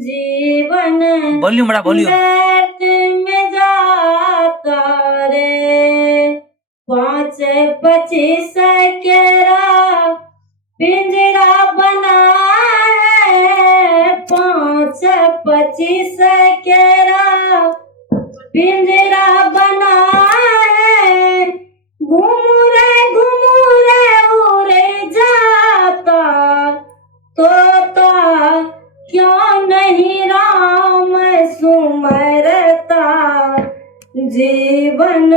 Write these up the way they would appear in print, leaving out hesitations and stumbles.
जीवन वॉल्यूम बड़ा वॉल्यूम व्यर्थ में जाता रे। 5-25 केरा पिंजरा बना है। 5-25 केरा पिंजरा बना है। घूम रे उड़े जाता तोता क्यों नहीं राम सुमरता। जीवन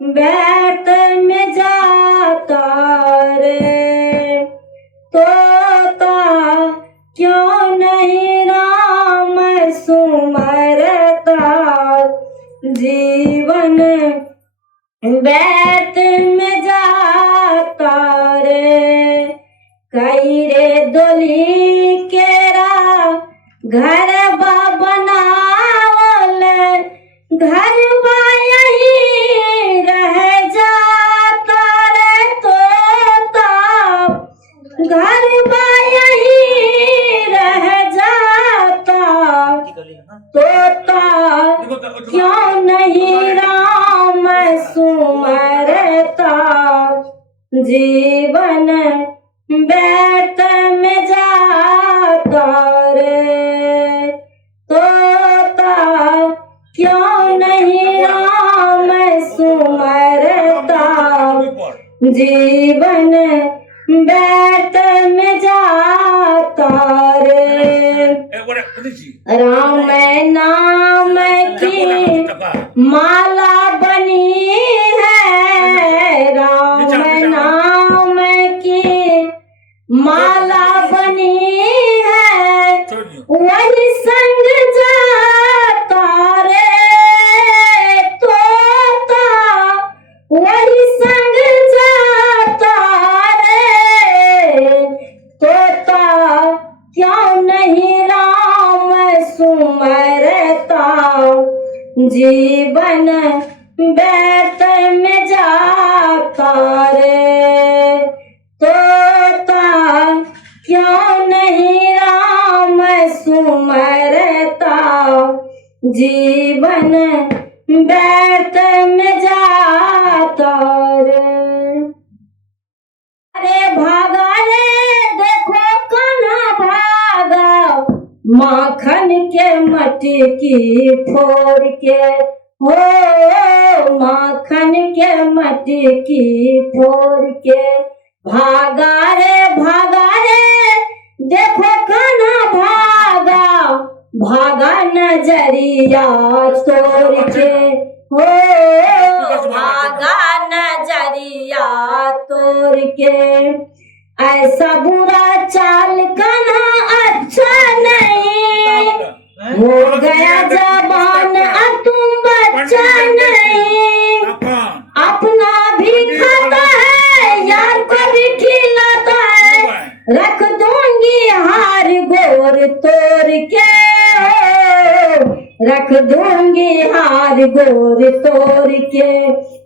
व्यर्थ में जाता रे। तोता क्यों नहीं राम सुमरता। जीवन व्यर्थ में जाता रे। कई रे डोली केरा घर बनावल घर यही रह जाता रे। तोता घर यही रह जाता। तोता क्यों नहीं राम सुमरता। जीवन व्यर्थ में जाता रे। तोता क्यों नहीं राम सुमरता। जीवन व्यर्थ में जाता रे। राम नाम की माला बनी है। राम नाम की माला बनी है। वही संग जाता रे। तोता वही संग जाता रे। तोता क्यों नहीं राम सुमरता। जीवन व्यर्थ में जाता रे। तोता क्यों नहीं राम सुमरता। जीवन व्यर्थ में जाता रे। अरे भागा रे देखो कन्हा भागा। माखन के मटकी फोड़ के हो। माखन के मटकी फोड़ के भागा रे देखो कन्हा भागा। भागा नजरिया तोड़ के हो। भागा नजरिया तोड़ के। ऐसा बुरा चाल कन्हा अच्छा नहीं। हो गया जवान अब तुम बच्चा नहीं। अपना भी खाता है यार को भी खिलाता है। रख दूंगी हार गोर तोड़ के। रख दूंगी हार गोर तोड़ के।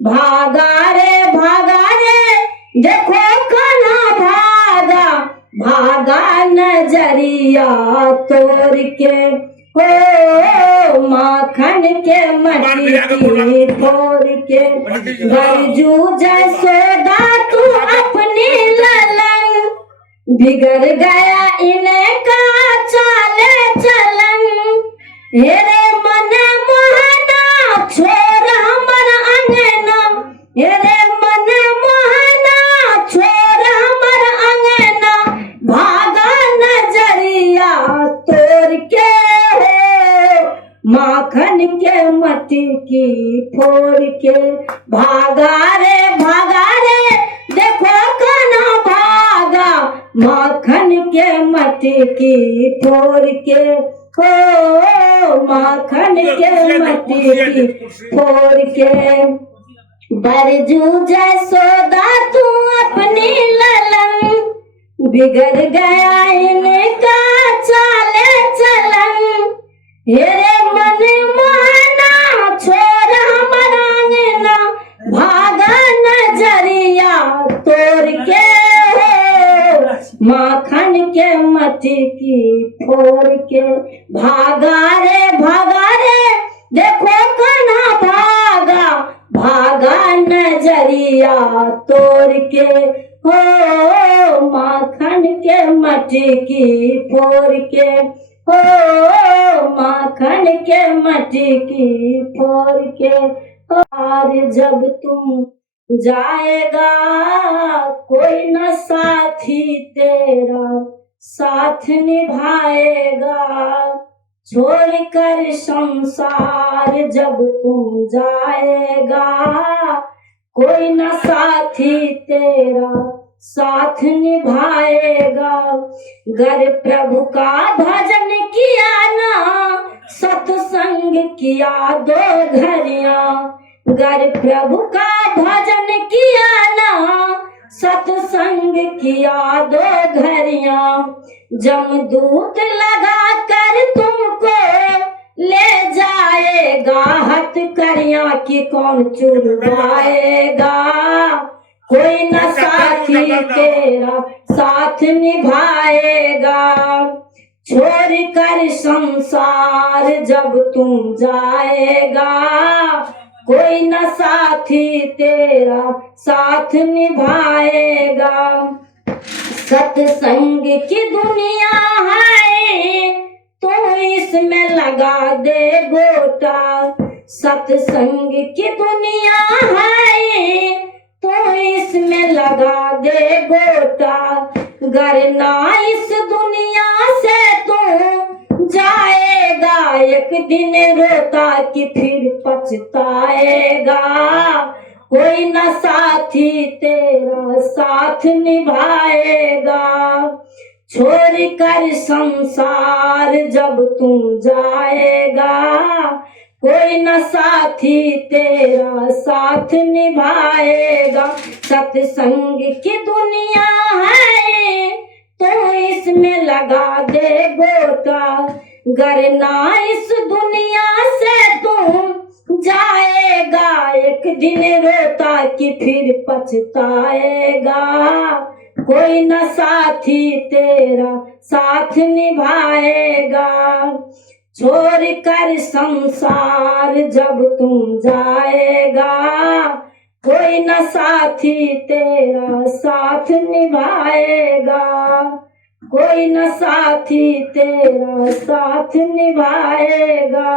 भागा रे देखो कन्हा भागा। भागा नजरिया तोड़ के हो। माखन के मटकी फोड़ के। बैजू जसोदा तू अपनी ललन। बिगड़ गया इनका चाले चलन। हेरे मन मोहना छोड़ हमर अंगना। हेरे मन मोहना छोड़ हमर अंगना। भागा नजरिया तोड़ के हो। माखन के मटकी फोड़ के। भागा रे देखो कन्हा भागा। माखन के मटकी फोड़ के हो। माखन के मटकी फोड़ के। बरजू जसोदा तू अपनी ललन। बिगड़ गया इनका चाले चलन। हेरे मन मोहना छोड़ हमर अंगना। भागा नजरिया तोड़ के हो। माखन के मटकी फोड़ के। भागा रे देखो कान्हा भागा, भागा नजरिया तोड़ के। हो माखन के मटकी फोड़ के, हो माखन के मटकी फोड़ के। और जब तुम जाएगा कोई न साथी तेरा साथ निभाएगा, छोड़ कर संसार जब तुम जाएगा कोई न साथी तेरा साथ निभाएगा। गर प्रभु का भजन किया ना सत्संग किया दो घड़ियां, गर प्रभु का भजन किया ना सत्संग किया दो घड़ियां। जमदूत लगा कर तुमको ले जाएगा हथकड़ियां की कौन चुरवाएगा, कोई न साथी तेरा साथ निभाएगा। छोड़ कर संसार जब तुम जाएगा कोई न साथी तेरा साथ निभाएगा। सत्संग की दुनिया है तो इसमें लगा दे गोटा, सत्संग की दुनिया है तो इसमें लगा दे गोटा। गरना इस दुनिया से तू जाएगा एक दिन रोता कि फिर पछताएगा, कोई न साथी तेरा साथ निभाएगा। छोड़ कर संसार जब तुम जाएगा कोई न साथी तेरा साथ निभाएगा। सत्संग की दुनिया है तो इसमें लगा दे गोटा, गरना इस दुनिया से तुम जाएगा एक दिन रोता कि फिर पछताएगा, कोई न साथी तेरा साथ निभाएगा। छोड़ कर संसार जब तुम जाएगा कोई न साथी तेरा साथ निभाएगा, कोई न साथी तेरा साथ निभाएगा,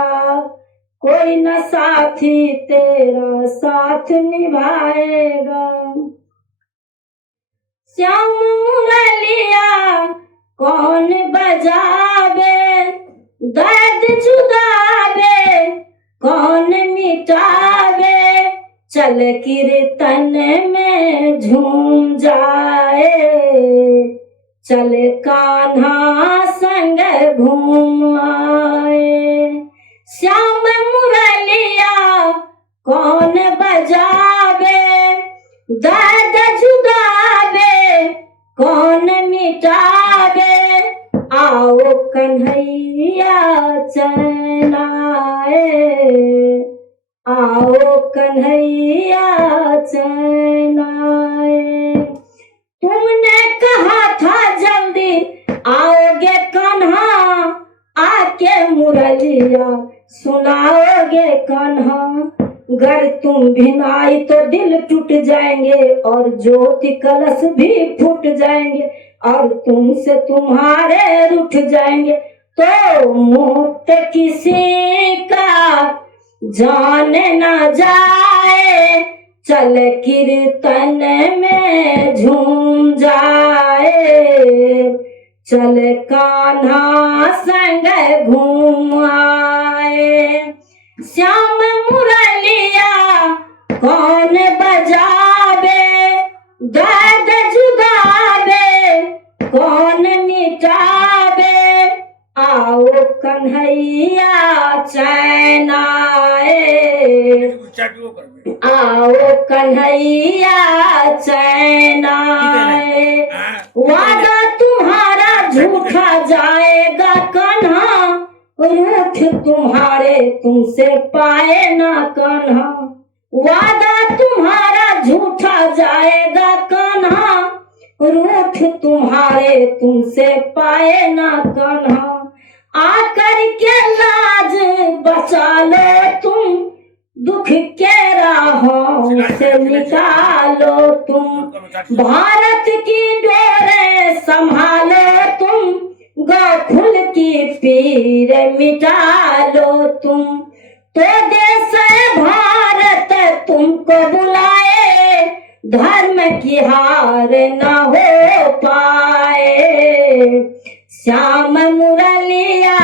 कोई न साथी तेरा साथ निभाएगा। श्याम मुरलिया कौन बजावे, दर्द जुदावे कौन मिटावे, चल कीर्तन में झूम जाए, चल कान्हा संग घूम आए। श्याम मुरलिया कौन बजावे, दर्द जुदावे कौन मिटावे, आओ कन्हैया चैन आए, आओ कन्हैया चैन आए। तुमने कहा था जल्दी आओगे कान्हा, आके मुरलिया सुनाओगे कान्हा। गर तुम भिनाई तो दिल टूट जाएंगे और ज्योति कलश भी फूट जाएंगे, और तुमसे तुम्हारे रूठ जाएंगे, तो मुक्त किसी का जान न जाए, चल कीर्तन में झूम जाए, चल कान्हा संग घूम आए। श्याम मुरलिया कौन बजावे, दर्द जुदावे कौन मिटावे, आओ कन्हैया चैन आए, आओ कन्हैया चैन आए। वादा तुम्हारा झूठा जाएगा कान्हा, रूठ तुम्हारे तुमसे पाए ना कान्हा। वादा तुम्हारा झूठा जाएगा कान्हा, रूठ तुम्हारे तुमसे पाए ना कान्हा, आकर के लाज बचा लो तुम, दुख के राहों से निकालो तुम, भारत की डोरे संभालो तुम, गोकुल की पीर मिटा लो तुम, तो देश भारत तुमको बुलाए, धर्म की हार न हो पाए। श्याम मुरलिया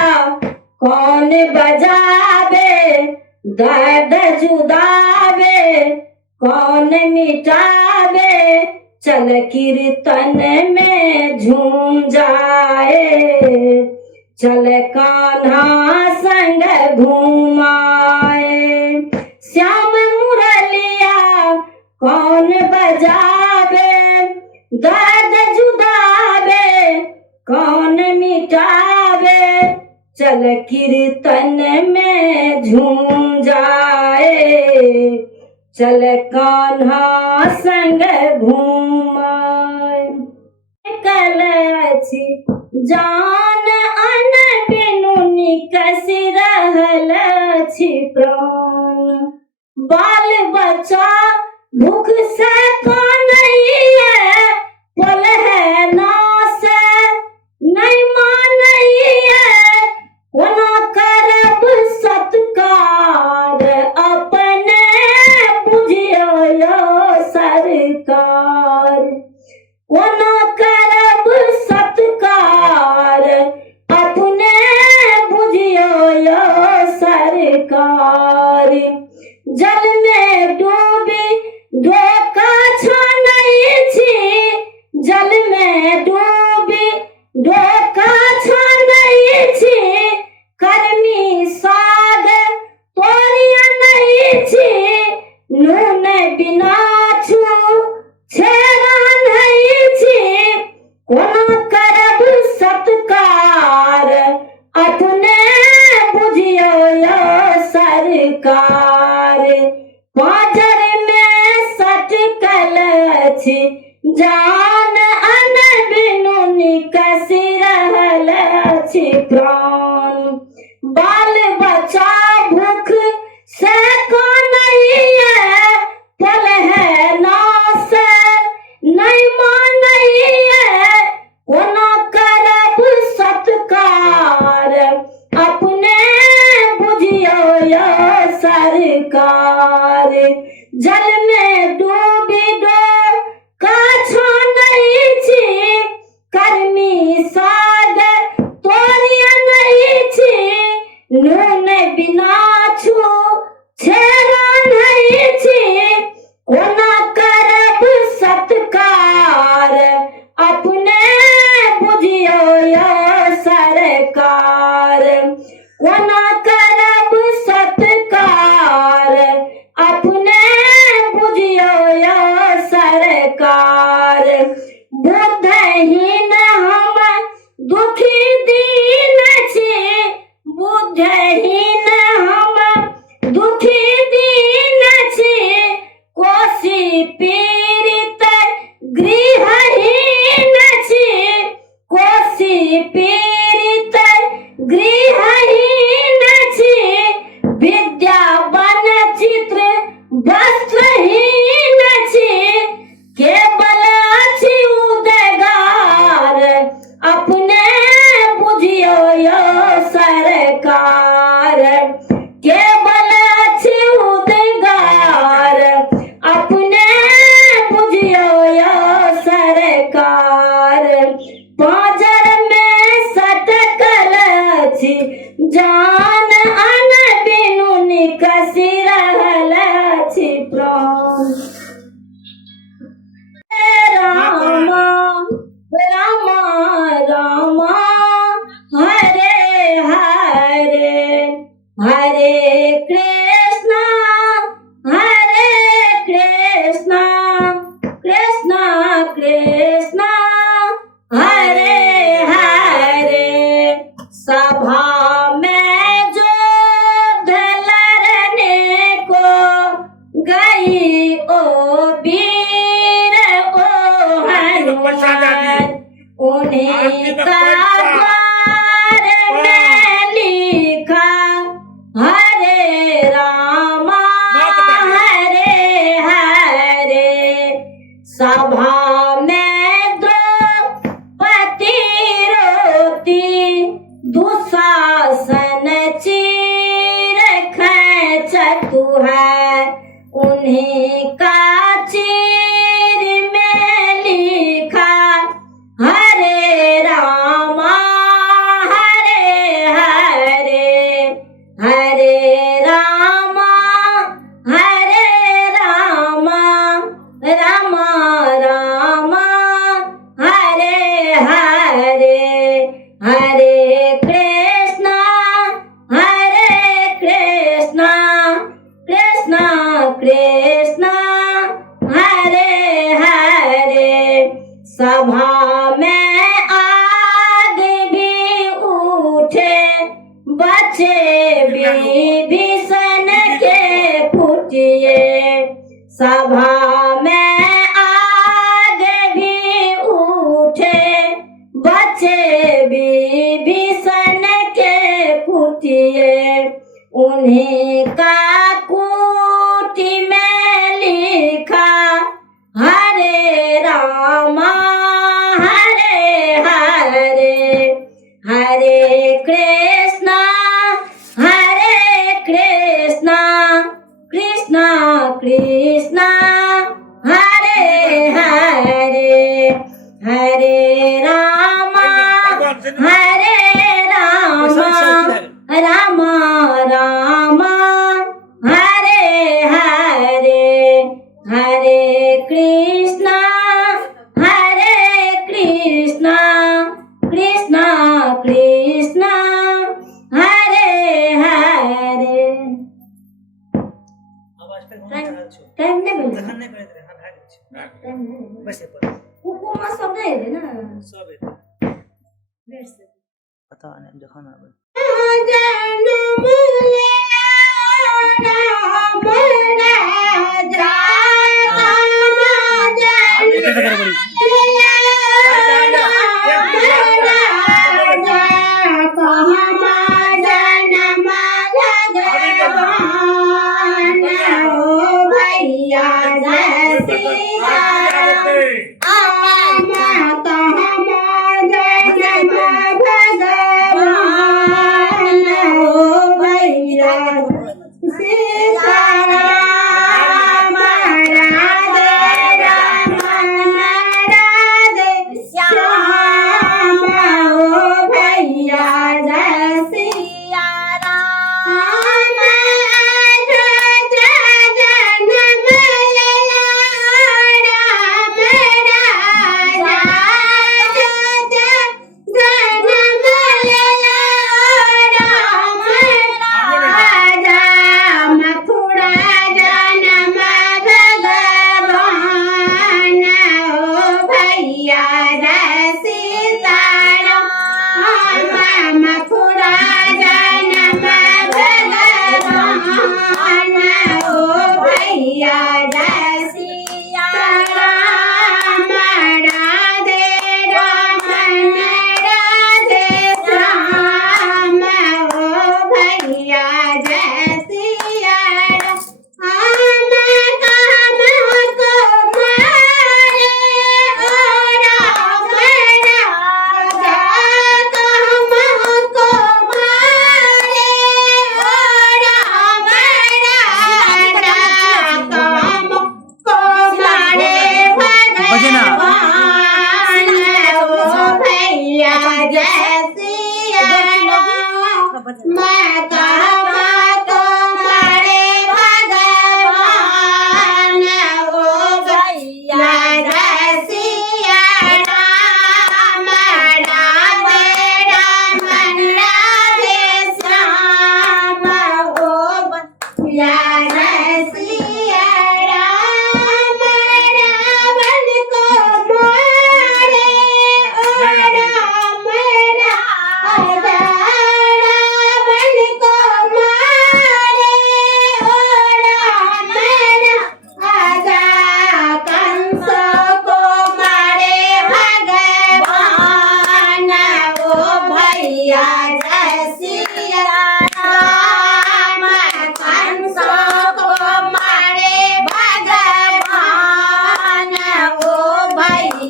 कौन बजावे, दर्द जुदावे कौन मिटावे, चल कीर्तन में झूम जाए, चल कान्हा संग घुमाए। श्याम मुरलिया कौन बजावे, दर्द जुदावे कौन मिटावे, चल कीर्तन में झूम जाए, चल कान्हा संग घुमाए। कल अछि जान अन बिनु निकस रहल अछि प्राण, बाल बच्चा भूख से कानैया, पल है नास नहीं मानैया, कोना करब सत्कार अपने बुझियो यो सरकार, कोना करब सत्कार अपने बुझियो यो सरकार, जल में डूबी डोका छानै छी, जल में डूबी डोका छानै छी, कर्मी साग तोरिया नहीं छी, नून बिना छू छेड़ा नहीं छी, कोना करब सत्कार अपने बुझियो यो सरकार, पाजर में सटकल अछि जान अन बिनु निकस रहल अछि प्राण, बाल बच्चा भूख से कानैया, पल है नास नहीं मानैया, कोना करब सत्कार अपने बुझियो यो सरकार, जल में डूबी डोका छानै छी, कर्मी साग तोरिया नहीं छी, नून बिना छू छेड़ा नहीं छी, कोना करब सत्कार अपने बुझियो यो सरकार, कोना करब सत्कार अपने बुझियो यो सरकार, बुद्धहीन हम दुखी दीन छी, बुद्धहीन हम दुखी दीन छी, कोसी पीड़ित गृहहीन छी, कोसी पीड़ित गृहहीन छी, विद्या वन चित्र वस्त्रहीन छी, केवल अछि उदगार रामन उन्हीं का द्वार में लिखा हरे रामा हरे हरे। सभा में द्रौपदी रोती दुशासन चीर खींचतु है उन्हीं का चीर में लिखा हरे रामा हरे हरे। हरे रामा रामा रामा हरे हरे। हरे कृष्णा कृष्णा कृष्णा हरे हरे। सभा में आग भी उठे बचे विभीषण के फुटिए। सभा में आग भी उठे बचे विभीषण के फुटिए। उन्हीं का कूटी में लिखा हरे रामा हरे हरे। हरे कृष्णा कृष्णा कृष्णा हरे हरे। हरे रामा रामा रामा हरे हरे। हरे कृष्णा कृष्णा कृष्णा हरे हरे। टाइम नहीं मिलता बस ये पर हुकुमा सब नहीं है ना सब है बैठ से पता नहीं जो खाना है जन्म लिया राम राजा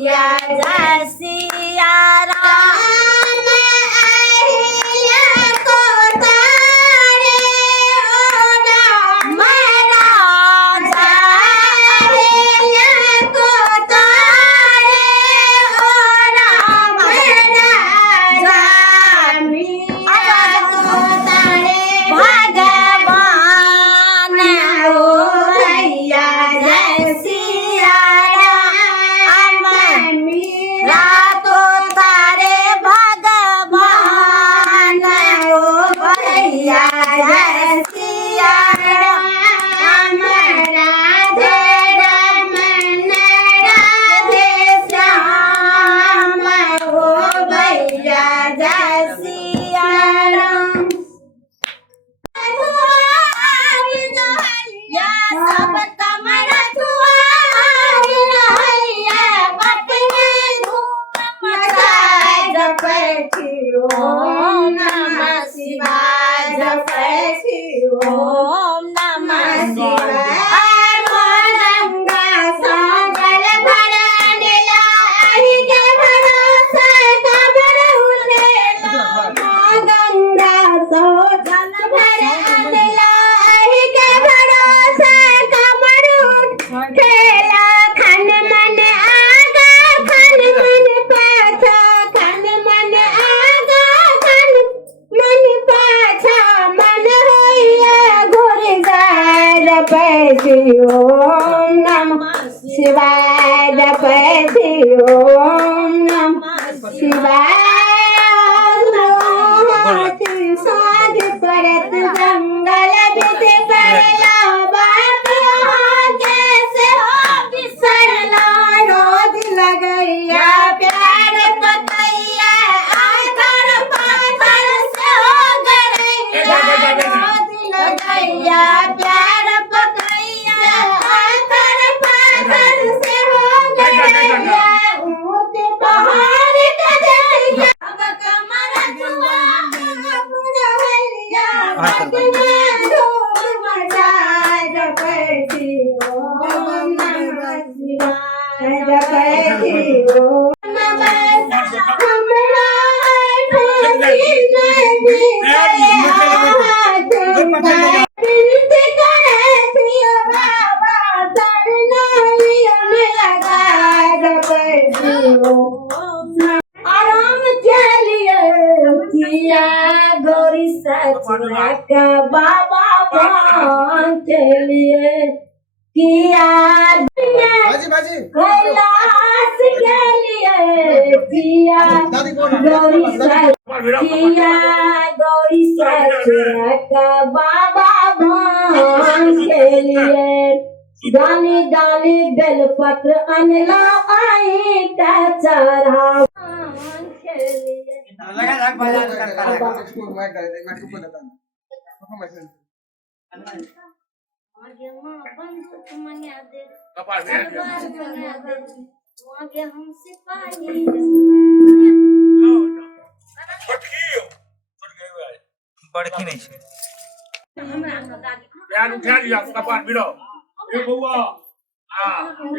भैया जय सिया राम अहिल्या को तारे ओ राम राजा अहिल्या को तारे ओ राम राजा मीरा को तारे भगवान ओ भैया जय सिया राम मीरा को तारे भगवान ओ भैया जय सिया राम राधे रमन राधे श्याम ओ भैया जय सिया राम सब कमर ओम नमः शिवाय जपैछि ओम नमः शिवाय गंगा सागर भरन लाहि के भरोसे कमर उठेला गंगा सागर भरन लाहि के भरोसे कमर उठेला खन मन आगा खन मन पाछा खन मन आगा खन मन पाछा मन होइया घुर जाय जपैछि ओम नमः शिवाय जपैछि ओम नमः शिवाय साध करत जंगल बित करला बाप कैसे हो बिसरला रोज लगैया प्यार पतैया आकर पाथर से हो गरैया रोज लगैया प्यार पतैया आकर पाथर से हो गरैया ऊंच पहाड़ के जरिया अब कमर जुआ बुढ़ैया भगना धूम मचाए जपैछि ओम नमः शिवाय जपैछि ओम नमः हमरा ठोकी नहीं बिनती करैछि बाबा शरणैया में लगाए जपैछि ओम आराम चलिए किया गौरी सचरा का बाबा भान चलिए किया कैलाश के लिए किया गौरी सचरा का बाबा भान के लिए गाने गाने बेलपत्र अनला आई का चढ़ा के लिए बड़की नहीं छे प्यार उठा लिया कपाट बिरो ए बउआ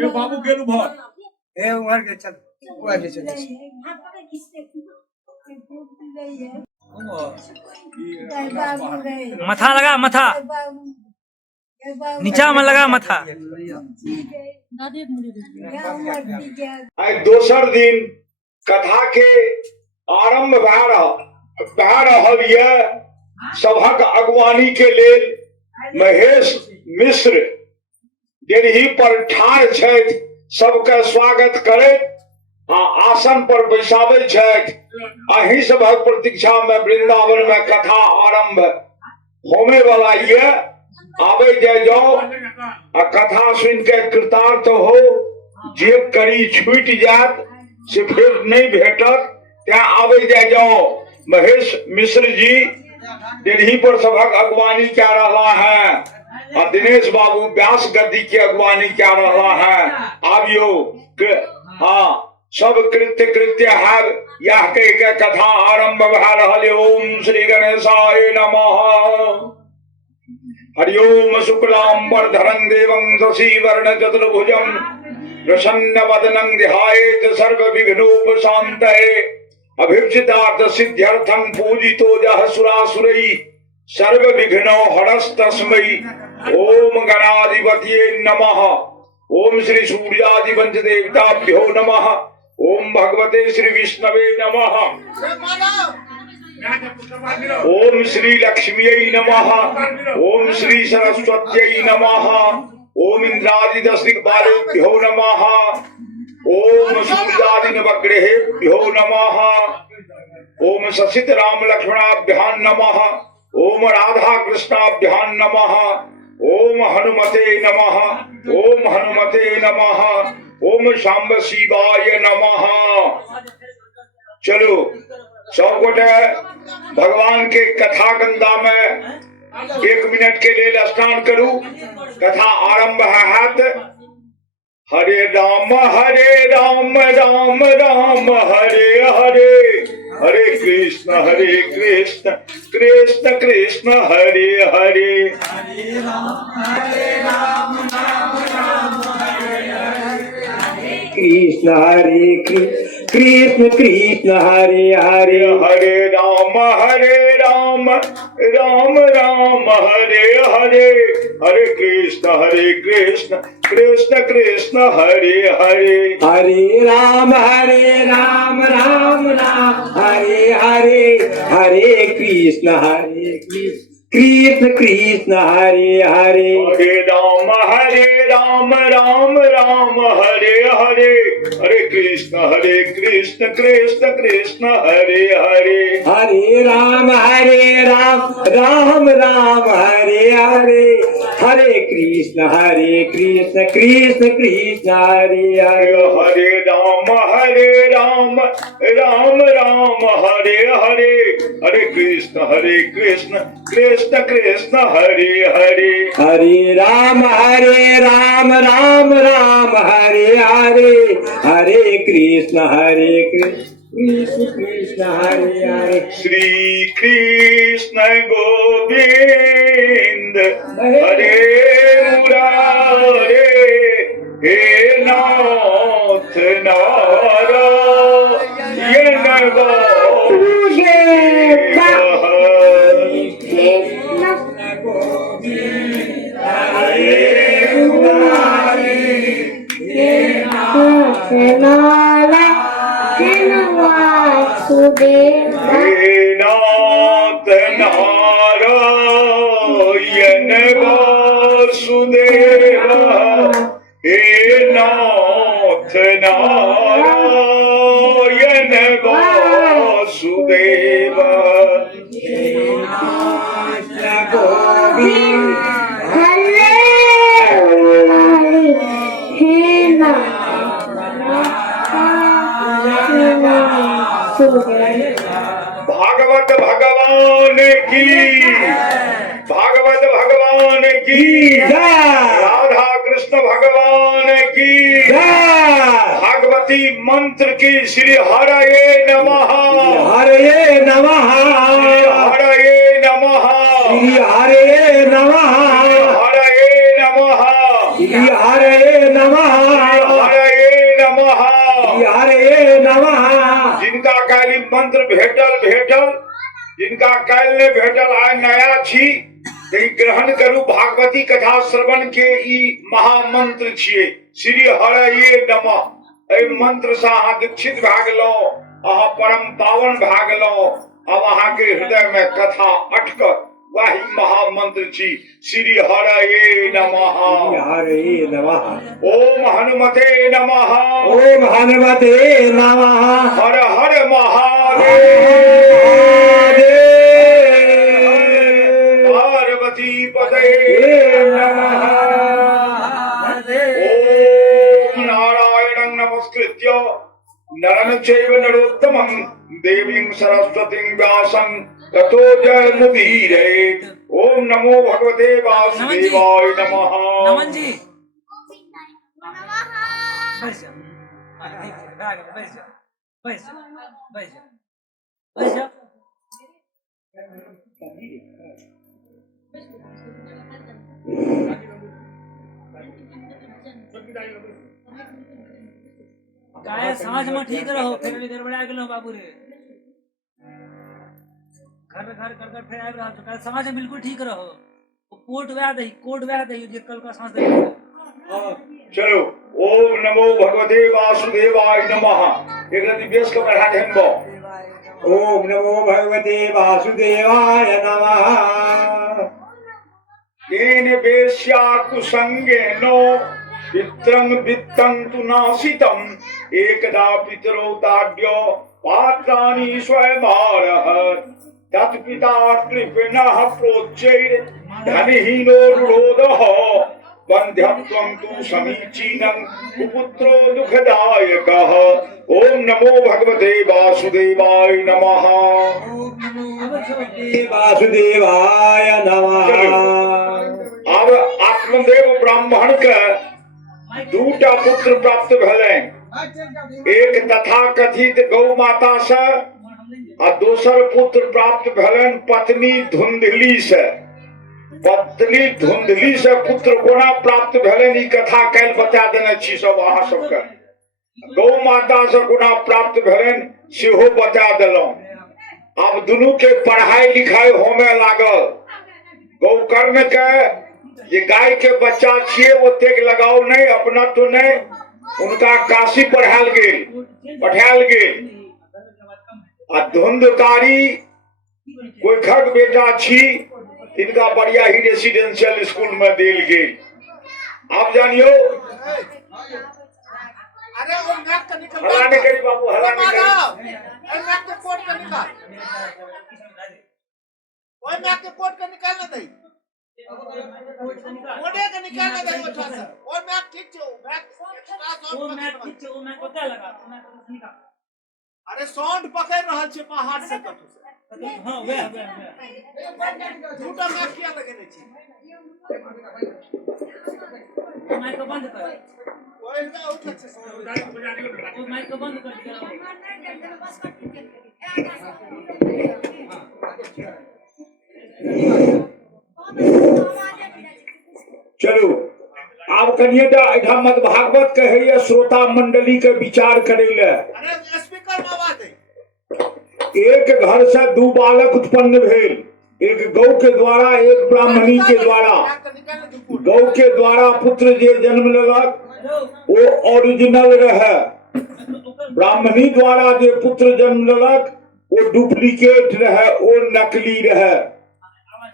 ए बाबू गेलु भर ए उमर के चल वो आगे चल मथा लगा मथा नीचा में लगा मथा आई दोसर दिन कथा के आरंभ भए रहल ये सभक अगवानी के लेल महेश मिश्र डेढ़ी पर ठाढ़ छथि सबके स्वागत करैत आसन पर बैसाबै छथि अहीं सभक प्रतीक्षा में वृंदावन में कथा आरंभ होमे वाला ये आबे जाए जाओ आ कथा सुन के कृतार्थ हो जे करी छूट जात से फिर नहीं भेटत त्या आबे जाए जाओ महेश मिश्र जी डेढ़ी पर सभक अगवानी क्या रहा है और दिनेश बाबू व्यास गद्दी की अगवानी क्या रहा है आबियो हाँ सब कृत्य कृत्य है यह के कथा आरंभ भा रहल ओम श्री गणेशाय नमः हरिओम शुक्लांबर धरं देवं शशि वर्ण चतुर्भुजं प्रसन्न वदनं ध्यायेत सर्व विघ्नोपशान्तये अभिप्सितार्थ सिद्ध्यर्थं पूजितो जः सुरासुरैः सर्व विघ्नो हरस्तस्मै ओम गणाधिपतये नमः। ओम श्री सूर्यादिवंश देवताभ्यो नमः। ओम भगवते श्री विष्णवे नमः। ओम श्री लक्ष्म्यै नमः। ओम श्री सरस्वत्यै नमः। ओम इंद्रादिदशदिक्पालेभ्यो नमः। ओम सूर्यादि नवग्रहेभ्यो नमः। ओम ससित राम लक्ष्मणाभ्यां नमः। ओम राधा कृष्णाभ्यां नमः। ओम हनुमते नमः। ओम हनुमते नमः। ओम शांब शिवाय नमः। चलो सब गोटे भगवान के कथा गंगा में 1 मिनट के लिए स्नान करूं। कथा आरंभ है हाथ। हरे राम राम राम हरे हरे हरे कृष्ण कृष्ण कृष्ण हरे हरे। हरे राम राम कृष्ण हरे कृष्ण कृष्ण हरे हरे हरे राम राम राम हरे हरे हरे कृष्ण कृष्ण कृष्ण हरे हरे। हरे राम राम राम हरे हरे हरे कृष्ण कृष्ण कृष्ण हरे हरे। हरे राम राम राम हरे हरे हरे कृष्ण कृष्ण कृष्ण हरे हरे। हरे राम राम राम हरे हरे हरे कृष्ण कृष्ण कृष्ण हरे हरे। हरे राम राम हरे हरे हरे कृष्ण कृष्ण कृष्ण हरे हरे। हरे राम राम हरे हरे हरे कृष्ण कृष्ण कृष्ण हरे हरे। श्री कृष्ण गोविंद हरे मुरारे हे नाथ नारायण हे नाथ नारायण वासुदेव हे नाथ नारायण वासुदेव। भागवत भगवान की भागवत भगवान की राधा कृष्ण भगवान की भागवती मंत्र की श्री हरये नमः हरे नमः हरये नमः श्री हरे नमः हरये नमः श्री हरे नमः हरये नमः। हरे नमः। जिनका काली मंत्र भेटल जिनका काल ने भेटल आय नया छी ग्रहण करू। भागवती कथा श्रवण के ई महामंत्र छिए श्री हरये नमः। एहि मंत्र से अहाँ दीक्षित भए गेलहुँ, अहाँ परम पावन भए गेलहुँ। अब अहाँ के हृदय में कथा अटकत वही महामंत्र छी श्री हरये नमः। हरे नमः। ओम हनुमते नमः। ओम हनुमते नमः। हर हर महादेव। पार्वती पते नमः। ओम नारायणं नमस्कृत्य नरं चैव नरोत्तमं देवीं सरस्वतीं व्यासं ततो जयमुदीरयेत्। ओम नमो भगवते वासुदेवाय नमः। नमन जी बैठ जाओ। बैठ जाओ बैठ जाओ बैठ जाओ बैठ जाओ। काय साँझ में ठीक रहो फिर भी गड़बड़ा गेलो बाबू रे घर घर कर कर फिर आबि रहा तो काय साँझ में बिल्कुल ठीक रहो कोट वह दही जे कल का साँझ दे चलो ओम नमो भगवते वासुदेवाय नमः एक रति बेस को बढ़ा दे हमको ओम नमो भगवते वासुदेवाय नमः केन वेश्या कुसंगेनो पित्रं वित्तं तु नासितं एकदा पितरो ताड्यो पात्राणि स्वयमारहत् तत्पिता कृपिणः प्रोच्चैर् धनहीनो रुरोधः बन्ध्यत्वं तु समीचीनं कुपुत्रो दुःखदायकः ओम नमो भगवते वासुदेवाय नमः वासुदेवाय नमः अब आत्मदेव ब्राह्मण के दूटा पुत्र प्राप्त भेलै एक तथा कथित गौ माता से आ दोसर पुत्र प्राप्त भेलनि पत्नी धुंधली से पुत्र कोना प्राप्त भेलनि ई कथा काल्हि बता देने छी सब अहाँ सबके गौ माता से कोना प्राप्त भेलनि सेहो बता देलहुं अब दुनू के पढ़ाई लिखाई होमे लागल गौकर्ण के जे गाय के बच्चा छिए ओतेक लगाव नहीं अपना तो नहीं उनका काशी पढ़ायल गेल आ धुंधकारी कोई खग बेटा छी इनका बढ़िया ही रेसिडेंशियल स्कूल में देल गेल आप जानियो अरे वो मैक का निकल हला नहीं करी बाबू हला नहीं करी ए मैक के कोट का निकाल ओए मैक के कोट का निकालना दे कोडे का निकालना दे वो छासा और मैक ठीक छो मैक एक्स्ट्रा वो साउंड मैं ठीक छे वो मैं कोता लगा मैं निकाल अरे साउंड पकड़ रहल छे पहाड़ से कटू से हां वे झूठा मैक किया लगेने छी माइक को बंद कर ओए ना उठ से वो माइक को बंद कर दिया चलो आप कनिएटा इधर मत भागवत कहे श्रोता मंडली के विचार करे ले अरे स्पीकर में आवाज दे एक घर से दो बालक उत्पन्न भेल एक गौ के द्वारा एक ब्राह्मणी के द्वारा गौ के द्वारा पुत्र जे जन्म लेलक वो ओरिजिनल रहे ब्राह्मणी द्वारा जे पुत्र जन्म लेलक वो डुप्लीकेट रहे वो नकली रहे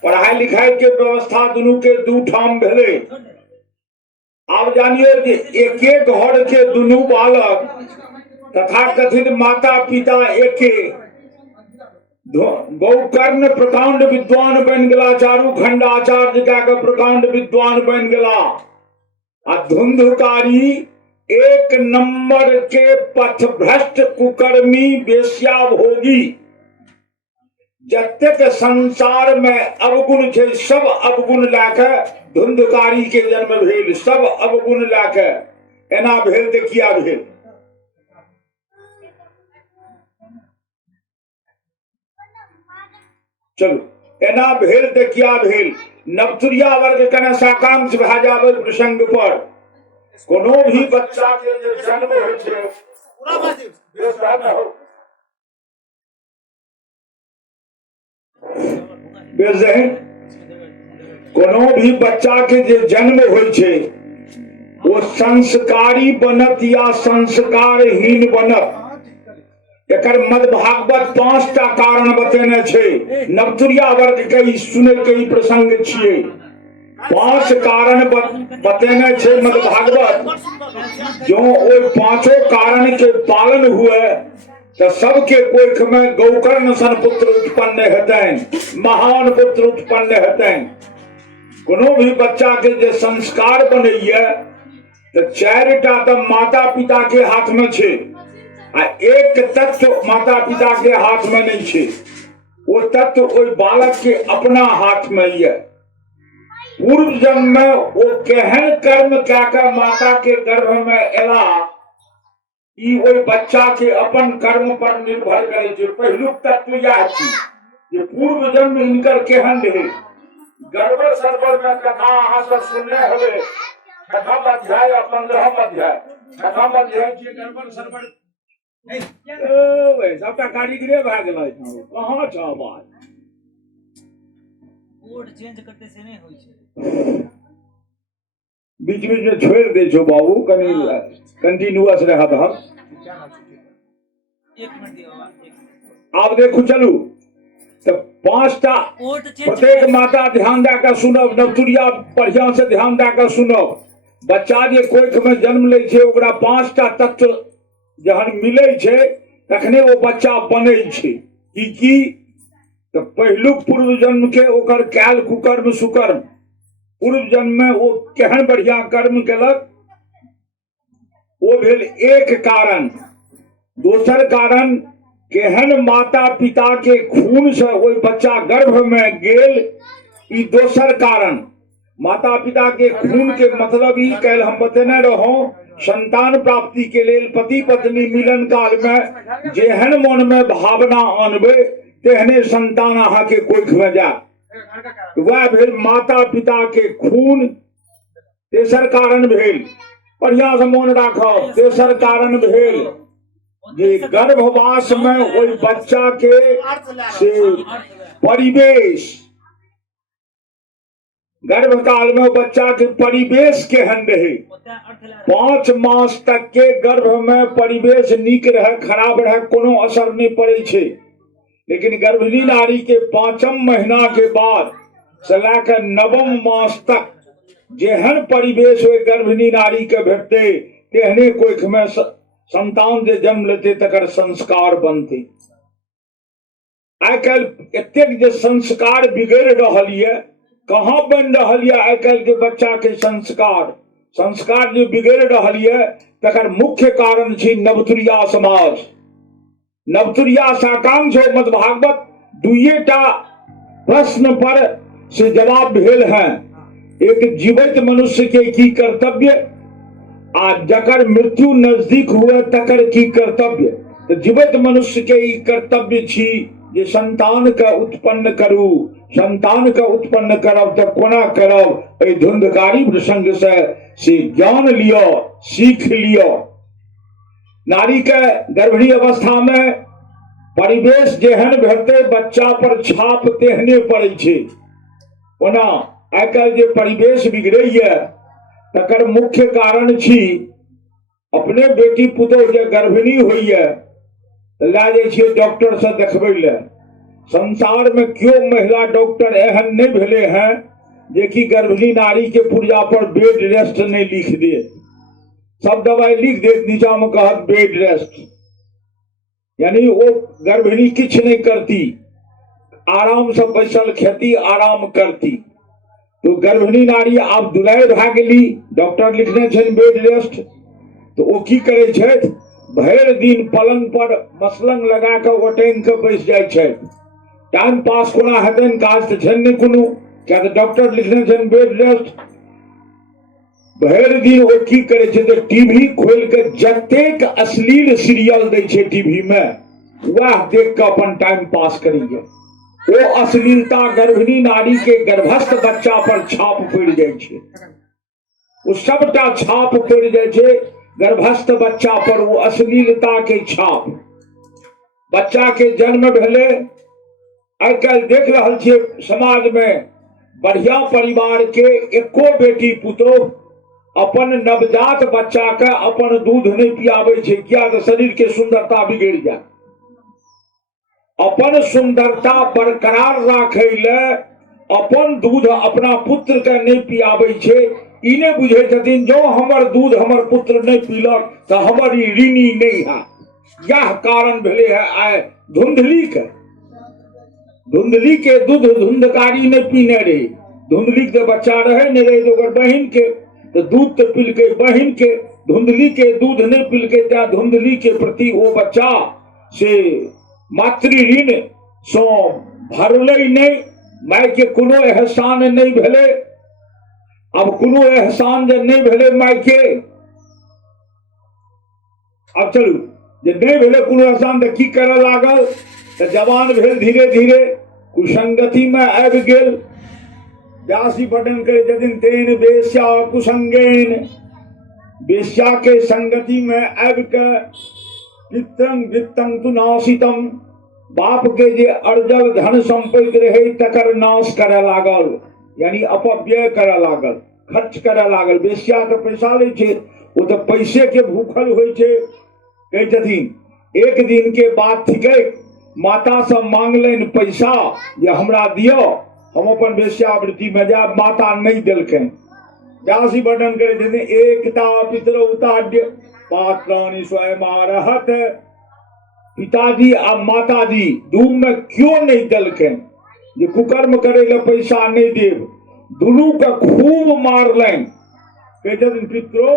पढ़ाई लिखाई के व्यवस्था दोनों के दू ठाम भेले आप जानिए कि एक घर के दोनों बालक तथा कथित माता पिता एके गौकर्ण प्रकांड विद्वान बन गला चारू खंड आचार्य के प्रकांड विद्वान बन गला आ धुंधकारी एक नंबर के पथभ्रष्ट कुकर्मी वेश्या भोगी जतेक संसार में अवगुण थे सब अवगुण लाके धुंधकारी के जन्म भेल सब अवगुण लाके एना भेल तो किया भेल चलो एना भेल तो क्या भेल नवतुरिया वर्ग कने साकांक्ष भा जावे प्रसंग पर कोनो भी बच्चा के जे जन्म होय छै पूरा बात कोनो भी बच्चा के जे जन्म होय छै वो संस्कारी बनत या संस्कारहीन बनत एकर मद भागवत 5टा कारण बतेने छै नवतुरिया वर्ग के ई सुने के ई प्रसंग छियै 5 कारण बतेने छै मद भागवत जो ओइ 5 कारण के पालन हुए तो सबके कोख में गौकर्ण सन पुत्र उत्पन्न हेतनि महान पुत्र उत्पन्न हेतनि कोनो भी बच्चा के जे संस्कार बनैया तो 4टा तो माता पिता के हाथ में छे आ एक तत्व माता पिता के हाथ में नहीं छे वो तत्व ओइ बालक के अपना हाथ में ये पूर्व जन्म में वो केहन कर्म क्या कर माता के गर्भ में एला ई ओइ बच्चा के अपन कर्म पर निर्भर करे छै पहिलुक तत्व यह छी जे पूर्व जन्म इनकर केहन रहे गड़बड़ सरबर में कथा अहाँ सब सुनने हेबे 6वां अध्याय 15वां अध्याय कथा बन जाइ छै गड़बड़ सड़बड़ ओ सबटा कारीगरे भए गेलै कहाँ छ बात कोड चेंज करते से नहीं होई छै। बीच बीच में छोड़ दे छो बाबू कनी कंटिन्यूअस रहत हम। 1 मिनट दियो बाबा, 1 मिनट। आप देखो चलू तो 5टा कोड चेंज प्रत्येक माता ध्यान दे के सुनब, नवतुरिया बढ़िया से ध्यान दे के सुनब। बच्चा जे कोख में जन्म ले छै ओकरा 5टा तत्व जहन मिले छै तखने वो बच्चा बने छै। की तो पहिलुक पूर्व जन्म के ओकर कैल कुकर्म सुकर्म, पूर्व जन्म में वो केहन बढ़िया कर्म केलक वो भेल एक कारण। दोसर कारण केहन माता पिता के खून से वो बच्चा गर्भ में गेल, ई दोसर कारण। माता पिता के खून के मतलब ई कल हम बतेने रहो संतान प्राप्ति के लेल पति पत्नी मिलन काल में जेहन मन में भावना आनबे तेहने संतान अहा के कोख में जाए, वह भेल माता पिता के खून। तेसर कारण भेल, बढ़िया से मोन राखब, तेसर कारण भेल जे गर्भवास में ओई बच्चा के से परिवेश, गर्भकाल में बच्चा के परिवेश केहन रहे। 5 मास तक के गर्भ में परिवेश नीक रहे खराब रहे कोनो असर नहीं पड़े छे, लेकिन गर्भिणी नारी के 5म महीना के बाद से लेकर 9म मास तक जेहन परिवेश हुए गर्भिणी नारी के भेटते तेहने कोख में संतान जे जन्म लेते तकर संस्कार बनते। आइ कल एतेक जे संस्कार बिगड़ रहल ये, कहाँ बन रहल ये आइ कल के बच्चा के संस्कार जो बिगड़ रहल ये तकर मुख्य कारण छी नवतुरिया समाज। नवतुरिया साकांक्ष मद्भागवत 2टा प्रश्न पर से जवाब भेल है। एक जीवित मनुष्य के की कर्तव्य आ जकर मृत्यु नजदीक हुए तकर की कर्तव्य। तो जीवित मनुष्य के ई कर्तव्य छी जे संतान के उत्पन्न करू। संतान के उत्पन्न करब तो कोना करब, एहि धुंधकारी प्रसंग से ज्ञान लियो, सीख लियो। नारी के गर्भिणी अवस्था में परिवेश जेहन भेटते बच्चा पर छाप तेहने पड़े छे। ओना आइ काल्हि जे परिवेश बिगड़ैया तकर मुख्य कारण छी अपने बेटी पुतोह जे गर्भिणी होइया तो ला जाइ छियै डॉक्टर से देखबै ले। संसार में क्यों महिला डॉक्टर एहन नहीं भेले हैं जे कि गर्भिणी नारी के पुर्जा पर बेड रेस्ट नहीं लिख दे। सब दवाई लिख दे, नीचा में कहत बेड रेस्ट, यानी वो गर्भिणी किछ नहीं करती, आराम से बैसल खेती आराम करती। तो गर्भिणी नारी आब दुलारि भए गेली, डॉक्टर लिखने छनि बेड रेस्ट, तो वो की करे छथि भरि दिन पलंग पर मसलंग लगा के ओटैन के बैस जाइ छथि। टाइम पास कोना हेतनि, काज तऽ छनि नहि कोनो, किया तऽ डॉक्टर लिखने छनि बेड रेस्ट। भरि दिन वो की करे छै तऽ टीवी खोल के जतेक अश्लील सीरियल दै छै टीवी में वह देख के अपन टाइम पास करेंगे। वो अश्लीलता गर्भिणी नारी के गर्भस्थ बच्चा पर छाप पड़ जाए छे, वो सबटा छाप पड़ जाए छे गर्भस्थ बच्चा पर, वो अश्लीलता के छाप। बच्चा के जन्म भेले, आइ काल्हि देख रहल छियै समाज में बढ़िया परिवार के एको बेटी पुतोह अपन नवजात बच्चा के अपन दूध नहीं पियाबे छे, किया तऽ शरीर के सुंदरता बिगड़ जाए। अपन सुंदरता बरकरार राखे ले अपन दूध अपना पुत्र के नहीं पियाबे छे। ई नहीं बुझे छथिन जो हमर दूध हमर पुत्र नहीं पीलक तो हमर ई ऋणी नहीं है। यह कारण भेले है आइ धुंधली के दूध धुंधकारी नहीं पीने रहे। धुंधली के बच्चा रहे नहीं रहे तो बहन के तो दूध तो पिल के बहन के, धुंधली के दूध नहीं पिल के त्या धुंधली के प्रति वो बच्चा से मातृ ऋण सो भरले नहीं, माय के कोनो एहसान नहीं भेले। अब कोनो एहसान जे नहीं भेले माय के, अब चलू जे नहीं भेले कोनो एहसान तो की करे लागल तो जवान भेल, धीरे धीरे कुसंगति में आबि गेल। व्यासी वर्णन करे जदिन तेन वेश्या कुसंगेन, वेश्या के संगति में अब के पितरं वित्तं तु नाशितम, बाप के जे अर्जल धन संपत्ति रहे तकर नाश करे लागल, यानी अपव्यय करे लागल, खर्च करे लागल। वेश्या तो पैसा ले छे, वो तो पैसे के भूखल होय छे। कहे छथिन एक दिन के बात थिके, माता से मांगलन पैसा जे हमरा दियो, हम अपन वेश्यावृत्ति में जाब। माता नहीं देलकै। व्यासी वर्णन करे छथिन एकता पितरौताड्य पात्राणि स्वयमारहत। पिताजी आ माताजी दू में क्यों नहीं देलकै जे कुकर्म करे ले पैसा नहीं देव, दुनू के खूब मारलन। कहे छथिन पितरो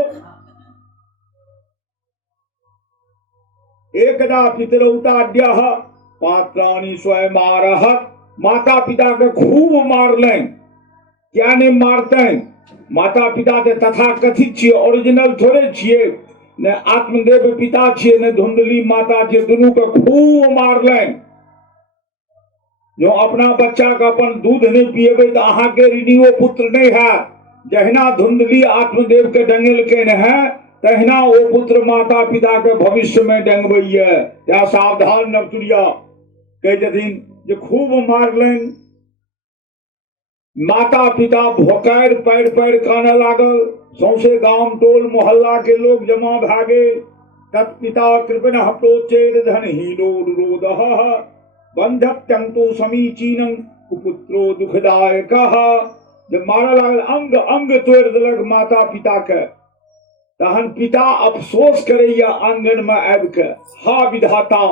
एकदा पितरौताड्य पात्राणि स्वयमारहत। माता पिता के खूब मारलन। क्या नहीं मारते? माता पिता के तथा कथित छिए, ओरिजिनल थोड़े छिए, ने आत्मदेव पिता छिए ने धुंधली माता छिए, दुनू के खूब मारलन। जो अपना बच्चा का अपन दूध नहीं पिएबे तो अहाँ के ऋणियो पुत्र नहीं है। जहिना धुंधली आत्मदेव के डंगेलके न है, तहिना वो पुत्र माता पिता के भविष्य में डंगबैये। या सावधान नवतुरिया। कहे छथिन जे खूब मारलन। माता पिता भोकायर पैर पैर काने लागल। सौंसे गांव टोल मोहल्ला के लोग जमा भा गेल। तत्पिता कृपणः प्रोचेद धनहीनो रुरोधः, बंधत्यंतो समीचीनं कुपुत्रो दुखदायकः। जब मारा लागल, अंग अंग तोड़ देलक माता पिता के, तहन पिता अफसोस करैया आंगन में आबि के, हा विधाता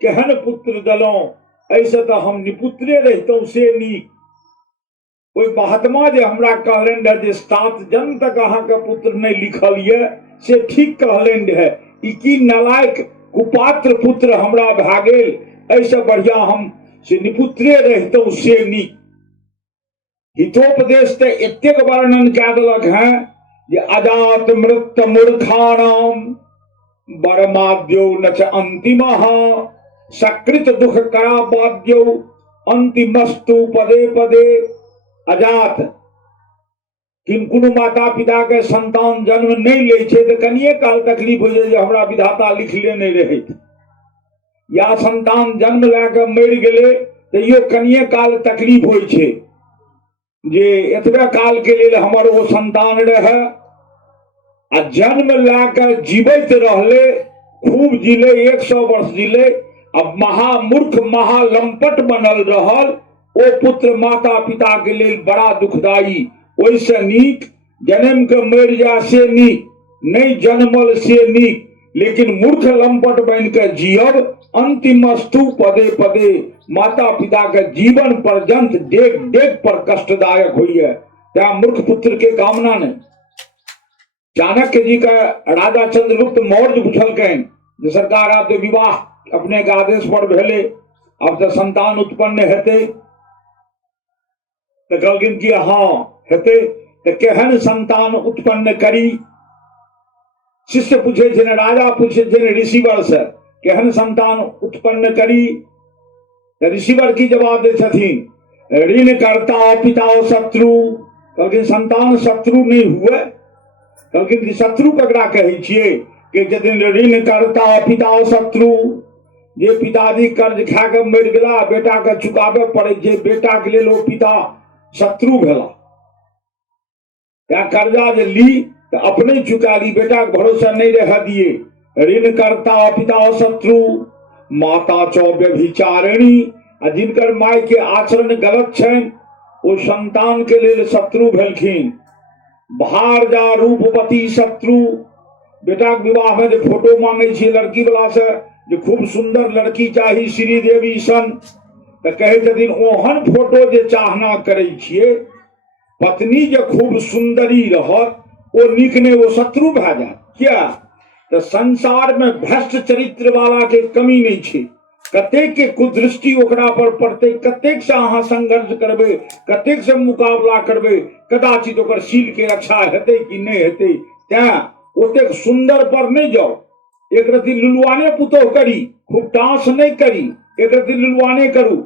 केहन पुत्र देलौं, ऐसे तो हम निपुत्रे रहितौं से नीक। कोई महात्मा जे हमरा कहलन रहे जे 7 जन्म तक अहाँ के पुत्र नहीं लिखल ये, से ठीक कहलन रहे। ई की नालायक कुपात्र पुत्र हमरा भा गेल, ऐसे बढ़िया हम से निपुत्रे रहितौं से नीक। हितोपदेश ते एतेक वर्णन कए देलक हैं जे अजात मृत मूर्खाणाम बरमाद्यो न च अंतिमः, सकृत दुख कराबाद्यो अंतिमस्तु पदे पदे। अजात किनको माता पिता के संतान जन्म नहीं ले छे तो कनिए काल तकलीफ हो जाए, हमरा विधाता लिखले नहीं रहे, या संतान जन्म लैके मर गेले तो यो कनिए काल तकलीफ हो छे जे एतबे काल के लिए हमर वो संतान रहे। आ जन्म लैके जीवित रहले, खूब जिले, 100 वर्ष जिले, अब महामूर्ख महालंपट बनल रहल। ओ पुत्र माता पिता के लिए बड़ा दुखदाई। वैसे नीक जन्म के मर जा से नीक, नहीं जन्मल से नीक, लेकिन मूर्ख लंपट बन के जियब अंतिमस्तु पदे पदे। माता पिता के जीवन पर्यंत डेग डेग पर कष्टदायक हुई है। क्या मूर्ख पुत्र के कामना नहीं। चाणक्य जी का राजा चंद्रगुप्त मौर्य पूछलकैन जे सरकार आप तो विवाह अपने के आदेश पर भेले, अब तो संतान उत्पन्न हेते, तो कहलखिन कि हाँ हेते, तो केहन संतान उत्पन्न करी। शिष्य पूछे छे, राजा पूछे छे ऋषिवर से केहन संतान उत्पन्न करी। तो ऋषिवर की जवाब दे छथिन, ऋण करता पिता शत्रु। कहलखिन संतान शत्रु नहीं हुए। कहलखिन शत्रु ककरा कहै छियै कि जदिन ऋण करता पिता शत्रु, जे पिताजी कर्ज खा के मर गेला, बेटा के चुकाबे पड़े छै, बेटा के लेल ओ पिता शत्रु भेला। या कर्जा जे ली तो अपने चुका ली, बेटा के भरोसा नहीं रह दिए। ऋण करता पिता शत्रु, माता चौ व्यभिचारिणी। जिनकर माय के आचरण गलत छन ओ संतान के लेल शत्रु भेलखिन। भारजा रूपवती शत्रु, बेटा के विवाह में जो फोटो मांगे छे लड़की वाला से, जो खूब सुंदर लड़की चाही श्रीदेवी सन, तो कहे छथिन ओहन फोटो जे चाहना करे छिए, पत्नी जो खूब सुंदरी रहत ओ नीक ने, वो शत्रु भए जात। क्या तो संसार में भ्रष्ट चरित्र वाला के कमी नहीं छे। कतेक के कुदृष्टि ओकरा पर पड़ते, कतेक से अहाँ संघर्ष करबे, कतेक से मुकाबला करबे, कदाचित ओकर शील के रक्षा हेते कि नहीं हेते। तें ओतेक सुंदर पर नहीं जाओ। एक रति लुलुआने पुतोह करी, खूब टांस नहीं करी, एक रति लुलुआने करू।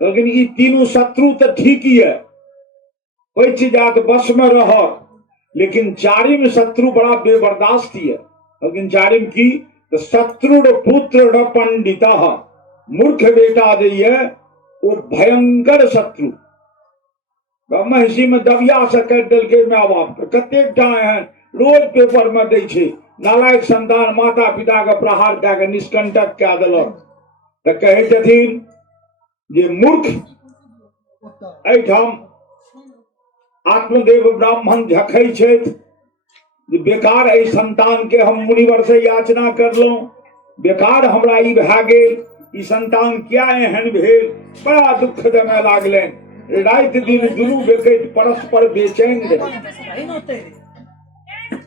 लेकिन ये तीनों शत्रु तो ठीक ही है, पैच जात बस में रह। लेकिन चारिम शत्रु बड़ा बेबर्दाश्त है। लेकिन चारिम की तो शत्रु पुत्र न पंडित, मूर्ख बेटा जो है वो भयंकर शत्रु। महिषी में दबिया से कर दिल के माँ बाप कते ठाए हैं, रोज पेपर में दे छे नालायक संतान माता पिता के प्रहार कए निष्कंटक कए देलक। तो कहे छथिन जे मूर्ख एठाम आत्मदेव ब्राह्मण झखै छथि जे बेकार एहि संतान के हम मुनिवर से याचना करलहुं, बेकार हमरा ई भए गेल, ई संतान क्या एहन भेल, बड़ा दुख देने लागलनि। राति दिन दुनू बेकैत परस्पर बेचैन रहे।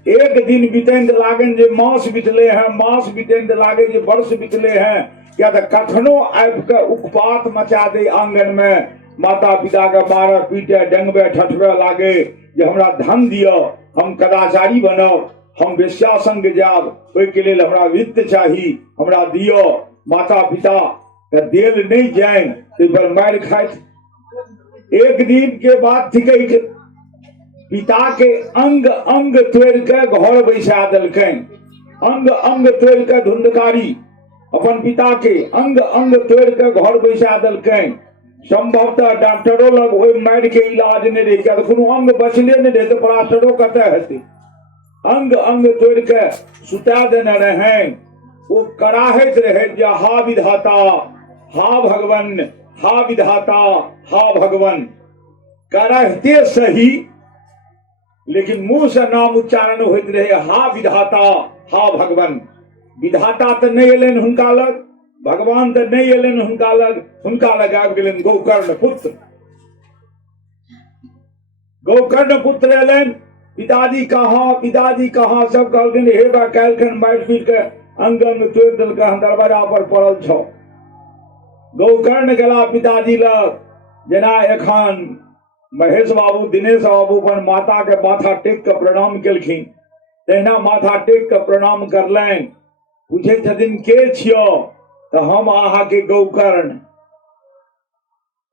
एक दिन बीतैन लागन जे मास बितले हैं, मास बीतैन लागे जे वर्ष बितले हैं, क्या तो कखनो आबि के उत्पात मचा दे आंगन में, माता पिता के मारे पीटे डंगबे ठठबे लागे जे हमरा धन दियो, हम कदाचारी बनब, हम वेश्या संग जाब, ओहि के लेल हमरा वित्त चाही, हमरा दियो। माता पिता के देल नहीं जान ते पर मार खाइत। एक दिन के बाद थिकै पिता के अंग अंग तोड़ के घर बैसा देलकैन, अंग अंग तोड़ के धुंधकारी अपन पिता के अंग अंग तोड़ के घर बैसा देलकैन। संभवतः डॉक्टरों लग ओहि मार के इलाज नहीं रहे, क्या कोनो अंग बचले नहीं रहे तो प्लास्टरो कतऽ हेतै। अंग अंग तोड़ के सुता देने रहे। वो कराहत रहे जे हा विधाता, हा भगवान, हा विधाता, हा भगवान। करहते सही लेकिन मुंह से नाम उच्चारण होइत रहे, हा विधाता, हा भगवान। विधाता तो नहीं एलन हुनका लग, भगवान तो नहीं एलन हुनका लग आबि गेलन गौकर्ण पुत्र। गौकर्ण पुत्र एलन, पिताजी कहाँ, पिताजी कहाँ, सब कहलखिन हे बा काल्हिखन मारि पीट के अंग अंग तोड़ देलकै, दरवाजा पर पड़ल छौ। गौकर्ण गेला पिताजी लग, जेना एखन महेश बाबू दिनेश बाबू अपन माता के माथा टेक के प्रणाम केलखिन, तहिना माथा टेक के प्रणाम करलनि। पूछे छथिन के छियो, तो हम अहाँ के गौकर्ण।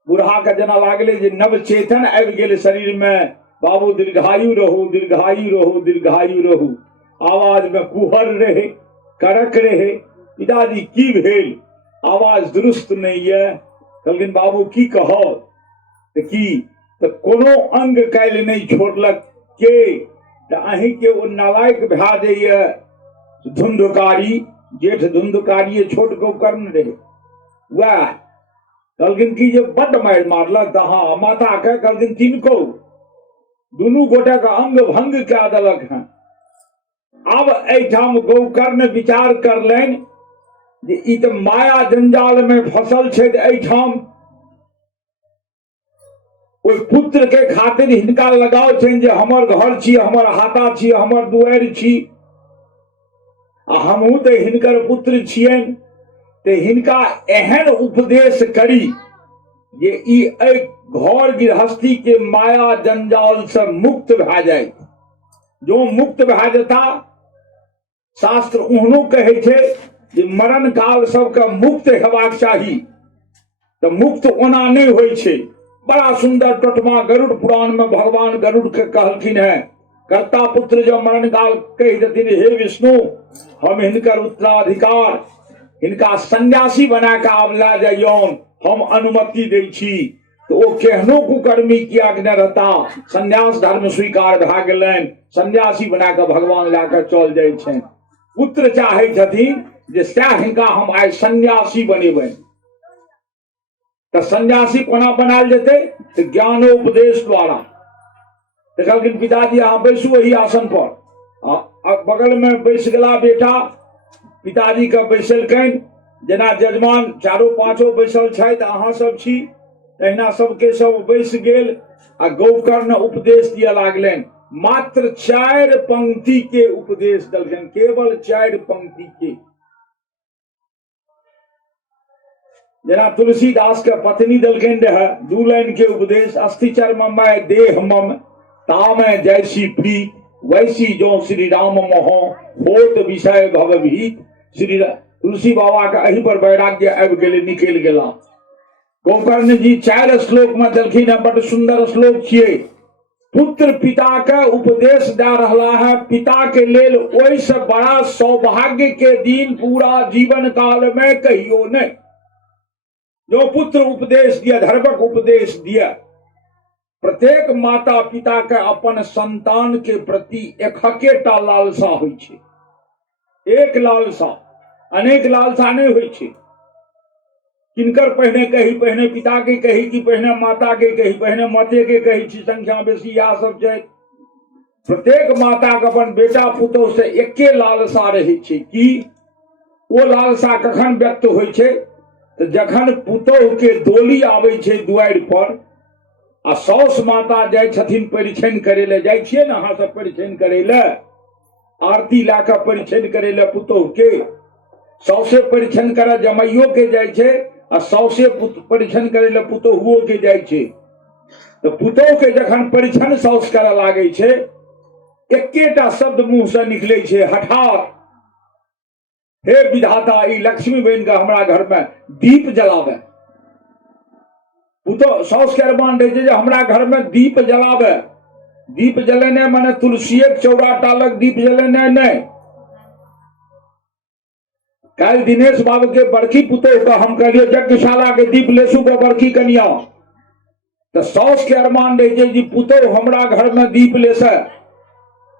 बूढ़ा के जना लागले जे नव चेतन आबि गेल शरीर में, बाबू दीर्घायु रहू, दीर्घायु रहू, दीर्घायु रहू। आवाज में कुहर रहे, कड़क रहे। पिताजी की भेल, आवाज दुरुस्त नहीं है। कहलखिन बाबू की कहब, तो की तो कोनो अंग काल्हि नहीं छोड़लक के, तो अहीं के ओ नालायक भए जाइए धुंधकारी, जेठ धुंधकारी छोट गौकर्ण रहे वह। कहलखिन की जे बड्ड मारि मारलक, तो हाँ माता के कहलखिन किनको, दुनू गोटे का अंग भंग कए देलक हैं। अब एठाम गौकर्ण विचार करलनि जे ई तो माया जंजाल में फंसल छै, एठाम ओहि पुत्र के खातिर हिनका लगाव छनि जे हमर घर छी, हमर हाथा छी, हमर दुआरि छी, आ हमहूँ तो हिनकर पुत्र छियनि। ते हिनका एहन उपदेश करी जे ई घर गृहस्थी के माया जंजाल से मुक्त भए जाए। जो मुक्त भए जेता, शास्त्र ओहनो कहै छै जे मरण काल सबके मुक्त हेबाक चाही, तो मुक्त ओना नहीं होइ छै। बड़ा सुंदर टोटमा गरुड़ पुराण में भगवान गरुड़ के कहलखिन है, कर्ता पुत्र जो मरण काल कह देथिन हे विष्णु, हम हिनकर उत्तराधिकार, हिनका सन्यासी बना के आब ला जाइयौन, हम अनुमति दै छी। तो वो केहनो कुकर्मी किया न रहता, संन्यास धर्म स्वीकार भए गेलनि, सन्यासी बना के भगवान ला के चल जाइ छनि। पुत्र चाहे छथिन जे सएह हिनका हम आइ सन्यासी बनेबनि। तो सन्यासी कोना बनायल जेतै, तो ज्ञानोपदेश द्वारा। तो कहलखिन पिताजी अहाँ बैसू वही आसन पर। बगल में बैस गेला बेटा, पिताजी के बैसलकनि, जेना जजमान चारो पांचो बैसल छथि, अहाँ सब छी, तहिना सबके सब बैस गेल। आ गौकर्ण उपदेश दिया लागलनि। मात्र 4 पंक्ति के उपदेश देलकनि, केवल 4 पंक्ति के। जेना तुलसीदास के पत्नी देलखिन रहे 2 लाइन के उपदेश, अस्थि चर्म में देह मम, तामे जैसी प्रीत, वैसी जो श्री राम मोह, होत विषय भवभीत। श्री तुलसी बाबा के एहि पर वैराग्य आबि गेलै, निकलि गेला। गोकर्ण जी 4 श्लोक में देलखिन है, बड़ सुंदर श्लोक छियै। पुत्र पिता के उपदेश दे रहा है। पिता के लेल ओहि से बड़ा सौभाग्य के दिन पूरा जीवन काल में कहियो नहीं। जो पुत्र उपदेश दिया, धर्मक उपदेश दिया। प्रत्येक माता पिता के अपन संतान के प्रति एकटा लालसा होइ छै। एक लालसा, अनेक लालसा नहीं होइ छै। किनकर पहिने कही, पहिने पिता के कही कि पहिने माता के कही, पहिने माते के कही छी, संख्या बेसी इएह सब छै। प्रत्येक माता के अपन बेटा पुतोह से एके लालसा रहै छै कि ओ लालसा कखन व्यक्त होइ छै तऽ जखन पुतोह के डोली आबै छै दुआरि पर आ साउस माता जाइ छथिन परिछन करे ले, जाइ छियै ने अहाँ सब परिछन करे ले, आरती ला के परिछन करे ले पुतोह के। साउसे परिछन करे जमाइयो के जाइ छै आ साउसे परिछन करे ले पुतोहुओ के जाइ छै। तो पुतोह के जखन परिछन साउस करे लागे छै, एकेटा शब्द मुंह से निकले छै, हठात हे विधाता ई लक्ष्मी बन के हमरा घर में दीप जलावे। पुतोह साउस के अरमान रहे छै जे हमरा घर में दीप जलावे। दीप जलेने माने तुलसीए चौरा टालक दीप जलेने नहीं। कल दिनेश बाबू के बड़की पुतोह का हम कहलिए यज्ञशाला के दीप लेसु को बड़की कन्या, तो साउस के अरमान रहे छै जी पुतोह हमरा घर में दीप लेसे।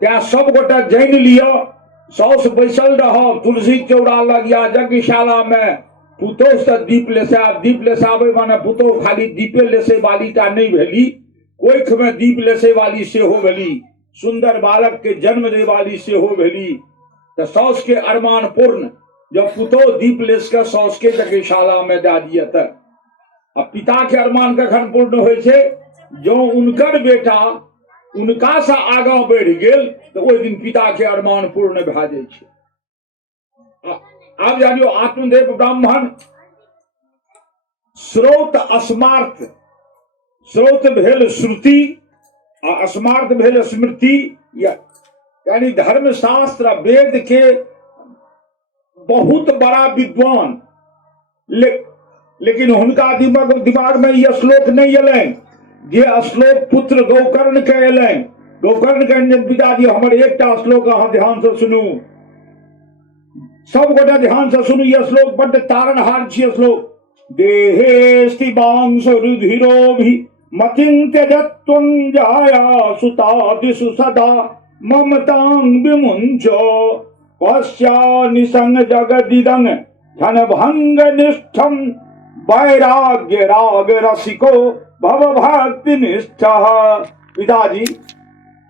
त्या सब गोटा जान लियो, साउस बैसल रह तुलसी चौरा लग या यज्ञशाला में, पुतोह से दीप लेसे। आब दीप लेसाबे माने पुतोह खाली दीपे लेसे वाली टा नहीं भेली, कोख में दीप लेसे वाली सेहो भेली, सुंदर बालक के जन्म दे वाली सेहो भेली। तो साउस के अरमान पूर्ण, जब पुतोह दीप लेस के साउस के यज्ञशाला में दे दिए त अब पिता के अरमान कखन पूर्ण होइ छै जो उनकर बेटा उनका से आगा बढ़ गेल तो ओहि दिन पिता के अरमान पूर्ण भए जाइ छै। आब जानियो आत्मदेव ब्राह्मण स्रोत अस्मार्थ, स्रोत भेल श्रुति आ अस्मार्थ भेल स्मृति, यानी धर्मशास्त्र वेद के बहुत बड़ा विद्वान, लेकिन हुनका दिमाग में यह श्लोक नहीं अलन जे श्लोक पुत्र गौकर्ण के अलन। गौकर्ण के पिताजी हमर एकटा श्लोक अहाँ ध्यान से सुनू, सब गोटा ध्यान से सुनू। यह श्लोक बड्ड तारणहार छियै श्लोक। देहेस्ति वांश रुधिरो भी मतिं त्यजत्वं जाया सुतादिषु सदा ममतां विमुञ्च पश्या निसंग जगदिदं धनभंग निष्ठं वैराग्य राग रसिको भव भक्ति निष्ठा। पिताजी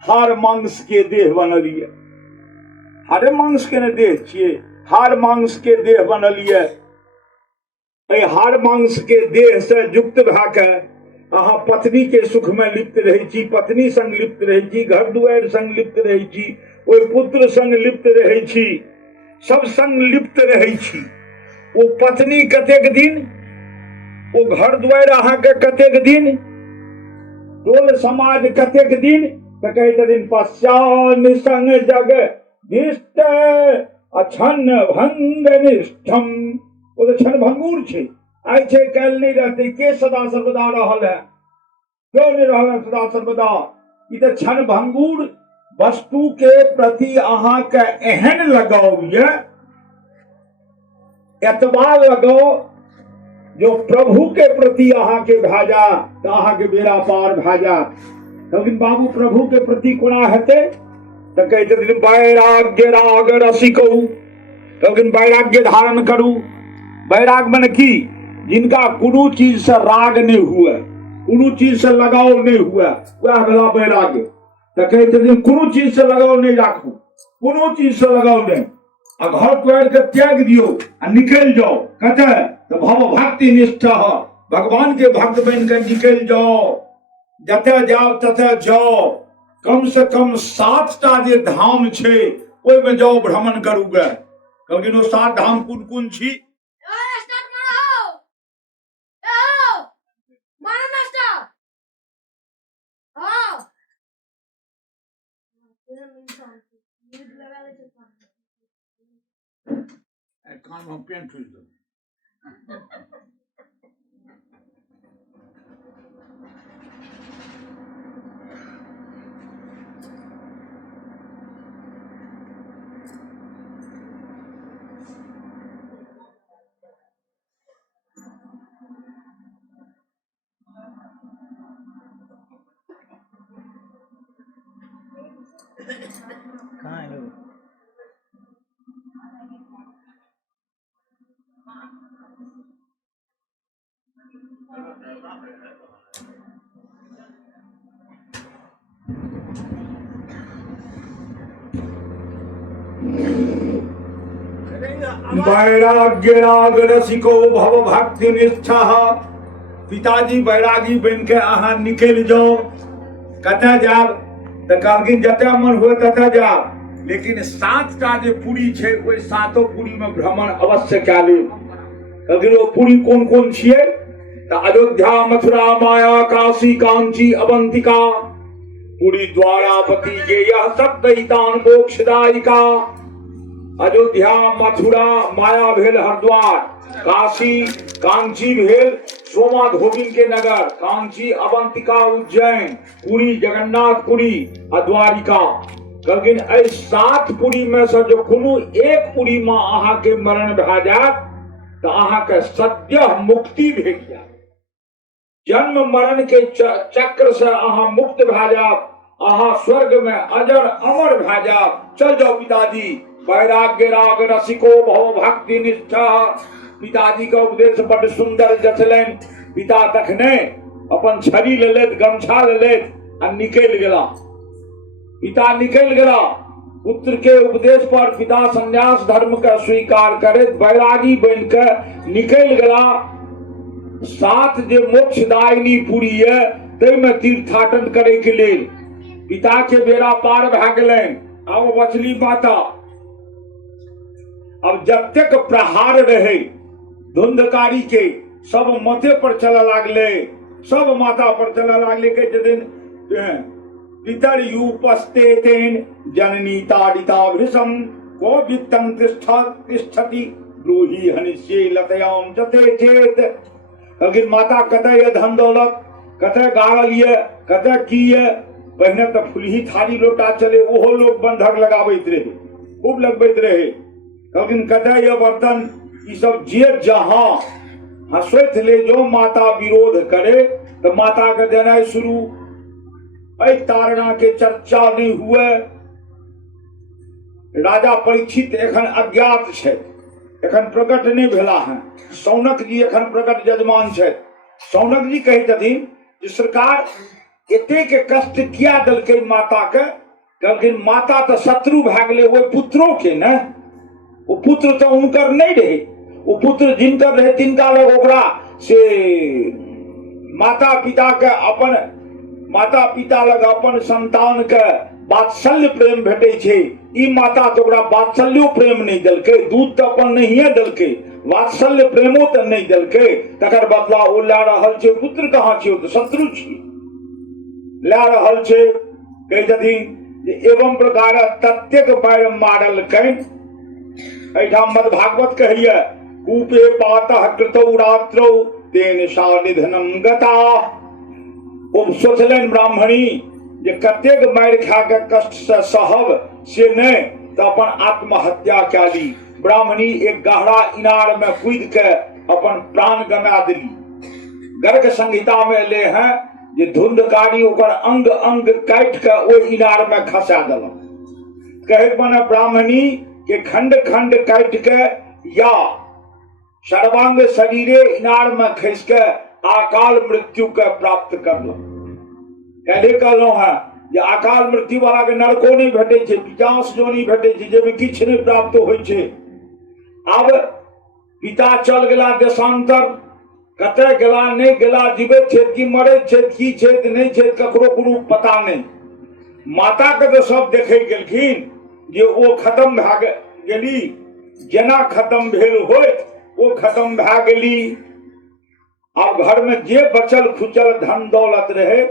हार मांस के देह बनलिए, हरे मांस के ने देह छिए, हार मांस के देह बनलिए। हार मांस के देह से युक्त भए के अहाँ पत्नी के सुख में लिप्त रहे छी, पत्नी संग लिप्त रहे छी, घर दुआरि संग लिप्त रहे छी, ओहि पुत्र संग लिप्त रहे छी, सब संग लिप्त रहे छी। ओ पत्नी कतेक दिन, ओ घर दुआरि अहाँके कतेक दिन, टोल समाज कतेक दिन, तो कहते दिन पश्चान संग जग दिष्ट अछन भंग निष्ठम। वो तो क्षण भंगुर छे, आइ छे काल्हि नहीं रहते, के सदा सर्वदा रहल है, क्यों नहीं रहल है सदा सर्वदा। ई तो क्षण भंगुर वस्तु के प्रति अहाँ के एहन लगाव ये, एतबा लगाव जो प्रभु के प्रति अहाँ के भाजा तो अहाँ के बेड़ा पार भाजा। लेकिन बाबू प्रभु के प्रति कोना हेते तो कहते वैराग्य राग रसिको, लेकिन वैराग्य धारण करू। वैराग मन की, जिनका कोनो चीज से राग नहीं हुए, कोनो चीज से लगाव नहीं हुए, वह भेला वैराग्य। तो कहते कोनो चीज से लगाव नहीं राखू, कोनो चीज से लगाव नहीं, आ घर द्वार के त्याग दियो आ निकल जाओ। कहते तो भव भक्ति निष्ठा, भगवान के भक्त बन कर निकल जाओ, जते जाओ तते जाओ। कम से कम 7टा जे धाम छे ओहि में जाओ भ्रमण करूगे। लेकिन वो 7 धाम कुन कुन छी? कान में पेन ठुस दो। कहाँ है लोग? वैराग्य राग रसिको भव भक्ति निष्ठा। पिताजी बैरागी बन के अहाँ निकल जाओ। कतऽ जाब तऽ कहलखिन जतऽ मन हुए ततऽ जाब, लेकिन 7टा जे पुरी छै ओहि 7 पुरी में भ्रमण अवश्य कए लेब। कहलखिन ओ पुरी कोन कोन छियै तऽ अयोध्या, मथुरा, माया, काशी, कांची, अवंतिका, पुरी, द्वारापति, गेयः सप्तहितान मोक्षदायिका। अयोध्या, मथुरा, माया भेल हरिद्वार, काशी कांची भेल सोमा धोबिन के नगर, कांची अवंतिका उज्जैन, पुरी जगन्नाथपुरी आ द्वारिका। कहलखिन एहि 7 पुरी में से जो कोनो एक पुरी में अहाँ के मरण भए जायत तऽ अहाँ के सद्यः मुक्ति भेट जायत। जन्म मरण के चक्र से अहाँ मुक्त भए जायब, अहाँ स्वर्ग में अजर अमर भए जायब। चल जाओ पिताजी। वैराग्य राग रसिको भव भक्ति निष्ठा। पिताजी का उपदेश बड़ सुंदर जचलनि। पिता तखने अपन छड़ी लेलथि, गमछा लेलथि आ निकलि गेला। पिता निकलि गेला। पुत्र के उपदेश पर पिता संन्यास धर्म का स्वीकार करैत वैरागी बन के निकलि गेला। 7 जे मोक्षदायिनी पुरी है तै में तीर्थाटन करे के लेल पिता के बेड़ा पार भए गेलनि। अब बचली माता। अब जतेक प्रहार रहे धुंधकारी के सब माथे पर चला लागले, सब माथा पर चला लागले के जदिन पितर युपस्तेतेन जननी ताड़िता भृशम को वित्तं तिष्ठति ब्रूहि हनिष्ये लतयाम जते चेत। अगर माता कतय धन दौलत, कतय गाड़ल ये, कतय की ये। पहने तो फुलही थारी लोटा चले, ओहो लोग बंधक लगाबैत रहे, खूब लगबैत रहे। लेकिन कतय ये बर्तन, ई सब जे जहां हंसैत ले जो माता विरोध करे तो माता के देनाइ शुरू। ऐ तारणा के चर्चा नहीं हुए। राजा परीक्षित एखन अज्ञात छै, एखन प्रकट नहीं भेला है। सौनक जी एखन प्रकट जजमान छै। सौनक जी कहे छथिन जे सरकार एते के कष्ट किया दलकै माता के। कहलखिन माता तो शत्रु भए गेलै ओहि पुत्रों के ने। वो पुत्र तो उनकर नहीं रहे, वो पुत्र जिनकर रहे तिनका लग ओकरा से माता पिता के अपन माता पिता लग अपन संतान के वात्सल्य प्रेम भेटे छे। ई माता तो ओकरा वात्सल्यो प्रेम नहीं दलकै, दूध तो अपन नहिए दलकै, वात्सल्य प्रेमो तो नहीं दलकै। तकर बदला ओ लए रहल छै पुत्र कहाँ छै, तो शत्रु छी लए रहल छै। कहै छथिन जे एवं प्रकार तत्यक बैर मारल कहीं। एठाम मद भागवत कहिए कूपे पातः कृतौ रात्रौ तेन सा निधनम गता। ओ सोचलनि ब्राह्मणी जे कतेक मारि खा के कष्ट से सहब से नहीं तो अपन आत्महत्या कए ली। ब्राह्मणी एक गहरा इनार में कूद के अपन प्राण गमा दिली। गर्ग संहिता में ले हैं जे धुंधकारी ओकर अंग अंग काट के ओ इनार में खसा देलक। कहे बने ब्राह्मणी के खंड खंड काट के या सर्वांग शरीरे इनार में खस के अकाल मृत्यु के प्राप्त करलक। पहले कहलहुं है जे अकाल मृत्यु वाला के नरको नहीं भेटे छे, पिचास जो नहीं भेटे छे, जेमे किछ नहीं प्राप्त होय छे। अब पिता चल गेला देशांतर, कतय गेला नहीं गेला, जीवित छे कि मरे छे की छे नहीं छे ककरो कोनो पता नहीं। माता के तो सब देखे गेलखिन जे ओ खत्म भए गेली, जेना खत्म भेल होय ओ खत्म भए गेली। अब घर में जे बचल खुचल धन दौलत रहे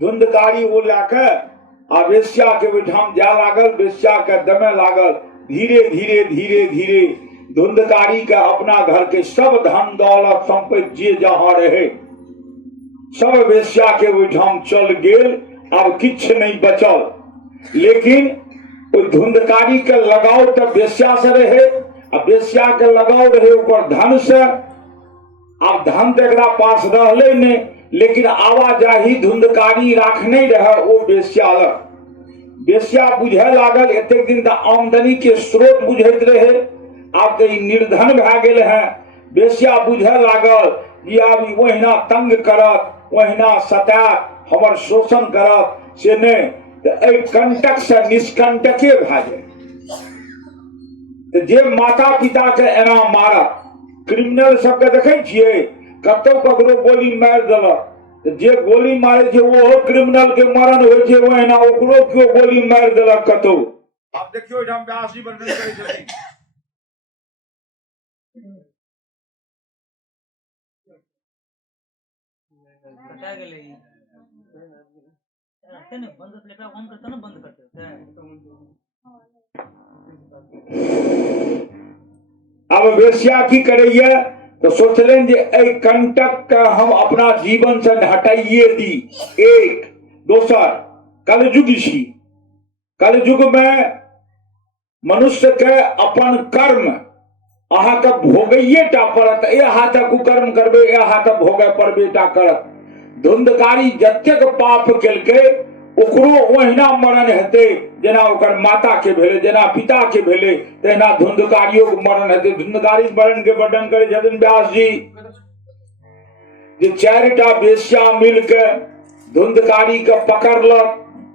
धुंधकारी वो लाके आ वेश्या के ओहिठाम जाय लागल, वेश्या के दमे लागल। धीरे धीरे धीरे धीरे धुंधकारी के अपना घर के सब धन दौलत संपत्ति जे जहां रहे सब वेश्या के ओहिठाम चल गेल। अब किछ नहीं बचल। लेकिन धुंधकारी के लगाव तो वेश्या से रहे, वेश्या के लगाव रहे ऊपर धन से। अब धन तो एकरा पास रहले नहीं, लेकिन आवाजाही धुंधकारी राखने रहे ओ वेश्या लग। बेसिया बुझे लागल, एतेक दिन तऽ आमदनी के स्रोत बुझैत रहे, आब तऽ ई निर्धन भए गेल है। बेसिया बुझे लागल कि आब ई ओहिना तंग करत, ओहिना सतायत, हमर शोषण करत, से नहि तऽ एहि कंटक से निष्कंटके भए जाय। तऽ जे माता पिता के एना मारत, क्रिमिनल सबके देखै छियै, कतौ ककरो गोली मारि देलक, तऽ जे गोली मारे छै ओहो क्रिमिनल के मरण होइ छै, ओहिना ओकरो केओ गोली मारि देलक कतौ। आब देखियौ एहिठाम व्यास जी वर्णन करै छथिन, कटा गेलै ई। ते ने बंद कर, एकरा ऑन करता ना, बंद करते अब वेश्या की करैया तो सोचलें जे एहि कंटक के हम अपना जीवन से हटाइए दी। एक दोसर कलयुग छी, कलयुग में मनुष्य के अपन कर्म अहाँके भोगैये टा पड़त। ए हाथे कुकर्म करबे, ए हाथे भोगे पड़बे टा करत। धुंधकारी जतेक पाप केलकै ओकरो ओहिना मरण हेतै जेना ओकर माता के भेलै, जेना पिता के भेलै, तहिना धुंधकारियों के मरण हेतै। धुंधकारी मरण के वर्णन करै छथिन व्यास जी जे 4टा बेश्या मिलके धुंधकारी के पकड़लक,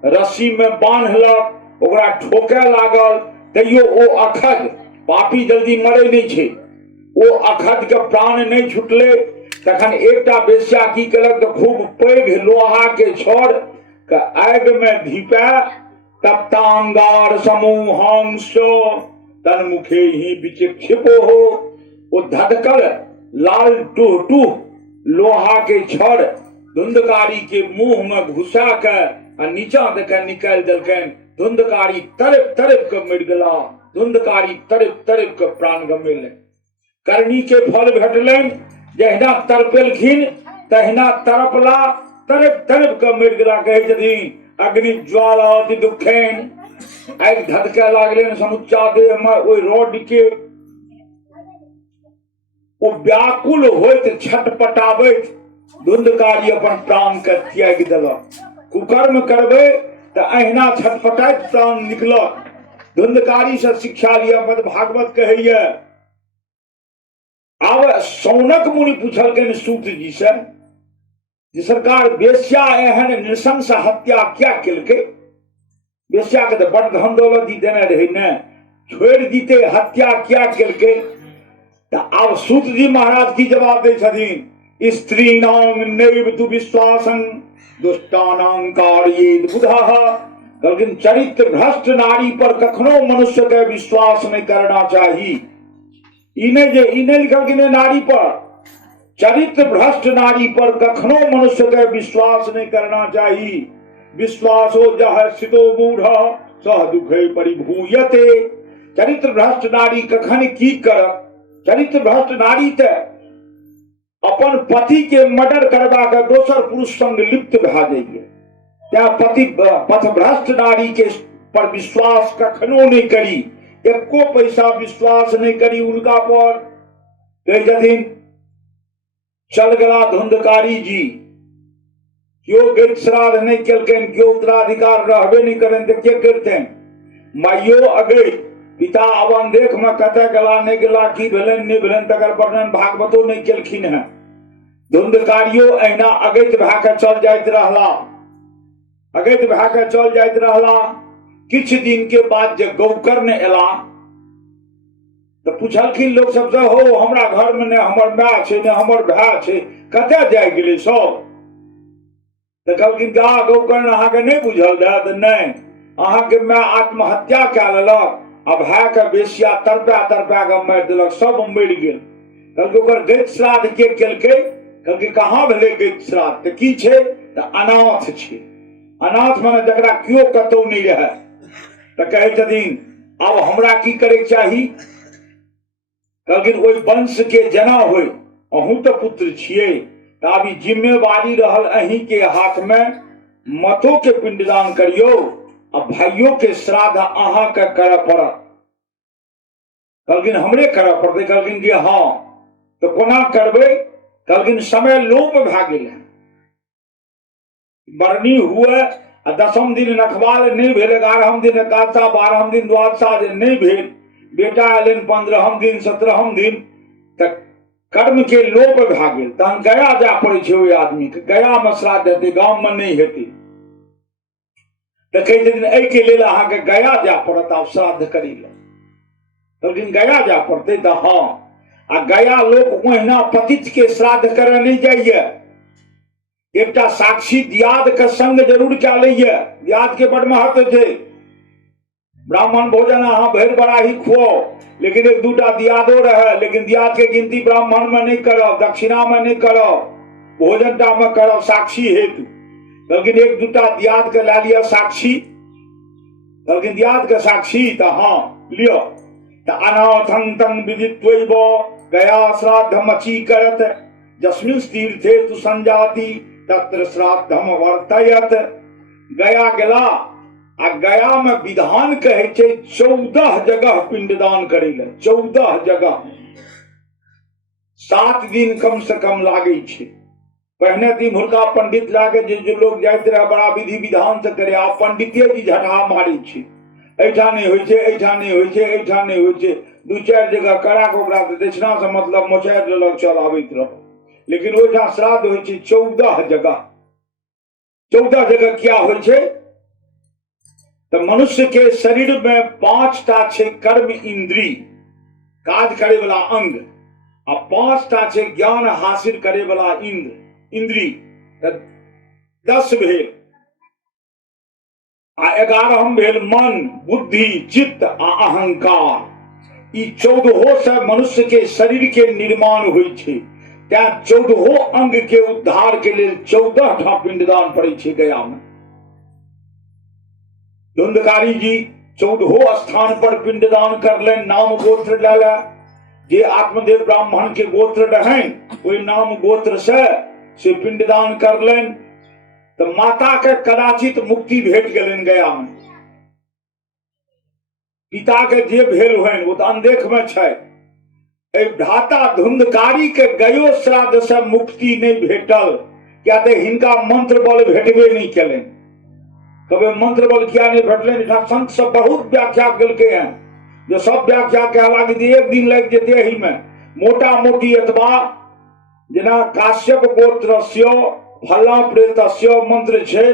रस्सी में बांधलक, ओकरा ठोके लागल, तैयो ओ अखद, पापी जल्दी मरे नहीं छे, ओ अखद के प्राण नहीं छुटले। तखन एकटा बेश्या की केलक तऽ खूब पैघ लोहा के छड़ के आगि में धीपे, तप्तांगार समूहांश तन्मुखे ही विचिक्षिपो हो। वो धधकल लाल टूह टूह लोहा के छड़ धुंधकारी के मुंह में घुसा के आ नीचा देके निकाल देलकैन। धुंधकारी तरफ तरफ के मर गेला, धुंधकारी तरफ तरफ के प्राण गमेलनि। करनी के फल भेटलनि, जहिना तरपेलखिन तहिना तरपला, तरफ तरफ के मर गेला। कहै छथिन अग्नि ज्वाला अति दुखेन, आगि धधके लागलनि समुच्चा देह में। ओहि रॉड के ओ व्याकुल होइत छटपटाबैत धुंधकारी अपन प्राण के त्याग देलक। कुकर्म करबै तऽ अहिना छटपटाइत प्राण निकलत। धुंधकारी से शिक्षा लिया पद भागवत कहैया। आब सौनक मुनि पूछलखिन सूत जी से जे सरकार बेश्या एहन नृशंस हत्या क्या केलकै? बेश्या के तो बड़ धन दौलत दी देने रहे ने, छोड़ दीते, हत्या क्या केलकै? तो आब सूत जी महाराज की जवाब दे छथिन, स्त्री नाम नैव तु विश्वासं दुष्टानां कारयेत बुधः। कहलखिन चरित्र भ्रष्ट नारी पर कखनो मनुष्य के विश्वास नहीं करना चाहिए। इन्हें लिखलखिन नारी पर, चरित्र भ्रष्ट नारी पर कखनो मनुष्य के विश्वास नहीं करना चाहिए। विश्वासो जह स्थितो मूढ़ सह दुखे परिभूयते। चरित्र भ्रष्ट नारी कखन की करत? चरित्र भ्रष्ट नारी ते अपन पति के मर्डर करवा के दोसर पुरुष संग लिप्त भए जाइए। त्या पति पथभ्रष्ट नारी के पर विश्वास कखनो नहीं करी, एको पैसा विश्वास नहीं करी उनका पर। कह छथिन चल गला धुंधकारी जी, क्यों गृह श्राद्ध नहीं केलकन, क्यों उत्तराधिकार रहबे नहीं करें तो क्या करते? माइयो अगई, पिता अवन देख में कते गला नहीं गला, की भेलन नहीं भेलन तकर वर्णन भागवतो नहीं केलखिन है। धुंधकारियो अहिना अगैत भए के चल जाइत रहला, अगैत भए के चल जाइत रहला। किछ दिन के बाद जे गौकर्ण एला तो पूछलखिन लोग सबसे, हो हमरा घर में ने हमर माय छै ने हमर भाय छै, कते जाय गेलै सब? तो कहलखिन गा गौकर्ण अहाँ के नहीं बुझल रहे? तो नहीं, अहाँ के माय आत्महत्या कए लेलक, अब भाय के बेसिया तरपा तरपा के मारि देलक, सब मरि गेल। कहलकै ओकर गैत श्राद्ध के केलकै? कहलकै कहाँ भेलै गैत श्राद्ध? तो की छै? तो अनाथ छै। अनाथ माने जकरा केओ कतौ नहीं रहे। तो कहै छथिन अब हमरा की करे चाही? कहलखिन ओहि वंश के जना होय, अहूँ तो पुत्र छियै, तो आब जिम्मेवारी रहल अहीं के हाथ में, मतो के पिंडदान करियो, अब भाइयों के श्राद्ध अहाँ के करऽ पड़त। कहलखिन हमरे करऽ पड़तै? कहलखिन जे हाँ। तो कोना करबै? कहलखिन समय लोप भए गेल है, बरनी हुए आ 10म दिन रखवाल नहीं भेल, 11म दिन एकादशा, 12म दिन द्वादशा जे नहीं भेल, बेटा एलन 15म दिन 17म दिन, तक कर्म के लोप भए गेल, तहन गया जाय पड़ै छै ओहि आदमी के। गया में श्राद्ध हेतै, गाम में नहीं हेतै। तऽ कहै छथिन एहिके लेल अहाँके गया जाय पड़त आब श्राद्ध करै लए। तब दिन गया जाय पड़तै। तऽ हाँ, आ गया लोक ओहिना पतित के श्राद्ध करऽ नहीं जाइए, एकटा साक्षी दियाद के संग जरूर कए लैए। दियाद के बड़ महत्व छै। ब्राह्मण भोजन अहाँ भरि बड़ाही खुआओ, लेकिन 1-2टा दियादो रहे, लेकिन दियाद के गिनती ब्राह्मण में नहीं करब, दक्षिणा में नहीं करब, भोजन टा में करब साक्षी हेतु। लेकिन 1-2टा दियाद के ला लिया साक्षी, लेकिन दियाद के साक्षी तो हाँ लियो। तो अनाथं तं विदित्वैव गया श्राद्धमचि करत, जस्मिन् तीर्थे तु संजाति तत्र श्राद्धम वर्तयत। गया गेला, आ गया में विधान कहे छै 14 जगह पिंडदान करे ले। 14 जगह 7 दिन कम से कम लागे छै। पहने दिन हुनका पंडित लागे, जो लोग जाइत रहे बड़ा विधि विधान से करे, आब पंडिते जी झटहा मारे छै। ऐठा नहीं होय छै, ऐठा नहीं होय छै, ऐठा नहीं होय छै। 2-4 जगह करा के ओकरा दक्षिणा से मतलब मोचार लेलक, चल आबैत रह। लेकिन ओठा श्राद्ध होय छै 14 जगह। 14 जगह क्या होय छै? तो मनुष्य के शरीर में 5टा छै कर्म इंद्री, काज करे वाला अंग, आ 5टा छै ज्ञान हासिल करे वाला इंद्री, 10 भेल। आ 11म भेल मन, बुद्धि, चित्त आ अहंकार। ई 14 से मनुष्य के शरीर के निर्माण होय छै। त्या 14 अंग के उद्धार के लिए 14 टा पिंडदान पड़े छै गया में। धुंधकारी जी 14 स्थान पर पिंडदान करले, नाम गोत्र लाला। जे आत्मदेव ब्राह्मण के गोत्र रहन, कोई नाम गोत्र से पिंडदान करलन। तो माता के कदाचित मुक्ति भेट गेलन गया में। पिता के जे भेल होन वो तो अनदेख में छै। धाता धुंधकारी के गयो श्राद्ध से मुक्ति नहीं भेटल, क्या ते हिनका मंत्र बल भेटबे नहीं केलन। कभी मंत्र बल क्या नहीं भेटले? संत सब बहुत व्याख्या करके हैं, जो सब व्याख्या कहला कि 1 दिन लग जेते ही में। मोटा मोटी अथवा जेना काश्यप गोत्रस्य फल्ला प्रेतस्य मंत्र छे।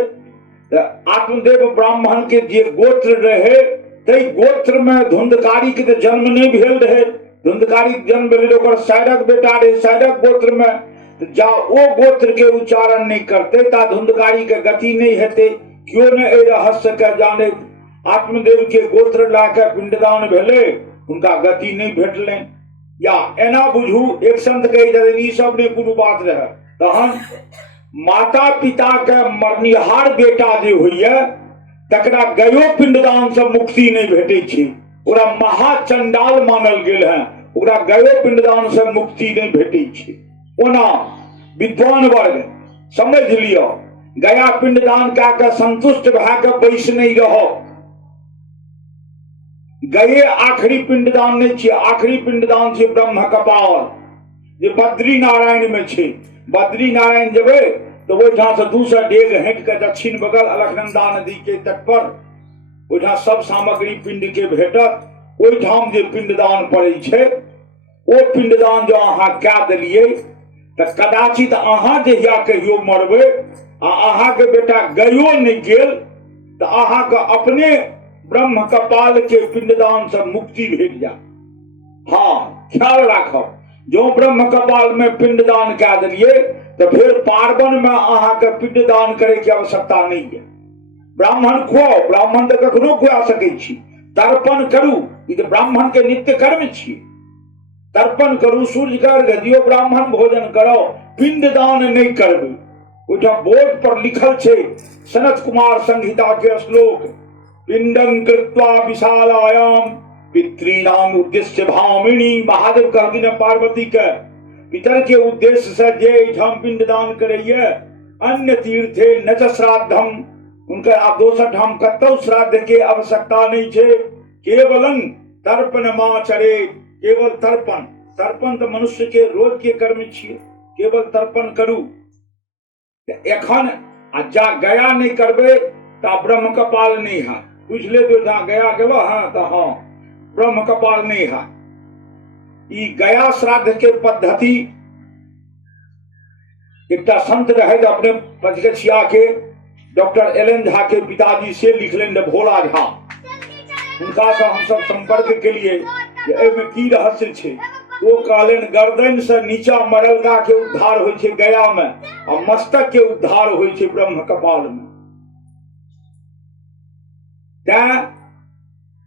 आत्मदेव ब्राह्मण के जे गोत्र रहे, तई गोत्र में धुंधकारी के तो जन्म नहीं भेल रहे। धुंधकारी जन्म भेल ओकर साइडक बेटा रहे, साइडक गोत्र में। तो जा ओ गोत्र के उच्चारण नहीं करते ता धुंधकारी के गति नहीं हेते। क्यों न ए रहस्य के जाने? आत्मदेव के गोत्र लाके पिंडदान भेले, उनका गति नहीं भेटले। या एना बुझू, एक संत कही जाते ई सब ने कोनो बात रहे। तहन माता पिता के मरनिहार बेटा जे होइए, तकरा गयो पिंडदान से मुक्ति नहीं भेटे छै। ओकरा महाचंडाल मानल गेल है, ओकरा गयो पिंडदान से मुक्ति नहीं भेटे छै। ओना विद्वान वर्ग समझ लियो, गया पिंडदान के संतुष्ट भए के बैस नहीं रहो। गए आखिरी पिंडदान नहीं छै। आखिरी पिंडदान छै ब्रह्म कपाल, जे बद्री नारायण में छै। बद्री नारायण जेबे तो ओहिठाम से 200 डेग हट के दक्षिण बगल अलकनंदा नदी के तट पर ओहिठाम सब सामग्री पिंड के भेटत। ओहिठाम जे पिंडदान पड़े छै, ओ पिंडदान जो अहाँ कए देलिए तो कदाचित अहाँ जहिया कहियो मरबे आ अहाँ के बेटा गयो नहीं गेल, तो अहाँ के अपने ब्रह्म कपाल के पिंडदान से मुक्ति भेट जाए। हाँ, ख्याल राखब, जो ब्रह्म कपाल में पिंडदान कह दिलिए तो फिर पार्वन में अहाँ के पिंडदान करे की आवश्यकता नहीं है। ब्राह्मण खुआओ, ब्राह्मण तो कखनो खुआ सकै छी। तर्पण करू, ई तो ब्राह्मण के नित्य कर्म छियै। तर्पण करू, सूर्य के अर्घ दियो, ब्राह्मण भोजन करो, पिंडदान नहीं करबे। ओहिठाम बोर्ड पर लिखल छै, सनत कुमार संहिता के श्लोक, पिंडं कृत्वा विशालायाम पितृणाम उद्देश्य भामिनी। महादेव कह दिन पार्वती के पितर के उद्देश्य से जे एठाम पिंडदान करैये, अन्य तीर्थे न च श्राद्धम, उनके आप दोसर ठाम कतौ श्राद्ध के आवश्यकता नहीं छै। केवलं तर्पण माचरे, केवल तर्पण। तर्पण तो मनुष्य के रोज के कर्म छियै, केवल तर्पण करू। एखन जा गया नहीं करबे ता ब्रह्म कपाल नहीं है। पूछ ले तो जहाँ गया के वो, हाँ तो हाँ ब्रह्म कपाल नहीं है। ई गया श्राद्ध के पद्धति एक संत रहे अपने पचगछिया के डॉक्टर एलन झा के पिताजी से लिख लें भोला झा, उनका से हम सब संपर्क के लिए एमे की रहस्य छे। वो कहलन गर्दन से नीचा मरलका के उद्धार होय छे गया में, और मस्तक के उद्धार होय छे ब्रह्म कपाल में। त्या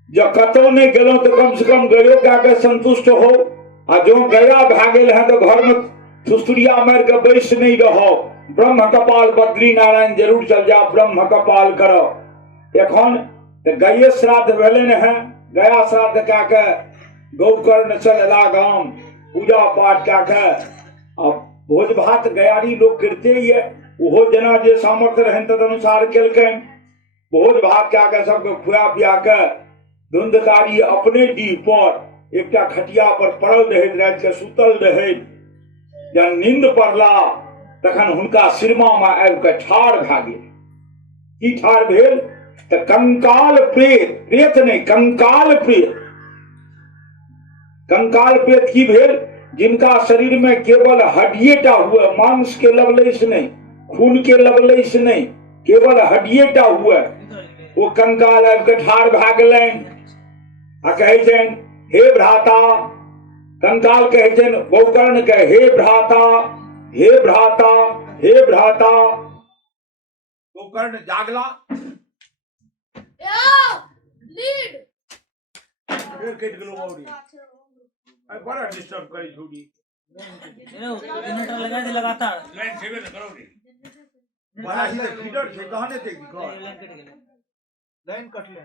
जो कतौ नहीं गेलो तो कम से कम गयो क्या के संतुष्ट हो, आ जो गया भाग गेल है तो घर में सुस्तुरिया मार के बैस नहीं रहो। ब्रह्म कपाल बद्री नारायण जरूर चल जाओ, ब्रह्म कपाल करो। एखन तो गये श्राद्ध भेलन है, गया श्राद्ध क्या के गौकर्ण चलला गाम पूजा पाठ क्या के अब भोज भात गयारी लोग करते ही है। वो जना जे सामर्थ्य रहन तदनुसार केलकन भोज भात क्या के सबके खुआ पिया के धुंधकारी अपने डी पर एकटा खटिया पर पड़ल रहे, रात के सुतल रहे। जब नींद पड़ला तखन हुनका सिरमा में आबि के ठाढ़ भए गेल। की ठाढ़ भेल तो कंकाल प्रेत, प्रेत नहीं कंकाल प्रेत। कंकाल प्रेत की भेल जिनका शरीर में केवल हड्डियेटा हुए, मांस के लवलेश नहीं, खून के लवलेश नहीं, केवल हड्डियेटा हुए, वो कंकाल आबि के ठाढ़ भए गेलनि आ कहै छनि हे भ्राता। कंकाल कहै छनि गौकर्ण के हे भ्राता, हे भ्राता, हे भ्राता। गौकर्ण जागला, फिर कट गेलो औरी आई बड़ा डिस्टर्ब करी छोड़ी। जनरेटर लगा दे लगातार लाइन सेवे न करो रे, बड़ा ही फीडर छे कहने ते की कर लाइन कट गेल, लाइन कट ले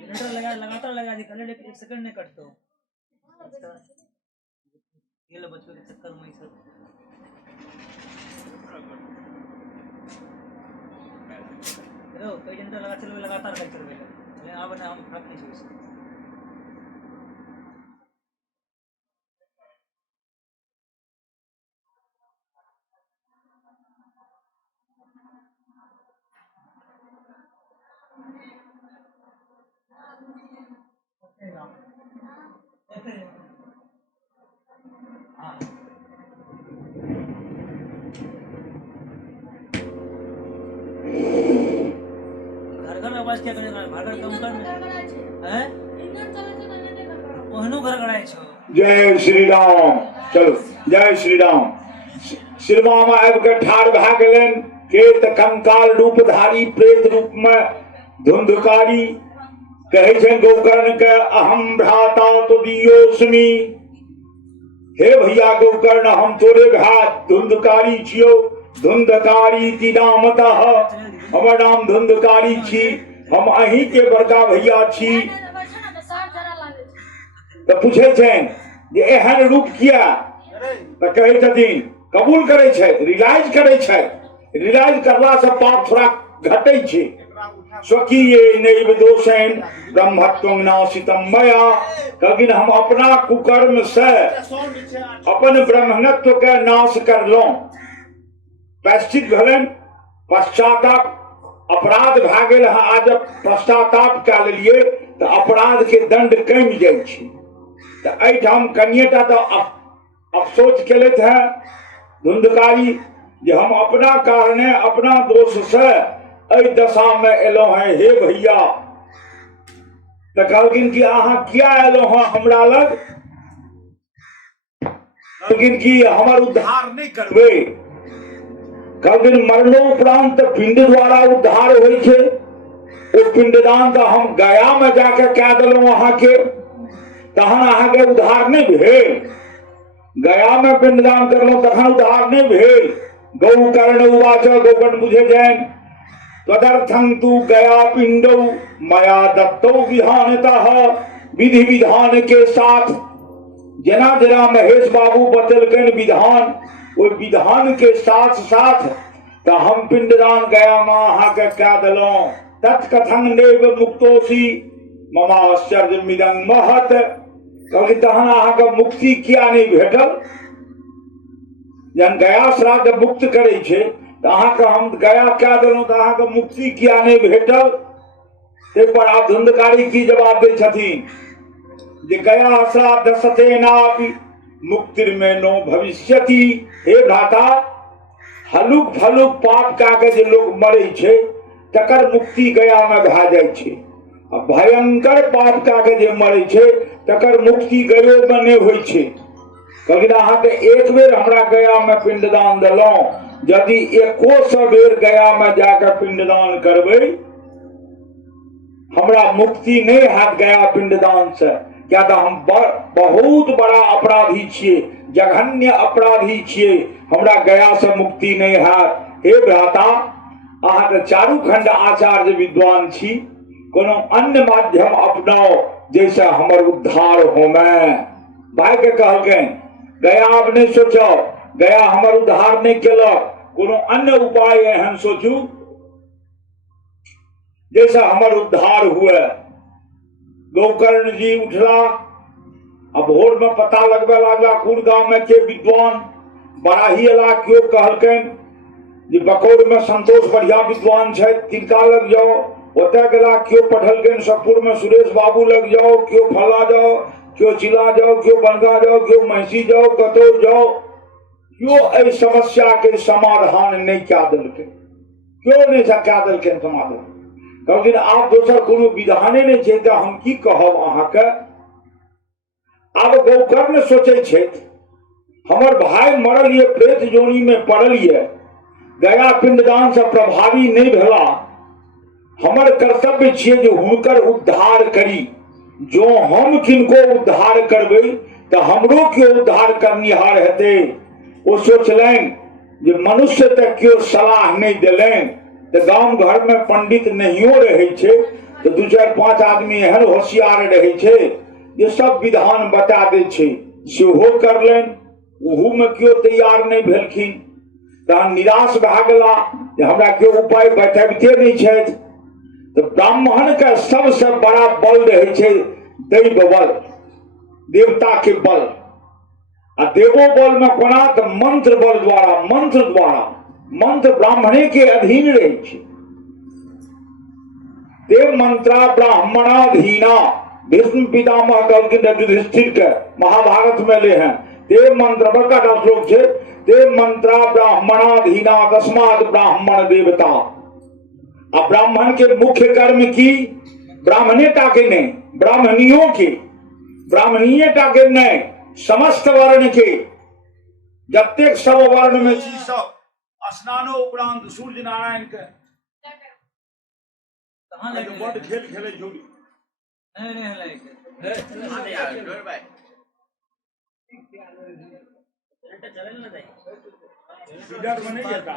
जनरेटर लगा लगातार लगा दी, कल एक सेकंड नहीं कटतो। ये लो बच्चों के चक्कर में सब रो कई जनरेटर लगा चलवे लगातार कर चलवे लेकिन अब ना हम फर्क नहीं सोच। घर आवाज क्या करेगा, भागर कम कर हैं ओहनो घर गड़ाय छो। जय श्री राम। चलो जय श्री राम। सिरमा में आबि के ठाढ़ भए गेलनि केत कंकाल रूपधारी प्रेत रूप में धुंधकारी। कहै छनि गौकर्ण के अहम भ्राता तुदियोस्मि। हे भैया गौकर्ण हम तोरे भात धुंधकारी छियो, धुंधकारी की नामतः हमर नाम धुंधकारी छी, हम अहीं के बड़का भैया छी। तो पूछे छनि जे एहन रूप किया, तो कहै छथिन कबूल करे छथि, रियलाइज करे छथि। रियलाइज करला से पाप थोड़ा घटै छै। स्वकीय नैव दोषेन ब्रह्मत्वं नाशितम मया। कहलखिन हम अपना कुकर्म से अपन ब्रह्मणत्व के नाश करलौं। पैश्चित भेलनि, पश्चाताप अपराध भए गेल है। आज पश्चाताप कए लेलियै तो अपराध के दंड कमि जाइ छै। तो एहिठाम कनिएटा तो अफसोच केलथि है धुंधकारी जे हम अपना कारणे अपना दोष से एहि दशा में एलहुं हैं। हे भैया तो कहलखिन कि अहाँ किया एलहुं हैं हमरा लग? कहलखिन कि हमर उद्धार नहीं करबै। कहलखिन मरलो उपरांत पिंड द्वारा उद्धार होइ छै। ओ पिंडदान तो हम गया में जाके कह देलहुं अहाँ के, तहन अहाँ के उद्धार नहीं भेल। गया में पिंडदान करलहुं तखन उद्धार नहीं भेल। गौकर्ण उवाच, गौकर्ण बुझे जाइन तदर्थं तु गया पिंडौ मया दत्तौ विधानतः। विधि विधान के साथ जना जना महेश बाबू बतेलकन विधान, वो विधान के साथ साथ तो हम पिंडदान गया में अहाँ के कह देलहुं। तत्कथं नैव मुक्तोसी ममाश्चर्य मिदं महत। कहलखिन तहन अहाँ के मुक्ति किया नहीं भेटल? जन गया श्राद्ध मुक्त करे छे तो अहाँके हम गया कह देलहुँ तो अहाँके मुक्ति किया नहीं भेटल। ते पर आप धुंधकारी की जवाब दे छथिन जे गया श्राद्धसते नापि मुक्तिर्मेनो भविष्यति। हे भ्राता, हलुक फलुक पाप कए के जे लोग मरै छै तकर मुक्ति गया में भए जाइ छै, आ भयंकर पाप कए के जे मरै छै तकर मुक्ति गयो में नहि होइ छै। कहलखिन अहाँके एक बेर हमरा गया में पिंडदान देलहुँ, यदि एको सौ बेर गया में जाकर पिंडदान करबै हमरा मुक्ति नहीं हैत गया पिंडदान से। क्या तो हम बहुत बड़ा अपराधी छियै, जघन्य अपराधी छियै, हमरा गया से मुक्ति नहीं हैत। हे भ्राता, अहाँ तो चारू खंड आचार्य विद्वान छी, कोनो अन्य माध्यम अपनाओ जैसे हमर उद्धार होमे। भाई के कहलकैन गया अब नहीं सोचो, गया हमर उद्धार नहीं केलक, कोनो अन्य उपाय एहन सोचू जैसे हमर उद्धार हुए। गोकर्ण जी उठला, अब भोर में पता लगबे लागला कोन गांव में के विद्वान। बराही अला क्यों कहलकैन जे बकौर में संतोष बढ़िया विद्वान छै, तिनका लग जाओ। ओतय गेला, क्यों पढ़लकैन सपुर में सुरेश बाबू लग जाओ, क्यों फला जाओ, क्यों चिला जाओ, क्यों बनगा जाओ, क्यों महिषी जाओ, कतौ जाओ, क्यों एहि समस्या के समाधान नहीं क्या देलकै, क्यों नहीं क्या देलकै समाधान। कहलखिन आब दोसर कोनो विधाने नहीं छै तऽ हम की कहब अहाँके। आब गोकर्ण सोचै छथि हमर भाई मरल ये, प्रेत जोनी में पड़ल ये, गया पिंडदान से प्रभावी नहीं भेला, हमर कर्तव्य छियै जे हुनकर उद्धार करी। जो हम किनको उद्धार करबै तऽ हमरो केओ उद्धार करनिहार हेतै। ओ सोचलनि जे मनुष्य तक केओ सलाह नहीं देलनि तऽ गांव घर में पंडित नहियो रहै छै तऽ दू चारि पांच आदमी एहन होशियार रहै छै जे सब विधान बता दै छै, सेहो करलनि। ओहू में केओ तैयार नहीं भेलखिन। तहन निराश भए गेला जे हमरा केओ उपाय बताबिते नहीं छथि। तो ब्राह्मण का सबसे बड़ा बल रहे छे दैव बल, देवता के बल। आ देवो बल में कोना तो मंत्र बल द्वारा, मंत्र ब्राह्मणे के अधीन रहे छे। देव मंत्रा ब्राह्मणाधीना, भीष्म पितामह कहलखिन युधिष्ठिर के महाभारत में ले हैं। देव मंत्र बड़का श्लोक छे, देव मंत्रा ब्राह्मणाधीना तस्मात् ब्राह्मण देवता। अब ब्राह्मण के मुख्य कर्म की ब्राह्मणेता के नहीं, ब्राह्मणियों के, ब्राह्मणीयता के नहीं, समस्त वर्ण के जतेक सब वर्ण में छी सब स्नानो उपरांत सूर्य नारायण के कहां लगे बड़ खेल खेले झूठी नहीं लगे यार जोर भाई घंटा चले ना जाए सीधर में नहीं जाता।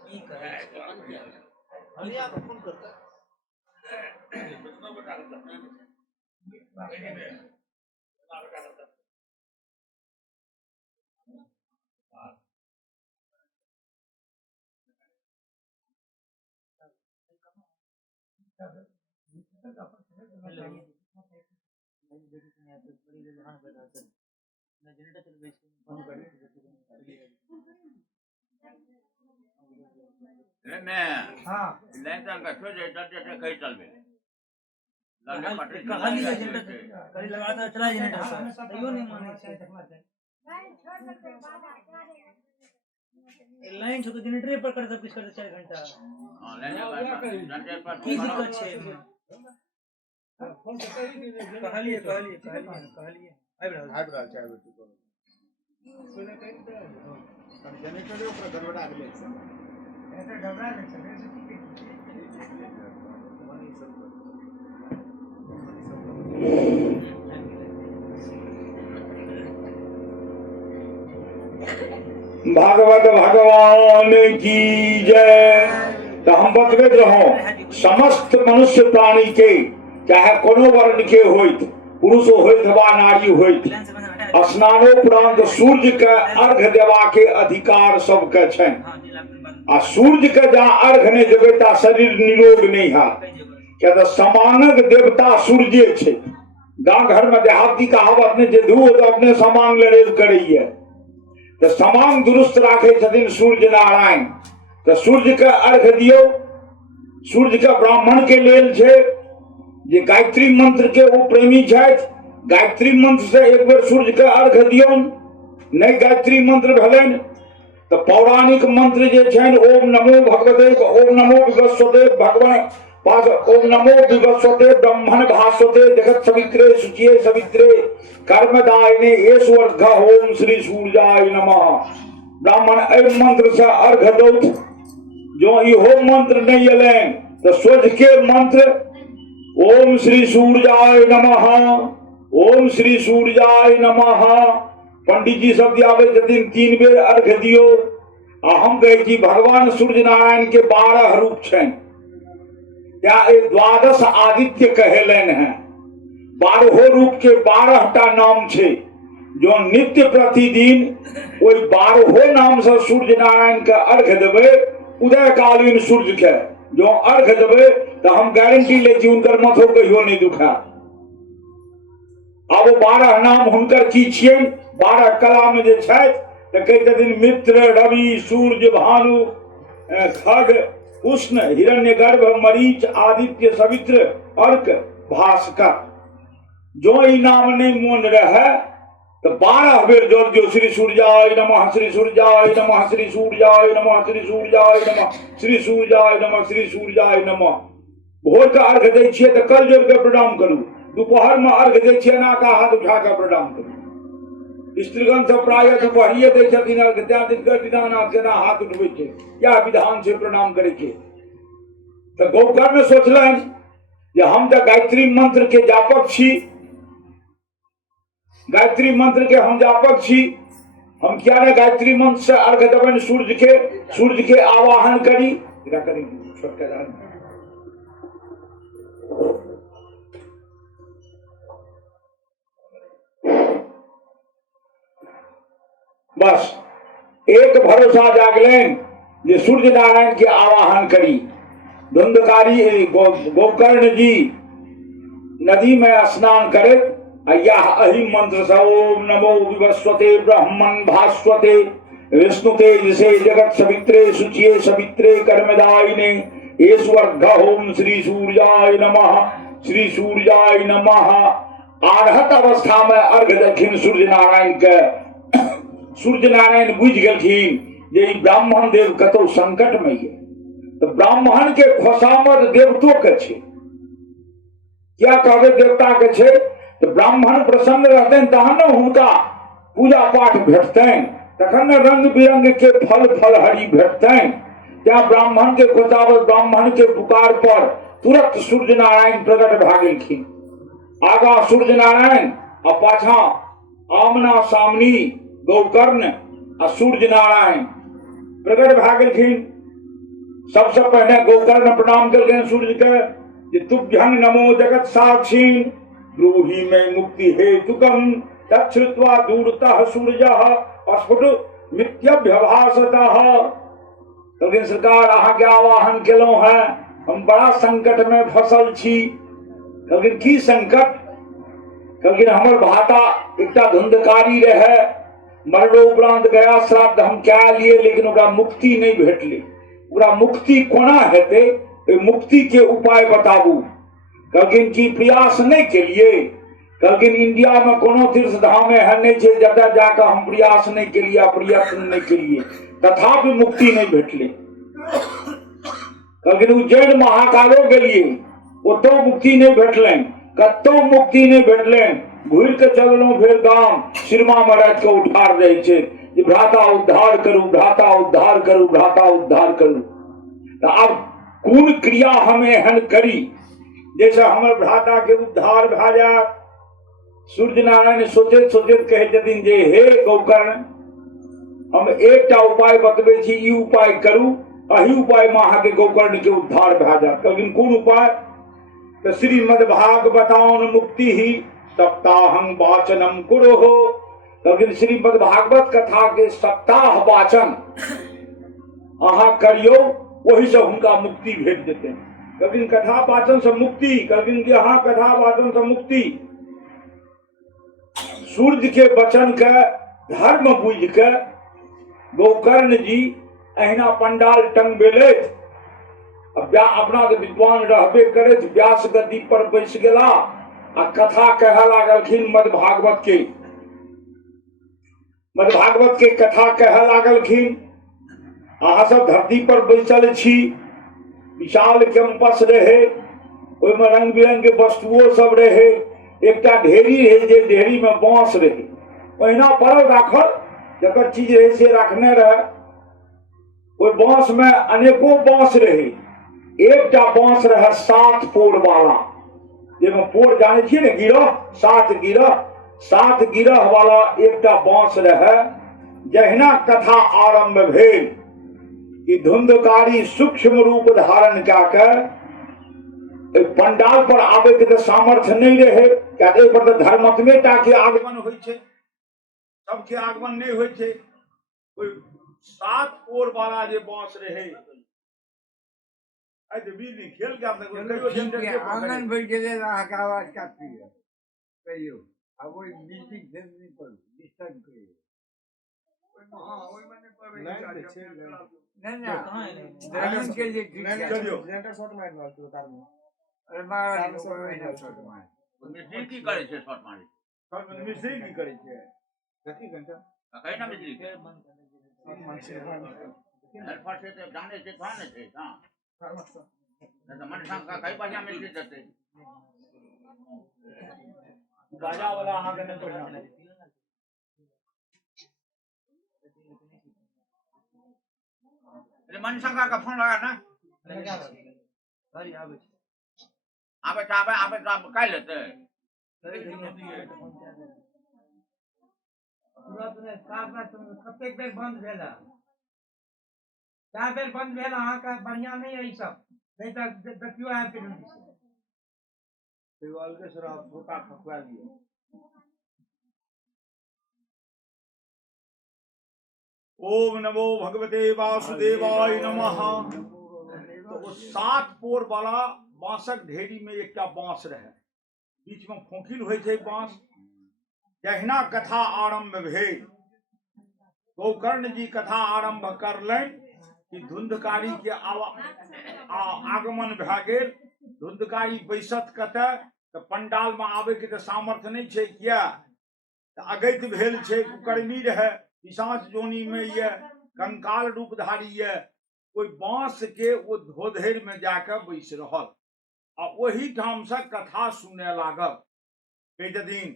की करे अरे आप फोन करता हां नहीं तो अंका छोड़ दे कहीं चल बे कहानी जनरेटर करी लगातार चला जनरेटर से तैयो नहीं माने छै। लाइन छो तो जनरेटर पर कर सब कुछ कर 4 घंटा। हां लेने पर की दिक्कत छै फोन कहलिए आइ रहा चाहे बेटी को सुने कहीं तो जनरेटर ऊपर गड़बड़ा गेले छै, जनरेटर घबरा गेल छै। भागवत भगवान की जय। तो हम बतबैत रहो समस्त मनुष्य प्राणी के, चाहे कोनो वर्ण के होइत, पुरुष होइत वा नारी होइत, स्नानोपरांत सूर्य के अर्घ देवा के अधिकार सबके छनि। आ सूर्य के जहाँ अर्घ नहीं देबै ता शरीर निरोग नहीं है। क्या तो समानक देवता सूर्य छे। गांव घर में देहाती कहावत ने जे धू तो अपने समान लड़ेब करैये। तो समांग दुरुस्त राखे छथिन सूर्य नारायण। तो सूर्य के अर्घ दियो। सूर्य के ब्राह्मण के लेल छे जे गायत्री मंत्र के वो प्रेमी छथि, गायत्री मंत्र से एक बेर सूर्य के अर्घ दियो। नहीं गायत्री मंत्र भेलनि तो पौराणिक मंत्र जे छनि ओम नमो भगवते, ओम नमो विवस्वते भगवान पास, ओम नमो विवस्वते ब्रह्मण भास्वते जगत सवित्रे शुचिये सवित्रे कर्मदायिने ईश्वर्घ ओम श्री सूर्याय नमः। ब्राह्मण ए मंत्र से अर्घ दौत। जो इहो मंत्र नहीं अलें तो स्वज के मंत्र ओम श्री सूर्याय नमः, ओम श्री सूर्याय नमः। पंडित जी सब दियावे जतिन 3 बेर अर्घ दियो। आ हम कहे कि भगवान सूर्य नारायण के 12 रूप छन। या 12 आदित्य कहलन हैं। 12 रूप के 12टा नाम छे। जो नित्य प्रतिदिन ओई 12 नाम से सूर्य नारायण के अर्घ देवे। उदयकालीन सूर्य के जो अर्घ देवे तो हम गारंटी ले छी उनकर माथो कहियो नहीं दुखा। अब 12 नाम हुनकर की छियन। 12 कला में जे छथि तो कहै छथिन मित्र, रवि, सूर्य, भानु, खग, उष्ण, हिरण्यगर्भ, मरीच, आदित्य, सवित्र, अर्क, भास्कर। जो ई नाम नहीं मोन रहे तो 12 बेर जोड़ दियो। श्री सूर्याय नमः, श्री सूर्याय नमः, श्री सूर्याय नमः, श्री सूर्याय नमः, श्री सूर्याय नमः, श्री सूर्याय नमः। भोर का अर्घ दै छियै तो कल जोड़ के प्रणाम करू। दोपहर में अर्घ दै छियै ना का हाथ उठा के प्रणाम करू। स्त्रीगण सब प्राय दोपहरिये दै छथिन अर्घ, त्या दिनकर दीनानाथ जेना हाथ उठबै छै। या विधान से प्रणाम करे के। तो गोकर्ण सोचलनि जे हम तो गायत्री मंत्र के जापक छी। गायत्री मंत्र के हम जापक छी। हम क्या ने गायत्री मंत्र से अर्घ देबनि सूर्य के आवाहन करी। छोटका बस एक भरोसा जागलेन जे सूर्य नारायण के आवाहन करी। धुंधकारी गोकर्ण जी नदी में स्नान करे। अहि मंत्र से ओम नमो विवस्वते ब्रह्मन् भास्वते विष्णुते जिसे जगत सवित्रे शुचिये सवित्रे कर्मदायिने ईश्वर्घ ओम श्री सूर्याय नमः, श्री सूर्याय नमः। आरहत अवस्था में अर्घ दक्षिण सूर्य नारायण के। सूर्य नारायण बुझ गेलखिन जे ब्राह्मण देव कतौ संकट में है। तो ब्राह्मण के खोसामद देवतो के छे। क्या कहबे देवता के छे। तो ब्राह्मण प्रसन्न रहते तहन न हुनका पूजा पाठ भेटतनि, तखन न रंग बिरंग के फल हरी भेटतनि। त्या ब्राह्मण के खोसावत ब्राह्मण के पुकार पर तुरंत सूर्य नारायण प्रकट भा गेलखिन। आगा सूर्य नारायण आ पाछा आमना सामनी गोकर्ण आ सूर्य नारायण प्रकट भा गेलखिन। सबसे पहले गोकर्ण प्रणाम केलखिन सूर्य के जे तुभ्यं नमो जगत साक्षीन् ब्रूहि में मुक्ति हेतुकम तच्छ्रुत्वा दूरतः सूर्यः अस्फुट मिथ्याभ्यभासतः। लेकिन सरकार अहाँ के आवाहन केलौं है। हम बड़ा संकट में फसल छी। लेकिन की संकट। लेकिन हमर भाता एकटा धुंधकारी रहे। मरलो उपरांत गया श्राद्ध हम क्या लिए लेकिन ओकरा मुक्ति नहीं भेटले। ओकरा मुक्ति कोना हेतै। मुक्ति के उपाय बताबू। कहलखिन की प्रयास नहीं के लिए। कहलखिन इंडिया में कोनो तीर्थ धाम एहन नहीं छे जतऽ जाकर हम प्रयास नहीं के लिए, प्रयत्न नहीं के लिए, तथापि मुक्ति नहीं भेटले। कहलखिन उज्जैन महाकालो गेलिए ओतो मुक्ति नहीं भेटलनि, कतौ मुक्ति नहीं भेटलनि। घुर के चललहुँ फेर गाम। सिरमा में राति के उठार रहे छे जे भ्राता उद्धार करू, भ्राता उद्धार करू, भ्राता उद्धार करू। तो अब कोन क्रिया हम एहन करी जैसे हमर भ्राता के उद्धार भा जाए। सूर्य नारायण सोचैत सोचैत कहे छथिन जे हे गोकर्ण हम एकटा उपाय बतबै छी, ई उपाय करू। अही उपाय में अहाँ के गोकर्ण के उद्धार भा जाए। कहलखिन कोन उपाय। तो श्रीमद् भागवतान मुक्ति ही सप्ताहं वाचनम कुरु। कहलखिन श्रीमद् भागवत कथा के सप्ताह वाचन अहाँ करियो, वही से हुनका मुक्ति भेट जेतै। कहलखिन कथा वाचन से मुक्ति। कहलखिन कि हाँ कथा वाचन से मुक्ति। सूर्य के वचन के धर्म बुझ के गौकर्ण जी अहिना पंडाल टंगबेलथि अपना तऽ विद्वान रहबे करैत व्यास गद्दी पर बैस गेला आ कथा कहऽ लागलखिन मद्भागवत के कथा कहऽ लागलखिन। अहाँ सब धरती पर बैसल छी, विशाल कैंपस रहे, ओहिमे रंग बिरंग के वस्तुओं सब रहे, एकटा ढेरी रहे जे ढेरी में बांस रहे, ओहिना परल राखल जकर चीज रहे से रखने रहे। ओहि बांस में अनेको बांस रहे, एकटा बांस रहे 7 पोर वाला, जेमे पोर जाने छियै ने गिरह, 7 गिरह वाला एकटा बांस रहे। जहिना कथा आरंभ भेल कि धुंधकारी सूक्ष्म रूप धारण कए के पंडाल पर आबे के तो सामर्थ्य नहीं रहे, क्या पर तो धर्मात्मे टा के आगमन होइ छै, सबके आगमन नहीं होइ छै। कोई 7 पोर वाला जे बांस रहे, आई तो बिजली खेल के आप कहियो जनरेटर के आंगन बैठ गेले अहाँके आवाज काफी है कहियो अब ओइ बिजली खेल नहीं पर डिस्टर्ब करियो। हां ओइ माने पर नहीं आंगन के लिए ठीक है। जनरेटर शॉट मार मार तो तार में अरे मार शॉट मार मिस्त्री की करे छे शॉट मारी, शॉट में मिस्त्री की करे छे कथी घंटा कहीं ना मिस्त्री के हेल्प से तो जाने से थाने से हां तो मन का कई बाजा मिस्त्री देते बाजा वाला अहाँ के नहीं पढ़ना। अरे मन शंका का फोन लगा ना सॉरी आबे तो काई लेते कतेक बेर बंद भेला, 4 बेर बंद भेल, अहाँके बढ़िया नहीं है ई सब, नहीं तो देखियो आब के जल्दी से देवाल के शराब छोटा खपवा दियो। ओम नमो भगवते वासुदेवाय नमः। तो 7 पोर वाला बांसक ढेरी में एकटा बांस रहे, बीच में खोखिल होइ छै बांस। जहिना कथा आरंभ भेल, गौकर्ण जी कथा आरंभ करलनि कि धुंधकारी के आगमन भए गेल। धुंधकारी बैसत कतऽ तऽ पंडाल में आबे के तऽ सामर्थ्य नहीं छै, किया तऽ अगैत भेल छै, कुकर्मी रहे, पिशाच जोनी में ये, कंकाल रूपधारी ये। कोई बांस के वो धोधरि में जाके बैस रहल आ वही ठाम से कथा सुने लागल। कहि छथिन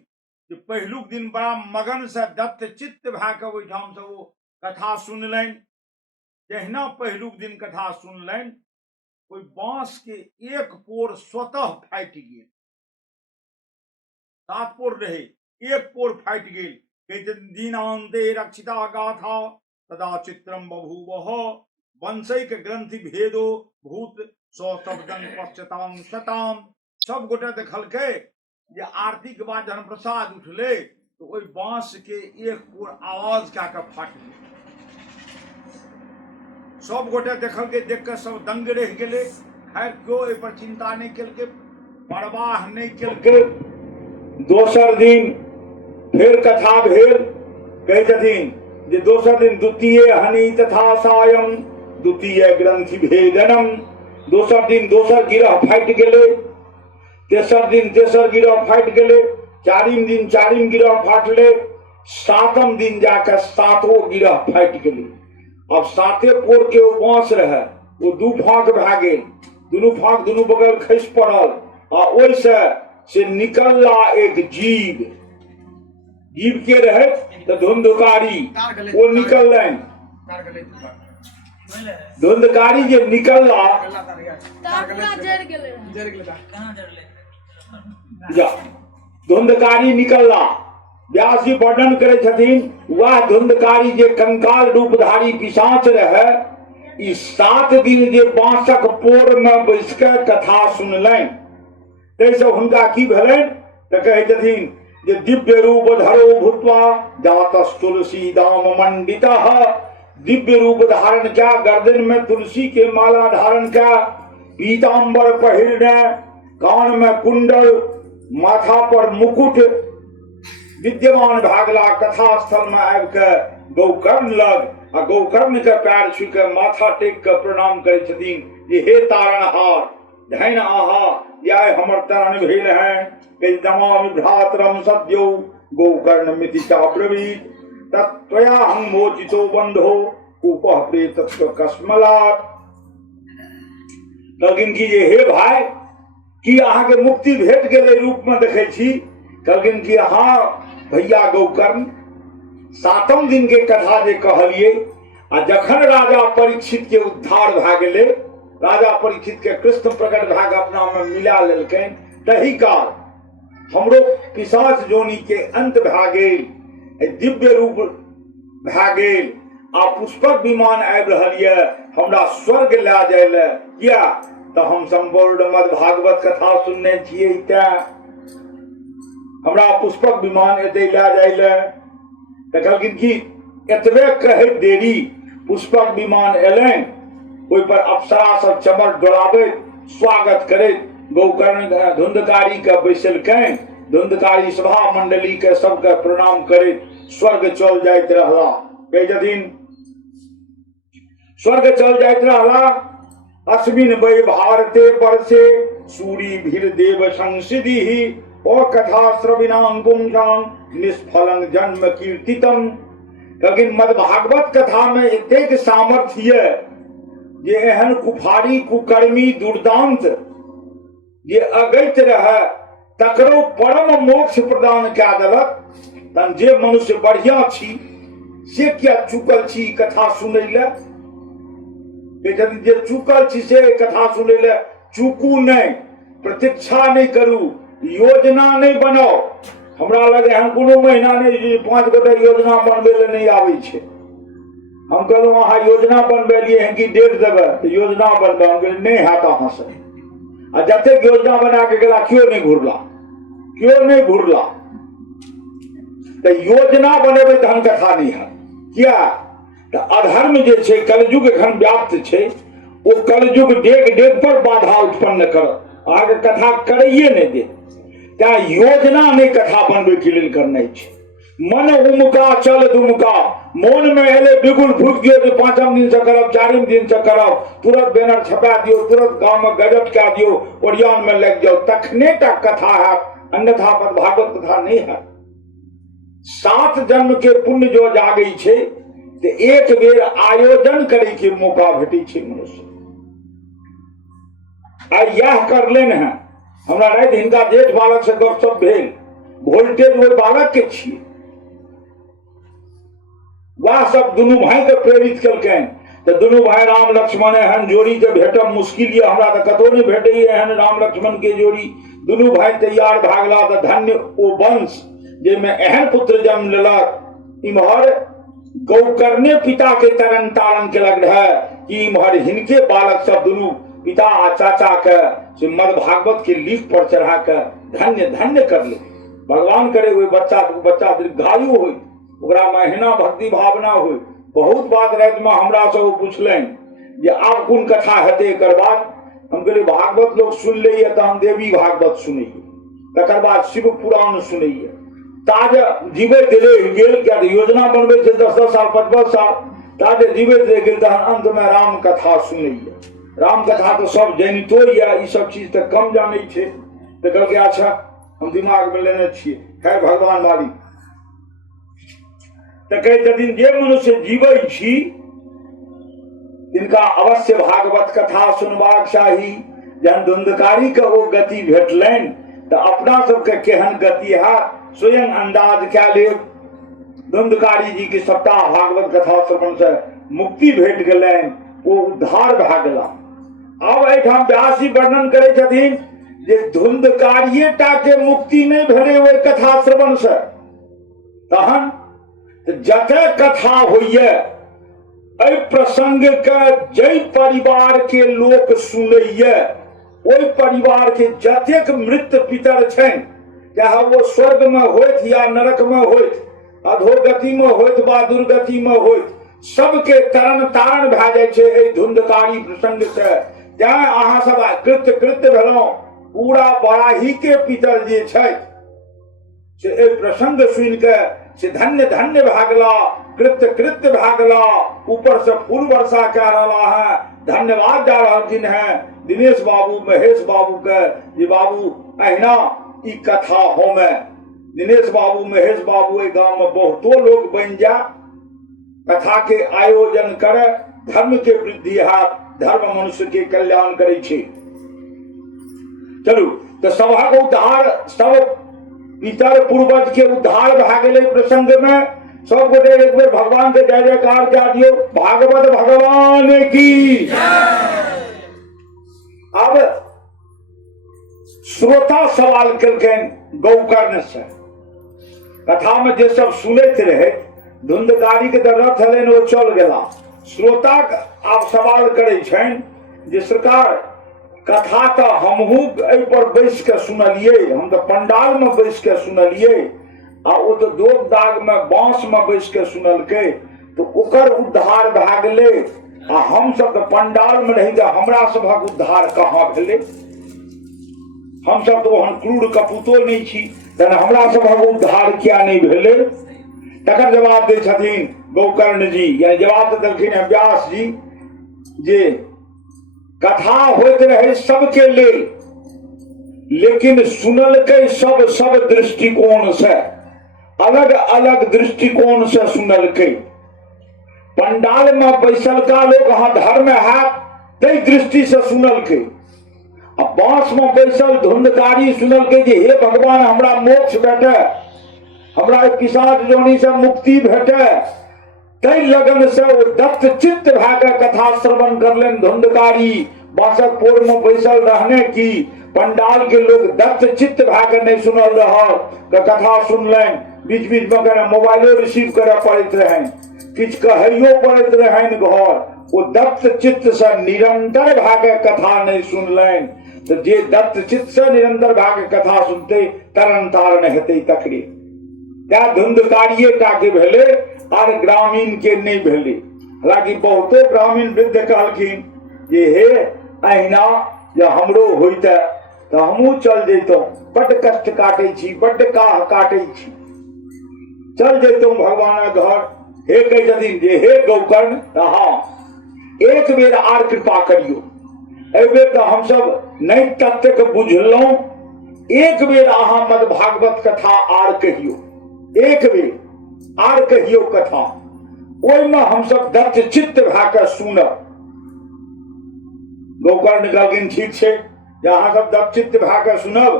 कि पहिलुक दिन बड़ा मगन से दत्त चित्त भए के ओहि ठाम से वो कथा सुनलनि। जहिना पहिलुक दिन कथा सुनलनि, कोई बांस के एक पोर स्वतः फाटि गेल। 7 पोर रहे, एक पोर फाटि गेल। कहि छथिन दीनान्ते रक्षिता गाथा तदा चित्रम बभूवः वंशैक ग्रंथि भेदो भूत सौ शब्दन पश्चताम शताम। सब गोटे देखलकै जे आरती के बाद जहन प्रसाद उठले तो ओहि बांस के एक पोर आवाज क्या के फाट गेल। सब गोटे देखलकै, देख के सब दंग रह गेले। खैर क्यों एहि पर चिंता नहीं केलकै, परवाह नहीं केलकै। दोसर दिन फिर कथा भेल। कहि छथिन जे दोसर दिन द्वितीय हनि तथा सायं द्वितीय ग्रंथि भेदनम। दोसर दिन दोसर गिरह फाटि गेलै, तेसर दिन तेसर गिरह फाटि गेलै, चारिम दिन चारिम गिरह फाटलै, सातम दिन जाके 7वां गिरह फाटि गेलै। अब 7 पोर के वो बांस रहे, वो 2 फाँक भए गेल, दुनू फाँक दुनू बगल खसि पड़ल आ ओहि से निकलला एक जीव। जीव के रहे तो धुंधकारी, वो निकललनि। धुंधकारी जे निकलला धुंधकारी निकलला। व्यास जी वर्णन करे छथिन, वह धुंधकारी जे कंकाल रूपधारी पिशाच रहे, ई 7 दिन जे बांसक पोर में बैस के कथा सुनलनि, तैसे हुनका की भेलनि तऽ कहै छथिन जे दिव्य रूप धरो भूत्वा जातस तुलसी दाम मंडितः। दिव्य रूप धारण क्या, गर्दन में तुलसी के माला धारण क्या, पीतांबर पहिरने, कान में कुंडल, माथा पर मुकुट विद्यमान भागला। कथा स्थल में आबि के गौकर्ण लग आ गौकर्ण के पैर छू के माथा टेक के प्रणाम करे छथिन जे हे तारणहार धन आहा या हमर तरण भेल हैं कि नमामि भ्रातरम सद्यो गौकर्ण मिति चाब्रवीत तत्त्वया हम मोचितो बंधो उपह प्रेतत्व कस्मलात। कहलखिन कि हे भाई कि अहाँ के मुक्ति भेट गेलै रूप में देखे छी। कहलखिन कि हाँ भैया गौकर्ण, 7म दिन के कथा जे कहलिए आ जखन राजा परीक्षित के उद्धार भए गेलै, राजा परीक्षित के कृष्ण प्रकट भए के अपना में मिला लेलकैन, तही काल हमरो पिशाच जोनी के अंत भए गेल, दिव्य रूप भए गेल आ पुष्पक विमान आबि रहल ये हमरा स्वर्ग ले जाय ले। किया तो हम संपूर्ण मद भागवत कथा सुनने छियै, तें हमरा पुष्पक विमान एते ले जाय ले। कहलखिन कि एतबे कहैत देरी पुष्पक विमान एलैन, ओहि पर अप्सरा सब चमर डोलाबैत स्वागत करैत गौकर्ण धुंधकारी के बैसलकैन। धुंधकारी सभा मंडली के सबके प्रणाम करैत स्वर्ग चल जाइत रहला। कहे छथिन स्वर्ग चल जाइत रहला। अस्मिन वै भारते परसे सूरी भीर देव संसिधि ओ कथा श्रविणां पुंसां निष्फलं जन्म कीर्तितम। लेकिन मद भागवत कथा में एतेक सामर्थ्य जे एहन कुफारी कुकर्मी दुर्दांत जे अगैत रहे तकरो परम मोक्ष प्रदान कए देलक। तन जे मनुष्य बढ़िया छी से क्या चुकल छी कथा सुनै ले। जे चुकल छी से कथा सुनै ले चुकू नहीं, प्रतीक्षा नहीं करू, योजना नहीं बनाओ। हमरा लगे हम कोनो महीना नहीं 5 गोटे योजना बनबे ले नहीं आबै छै। हम कहलहुँ अहाँ योजना बनबेलिए हैं कि डेट देबै तो योजना बनबे, हम कहलिए नहीं हैत अहाँ से। आ जतेक योजना बना के गेला क्यों नहीं घुरला, क्यों नहीं घुरला। तो योजना बनेबै तहन कथा नहीं है। किया तो अधर्म जे छै कलयुग एखन व्याप्त छै, ओ कलयुग डेग डेग पर बाधा उत्पन्न करत, अहाँके कथा करैए नहीं दे। त्या योजना नहीं कथा बनबे के लेल करनाइ छै। मन उमका चल दुमका, मोन में एले बिगुल फूक दियो जे 5म दिन से करब 4म दिन से करब, तुरंत बैनर छपा दियो, तुरंत गांव में गजट कए दियो, ओरियान में लग जाओ, तखने टा कथा है, अन्यथा मत भागवत कथा नहीं है। 7 जन्म के पुण्य जो जागै छै तो एक बेर आयोजन करे के मौका भेटै छै मनुष्य। आई यह करलेन है। हमरा राति हिनका जेठ बालक से गपशप भेल, वोल्टेज ओहि बालक के छियै, वह सब दुनू भाई के प्रेरित केलकैन। तो दुनू भाई राम लक्ष्मण एहन जोड़ी के भेटब मुश्किल ये, हमरा तो कतौ नहीं भेटैए एहन राम लक्ष्मण के जोड़ी। दुनू भाई तैयार भए गेला तो धन्य ओ वंश जेमे एहन पुत्र जन्म लेलक। इम्हर गौकर्णे पिता के तरन तारण केलक रहे कि इम्हर हिनके बालक सब दुनू पिता आ चाचा के से मद भागवत के लीफ पर चढ़ा के धन्य धन्य कर ले। भगवान करे हुए बच्चा दीर्घायु हो, ओकरा महीना भक्ति भावना हो। बहुत बात राति में हमरा से पूछलन जे आब कोन कथा हेतै एकर बाद। हम कहलिए भागवत लोग सुन लैए तो हम देवी भागवत सुनैए, तकर बाद शिव पुराण सुनैए। ताज जीवैत रहि गेल, क्या योजना बनबै छै 10-10 साल 5-5 साल, ताज जीवैत रहि गेल तहन अंत में राम कथा सुनैए। राम कथा तो सब जानितो ये, ई सब चीज तो कम जानै छै। तो कहलकै अच्छा हम दिमाग में लेने छियै, खैर भगवान मालिक। तो कहै छथिन जे मनुष्य जीवै छी तिनका अवश्य भागवत कथा सुनबाक चाही। जहन धुंधकारी के ओ गति भेटलनि तो अपना सबके केहन गति है स्वयं अंदाज कए लेब। धुंधकारी जी के सप्ताह भागवत कथा श्रवण से मुक्ति भेट गेलनि, ओ उद्धार भए गेला। अब एहिठाम व्यासी वर्णन करे छथिन जे धुंधकारिये टा के मुक्ति नहीं भेले ओहि कथा श्रवण से, तहन जते कथा होइए एहि प्रसंग के जै परिवार के लोक सुनैए, ओहि परिवार के जतेक मृत पितर छनि, चाहे वो स्वर्ग में होइत या नरक में होइत, अधोगति में होइत वा दुर्गति में होइत, सबके तरन तारण भए जाइ छै एहि धुंधकारी प्रसंग से। तें अहाँ सब कृत्य कृत्य भेलहुँ। पूरा बराही के पितर जे छथि से एहि प्रसंग सुनि के से धन्य धन्य भागला, कृत्य कृत्य भागला, ऊपर से फूल वर्षा कर रहा है। धन्यवाद जा रहा दिन है दिनेश बाबू, महेश बाबू के, ये बाबू अहिना ई कथा हो में दिनेश बाबू, महेश बाबू ए गांव में बहुतो लोग बन जा, कथा के आयोजन करे, धर्म के वृद्धि हाथ, धर्म मनुष्य के कल्याण करे छे। चलू तो सभा उद्धार, सब पितर पूर्वज के उद्धार भा गेले प्रसंग में। सब गोटे एक बेर भगवान के जय जयकार कर दियो। भागवत भगवान की। अब श्रोता सवाल करकेन गौकर्ण से, कथा में जे सब सुनैत रहे, धुंधकारी के रथ हलन वो चल गेला। श्रोता आप सवाल करे छन जे सरकार कथा तो हमहू एहि पर बैस के सुनलिए, हम तो पंडाल में बैस के सुनलिए, आ वो तो दो दाग में बांस में बैस के सुनलके, तो ओकर उद्धार भा गेले। आ हम सब तो पंडाल में रही, हमरा सबक उद्धार कहाँ भेले? हम सब तो ओहन क्रूर कपूतो नहीं छी, तहन हमरा सबक उद्धार क्या नहीं भेले? तकर जवाब दे छथिन गौकर्ण जी, यानी जवाब तो देलखिन व्यास जी, जे कथा होइत रहे सबके लेल, लेकिन सुनलकै सब सब दृष्टिकोण से, अलग अलग दृष्टिकोण से सुनलकै। पंडाल में बैसलका लोग हाँ धर्म है तै दृष्टि से सुनलकै, आ बांस में बैसल धुंधकारी सुनलकै जे हे भगवान हमरा मोक्ष भेटे, हमरा पिशाच जोनी से मुक्ति भेटे, तै लगन से वो दत्त चित्त भाग कथा श्रवण करलन। धुंधकारी बांसक पोर में बैसल रहने की पंडाल के लोग दत्त चित्त भाग नहीं सुनल रहा, कथा सुनलन। बीच बीच में मोबाइलो रिसीव करे पड़त रहे, किछ कहैयो पड़त रहे घर, वो दत्त चित्त से निरंतर भाग कथा नहीं सुनलन। तो जे दत्त चित्त से निरंतर भाग कथा सुनते तरन तारण हेते तकरे, त्या धुंधकारिये टा के भेले और ग्रामीण के नहीं भेले। हालांकि बहुतो ग्रामीण वृद्ध कहलखिन जे हे अहिना जे हमरो होइते तो हमहू चल जैतों, बड़ कष्ट काटे छी, बड़ काह काटे छी, चल जैतों भगवान घर। हे कह छथिन जे हे गौकर्ण, हाँ एक बेर आर कृपा करियो, एहि बेर तो हम सब नहीं तत्व बुझलौं, एक बेर अहाँ मद भागवत कथा आर कहियो, एक बेर आर कहियो कथा, ओहिमे हम सब दत्त चित्त भा के सुनब। गौकर्ण कहलखिन ठीक छै, अहाँ सब दत्त चित्त भा के सुनब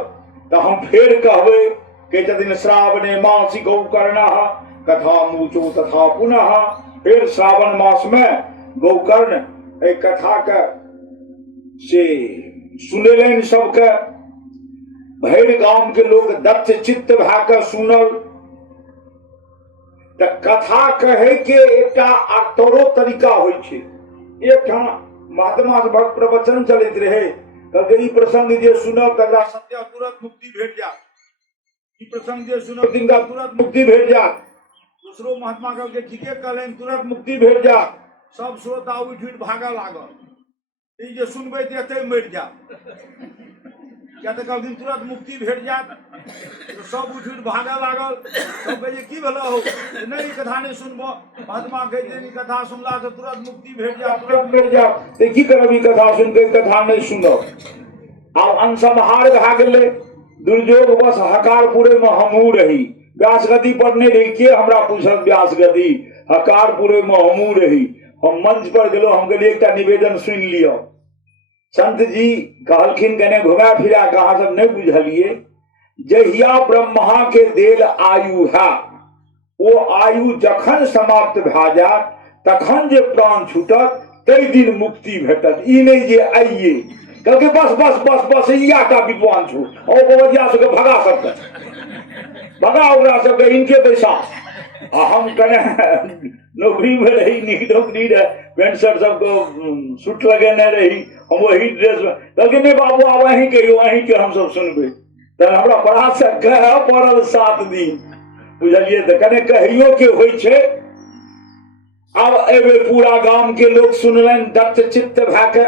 तो हम फेर कहबै। कहै छथिन श्रावणे मासी गौकर्ण कथा मूचो तथा पुनः। फिर श्रावण मास में गौकर्ण एक कथा के से सुनलन, सबके भैर गांव के लोग दत्त चित्त भा के सुनल। तो कथा कहे के एकटा आतरो तरीका होय छै। एक महात्मा भक्त प्रवचन चलैत रहे, कहलकै ई प्रसंग जे सुनब तकरा सत्य तुरंत मुक्ति भेट जात, ई प्रसंग जे सुनब तिनका तुरंत मुक्ति भेट जात। दूसरो महात्मा कहलकै ठीके कहलनि, तुरंत मुक्ति भेट जात। सब श्रोता उठि उठि भागऽ लागल, ई जे सुनबै तऽ एतै मरि जात, क्या तो कहलखिन तुरंत मुक्ति भेट जात। तो सब उठि उठि भागऽ लागल। सब कहे की भेलो हो, नहीं कथा नहीं सुनबो। महात्मा कहते कथा सुनला से तुरंत मुक्ति भेट जात, तुरंत भेट जात, तो की करब ई कथा सुन के? कथा नहीं सुनब। आब अनसमहार भा गेलै, दुर्योग बस हकारपुरे में हमहू रही, व्यास गद्दी पर नहीं रही। के हमरा पूछल व्यास गद्दी, हकारपुरे में हमहू रही। हम मंच पर गेलो, हम कहलिए एकटा निवेदन सुन लियो। संत जी कहलखिन कने घुमा फिरा कहा सब नहीं बुझलिए, जहिया ब्रह्मा के देल आयु है, वो आयु जखन समाप्त भा जात तखन जे प्राण छूटत तै दिन मुक्ति भेटत। ई नहीं जे आइए कहलकै बस बस बस बस इया का विद्वान छू, और बवरिया सबके भगा सबके, भगा ओकरा सबके, इनके पैसा। आ हम कने नौकरी में रही, नीक नौकरी रहे, पेंट शर्ट सबको सूट लगेने रही, हम वही ड्रेस में। कहलकै नहीं बाबू आब अहीं कहियो, अहीं के हम सब सुनबै। तहन हमरा बड़ा से कह पड़ल 7 दिन, बुझलिए? तो कने कहियो के होइ छै। अब एबे पूरा गांव के लोग सुनलन दत्त चित्त भा के।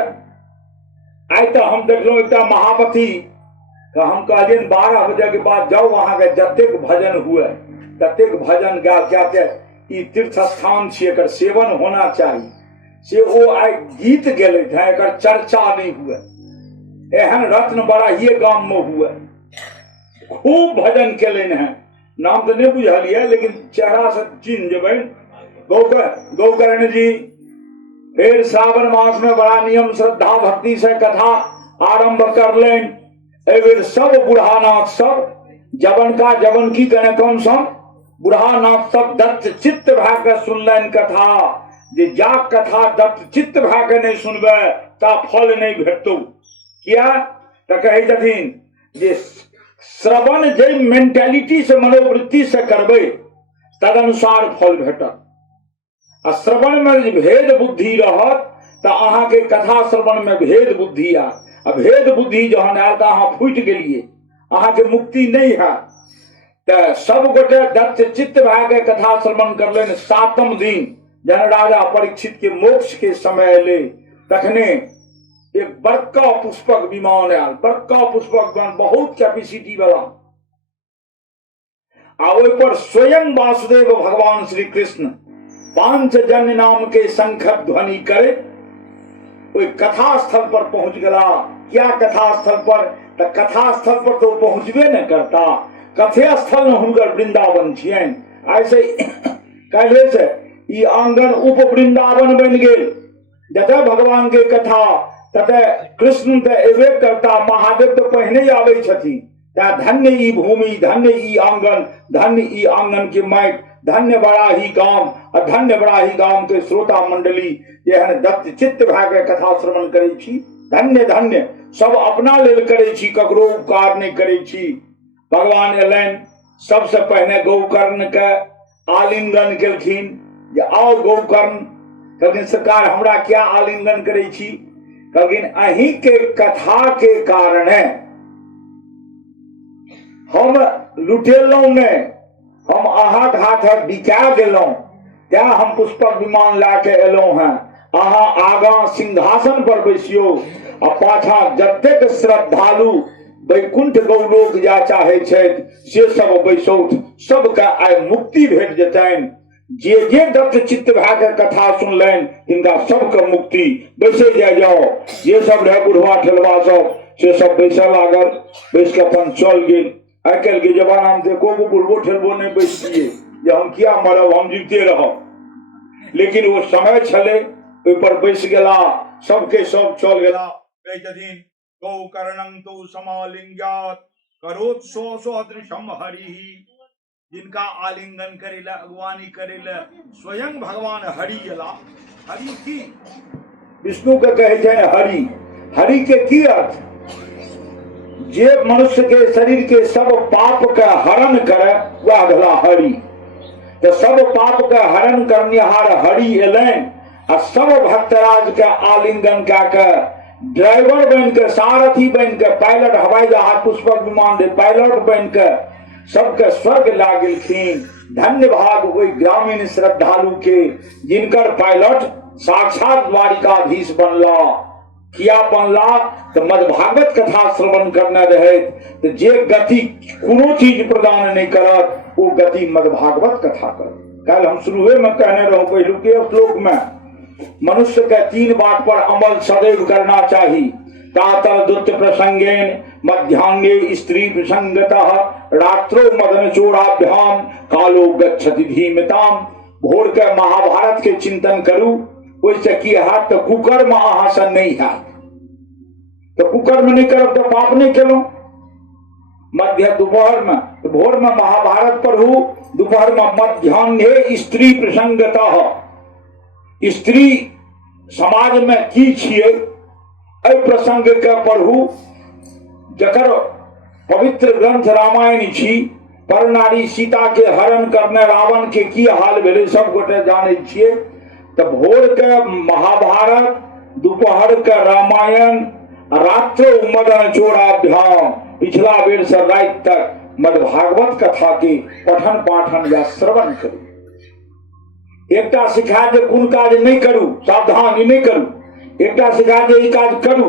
आइ तो हम देखलहुँ एकटा महापति, तो हम कहलियनि 12 बजे के बाद जाओ, वहां के जतेक भजन हुए ततेक भजन गाते ई तीर्थ स्थान छी, एकर सेवन होना चाहिए से ओ आइ गीत गेले हैं, एकर चर्चा नहीं हुए। एहन रत्न बड़ाइए गाम में हुए, खूब भजन केलन हैं। नाम तो नहीं बुझलिए लेकिन चेहरा से चिन्ह जेबे। गौकर्ण जी फिर श्रावण मास में बड़ा नियम श्रद्धा भक्ति से कथा आरंभ कर लें। एवं सब बुढ़ानाथ सब जवन का जवन की कने कम सम बुढ़ानाथ सब दत्त चित्त भाग सुनलन कथा। जे जा कथा दत्त चित्त भाग नहीं सुनबे ता फल नहीं भेटतो। किया तो कहे छथिन जे श्रवण जे मेंटालिटी से मनोवृत्ति से करबे तदनुसार फल भेटत। आ श्रवण में भेद बुद्धि रहत तो अहाँ के कथा श्रवण में भेद बुद्धि आ भेद बुद्धि जहन आयल तो अहाँ फूट गेलिए, अहाँ के मुक्ति नहीं है। तो सब गोटे दत्त चित्त भाग के कथा श्रवण करलेन। 7म दिन जन राजा परीक्षित के मोक्ष के समय ले तखने एक बड़का पुष्पक विमान आयल। बड़का पुष्पक विमान बहुत कैपेसिटी वाला आ ओहि पर स्वयं वासुदेव भगवान श्री कृष्ण पांचजन्य नाम के शंख ध्वनि करे कोई कथा स्थल पर पहुंच गया। क्या कथा स्थल पर? तो कथा स्थल पर तो पहुंचबे न करता, कथे स्थल हुनकर वृंदावन छियन। ऐसे कहले से ई आंगन उप वृंदावन बन गेल। जतः भगवान के कथा ततः कृष्ण तो एबे करता, महादेव तो पहने आवे छथि। धन्य ई भूमि, धन्य ई आंगन, धन्य ई आंगन के माइक, धन्य बड़ा ही गांव और धन्य बड़ा ही गांव के श्रोता मंडली एहन दत्त चित्त भाग कथा श्रवण करे छी। धन्य धन्य सब अपना लेल करे छी, ककरो उपकार नहीं करे छी। भगवान एलन सबसे पहले गौकर्ण के आलिंगन केलखिन जे आओ गौकर्ण। कहलखिन सरकार हमरा क्या आलिंगन करे छी? कहलखिन अहीं के कथा के कारण हम लुटेलौं ने, हम अहाँक हाथ बिका गेलौं, त्या हम पुष्पक विमान ला के एलौं हैं। अहाँ आगा सिंहासन पर बैसियो आ पाछा जतेक श्रद्धालु वैकुंठ गौलोक जा चाहे छथि से सब बैसौठ, सबके आइ मुक्ति भेट जेतनि। जे जे दत्त चित्त भए के कथा सुनलनि तिनका सबके मुक्ति। बैसे जाओ। जे सब रहे बुढ़वा ठेलवा सब से सब बैसऽ लागल, बैस के अपन चल गेल। आइ काल्हि के जमाना में एको गो बुढ़बो ठेलबो नहीं बैसतियै जे हम किया मरब, हम जीते रहब। लेकिन वो समय छले, ओहि पर बैस गेला, सबके सब चल गेला। कहै छथिन गौकर्णं तो समालिंग्यात् करोत् सो सदृशम हरिः। जिनका आलिंगन करेला, अगवानी करेला स्वयं भगवान हरि अला। हरि की विष्णु के कहे छे हरि। हरि के की अर्थ? जे मनुष्य के शरीर के सब पाप का हरण करे वह भला हरि। तो सब पाप का हरण करनिहार हरि एलन आ सब भक्तराज के आलिंगन के ड्राइवर बन के, सारथी बन के, पायलट हवाई जहाज पुष्पक विमान दे पायलट बन के सबके स्वर्ग ला गेलखिन। धन्य भाग वही ग्रामीण श्रद्धालु के जिनकर पायलट साक्षात द्वारिकाधीश बनला। किया बनला? तो मद्भागवत कथा श्रवण करने रहे तो जे गति कोनो चीज प्रदान नहीं करत वो गति मद्भागवत कथा कर। कल हम शुरुए में कहने रहो पहलू के श्लोक में, मनुष्य के 3 बात पर अमल सदैव करना चाहिए। प्रातः दुत प्रसंगेन, मध्याह्ने स्त्री प्रसंगतः, रात्रो मदन चोराभ्याम, कालो गच्छति धीमताम। भोर के महाभारत के चिंतन करूं, वैसे की हाथ तो कुकर्म अहाँ से नहीं है। तो कुकर्म नहीं करब तो पाप नहीं केलो। मध्य दोपहर में, तो भोर में महाभारत पढ़ू, दोपहर में मध्याह्ने स्त्री प्रसंगतः। स्त्री समाज में की छिए एहि प्रसंग के पढ़ू। जकर पवित्र ग्रंथ रामायण छी, पर नारी सीता के हरण करने रावण के की हाल भेले सब गोटे जाने छिए। तो भोर के महाभारत, दोपहर के रामायण, रात्रो मदन चोराभ्याम, पिछला बेर से रात तक मद्भागवत कथा के पठन पाठन या श्रवण करू। एकटा सिखा जे कोन काज नहीं करू, सावधान नहीं करू। एकटा सिखा जे ई काज करू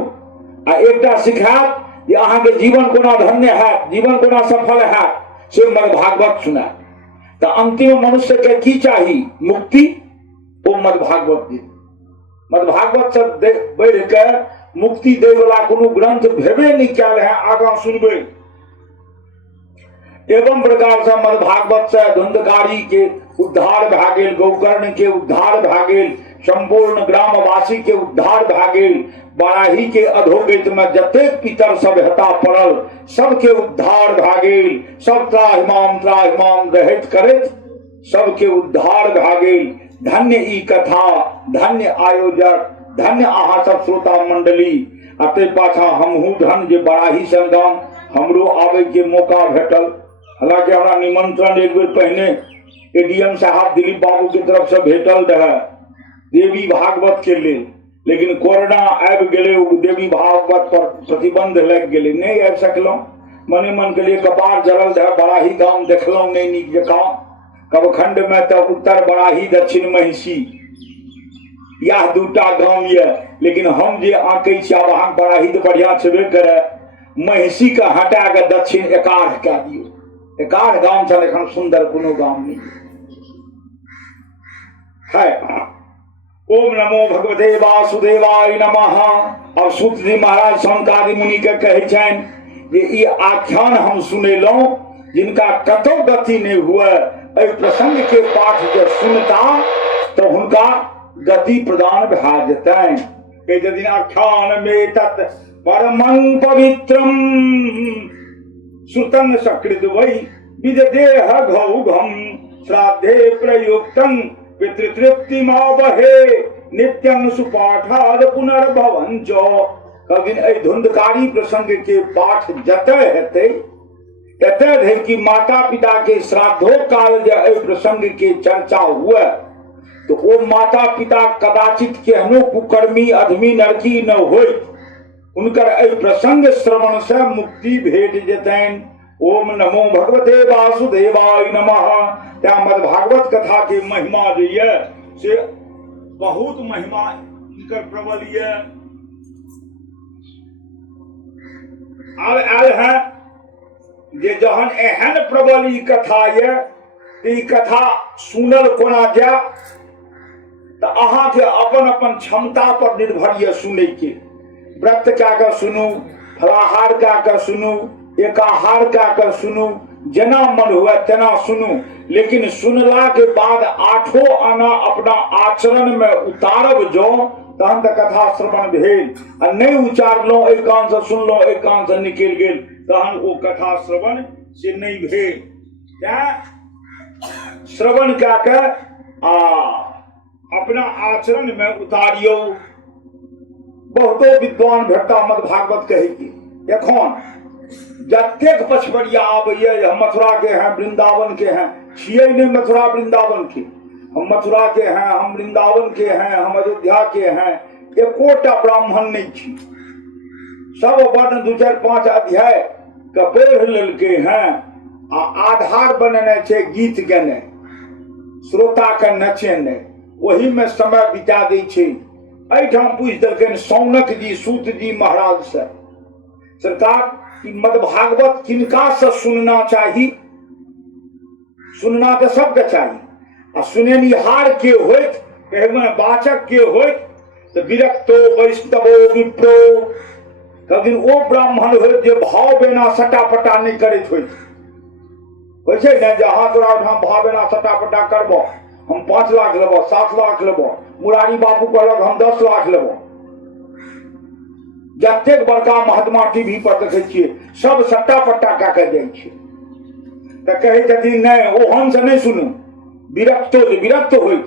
आ एकटा सिखा जे अहाँ के जीवन कोना धन्य है, जीवन कोना सफल है, से मद्भागवत सुना। तो अंतिम मनुष्य के की चाही? मुक्ति। वो मद्भागवत दी। मद्भागवत से बढ़ के मुक्ति दे वाला कोनो ग्रंथ भेबे नहीं कयल है। आगा सुनबे। एवं प्रकार से मद्भागवत से धुंधकारी के उद्धार भए गेल, गोकर्ण के उद्धार भए गेल, संपूर्ण ग्रामवासी के उद्धार भए गेल, बराही के अधोगति में जतेक पितर सब हेता पड़ल सबके उद्धार भए गेल। सब त्राहिमाम रहैत करैत सबके उद्धार भए गेल। धन्य ई कथा, धन्य आयोजक, धन्य अहाँ सब श्रोता मंडली। अते पाछा हमहू धन जे बराही संगम हमरो आवे के मौका भेटल। हालांकि हमरा निमंत्रण एक बेर पहले एडीएम साहब दिलीप बाबू की तरफ से भेटल रहे देवी भागवत के लिए, लेकिन कोरोना आबि गेलै, देवी भागवत पर प्रतिबंध लग गेलै, नहीं आबि सकलहुं। मने मन के लिए कपार जरल रहे। बराही गांव देखलहुं नहीं नीक जकां। कबखंड में तो उत्तर बराही, दक्षिण महिषी, यह दूटा गांव ये। लेकिन हम जे आंकै छी, आब अहाँ बराही तो बढ़िया छेबे करे, महिषी के हटा के दक्षिण एकाढ़ कए दियौ। एकाढ़ गांव छल, एखन सुंदर कोनो गांव नहीं है। ओम नमो भगवते वासुदेवाय नमः। अब सूत जी महाराज सौनकादि मुनि के कहै छनि जे ई आख्यान हम सुनेलहुं, जिनका कतौ गति नहीं हुए, एहि प्रसंग के पाठ जे सुनता तो हुनका गति प्रदान भए जेतनि। के यदि आख्यान में तत् परमं पवित्रम श्रुतं सकृत वै विदेह घौघम श्राद्धे प्रयुक्तं पितृतृप्तिमावहे नित्यं सुपाठाद पुनर्भवंच। कदिन एहि धुंधकारी प्रसंग के पाठ जतय हेतै एतय धरि कि माता पिता के श्राद्धो काल जे एहि प्रसंग के चर्चा हुए तो ओ माता पिता कदाचित केहनो कुकर्मी अधमी नरकी न होइत, उनकर एहि प्रसंग श्रवण से मुक्ति भेट जेतनि। ओम नमो भगवते वासुदेवाय नमः। त्या मद्भागवत कथा के महिमा जो ये से बहुत महिमा इनकर प्रबल ये। अब आयल है जे जहन एहन प्रबल ई कथा ये, ई कथा सुनल कोना जा तो अहाँ के अपन अपन क्षमता पर निर्भर ये सुनै के। व्रत कए के सुनू, फलाहार कए के सुनू, एकाहार कए के सुनू, जेना मन हुए तेना सुनू, लेकिन सुनला के बाद आठों आना अपना आचरण में उतारब जो तहन तो कथा श्रवण भेल। आ नहीं उचारलहुं, एक कान से सुनलहुं एक कान से निकलि गेल, तहन वो कथा श्रवण से नहीं भेल। श्रवण कए के अपना आचरण में उतारियो। बहुतो विद्वान भेटता मद्भागवत कहै की एखन जतेक पछबरिया आबैया, हम मथुरा के हैं, वृंदावन के हैं, छियै नहीं मथुरा वृंदावन के, हम मथुरा के हैं, हम वृंदावन के हैं, हम अयोध्या के हैं, एकोटा ब्राह्मण नहीं छी। सब वर्ण 2-4-5 अध्याय के पढ़ि लेलकै हैं आ आधार बनेने छै गीत गेने, श्रोता के नचेने, वही में समय बिता दै छै। एहिठाम पूछि देलखिन सौनक जी सूत जी महाराज से, सरकार मद्भागवत किनका से सुनना चाहिए? सुनना तो सबके चाहिए, आ सुनेनिहार के होइत, कहमे वाचक के होइत तो विरक्तो वैष्णवो विप्रो। कदिन ओ ब्राह्मण होइत जे भाव बिना सटापटा नहीं करैत होइत छै ने, जे अहाँ तोरा ओहिठाम भाव बिना सटापटा करबो, हम 5 लाख लेबो, 7 लाख लेबो, मुरारी बाबू कहलक हम 10 लाख लेबो। जतेक बड़का महात्मा टीवी पर देखै छियै सब सट्टा पट्टा कए के जाइ छै, तऽ कहै छथिन नहि ओहन से नहीं सुनू, विरक्त होइत।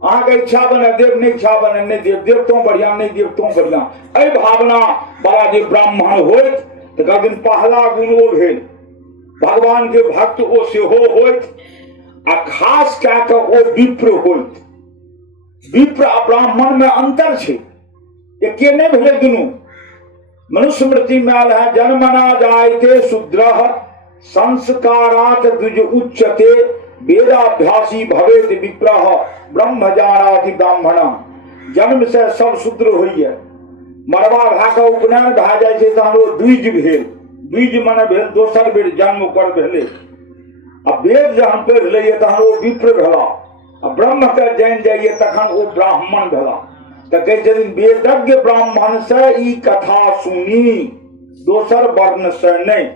अहाँके इच्छा बने देव, नहीं इच्छा बने नहीं देव, देव तो बढ़िया नहीं देव तो बढ़िया, एहि भावना वाला जे ब्राह्मण होइत तऽ कहथिन पहला गुण ओ भेल, भगवान के भक्त ओ सेहो होइत, आ खास कए के ओ विप्र होइत। विप्र आ ब्राह्मण में अंतर छै, एके नहीं भेलै दुनू। मनुस्मृति में आयल है जन्मना जायते शूद्रः संस्कारात् द्विज उच्यते वेदाभ्यासी भवेत विप्रः ब्रह्मजानाति ब्राह्मण। जन्म से सब शूद्र होइए, मरबा भए के उपनयन भए जाइ छै तहन ओ द्विज भेल। द्विज मने भेल दोसर बेर जन्म ओकर भेलै। आ वेद जहन पढ़ि लइए तहन ओ विप्र भेला, आ ब्रह्म के जानि जाइए तखन ओ ब्राह्मण भेला। तऽ कहै छथिन वेदज्ञ ब्राह्मण से ई कथा सुनी, दोसर वर्ण से नहीं।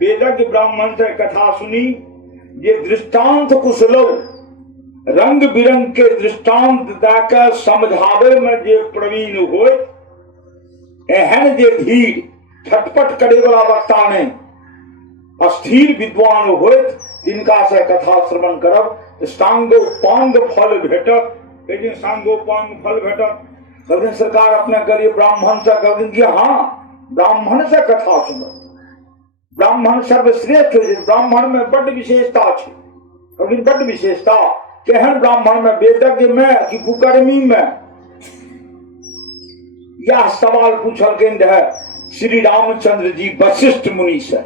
वेदज्ञ ब्राह्मण से कथा सुनी जे दृष्टांत कुशलो, रंग बिरंग के दृष्टांत दऽ समझावे में जे प्रवीण होय, एहन जे धीर छटपट करे वाला वक्ता नहीं, अस्थिर विद्वान होत, तिनका से कथा श्रवण करब सांगोपांग फल भेटत। लेकिन सांगोपांग फल भेटत कहथिन सरकार अपने करिए ब्राह्मण से, कहथिन कि हाँ ब्राह्मण से कथा सुनो, ब्राह्मण सर्वश्रेष्ठ हो, ब्राह्मण में बड़ विशेषता है। कहथिन बड़ विशेषता केहन ब्राह्मण में, वेदज्ञ में कि कुकर्मी में? यह सवाल पूछलखिन रहे श्री रामचंद्र जी वशिष्ठ मुनि से।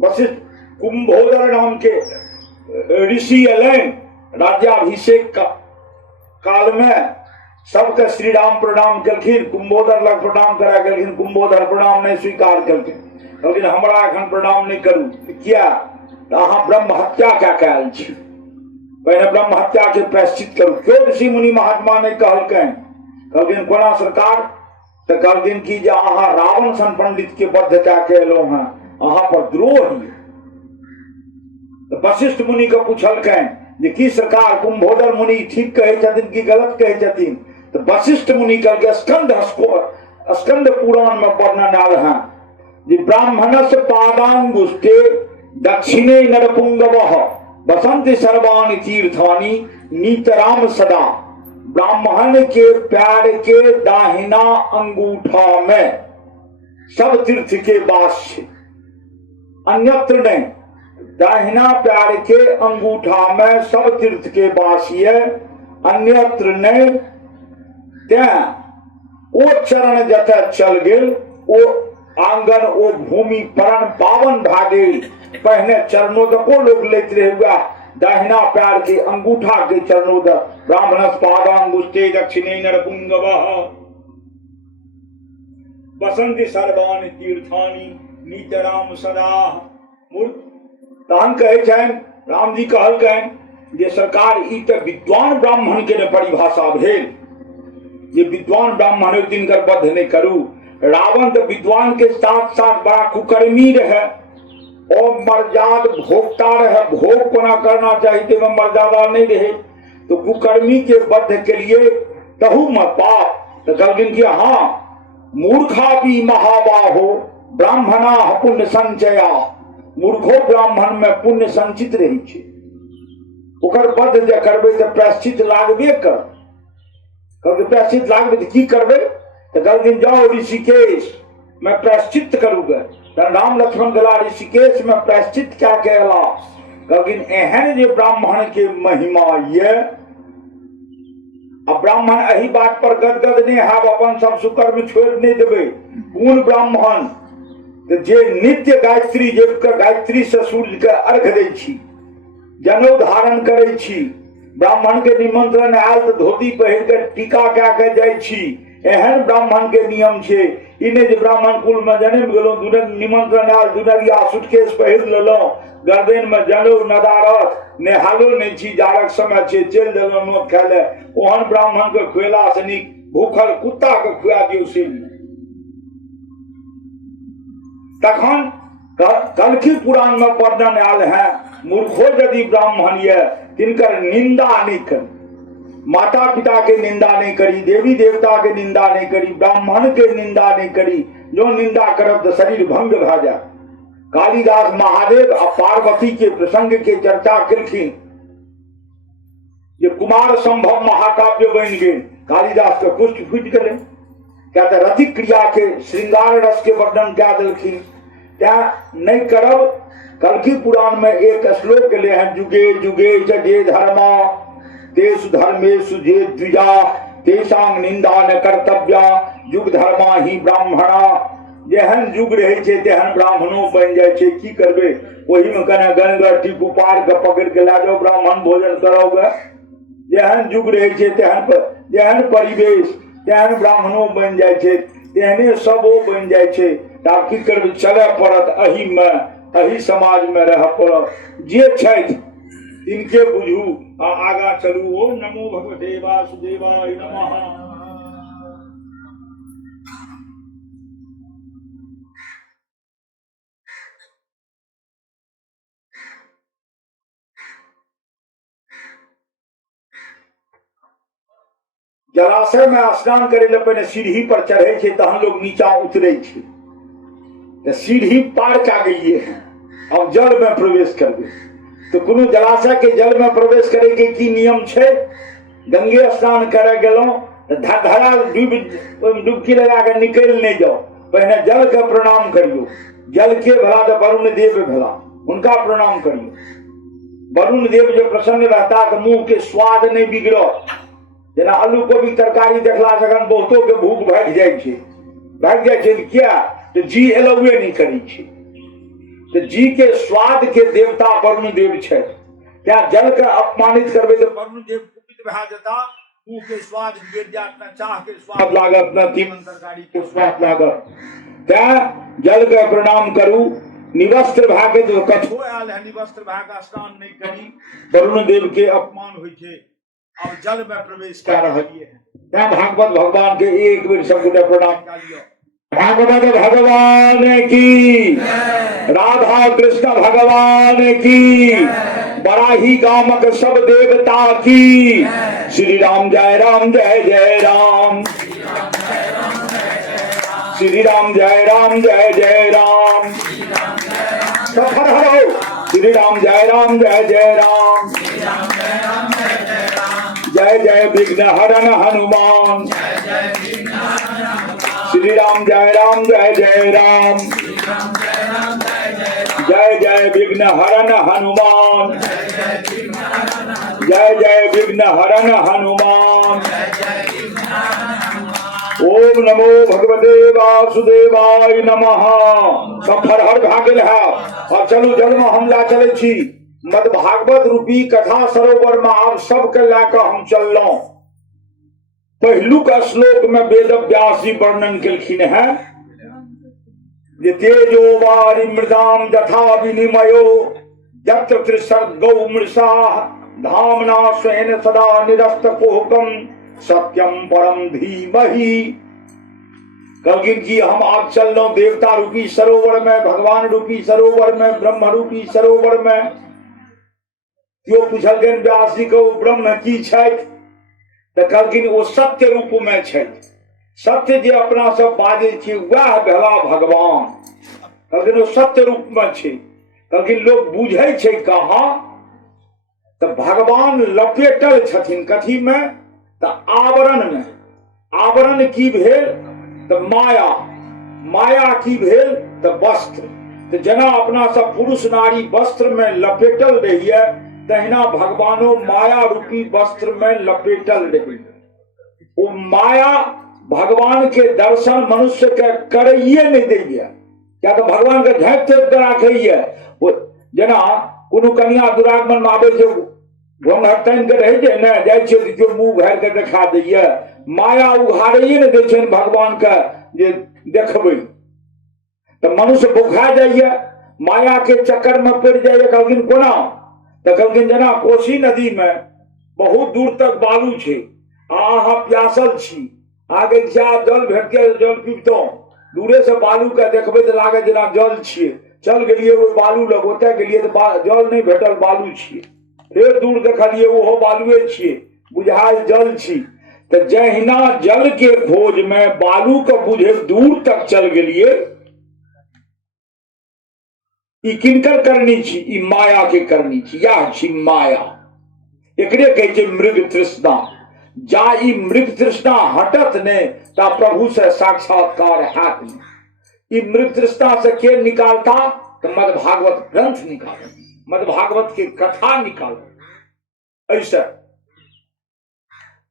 वशिष्ठ कुंभोदर नाम के ऋषि अलन, राज्याभिषेक काल में सबके श्री राम प्रणाम केलखिन, कुंभोदर लग प्रणाम करा गेलखिन, कुंभोदर प्रणाम नहीं स्वीकार केलखिन, लेकिन हमरा एखन प्रणाम नहीं करू। किया? अहाँ ब्रह्म हत्या क्या कयल छी, पहले ब्रह्म हत्या के प्रायश्चित करू। क्यों ऋषि मुनि महात्मा ने कहलकैन? कहलखिन कोना सरकार? तो कहलखिन कि जे अहाँ रावण सन पंडित के वध कऽ के एलहुं हैं, अहाँ पर द्रोही। तो वशिष्ठ मुनि के पूछलकैन जे की सरकार कुंभोदर मुनि ठीक कहे छथिन कि गलत कहे छथिन? तो वशिष्ठ मुनि कहलकै स्कंद पुराण में वर्णन आल है जे ब्राह्मणस्य पादांगुष्ठे दक्षिणे नरपुंगवः बसंति सर्वाणि तीर्थानि नीतराम सदा। ब्राह्मण के पैर के दाहिना अंगूठा में सब तीर्थ के वास है, अन्यत्र नहीं। दाहिना पैर के अंगूठा में सब तीर्थ के वास है, अन्यत्र नहीं। ओ चरण जतऽ चल गेल, ओ आंगन ओ भूमि परम पावन भा गेल। पहने चरणोदको लोग लेते रहे हुआ, दाहिना पैर के अंगूठा के चरणोदक। ब्राह्मणस पादांगुष्ठे दक्षिणे नरपुंगवः बसंति सर्वाणि तीर्थानि नीतराम सदा। तहन कहै छनि, राम जी कहलकैन जे सरकार ई तऽ विद्वान ब्राह्मण के ने परिभाषा भेल, जे विद्वान ब्राह्मण तिनकर वध नहीं करू। रावण तो विद्वान के साथ साथ बड़ा कुकर्मी रहे और मर्याद भोगता रहे, भोग कोना करना चाहिए में मर्यादा नहीं रहे। तो कुकर्मी के वध के लिए तहु में पाप। तो कहलखिन कि हाँ मूर्खा भी महाबाहो ब्राह्मणा पुण्य संचया। मूर्खो ब्राह्मण में पुण्य संचित रही छे, ओकर वध जे करबे तो प्रायश्चित लागबे कर। कहलकै प्रायश्चित लागबे तो की करबे? तो कहलखिन जाओ ऋषिकेश मैं प्रायश्चित करूंगा। राम लक्ष्मण गला ऋषिकेश में प्रायश्चित क्या कहला? कहलखिन एहन जे ब्राह्मण के महिमा ये। अब ब्राह्मण एही बात पर गदगद नहीं है, अपन सब सुकर्म छोड़ नहीं देवे। पूर्ण ब्राह्मण जे नित्य गायत्री जप के गायत्री से सूर्य के अर्घ दै छी, जनेऊ धारण करे छी, ब्राह्मण के निमंत्रण आयल तो धोती पहिर के टीका कऽ के जाइ छी, एहन ब्राह्मण के नियम छे। ई नहि जे ब्राह्मण कुल में जन्म गेलौं, दुनक निमंत्रण आयल दुनलिया सूटकेस पहिर लेलौं, गर्दन में जनेऊ नदारत, नेहालो नहीं छी, जाड़क समय छे चलि देलौं नोत खाय ले। ओहन ब्राह्मण के खुएला से नीक भूखल कुत्ता के खुआ दियौ से। तखन कलखी पुराण में वर्णन आयल है, मूर्खो यदि ब्राह्मण ये तिनकर निंदा नहीं करी, माता पिता के निंदा नहीं करी, देवी देवता के निंदा नहीं करी, ब्राह्मण के निंदा नहीं करी। जो निंदा करब तो शरीर भंग भा जाए। कालिदास महादेव और पार्वती के प्रसंग के चर्चा केलखिन, ये कुमार संभव महाकाव्य बन गए। कालिदास के कुष्ठ फूट गए, क्या तो रतिक क्रिया के श्रृंगार रस के वर्णन क्या दिलखिन, क्या नहीं करब। कलकी पुराण में एक श्लोक के लिए हैं, जुगे जुगे जे धर्मा तेसु धर्मेषु जे द्विजा तेषां निंदा न कर्तव्या युग धर्मा ही ब्राह्मणा। जेहन युग रहे छे तेहन ब्राह्मणों बन जाए छे, की करबे? वही में कने गंगा टीपू पार के पकड़ के ला जाओ, ब्राह्मण भोजन करोगे। जेहन युग रहे छे जेहन परिवेश तेहन ब्राह्मणों बन जाए छे, तेहने सबो बन जाए छे। आब की करबे? चले पड़त एही में एही समाज में रह पड़ल। जे छथि तिनके बुझू आ आगा चलू। ओम नमो भगवते वासुदेवाय नमः। जलाशय में स्नान करे ले पहले सीढ़ी पर चढ़े छे, तहन लोग नीचा उतरे छे। तो सीढ़ी पार का गई है, अब जल में प्रवेश करबे। तो कोनो जलाशय के जल में प्रवेश करे के की नियम छे? गंगे स्नान करे गेलौं तो धरा डुबकी लगा के निकल नहीं जाओ, पहले जल के प्रणाम करियो। जल के भला तो वरुण देव भला, उनका प्रणाम करियो। वरुण देव जो प्रसन्न रहता तो मुंह के स्वाद नहीं बिगड़ो। जेना आलू कोबी तरकारी देखला जखन बहुतो के भूख भाग जाय छै, किया तो जी एलौए नहीं करी छै। तो जी के स्वाद के देवता वरुण देव छै। क्या जल के अपमानित करबे तो वरुण देव कुपित भा जेता, मुंह के स्वाद गिर जात, ना चाह के स्वाद लागत, ना तीमन तरकारी के स्वाद लागत। क्या जल के प्रणाम करू। निवस्त्र भागे तो कथो आयल है, निवस्त्र भाग स्नान नहीं करी, वरुण देव के अपमान होय छै। अब जल में प्रवेश कर रही है। भागवत भगवान के एक बेर सबको प्रणाम करियो। भागवत भगवान की, राधा कृष्ण भगवान की, बराही गामक सब देवता की। श्री राम जय राम जय जय राम, श्री राम जय राम जय जय राम। सब हर हर हो। श्री राम जय राम जय जय राम, जय जय विघ्न हरन हनुमान। श्री राम जय राम जय जय राम, जय जय विघ्न हरन हनुमान, जय जय विघ्न हरन हनुमान। ओम नमो भगवते वासुदेवाय नमः। सब हर हर भागिल है। अब चलू जल में हम ला चले छी। मद भागवत रूपी कथा सरोवर में आप सबके लाकर हम चललौं। पहिलुक श्लोक में वेद व्यास जी वर्णन केलखिन है जे तेजो वारि मृदाम यथा विनिमयो यत्र त्रिसर्गो मृषा धामना स्वेन सदा निरस्त कोहकम सत्यम परम धीमहि। कलगिन की हम आप चल रहे देवता रूपी सरोवर में, भगवान रूपी सरोवर में, ब्रह्म रूपी सरोवर में। क्यों पूछल गए व्यास जी को ब्रह्म की छथि? तो कहलखिन ओ सत्य रूप में छथि। सत्य जे अपना सब बाजे छी वह भेला भगवान। कहलखिन ओ सत्य रूप में छै। कहलखिन लोग बुझे छै कहाँ? तो भगवान लपेटल छथिन कथी में? तो आवरण में। आवरण की भेल? तो माया। माया की भेल? तो वस्त्र। तो जना अपना सब पुरुष नारी वस्त्र में लपेटल रहिए, तहिना भगवानो माया रूपी वस्त्र में लपेटल रही। वो माया भगवान के दर्शन मनुष्य के करइए नहीं दैया। क्या तो भगवान के ढक के राखिए। वो जना कोनो कन्या दुरागमन में आबे छै, घोंघट तानि के रहे छै ने, जाय छै कि मुंह भर के दिखा दैया। माया उघाड़िए ने दै छै भगवान के जे देखबै। तो मनुष्य बुझा जाइए, माया के चक्कर में पड़ जाइए। कहलखिन कोना? तो कहलखिन जना कोसी नदी में बहुत दूर तक बालू छै, अहाँ प्यासल छी, आगे जल भेट गेल जल पीबतौ। दूरे से बालू के देखबै तो लागे जना जल छियै। चल गेलिए वो बालू लग, ओतय गेलिए तो जल नहीं भेटल, बालू छियै। फिर दूर देखलिए ओहो बालुए छियै, बुझायल जल छी। तो जहिना जल के खोज में बालू के बुझे दूर तक चल गेलिए। ई किनकर करनी छी? ई माया के करनी छी। यह छी माया। एकरे कहे छै मृग तृष्णा। जा ई मृग तृष्णा हटत ने ता प्रभु से साक्षात्कार हाथ में। ई मृग तृष्णा से के निकालता? तो मद भागवत ग्रंथ निकाल, मद भागवत के कथा निकाल। ऐसे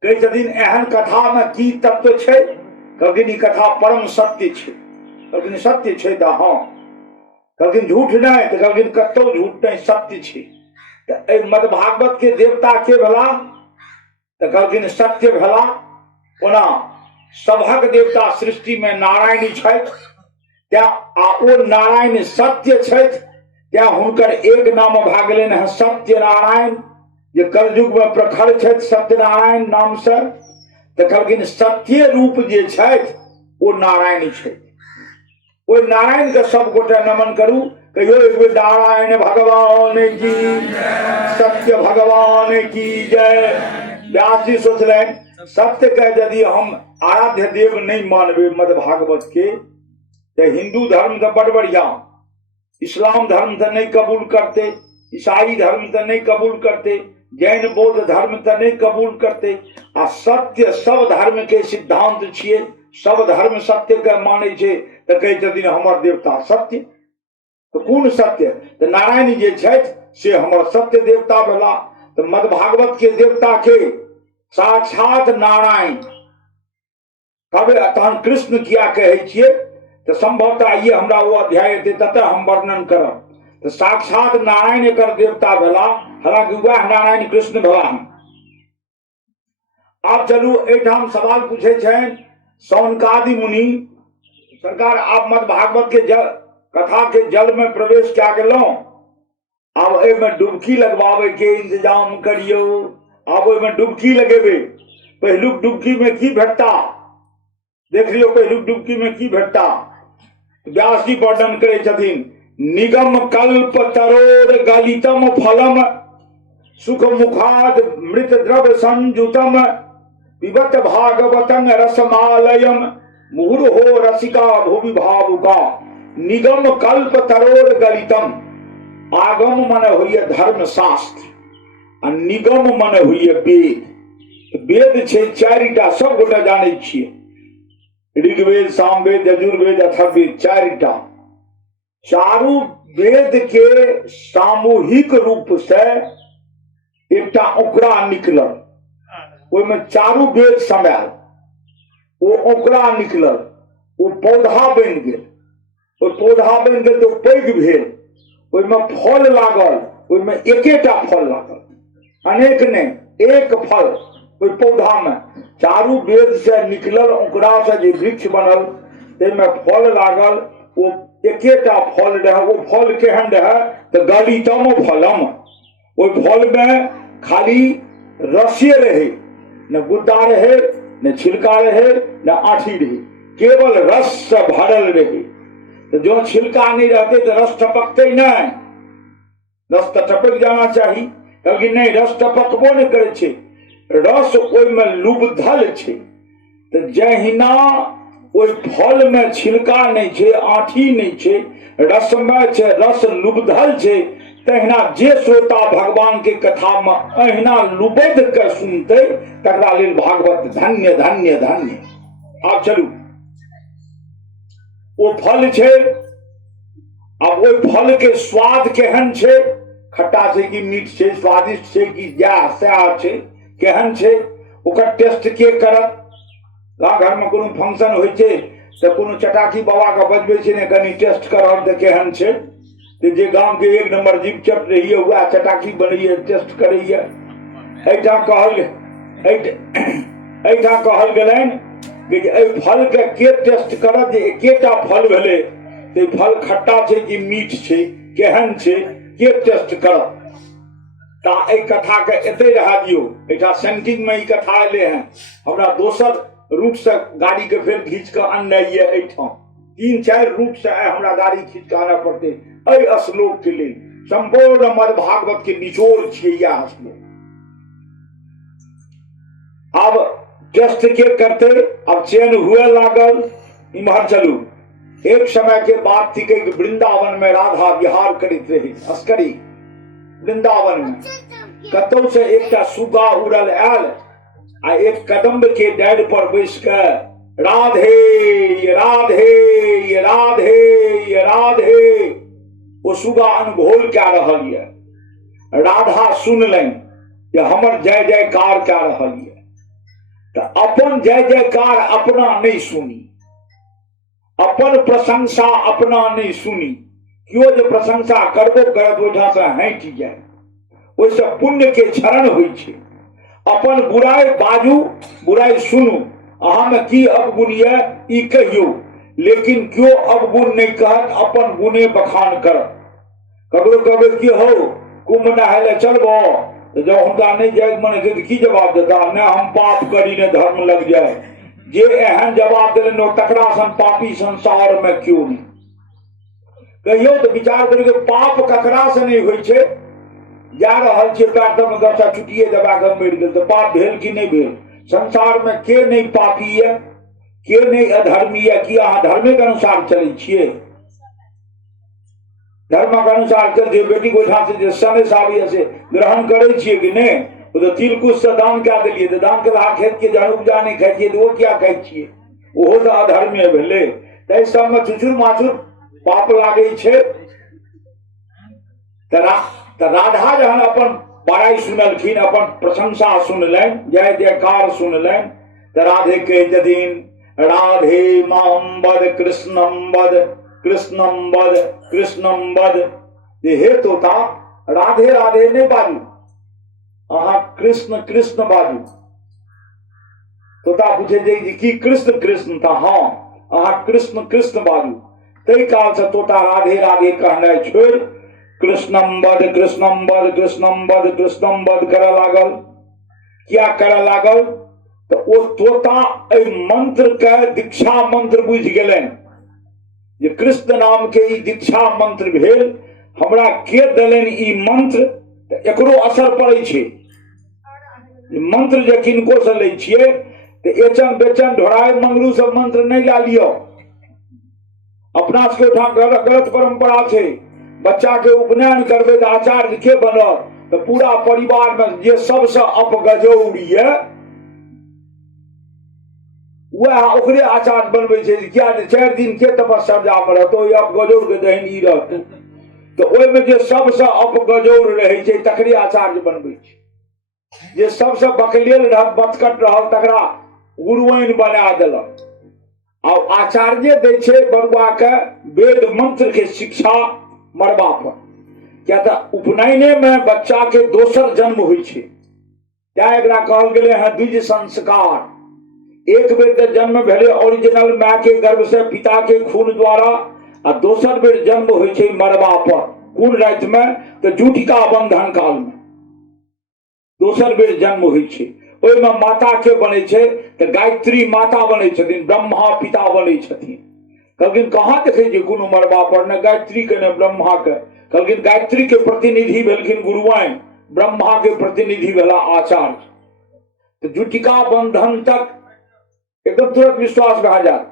कई दिन एहन कथा में की तत्व छै? कहलखिन ई कथा परम सत्य छै। कहलखिन सत्य छै तो हाँ। कहलखिन झूठ नहीं? तो कहलखिन कतौ झूठ नहीं, सत्य छै। तो मद भागवत के देवता के भला? तो कहलखिन सत्य भला। ओना सभक देवता सृष्टि में नारायण छथि। त्या ओ नारायण सत्य छथि, त्या हुनकर एक नाम भा गेलनि हैं सत्यनारायण, जे कलयुग में प्रखर छथि सत्यनारायण नाम से। तो कहलखिन सत्य रूप जे छथि ओ नारायण छथि। ओहि नारायण के सब गोटे नमन करू, कहियो एक बेर नारायण भगवान की, सत्य भगवान की जय। व्यास जी सोचलनि सत्य के यदि हम आराध्य देव नहीं मानबे मद भागवत के, तो हिंदू धर्म तो बड़ बढ़िया, इस्लाम धर्म तो नहीं कबूल करते, ईसाई धर्म तो नहीं कबूल करते, जैन बौद्ध धर्म तो नहीं कबूल करते। आ सत्य सब धर्म के सिद्धांत छिए, सब धर्म सत्य के माने छे। तो कहे छथिन हमर देवता सत्य, तो कोन सत्य? तो नारायण जे छथि से हमर सत्य देवता भेला। तो मद भागवत के देवता के साक्षात नारायण कबे तहन कृष्ण किया कहे छिए, तो संभवतः ये हमरा वो अध्याय दे ततः हम वर्णन करब। तो साक्षात नारायण एकर देवता भेला, हालांकि वह नारायण कृष्ण भेला। आप चलू एठाम सवाल पूछे छन सौनकादि मुनि, सरकार आप मद भागवत के कथा के जल में प्रवेश क्या गेलौं, आब एमे डुबकी लगवावे के इंतजाम करियो। आब ओहिमे डुबकी लगेबे, पहिलुक डुबकी में की भेटता देख लियो, पहिलुक डुबकी में की भेटता। व्यास जी वर्णन करे छथिन, निगम कल्प तरोर गलितम फलम सुख मुखाद मृत द्रव संजुतम पिबत भागवतं रसमालयम मुहुर्हो रसिका भुवि भावुका। निगम कल्प तरोर गलितम, आगम मन हुए धर्म शास्त्र आ निगम मन हुए वेद। वेद छे चारिटा, सब गोटे जाने छिए, ऋग्वेद सामवेद यजुर्वेद अथर्ववेद चारिटा। चारू वेद के सामूहिक रूप से एकटा ओकरा निकलल, ओहिमे चारू वेद समायल, ओ ओकरा निकलल, ओ पौधा बनि गेल, ओ पौधा बनि गेल तो पैघ भेल, ओहिमे फल लागल, ओहिमे एकेटा फल लागल, अनेक ने एक फल ओहि पौधा में। चारू वेद से निकलल ओकरा से जे वृक्ष बनल, ताहिमे फल लागल, ओ एकेटा फल रहे। वो फल केहन रहे? तो गलितम फलम, ओहि फल में खाली रसे रहे, न गुद्दा रहे, न छिलका रहे, न आठी रहे, केवल रस से भरल रहे। तो जो छिलका नहीं रहते तो रस टपकते नहीं, रस तो टपक जाना चाहिए, क्योंकि नहीं रस टपकबो नहीं करे छे, रस ओहिमे लुबधल छे। तो जहिना ओहि फल में छिलका नहीं छे, आठी नहीं छे, रस में छे, रस लुबधल छे, तहिना जे श्रोता भगवान के कथा में अहिना लुबैध के सुनते तकरा लेल भागवत धन्य धन्य धन्य। आप चलू वो फल छे, अब वो फल के स्वाद केहन छे, खट्टा छे कि मीठ छे, स्वादिष्ट छे कि जा छे, केहन छे, ओकर टेस्ट के करत। गाँव घर में कोनो फंक्शन होय छे तो कोनो चटाकी बाबा के बजबे छे ने कनी टेस्ट करब तो केहन छे, तो जे गांव के एक नंबर जीप चट रही है वह चटाकी बनैया टेस्ट करैया। ऐठा कहल गेलैन कि एहि फल के टेस्ट करत जे एकेटा फल भेले, तो फल खट्टा छे कि मीठ छे, केहन छे, के टेस्ट करत। ता एहि कथा के एते रहा दियो, ऐठा सेंटिंग में ई कथा एले हैं। हमरा दोसर रूट से गाड़ी के फिर खींच के अननाइए, ऐठा 3-4 रूट से हमरा गाड़ी खींच के आना पड़ते एहि श्लोक के लिए। संपूर्ण मद भागवत के निचोड़ छियै यह श्लोक। अब टेस्ट के करते अब चैन हुए लागल, इम्हर चलू। एक समय के बाद थी कि वृंदावन में राधा विहार करित रही, अस्करी वृंदावन में कतौ से एकटा सुगा उड़ल आयल आ एक कदम्ब के डाढ़ पर बैस के राधे राधे राधे राधे वो सुगा अनघोल कह रहल ये। राधा सुनलनि जे हमर जय जयकार कह रहल ये, तो अपन जय जयकार अपना नहीं सुनी, अपन प्रशंसा अपना नहीं सुनी। क्यों जो प्रशंसा करबो करत ओहिठाम से हटि जाए, ओहिसे पुण्य के क्षरण होइ छै। अपन बुराई बाजू, बुराई सुनू, अहाँ में की अवगुण ये ई कहियो, लेकिन क्यों अवगुण नहीं कहत, अपन गुणे बखान करत। ककरो कहबै कि हो कुंभ नहाय ले चलबो तो जब हुनका नहीं जाए मन है तो की जवाब देता ने हम पाप करी ने धर्म लग जाए। जे एहन जवाब देने तकरा सन पापी संसार में क्यों नहीं। कहियो तो विचार करिए पाप ककरा से नहीं होइ छे। जा रहल छे पैर में 10 छुट्टिए दबा के मरि गेल तो पाप भेल कि नहीं भेल। संसार में के नहीं पापी है के नहीं अधर्मी है कि अहाँ धर्मे के अनुसार चले छिए। धर्म के अनुसार चलते बेटी गोठा से जे सनेस आबैया से ग्रहण करे छिए कि नहीं। वो तो तिलकुश से दान क्या दिलिए तो दान के ला खेत के जन उपजा नहीं खाई तो वो क्या खाई छिए वो तो अधर्मी भेले। तो सब में चुचुर माचुर पाप लागे छे। राधा जहन अपन बड़ाई सुनलखिन अपन प्रशंसा सुनलन जय जयकार सुनलन तो राधे कह जदीन राधे माम बद कृष्णम बद कृष्णम बद कृष्णम बद। हे तोता राधे राधे नहीं बाजू अहा कृष्ण कृष्ण बाजू। तोता पूछे जे कि कृष्ण कृष्ण था हाँ अहा कृष्ण कृष्ण बाजू। तई काल से तोता राधे राधे कहने छोड़ कृष्णम बद कृष्णम बद कृष्णम बद कृष्णम बद करे लागल। क्या करे लागल तो वो तोता ए मंत्र के दीक्षा मंत्र बुझ गेलन जे कृष्ण नाम के ई दीक्षा मंत्र भेल हमरा के देलन ई मंत्र तो एकरो असर पड़े छे। मंत्र जे किनको से ले छिए तो एचन बेचन ढोराई मंगरू सब मंत्र नहीं ला लियो। अपना सबके उठान गलत परंपरा छे। बच्चा के उपनयन करबे तो आचार्य के बनल तो पूरा परिवार में जे सबसे अपगजौरी है वह ओकरे आचार्य बनबे छे। क्या 4 दिन के तपस्या में रहतो अपगजौर के जहन ई रहतो तो ओइ में जे सबसे अपगजौर रहे छे तकरे आचार्य बनबे छे। जे सबसे बकलेल रह बतकट रहल तकरा गुरुआइन बना देलक। और आचार्य दे छे बरुआ के वेद मंत्र के शिक्षा मरबा पर। क्या तो उपनयने में बच्चा के दोसर जन्म हुई छे त्या एकरा कहल गेले है द्विज संस्कार। एक बेर तो जन्म भेले ओरिजिनल माँ के गर्भ से पिता के खून द्वारा और दोसर बेर जन्म हुई छे मरबा पर कोन रात में तो जूटिका बंधन काल में दोसर बेर जन्म हुई छे। ओइ में माता के बने छे तो गायत्री माता बने छथिन ब्रह्मा पिता बने छथिन। कहलखिन कहाँ देखे जे कोनो मरबा पर न गायत्री के न ब्रह्मा के। कहलखिन गायत्री के प्रतिनिधि भेलखिन गुरुआइन ब्रह्मा के प्रतिनिधि भेला आचार्य। तो जूटिका बंधन तक एकदम तुरंत विश्वास भए जात।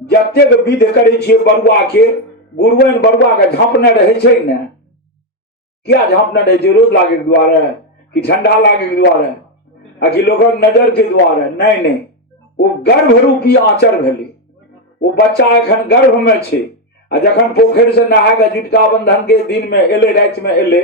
जतेक विध करे छिए बरुआ के गुरुआइन बरुआ के झाँपने रहे छे ने। क्या झाँपने रहे छे रोज लागे के द्वारे कि ठंडा लागे के द्वारे आ कि लोगन नजर के द्वारे नहीं नहीं वो गर्भ रूपी आचर भेले। वो बच्चा एखन गर्भ में छे आ जखन पोखर से नहा के जुटका बंधन के दिन में एले रात में एले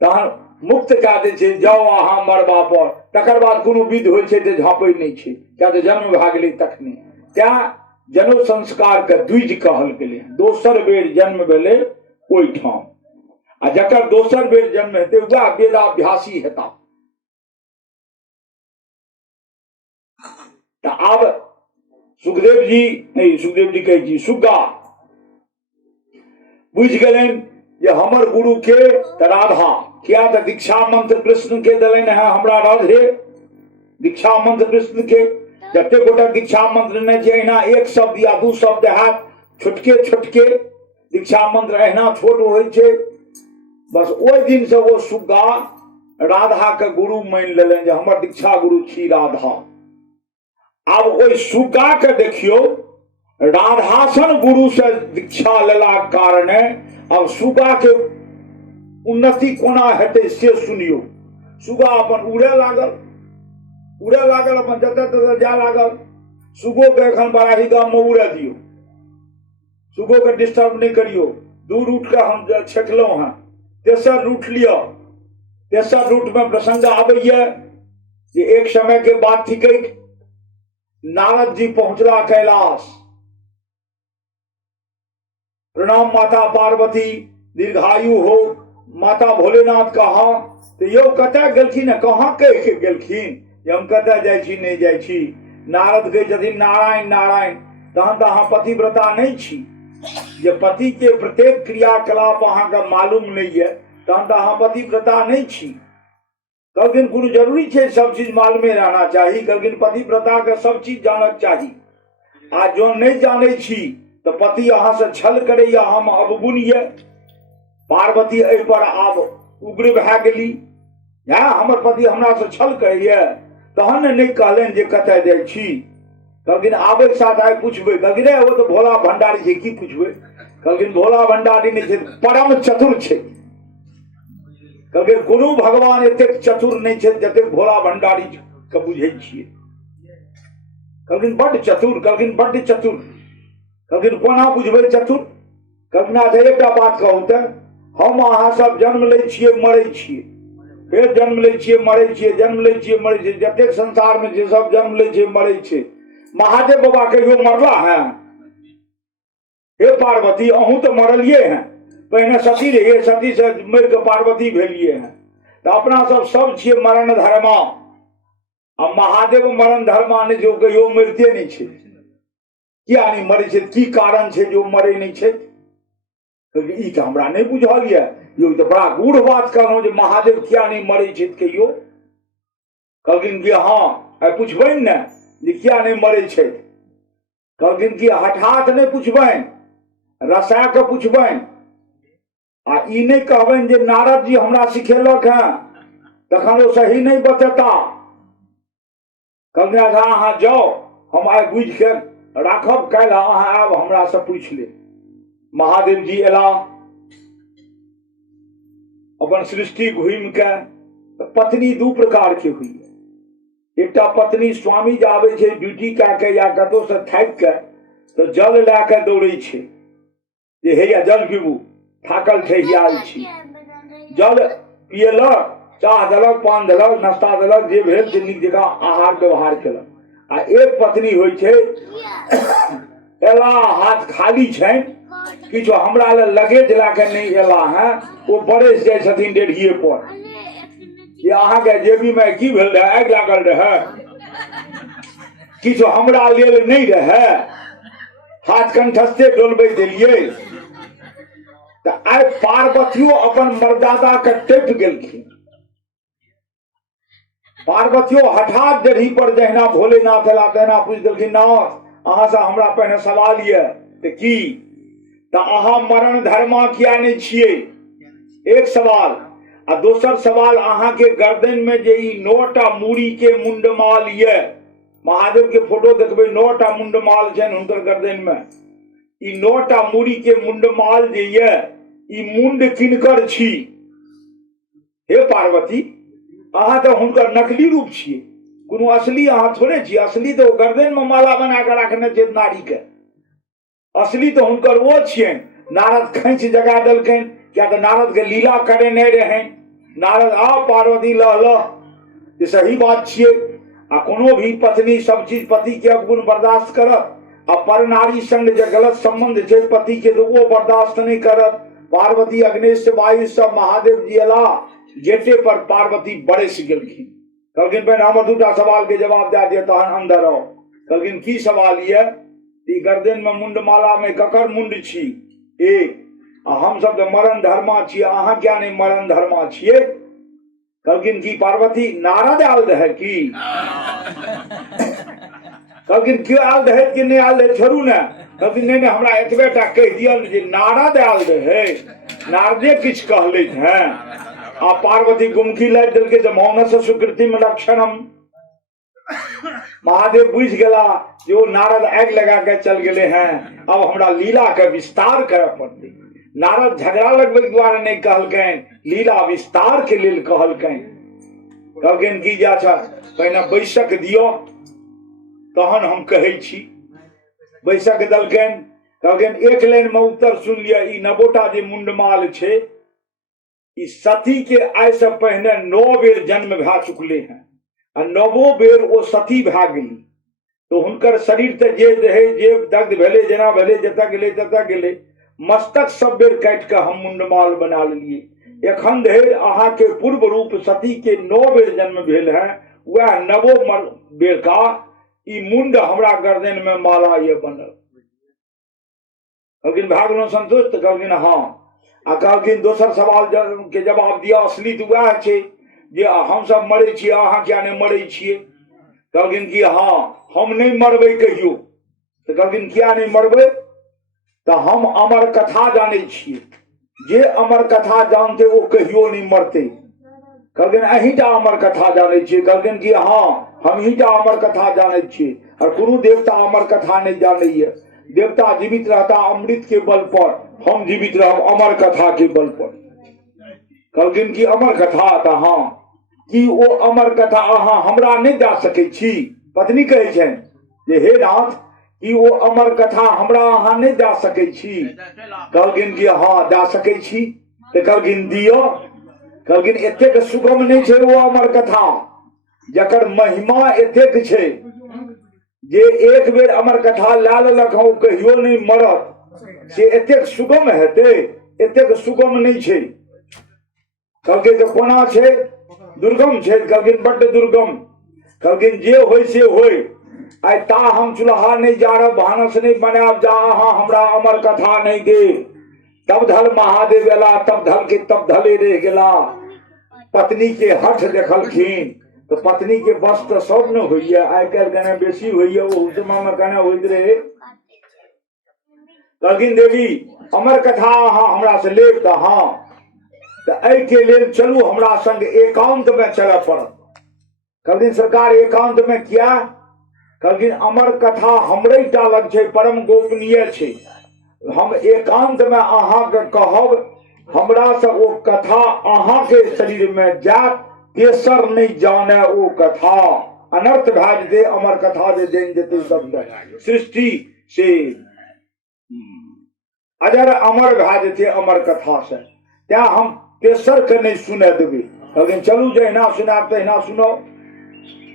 तहन मुक्त कए दै छे जाओ अहाँ मरबा पर। तकर बाद कोनो विध होइ छे ते झाँपै नहीं छे क्या तो जन्म भए गेलै तखने। त्या जनेऊ संस्कार के द्विज कहल गेलै। दोसर बेर जन्म भेलै ओइ ठाम आ जकर दोसर बेर जन्म हेतै वह वेदाभ्यासी हेता। अब सुखदेव जी कहे जी सुग्गा बुझ गलन जे हमर गुरु के राधा क्या तो दीक्षा मंत्र कृष्ण के दलन है हमरा राधे दीक्षा मंत्र कृष्ण के जते गोटा दीक्षा मंत्र ने जे एना एक शब्द या 2 शब्द हाथ छोटके छोटके दीक्षा मंत्र एना छोट होइ छे। बस ओइ दिन से वो सुग्गा राधा के गुरु मान लेलन जे हमर दीक्षा गुरु छी राधा। अब ओइ सुग्गा के देखियो राधासन गुरु से दीक्षा लेला कारणे अब सुग्गा के उन्नति कोना हेतै से सुनियो। सुग्गा अपन उड़े लागल अपन जतऽ ततऽ जा लागल। सुगो के एखन बराही गाम में उड़े दियो सुगो के डिस्टर्ब नहीं करियो। 2 रूट का हम छेकलौं हैं तेसर रूट लियो। तेसर रूट में प्रसंग आबैया जे एक समय के बाद थिकै नारद जी पहुंचला कैलाश। प्रणाम माता पार्वती दीर्घायु हो। माता भोलेनाथ कहा तो यो कतऽ गेलखिन कहाँ कह के गेलखिन जे हम कतऽ जाइ छी नहीं जाइ छी। नारद कहे छथिन नारायण नारायण तहन तो अहाँ पतिव्रता नहीं छी। जे पति के प्रत्येक क्रियाकलाप अहाँ के मालूम नहीं है तहन तो अहाँ पतिव्रता नहीं छी। कहलखिन कोनो जरूरी छै सब चीज मालूमे रहना चाही, कहलखिन पतिव्रता के सब चीज जानक चाही। आ जो नहीं जाने छी तो पति अहाँ से छल करैया, हम अवगुण ये। पार्वती एहि पर आब उग्र भए गेली, हमर पति हमरा से छल करैया, तहन नहीं कहलनि जे कतय जाइ छी। कहलखिन आबे के साथ आइ पूछबै। कहलखिन वो तो भोला भंडारी छै, की पूछबै। कहलखिन भोला भंडारी नहीं छै, परम चतुर छै। कहलखिन कोनो भगवान एतेक चतुर नहीं छै जतेक भोला भंडारी के बुझै छियै। कहलखिन बड्ड चतुर। कहलखिन बड्ड चतुर। कहलखिन कोना बुझबै चतुर। कहलखिन अच्छा एकटा बात कहू तऽ, हम अहाँ सब जन्म लै छियै मरै छियै, फिर जन्म लै छियै मरै छियै, जन्म लै छियै मरै छियै, जतेक संसार में जे सब जन्म लै छै मरै छै, महादेव बाबा कहियो मरला है? हे पार्वती अहूँ तो मरलिए हैं, पहिने सती रहिए, सती से मरि के पार्वती भेलिए हैं, तो अपना सब छियै मरण धर्मा। आ महादेव मरण धर्मा नहीं जो कहियो मरते नहीं छै। किया नहीं मरे छै, की कारण छै जो मरे नहीं छै। ई तो हमरा नहीं बुझल ये, यो तो बड़ा गूढ़ बात कहलहुँ जे महादेव किया नहीं मरे छै कहियो। कहलखिन कि हाँ आई पूछबनि ने जे किया नहीं मरे छै। कहलखिन कि हठात नहीं पूछबनि, रसा के पूछबनि। आ ई नहीं कहबनि जे नारद जी हमरा सिखेलक हैं, तखन ओ सही नहीं बतेता। कहलखिन अच्छा अहाँ जाओ, हम आइ बुझ के राखब, काल्हि अहाँ आयब हमरा से पूछ ले। महादेव जी एला, अपन सृष्टि घूम के। पत्नी दू प्रकार के हुई। एकटा पत्नी स्वामी जे आबै छै ड्यूटी कए के या कतौ से थाकि के, तो जल लए के दौड़ै छै जे हैया जल पीबू, थाकल ठेहियाल छी। जल पियलक, चाह देलक, पान देलक, नाश्ता देलक, जे भेल से नीक जकाँ आहार व्यवहार केलक। आ एक पत्नी होइ छै एला हाथ खाली छनि, किछु हमरा ले लगेज लए के नहीं एला हैं, वो बरस जाइ छथिन डेढ़िए पर। ये अहाँके जेबी में की भेल रहे, आगि लागल रहे, किछु हमरा लेल नहीं रहे, हाथ कंठस्थे डोलबै देलिए। तो आइ पार्वतियो अपन मर्यादा के टपि गेलखिन। पार्वतियो हठात जड़ी पर जहिना भोलेनाथ एला तहिना पूछ देलखिन, नाथ अहाँ से हमरा पहिने सवाल ये। तो की तो अहाँ मरण धर्मा किया नहीं छिए, एक सवाल। आ दोसर सवाल, अहाँ के गर्दन में जे ई 9टा मूड़ी के मुंडमाल ये, महादेव के फोटो देखबै 9टा मुंडमाल छनि हुनकर गर्दन में। ई 9टा मूड़ी के मुंडमाल जे ये, ई मुंड किनकर छी। हे पार्वती अहाँ तो हुनकर नकली रूप छियै, कोनो असली अहाँ थोड़े छियै। असली तो गर्दन में माला बना के रखने छै नारी के, असली तो हुनकर वो छियनि। नारद खैंच जगा देलखिन, क्या तो नारद के लीला करे नहीं रहे। नारद आ पार्वती लह जे सही बात छियै। आ कोनो भी पत्नी सब चीज पति के अवगुण बर्दाश्त करत। आ पर नारी संग जे गलत संबंध छै पति के, तो वो बर्दाश्त नहीं करत। पार्वती अग्नेश से वायु सब महादेव जी अला, गेटे पर पार्वती बरस गेलखिन। कहलखिन बहन हमर दूटा सवाल के जवाब दे दिया तहन अंदर आओ। कहलखिन की सवाल ये, ई गर्दन में मुंडमाला में ककर मुंड छी? एक। हम सब तो मरण धर्मा छियै, अहाँ क्या नहीं मरण धर्मा छियै? कहलखिन की पार्वती नारद आयल रहे की? कहलखिन क्यों आयल रहे कि नहीं आयल रहे, छोड़ू ने। कहलखिन नहीं हमरा एतबेटा कहि दियल जे नारद आयल रहे, नारदे किछु कहलैथ हैं। आ पार्वती गुमकी लादि देलकै जे मौनस सुकृति में लक्षणम। महादेव बुझ गेला जे ओ नारद आगि लगा के चल गेले हैं, अब हमरा लीला के विस्तार करय पड़तै। नारद झगड़ा लगबै दुआरे नहीं कहलकैन, लीला विस्तार के लेल कहलकैन। कहलकैन की जा छ पहिने बैसक दियो तहन हम कहै छी। बैसक देलकैन। कहलकैन एक लाइन में उत्तर सुन लिया, ई 9टा जे मुंडमाल छै, ई सती के आइ से पहिने 9 बेर जन्म भए चुकले हैं। आ 9 बेर ओ सती भए गेली, तो हुनकर शरीर ते जे रहे, जे दग्ध भेले, जेना भेले, जतऽ गेले ततऽ गेले, मस्तक सब बेर काटि के हम मुंडमाल बना लेलिए। एखन धरि अहाँ के पूर्व रूप सती के 9 बेर जन्म भेल है, वह 9 बेर का ई मुंड हमरा गर्दन में माला ये बनल। कहलखिन भए गेलहुँ संतुष्ट? कहलखिन हाँ। आ कहलखिन दोसर सवाल के जवाब दिया, असली तो वह छै जे हम सब मरे छियै, अहाँ किया नहीं मरे छियै? कहलखिन कि हाँ हम नहीं मरबै कहियो। तो कहलखिन किया नहीं मरबै? तो हम अमर कथा जाने छियै, जे अमर कथा जानते वो कहियो नहीं मरते। कहलखिन अहींटा अमर कथा जाने छियै? कहलखिन कि हाँ हम हीटा अमर कथा जाने छियै, और कोनो देवता अमर कथा नहीं जानैया। देवता जीवित रहता अमृत के बल पर, हम जीवित रहब अमर कथा के बल पर। कहलखिन कि अमर कथा? तो हाँ कि वो अमर कथा अहाँ हमरा नहीं जा सकै छी? पत्नी कहै छै जे हे नाथ कि वो अमर कथा हमरा अहाँ नहीं जा सकै छी? कहलखिन कि हाँ जा सकै छी। तो कहलखिन दियो। कहलखिन एतेक सुगम नहीं छै वो अमर कथा, जकर महिमा एतेक छै जे एक बेर अमर कथा ला लेलक हूँ कहियो नहीं मरत, से एतेक सुगम हेतै? एतेक सुगम नहीं छै। कहलखिन तो कोना छै? दुर्गम छै। कहलखिन बड्ड दुर्गम। कहलखिन जे होय से होय, आइ ता हम चूल्हा नहीं जारब, भानस नहीं बनाब, जा अहाँ हमरा अमर कथा नहीं दे। तब धल महादेव एला, तब धल के तब धले रह गेला। पत्नी के हठ देखलखिन तो पत्नी के बस तो सब न होइए, आइ काल्हि कने बेसी होइए, ओ समय में कने होइत रहे। कहलखिन देवी अमर कथा अहाँ हमरा से लेब? तो हाँ। तो एहि के लेल चलू हमरा संग एकांत में चलऽ पड़त। कहलखिन सरकार एकांत में किया? कहलखिन अमर कथा हमरे टा लग छै, परम गोपनीय छै। हम एकांत में अहाँ के कहब, हमरा से वो कथा अहाँ के शरीर में जात, तेसर नहीं जाने वो कथा। अनर्थ भए जेतै अमर कथा जे जानि जेतै सब सृष्टि से अजर अमर भए जेतै अमर कथा से। त्या हम तेसर के नहीं सुने देबै। कहलखिन चलू जहिना सुनाब तहिना सुनो।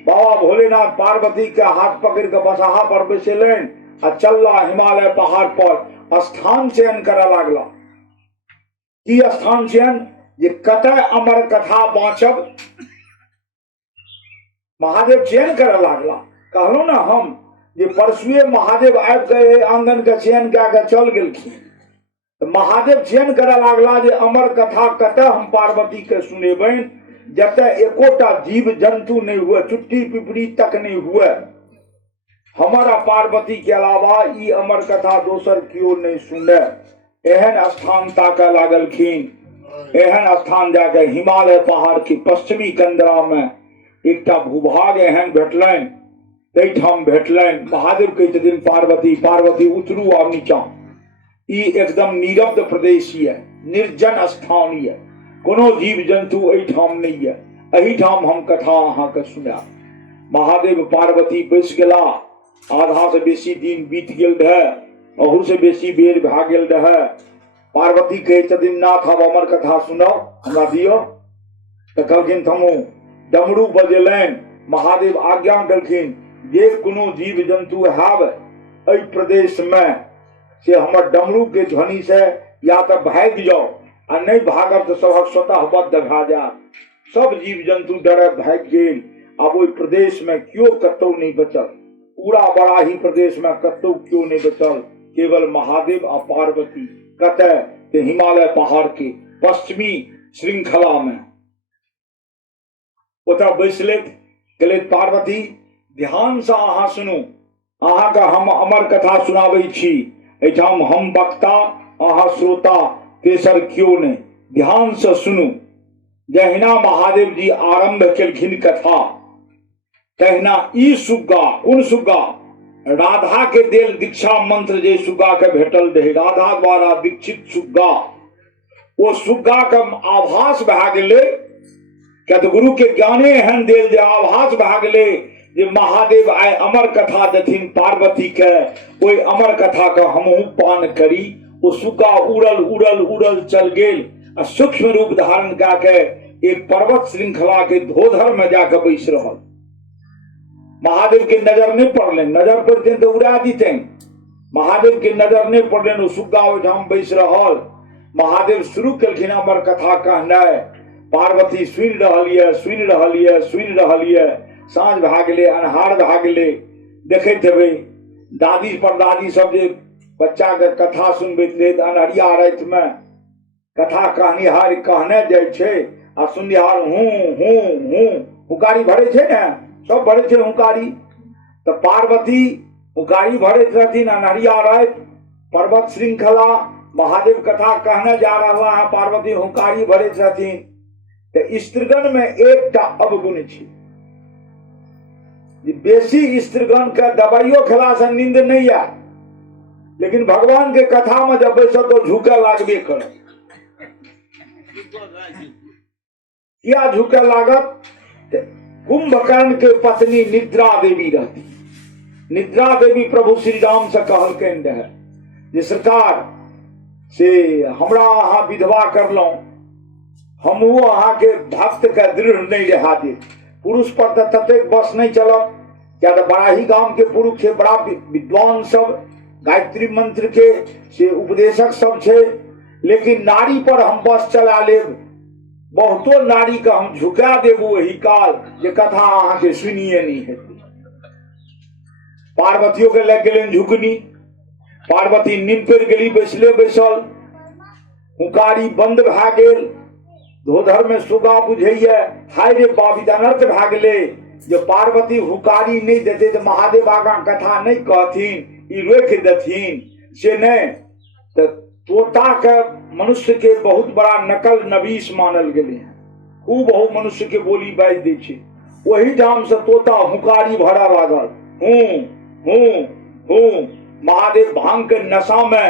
बाबा भोलेनाथ पार्वती के हाथ पकड़ के बसहा पर बैसेलनि आ चलला हिमालय पहाड़ पर स्थान चयन करऽ लागला। की स्थान चयन? जे कतय अमर कथा बाँचब, महादेव चयन करऽ लागला। कहलहुँ ना हम जे परसुए महादेव आबि के आंगन के चयन कए के चल गेलखिन। तो महादेव चयन करऽ लागला जे अमर कथा कतय हम पार्वती के सुनेबनि, जतय एकोटा जीव जंतु नहीं हुए, चुट्टी पिपड़ी तक नहीं हुए। हमारा पार्वती के अलावा ई अमर कथा दोसर क्यों नहीं सुने। एहन स्थान ताकऽ लागलखिन। एहन स्थान जाके हिमालय पहाड़ के पश्चिमी कंदरा में एकटा भूभाग एहन भेटलनि, तैठाम भेटलनि। महादेव कहै छथिन पार्वती पार्वती उतरू आब नीचा। ई एकदम निरब्ध प्रदेश ये, निर्जन स्थान ये, कोनो जीव जंतु एठाम नहीं है। एहिठाम हम कथा अहाँ के सुनाब। महादेव पार्वती बैस गेला। आधा से बेसी दिन बीत गेल रहे, अहू से बेसी बेर भए गेल रहे। पार्वती कहै छथिन नाथ अब अमर कथा सुनाओ, हमरा दियो। तऽ कहलखिन थमू। डमरू बजेलनि। महादेव आज्ञा देलखिन जे कोनो जीव जंतु हैब एहि प्रदेश में से हमर डमरू के ध्वनि से या तो भागि जाओ, आ नहीं भागब तो सबक स्वतः बद्ध भए जायत। सब जीव जंतु डरे भागि गेल। आब ओहि प्रदेश में क्यों कतौ नहीं बचल। पूरा बड़ाही प्रदेश में कतौ क्यों नहीं बचल, केवल महादेव आ पार्वती। कतय? ते हिमालय पहाड़ के पश्चिमी श्रृंखला में ओतऽ बैसलैथ। कहलैथ पार्वती ध्यान से अहाँ सुनू, अहाँ का हम अमर कथा सुनाबै छी। एठाम हम वक्ता, अहाँ श्रोता, तेसर क्यों नहीं। ध्यान से सुनू। जहिना महादेव जी आरंभ केलखिन कथा, तहिना ई सुग्गा, कोन सुग्गा? राधा के देल दीक्षा मंत्र जे सुग्गा के भेटल रहे, राधा द्वारा दीक्षित सुग्गा, वो सुग्गा के आभास भए गेलै। क्या तो गुरु के ज्ञाने एहन देल जे आभास भए गेलै जे महादेव आइ अमर कथा देथिन पार्वती के। ओहि अमर कथा के हमहू पान करी। वो सुग्गा उड़ल उड़ल उड़ल चल गेल आ सूक्ष्म रूप धारण कए के एक पर्वत श्रृंखला के धोधर में जाकर बैस रहल। महादेव के नजर नहीं पड़ले, नजर पड़ते तो उड़ा दीते। महादेव के नजर नहीं पड़ले, वो सुग्गा ओहिठाम बैस रहल। महादेव शुरू केलखिन अमर कथा कहनाइ। पार्वती सुनि रहल ये, सुनि रहल ये, सुनि रहल ये। साँझ भए गेलै, अन्हार भए गेलै। देखैत हेबै दादी परदादी सब जे बच्चा के कथा सुनबैत रहे तऽ अन्हरिया राति में कथा कहनिहार कहने जाइ छै आ सुनिहार हूँ हुकारी भरे छै ने, सब भरे छै हुकारी। तऽ पार्वती हुकारी भरैत रहथिन अन्हरिया राति, पर्वत श्रृंखला महादेव कथा कहने जा रहा है, पार्वती हुकारी भरैत रहथिन। तऽ स्त्रीगण में एकटा अवगुण छै, बेसी स्त्रीगण के दवाइयो खेला से नींद नहीं आए, लेकिन भगवान के कथा में जब बैसो तो झुके लागबे कर। क्या झुके लागत? कुंभकर्ण के पत्नी निद्रा देवी रहती। निद्रा देवी प्रभु श्री राम से कहलकन रहे जे सरकार से हमरा अहाँ विधवा करलौ, हमहू अहाँ के भक्त के दृढ़ नहीं रहा दे। पुरुष पर तो ततेक बस नहीं चलत, क्या तो बड़ा ही गांव के पुरुष के बड़ा विद्वान सब, गायत्री मंत्र के से उपदेशक सब छे, लेकिन नारी पर हम बस चला लेब। बहुतो नारी का हम झुका देबू वही काल जे कथा अहाँ के सुनिए नहीं है। पार्वतियों के लग गेलन झुकनी, पार्वती नींद पर गेली, बैसले बैसल हुकारी बंद भा गेल। धोधर में सुगा बुझैया, हाय रे बाबी अनर्थ भा गेले। जो पार्वती हुकारी नहीं देते तो महादेव आगा कथा नहीं कहथिन, ई रोक देथिन से नहीं। तो तोता के मनुष्य के बहुत बड़ा नकल नबीस मानल गेले हैं, खूब बहु मनुष्य के बोली बाज दै छै। वही ठाम से तोता हुकारी भरा लागल, हूँ महादेव भांग के नशा में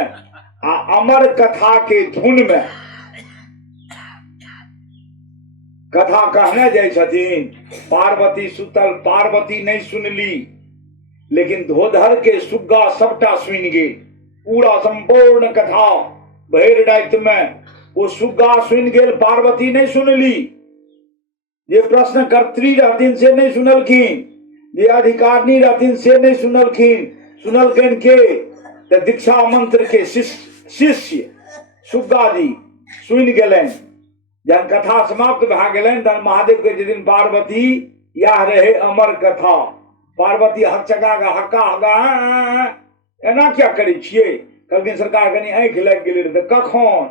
आ अमर कथा के धुन में कथा कहने जाय छथिन। पार्वती सुतल, पार्वती नहीं सुनली, लेकिन धोधर के सुग्गा सबटा सुन गे। पूरा संपूर्ण कथा भैर रात में वो सुग्गा सुन गेल, पार्वती नहीं सुनली। ये प्रश्न कर्त्री रहथिन से नहीं सुनलखिन, ये अधिकारनी रहथिन से नहीं सुनलखिन। सुनलखिन के तो दीक्षा मंत्र के शिष्य सुग्गा जी सुन गेलन। जब कथा समाप्त भा गेलन तन महादेव के दिन पार्वती यह रहे अमर कथा। पार्वती हकचका का हक्का हगा एना क्या करे छिए? कहलखिन सरकार कनी आँखि लग गेलै तऽ कखन?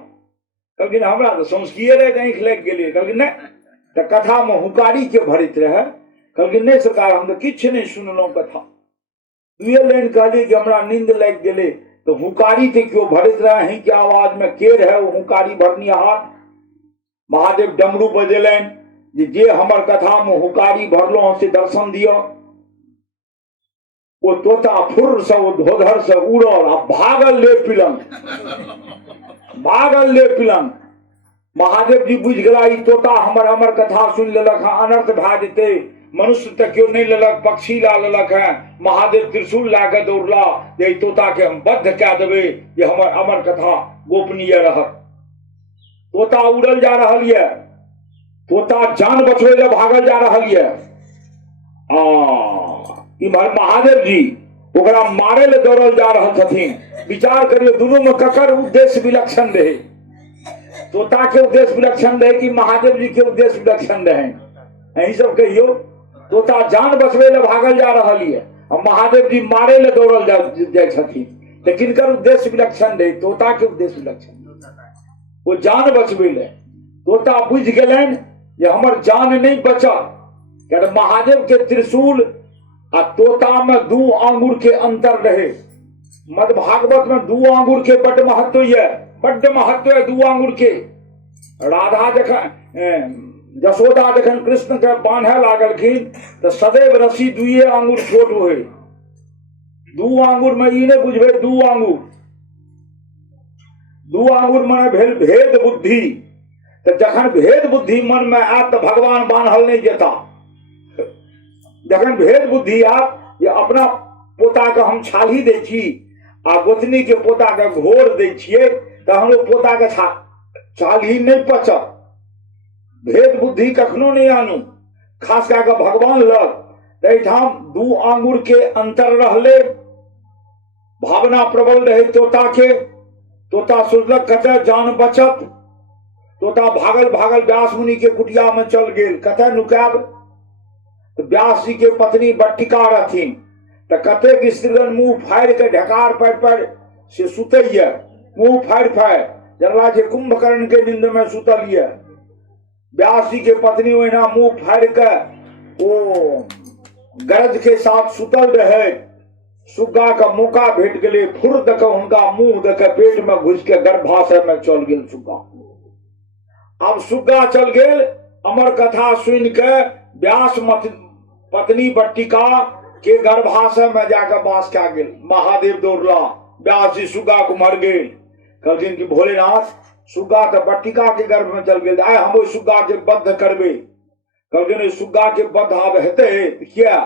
कहलखिन हमरा तऽ संस्किए रहे आँखि लग गेलै। कहलखिन नहीं, तऽ कथा में हुकारी के भरैत रहे। कहलखिन नहीं सरकार, हम तो किछ नहीं सुनलहुँ कथा। दुए लाइन कहली कि हमरा नींद लग गेलै। तो हुकारी थे क्यों भरैत रहे हैं कि आवाज में के रहे वो हुकारी भरनिहार? महादेव डमरू बजेलन जे हमर कथा में हुकारी भरलो से दर्शन दियो। वो तोता फुर से वो धोधर से उड़ल आ भागल ले पिलन, भागल ले पिलन। महादेव जी बुझ गला ई तोता हमर अमर कथा सुन लेलक है, अनर्थ भा जेते। मनुष्य तक क्यों नहीं लेलक, पक्षी ला लेलक है। महादेव त्रिशूल ला के दौड़ला जे तोता के हम बद्ध कह देवे, ये हमर अमर कथा गोपनीय रहत। तोता उड़ल जा रहल है, तोता जान बचवे ले भागल जा रहल है। इमहर महादेव जी ओकरा मारे ले दौड़ल जा रहल छथिन। विचार करियो दोनों में ककर उद्देश्य विलक्षण रहे? तोता के उद्देश्य विलक्षण रहे कि महादेव जी के उद्देश्य विलक्षण रहे? यही सब कहियो। तोता जान बचवे ले भागल जा रहल है और महादेव जी मारे ले दौड़ल जाय छथिन। तो किनकर उद्देश्य विलक्षण रहे? तोता के उद्देश्य विलक्षण, वो जान बचवे ले। तोता बुझ गेलन जे हमर जान नहीं बचल। क्या महादेव के त्रिशूल आ तोता में 2 आंगुर के अंतर रहे। मद भागवत में 2 आंगुर के बड़ महत्व है, बड़ महत्व है 2 आंगुर के। राधा जखन जसोदा जखन कृष्ण के बांधे लागलखिन तो सदैव रस्सी 2 आंगुर छोट हुए। 2 आंगुर में ई नहीं बुझबे 2 आंगुर, 2 आंगुर माने भेल भेद बुद्धि। तो जखन भेद बुद्धि मन में आत तो भगवान बांधल नहीं जेता। जखन भेद बुद्धि आप ये अपना पोता के हम छाली दै छी आ गोतनी के पोता के घोर दै छियै तो हम लोग पोता के छाली नहीं पचत। भेद बुद्धि कखनो नहीं आनू, खास करके भगवान लग। एठाम 2 आंगुर के अंतर रहले, भावना प्रबल रहे तोता के। तोता सोचलक कतय जान बचत। तोता भागल भागल व्यास मुनि के कुटिया में चल गेल, कतय नुकाब। तो व्यास जी के पत्नी बट्टिका रहथिन, तो कतेक स्त्रीगण मुंह फाड़ के ढकार पर से सुतैया मुंह फाड़ फाड़ जल्ला जे कुंभकर्ण के नींद में सुतल ये। व्यास जी के पत्नी ओहिना मुंह फाड़ के ओ गरज के साथ सुतल रहे। सुग्गा का मौका भेट गए, फुर दक उनका मुंह दक पेट में घुस के गर्भाशय में चल गेल सुग्गा। अब सुग्गा चल गेल, अमर कथा सुन के व्यास पत्नी बट्टिका के गर्भाशय में जाकर वास क्या गेल। महादेव दौड़ला, व्यास जी सुग्गा को मर गए। कहलखिन कि भोलेनाथ सुग्गा तो बट्टिका के गर्भ में चल गए, आए हम ओहि सुग्गा के बद्ध करबे। कहलखिन सुग्गा के बद्ध आब हेतै क्या,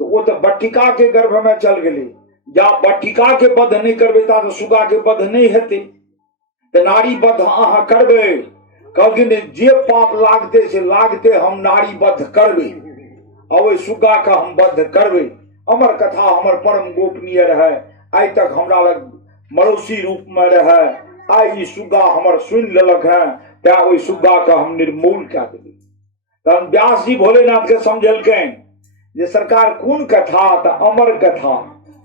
तो वो तो बट्टिका के गर्भ में चल गए। जा बट्टिका के बद्ध नहीं करबे ता तो सुग्गा के बद्ध नहीं हेतै, तो नारी बद्ध अहाँ करबे। कहलखिन जे पाप लागते से लागते हम नारी बद्ध करबे, और सुग्गा का हम बद्ध करबे। अमर कथा हमर परम गोपनीय रहे, आइ तक हमरा लग मरोसी रूप में रहे। आई ई सुग्गा हमर सुन लेलक है, त्या ओहि सुग्गा का हम निर्मूल क्या देबे। तहन व्यास जी भोलेनाथ के समझलकैन जे सरकार कोन कथा, तो अमर कथा।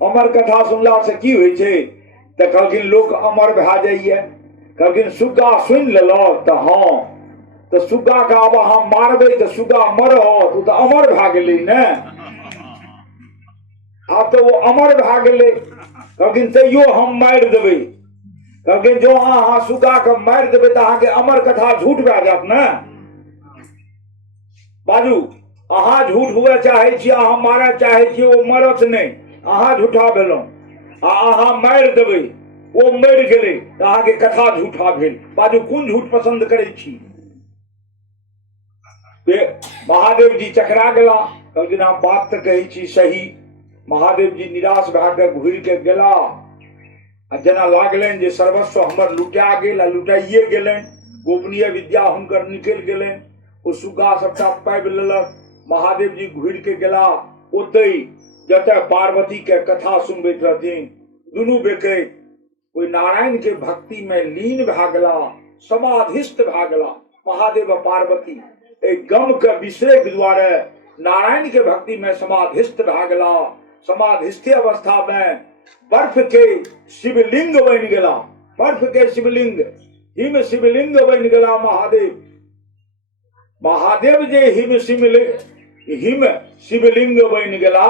अमर कथा सुनला से की होइ छै, तो कहलखिन लोक अमर भए जाइए। कहलखिन सुग्गा सुन लेलक तो हाँ, तो सुग्गा का अब अहाँ मारबै तो सुग्गा मरत, तो अमर भए गेलै ने। आब तो वो अमर भए गेलै। कहलखिन तैयो हम मारि देबै। कहलखिन जो अहाँ सुग्गा के मारि देबै तो अहाँके अमर कथा झूठ भए जायत ने। बाजू, अहाँ झूठ हुए चाहे छी, अहाँ मारय चाहे छी, ओ मरत नहीं, अहाँ झूठा भेलहुं। अहाँ मारि देबै, ओ मरि गेलै तो अहाँके कथा झूठा भेल। बाजू कोन झूठ पसंद करै छी। महादेव जी चकरा गेला। कहलखिन अहाँ बात तो कहै छी सही। महादेव जी निराश भए के घुरि के गेला, आ जेना लागलनि जे सर्वस्व हमर लुटा गेल, आ लुटाइए गेलनि। गोपनीय विद्या हुनकर निकलि गेलनि। ओ सुग्गा सबटा पाबि लेलक। महादेव जी घुरि के गेला ओतै जतय पार्वती के कथा सुनबैत रहथिन। दुनू बेके ओहि नारायण के भक्ति में लीन भए गेला, समाधिस्थ भए गेला। महादेव आ पार्वती एक गम के बिसरे के दुआरे नारायण के भक्ति में समाधिस्थ भए गेला। समाधिस्थ अवस्था में बर्फ के शिवलिंग बनि गेला। बर्फ के शिवलिंग, हिम शिवलिंग बनि गेला महादेव। महादेव जे हिम शिवलिंग बनि गेला,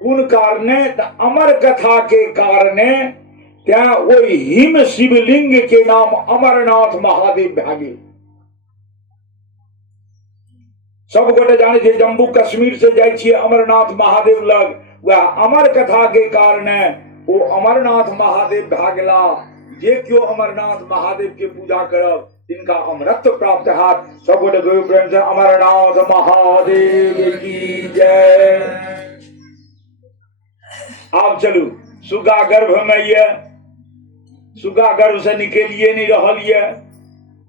कोन कारणे, अमर कथा के कारणे। त्या ओहि हिम शिवलिंग के नाम अमरनाथ महादेव भए गेल। सब गोटे जाने छे जम्मू कश्मीर से जाय छियै अमरनाथ महादेव लग, वह अमर कथा के कारणे वो अमरनाथ महादेव भए गेला। जे क्यों अमरनाथ महादेव के पूजा करब तिनका अमरत्व प्राप्त हैत। सब गोटे गयो प्रेम से अमरनाथ महादेव की जय। अब चलू, सुग्गा गर्भ में ये, सुग्गा गर्भ से निकलिए नहीं रहल ये।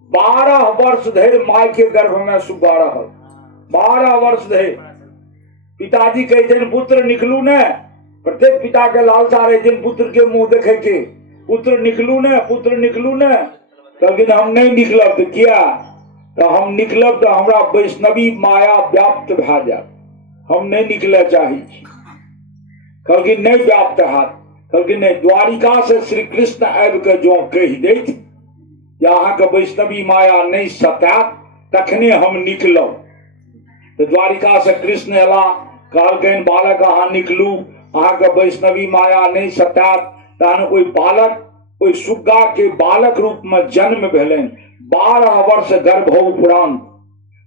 12 वर्ष धरि माय के गर्भ में सुग्गा रहल। 12 वर्ष धरि पिताजी कहते पुत्र निकलू ने। प्रत्येक पिता के लालसा रहे पुत्र के मुंह देखे के, पुत्र निकलू ने, पुत्र निकलू ने। कहलखिन हम नहीं निकलब। तो किया, तो हम निकलब तो हमरा वैष्णवी माया व्याप्त भए जायत, हम नहीं निकले चाही। कहलखिन नहीं व्याप्त हैत। कहलखिन नहीं, द्वारिका से श्री कृष्ण आबि के जो कहि दैत जे अहाँके वैष्णवी माया नहीं सतायत, तखने हम निकलब। तो द्वारिका से कृष्ण एला, कहलखिन बालक अहाँ निकलू, अहाँके वैष्णवी माया नहीं सतायत। तहन ओहि बालक, ओहि सुग्गा के बालक रूप में जन्म भेलनि। 12 वर्ष गर्भ उपरांत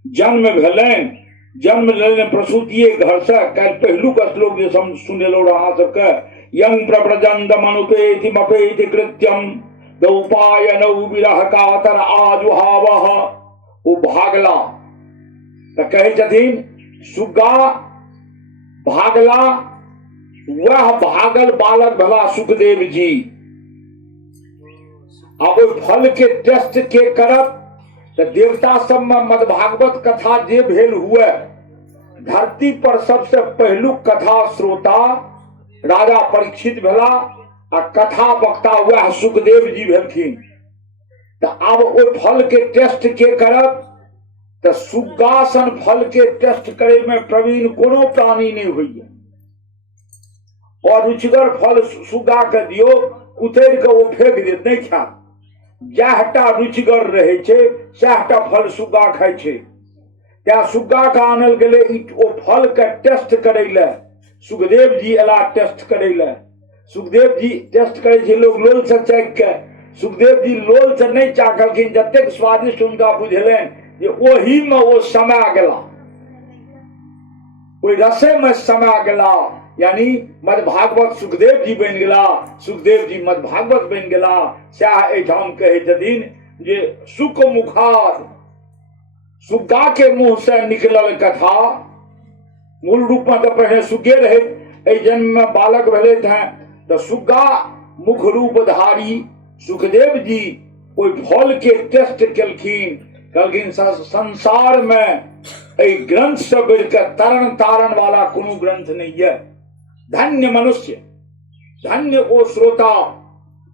जन्म भेलनि। जन्म लेने प्रसूतिये घर से। कल पहलू का श्लोक जे सुनेलो अहाँ सबके, यं प्रव्रजंत मनुपेति मपेति कृत्यम दौपायनौ विरह कातर आजुहावः। वो भागला तो कहे छथिन सुग्गा भागला, वह भागल बालक भला सुखदेव जी। अब फल के टेस्ट के करत तो देवता सब में मद्भागवत कथा जे भेल हुए, धरती पर सबसे पहलू कथा श्रोता राजा परीक्षित भेला, आ कथा वक्ता वह सुखदेव जी भेलखिन। तो अब ओ फल के टेस्ट के करत, तो सुग्गासन फल के टेस्ट करे में प्रवीण कोनो प्राणी नहीं हुई। और रुचिगर फल सुगा के दियो, उतर के वो फेंक देत, नहीं खा। जहटा रुचिगर रहे छे सहटा फल सुगा खाय छे। त्या सुगा का आनल गेले ओ फल के टेस्ट करे ले। सुखदेव जी एला टेस्ट करे ले। सुखदेव जी टेस्ट करे छे, लोग लोल से चख के। सुखदेव जी लोल से नहीं चाखलखिन, जतेक स्वादिष्ट उनका बुझेलन जे ओही में वो समा गेला, ओई रसे में समा गेला। यानी मद भागवत सुखदेव जी बन गेला, सुखदेव जी मद भागवत बन गेला। सएह एठाम कहै छथिन जे सुख मुखार, सुग्गा के मुंह से निकलल कथा। मूल रूप में तो पहले सुग्गे रहे, एहि जन्म में बालक भेलैथ हैं तो सुग्गा मुख रूप धारी। सुखदेव जी ओई फल के टेस्ट केलखिन, कहलखिन संसार में एहि ग्रंथ से बढ़ के तरण तारण वाला कोनो ग्रंथ नहीं है। धन्य मनुष्य, धन्य ओ श्रोता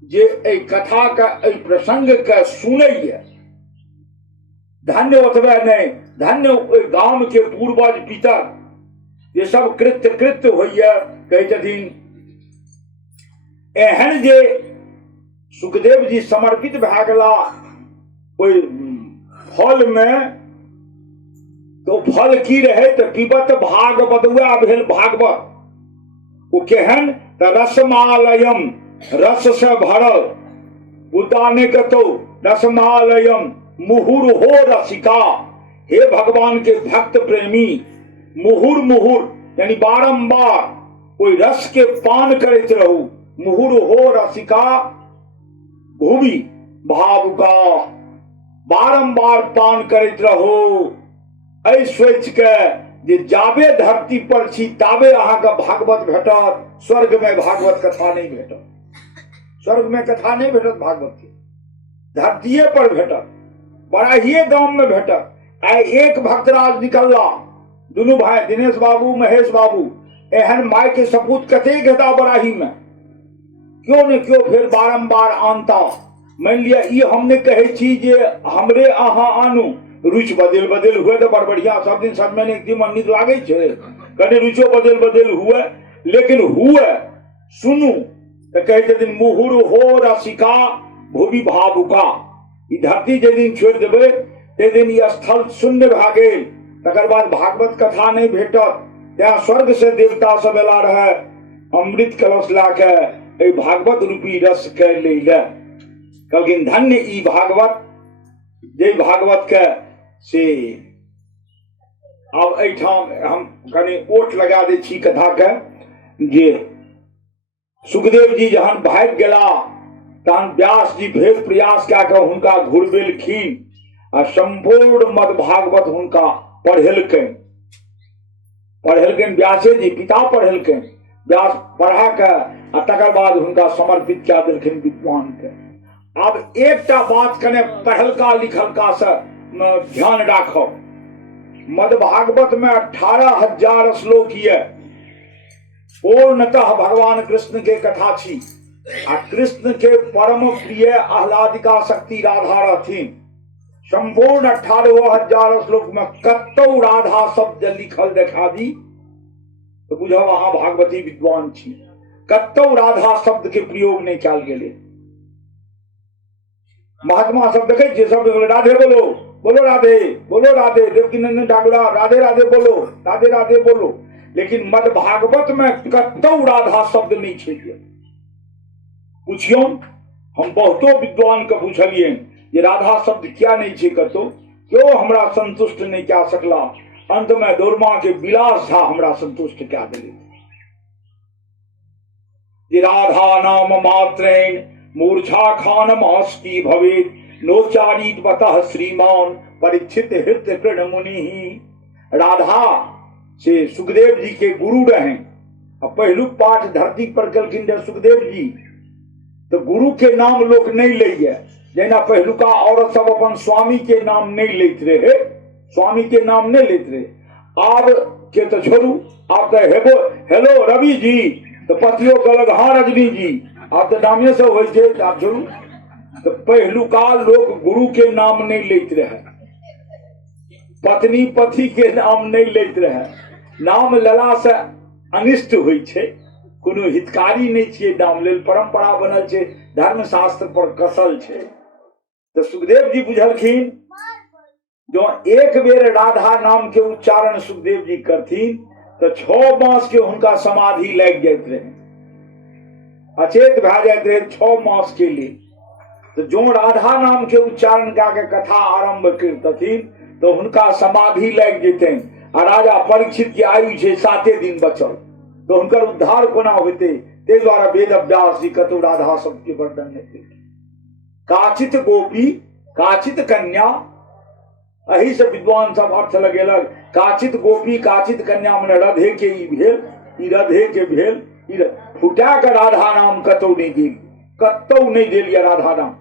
जे एहि कथा का एहि प्रसंग के सुनैया। धन्य ओतबे नहीं, धन्य ओहि गाम के पूर्वज पितर ये सब कृत्य कृत्य होइया। कहै छथिन एहन जे सुखदेव जी समर्पित भए गेला ओहि फल में, तो फल की रहे तो पिबत भागवत हुआ भेल भागवत। वो केहन तो रसमालयम, रस से भरल। उदाने कतो रसमालयम मुहुर हो रसिका। हे भगवान के भक्त प्रेमी, मुहुर मुहुर यानी बारंबार कोई रस के पान करते रहो। मुहुर हो रसिका भूमि भावुका, बारंबार पान करते रहो। ऐ सोच के जे जाबे धरती पर छी ताबे अहाँ के भागवत भेटत, स्वर्ग में भागवत कथा नहीं भेटत। स्वर्ग में कथा नहीं भेटत भागवत के, धरतीये पर भेटत, बड़ाहिए गांव में भेटत। आइ एक भक्तराज निकलला, दुनू भाई दिनेश बाबू महेश बाबू, एहन माय के सपूत कते घेता बड़ाही में, क्यों ने क्यों फिर बारंबार आनता। मान लिया ई हमने कहे छी जे हमरे अहाँ आनू, रुचि बदल बदल हुए तो बड़ बढ़िया, सब दिन सब में एक दिन नीक लागे छे, कने रुचो बदल बदल हुए, लेकिन हुए सुनू तो कहे छथिन मुहुर हो रसिका भूमि भावुका। ई धरती जे दिन छोड़ देबे ते दिन ई स्थल शून्य भए गेल, तकर बाद भागवत कथा नहीं भेटत। त्या स्वर्ग से देवता सब एला रहे, अमृत कलश लाके ए भागवत रूपी रस के ले ले। कहलखिन धन्य ई भागवत, जे भागवत के से अब एठाम हम कनी ओट लगा दे छी कथा के जे सुखदेव जी जहन भाग गेला तहन व्यास जी भेद प्रयास कए के हुनका घुरबेलखिन आ संपूर्ण मद भागवत हुनका पढ़ेलकनि। व्यासे जी पिता पढ़ेलकनि, व्यास पढ़ा के आ तकर बाद हुनका समर्पित कए देलखिन विद्वान के। अब एकटा बात कने पढ़लका लिखलका से ध्यान राखब, मद भागवत में 18,000 श्लोक ये पूर्णतः भगवान कृष्ण के कथा छी। आ कृष्ण के परम प्रिय आह्लादिका शक्ति राधा रहथिन। संपूर्ण 18,000 श्लोक में कतौ राधा शब्द लिखल देखा दी तो बुझब अहाँ भागवती विद्वान छी। कतौ राधा शब्द के प्रयोग नहीं कयल गेलै। महात्मा सब देखे छे, सब राधे बोलो, बोलो राधे, बोलो राधे, देवकी नंदन ठाकुर राधे राधे बोलो, राधे राधे बोलो। लेकिन मद भागवत में कतौ राधा शब्द नहीं छे। पूछियो, हम बहुतो विद्वान के पूछलिए ये राधा शब्द क्या नहीं छे कतो, क्यों हमरा संतुष्ट नहीं क्या सकला। अंत में दोरमा के विलास झा हमरा संतुष्ट क्या दिले। ये राधा नाम मात्रेण मूर्छा खानमास की भवेत, नोचारित बतः श्रीमान परीक्षित हृदय कृण मुनि। राधा से सुखदेव जी के गुरु रहे। अब पहलू पाठ धरती पर कलखिन सुखदेव जी, तो गुरु के नाम लोग नहीं ले। जना पहलुका औरत सब अपन स्वामी के नाम नहीं लेते रहे, स्वामी के नाम नहीं लेते रहे। आब के तो छोड़ू, आप तो हेलो रवि जी, तो पतियों कहलक हाँ रजनी जी, आप तो नामे से हो आप छोड़ू। तो पहलुका लोग गुरु के नाम नहीं लेते रहे, पत्नी पति के नाम नहीं लेते रहे। नाम लेला से अनिष्ट हुई छे, कोनो हितकारी नहीं छियै, नाम लेल परंपरा बनल छै, धर्म शास्त्र पर कसल छै। तो सुखदेव जी बुझलखिन जो एक बेर राधा नाम के उच्चारण सुखदेव जी करथिन तो 6 मास के हुनका समाधि लग जाइत रहे, अचेत भए जाइत रहे 6 मास के लिए। तो जो राधा नाम के उच्चारण के कथा आरंभ करतथिन तो हुनका समाधि लग जेतनि। आ राजा परीक्षित के आयु छै 7 दिन बचल, तो हुनकर उद्धार कोना होते, ते द्वारा वेद व्यास जी कतौ राधा शब्द के वर्णन नहीं केलखिन। काचित गोपी काचित कन्या, अही से विद्वान सब अर्थ लगेलक, काचित गोपी काचित कन्या मने राधे के ई भेल, ई राधे के भेल, ई फुटा के राधा नाम कतौ नहीं गेल, कतौ नहीं देल ये राधा नाम।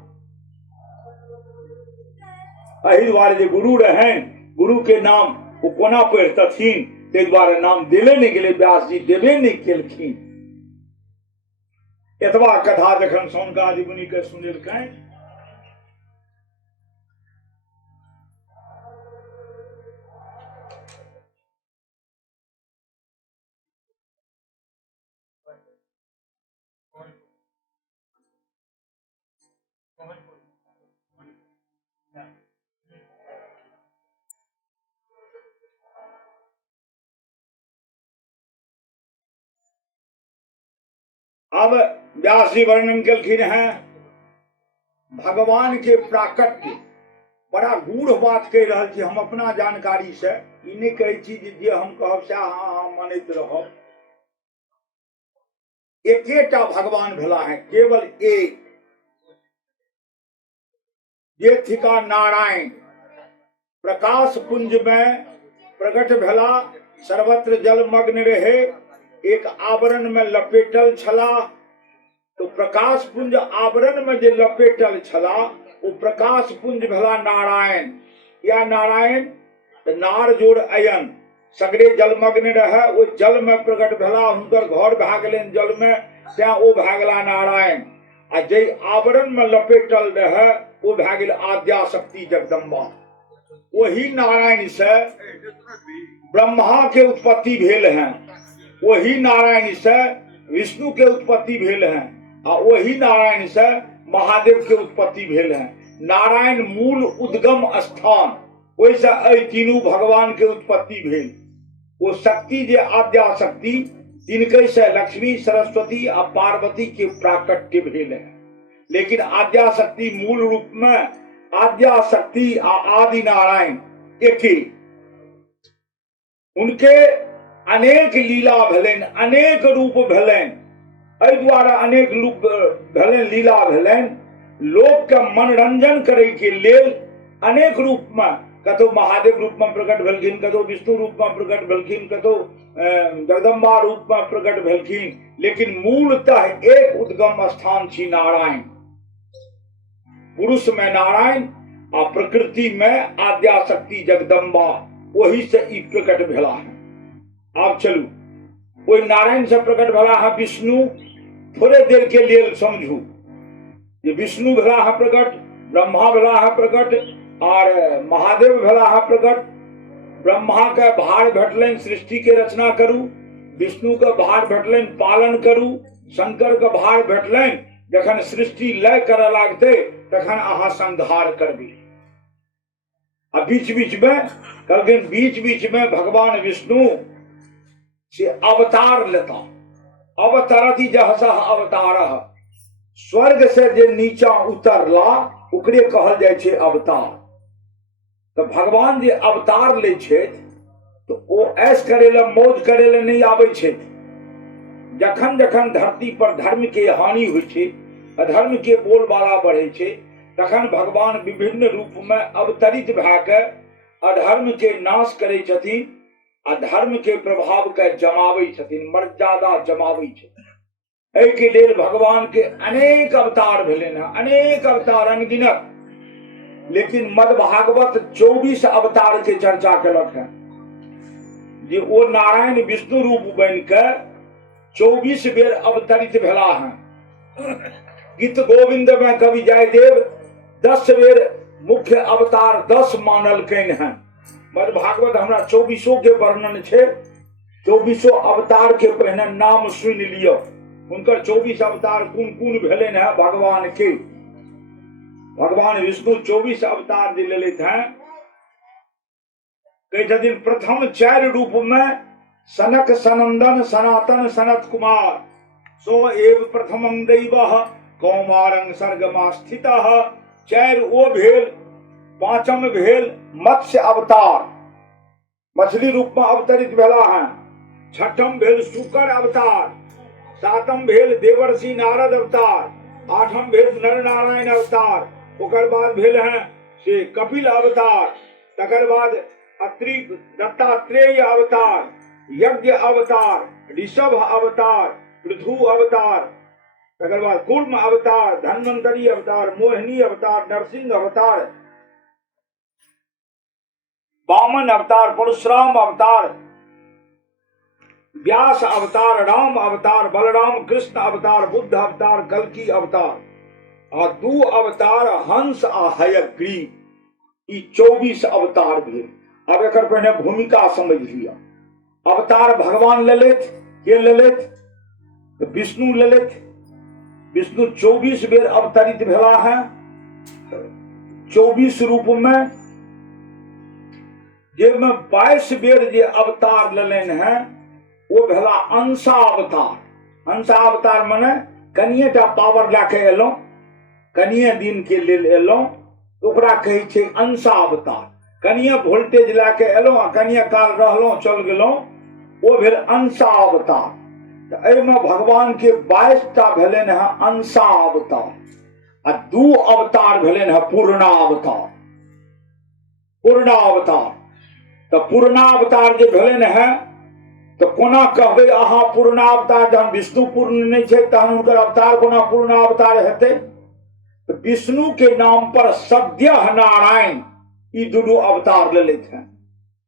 अही द्वारे जे गुरु रहन, गुरु के नाम ओ कोना पढ़तथिन, ते द्वारे नाम देले नहीं गेले, व्यास जी देबे नहीं केलखिन। एतबा कथा जखन सौनकादि मुनि के सुनेलकनि अब व्यास जी वर्णन केलखिन है भगवान के प्राकट्य। बड़ा गूढ़ बात कह रहा छी हम अपना जानकारी से, ई नहीं कहे छी जे हम कहब से हाँ मानैत रहब। एकेटा भगवान भेला है, केवल एक, ये थिका नारायण। प्रकाश पुंज में प्रकट भेला, सर्वत्र जलमग्न रहे, एक आवरण में लपेटल छला। तो प्रकाश पुंज आवरण में जे लपेटल छला वो प्रकाश पुंज भेला नारायण। या नारायण नार जोड़ अयन, सगरे जलमग्न रहे, वो जल में प्रकट भेला, हुनकर घर भए गेलनि जल में, तैं ओ भए गेला नारायण। आ जे आवरण में लपेटल रहे वो भए गेल आद्या शक्ति जगदम्बा। वही नारायण से ब्रह्मा के उत्पत्ति भेल हैं, वही नारायण से विष्णु के उत्पत्ति भेल हैं, आ वही नारायण से महादेव के उत्पत्ति भेल हैं। नारायण मूल उद्गम स्थान, वैसे अय तीनों भगवान के उत्पत्ति भेल। वो शक्ति जे आद्या शक्ति, तिनके से लक्ष्मी सरस्वती आ पार्वती के प्राकट्य भेल है। लेकिन आद्या शक्ति मूल रूप में आद्या शक्ति आ आदि नारायण एक ही। उनके अनेक लीला भेलनि, अनेक रूप भेलनि, एहि द्वारा अनेक रूप भेलनि, लीला भेलनि। लोक के मनोरंजन करे के लेल अनेक रूप में, कतो महादेव रूप में प्रकट भेलखिन, कतो विष्णु रूप में प्रकट भेलखिन, कतो जगदम्बा रूप में प्रकट भेलखिन। लेकिन मूलतः एक उद्गम स्थान छी नारायण। पुरुष में नारायण आ प्रकृति में आद्या शक्ति जगदम्बा, वही से ई प्रकट भेला है। आप चलू, कोई नारायण से प्रकट भेला है विष्णु, थोड़े देर के लिए समझू, ये विष्णु भेला है प्रकट, ब्रह्मा भेला है प्रकट, और महादेव भेला है प्रकट। ब्रह्मा के भार भेटलनि सृष्टि के रचना करू, विष्णु के भार भेटलनि पालन करू, शंकर के भार भेटलनि जखन सृष्टि लय करऽ लागते तखन अहाँ संहार करबी। आ बीच बीच में कहलखिन, बीच बीच में भगवान विष्णु से अवतार लेता। अवतरति जहसः अवतारः, स्वर्ग से जे नीचा उतरला ओकरे कहल जाय छै अवतार। तो भगवान जे अवतार ले छथि तो ओ ऐश करे ले, मौज करे ले नहीं आबै छथि। जखन जखन धरती पर धर्म के हानि होइ छै, अधर्म के बोलबाला बढ़े छै, तखन भगवान विभिन्न रूप में अवतरित भए के अधर्म के नाश करे छथिन, अधर्म के प्रभाव के जमाबै छथिन, मर्यादा जमाबै छथिन। एहि के लेल भगवान के अनेक अवतार भेलनि हैं, अनेक अवतार अनगिनत। लेकिन मद भागवत 24 अवतार के चर्चा केलक है, जे ओ नारायण विष्णु रूप बन के 24 बेर अवतरित भेला हैं। गीत गोविंद में कवि जयदेव 10 बेर मुख्य अवतार 10 मानल कन हैं। मद भागवत हमरा 24 के वर्णन छे। 24 अवतार के पहने नाम सुन लियो। उनकर 24 अवतार कोन कोन भेलनि हैं भगवान के। भगवान विष्णु 24 अवतार जे लेलैथ हैं, कहै छथिन प्रथम 4 रूप में सनक सनंदन सनातन सनत कुमार, सो एव प्रथमं दैवः कौमारं सर्गमास्थितः। 4 ओ भेल, 5म भेल मत्स्य अवतार, मछली रूप में अवतरित भेला हैं। 6ठम भेल शुकर अवतार, 7म भेल देवर्षि नारद अवतार, 8म भेल नर नारायण अवतार, ओकर बाद भेल हैं से कपिल अवतार, तकर बाद अत्रि दत्तात्रेय अवतार, यज्ञ अवतार, ऋषभ अवतार, पृथु अवतार, तकर बाद कूर्म अवतार, धन्वंतरी अवतार, मोहिनी अवतार, नरसिंह अवतार, वामन अवतार, परशुराम अवतार, व्यास अवतार, राम अवतार, बलराम कृष्ण अवतार, बुद्ध अवतार, कल्कि अवतार और 2 अवतार हंस आ हयग्रीव। ई 24 अवतार भेल। अब एकर पहिने भूमिका समझ लिया। अवतार भगवान ललित के ललित तो विष्णु ललित। विष्णु 24 बेर अवतरित भेला है। 24 रूप में जेमे 22 बेर जे अवतार लेलनि हैं वो भेला अंशा अवतार। अंशा अवतार माने कनिएटा पावर लाके एलौं, कनिए दिन के लेल एलौं, ओकरा कहै छै अंशा अवतार। कनिए वोल्टेज लाके एलौं आ कनिए काल रहलौं चल गेलौं, वो भेल अंशा अवतार। तो एहिमे भगवान के 22 टा भेलनि हैं अंशा अवतार आ 2 अवतार भेलनि हैं पूर्णावतार। पूर्णावतार तो पूर्णावतार जे भेलनि हैं तो कोना कहबै अहाँ पूर्णावतार, जहन विष्णु पूर्ण नहीं छै तहन हुनकर अवतार कोना पूर्णावतार हेतै। तो विष्णु के नाम पर सद्यः नारायण ई 2 अवतार लेलैथ हैं।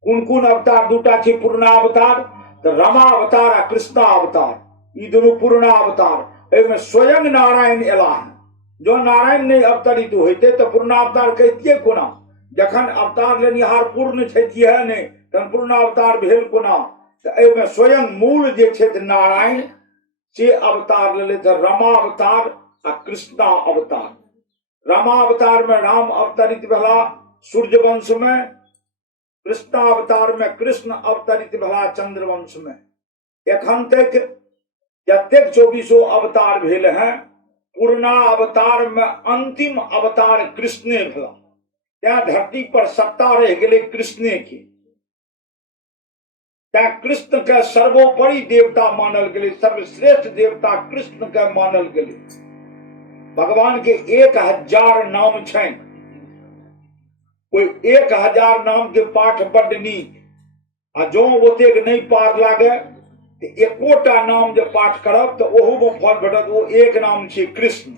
कोन कोन अवतार 2टा छै पूर्णावतार, तो रमा अवतार आ कृष्णा अवतार ई 2 पूर्णावतार। एहिमे स्वयं नारायण एला हैं। जो नारायण नहीं अवतरित होइते तो पूर्णावतार कहितियै कोना। जखन अवतार लेनिहार पूर्ण छथिए नहीं तहन पूर्णावतार भेल कोना। तो एहिमे स्वयं मूल जे छथि नारायण से अवतार लेलैथ रमा अवतार आ कृष्णा अवतार। रमा अवतार में राम अवतरित भेला सूर्य वंश में, कृष्णा अवतार में कृष्ण अवतरित भेला चंद्र वंश में। एखन तक जतेक 24 अवतार भेल हैं, पूर्णा अवतार में अंतिम अवतार कृष्णे भेला। त्या धरती पर सत्ता रह गेलै कृष्णे के। त्या कृष्ण के सर्वोपरि देवता मानल गेलै, सर्वश्रेष्ठ देवता कृष्ण के मानल गेलै। भगवान के 1000 नाम छनि। कोई 1000 नाम के पाठ बड्ड नीक आ जो ओतेक नहीं पार लागे तो 1टा नाम जे पाठ करब तो ओहू में फल भेटत। वो एक नाम छै कृष्ण।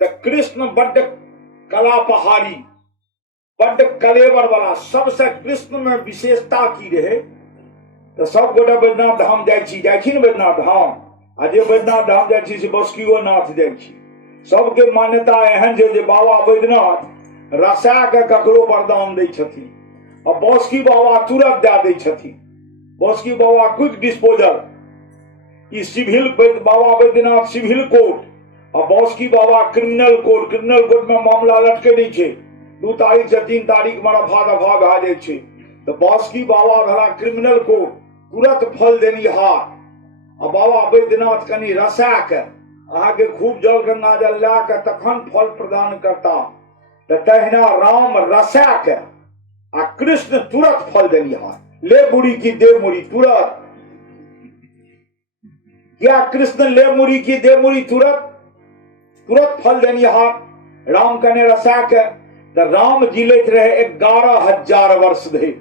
तो कृष्ण बड्ड कला पहाड़ी, बड्ड कलेवर वाला। सबसे कृष्ण में विशेषता की रहे तो सब गोटा बैद्यनाथ धाम जाइ छी ने बैद्यनाथ धाम। आ जे बैद्यनाथ धाम जाइ छी से बासुकियो नाथ जाइ छी। सबके मान्यता एहन छै जे बाबा बैद्यनाथ रसा के ककरो वरदान दै छथिन और बासुकी बाबा तुरंत दे दै छथिन। बासुकी बाबा क्विक डिस्पोजल। ई सिविल बाबा बैद्यनाथ सिविल कोर्ट और बासुकी बाबा क्रिमिनल कोर्ट। क्रिमिनल कोर्ट में मामला लटके नहीं छै। 2 तारीख से 3 तारीख में रफा दफा भए जाइ छै। तो बासुकी बाबा भेला क्रिमिनल कोर्ट, तुरंत फल देनिहार। आ बाबा बैद्यनाथ कनि रसा के अहाँ के खूब जल गंगा जल ला के तखन फल प्रदान करता। तो तहिना राम रसा के आ कृष्ण तुरंत फल देनिहार। ले बुढ़ी की दे मुड़ी तुरंत। क्या कृष्ण ले मुड़ी की दे मुड़ी तुरंत फल देनिहार। राम कने रसा के तो राम जिलैत रहे 11,000 वर्ष धरि।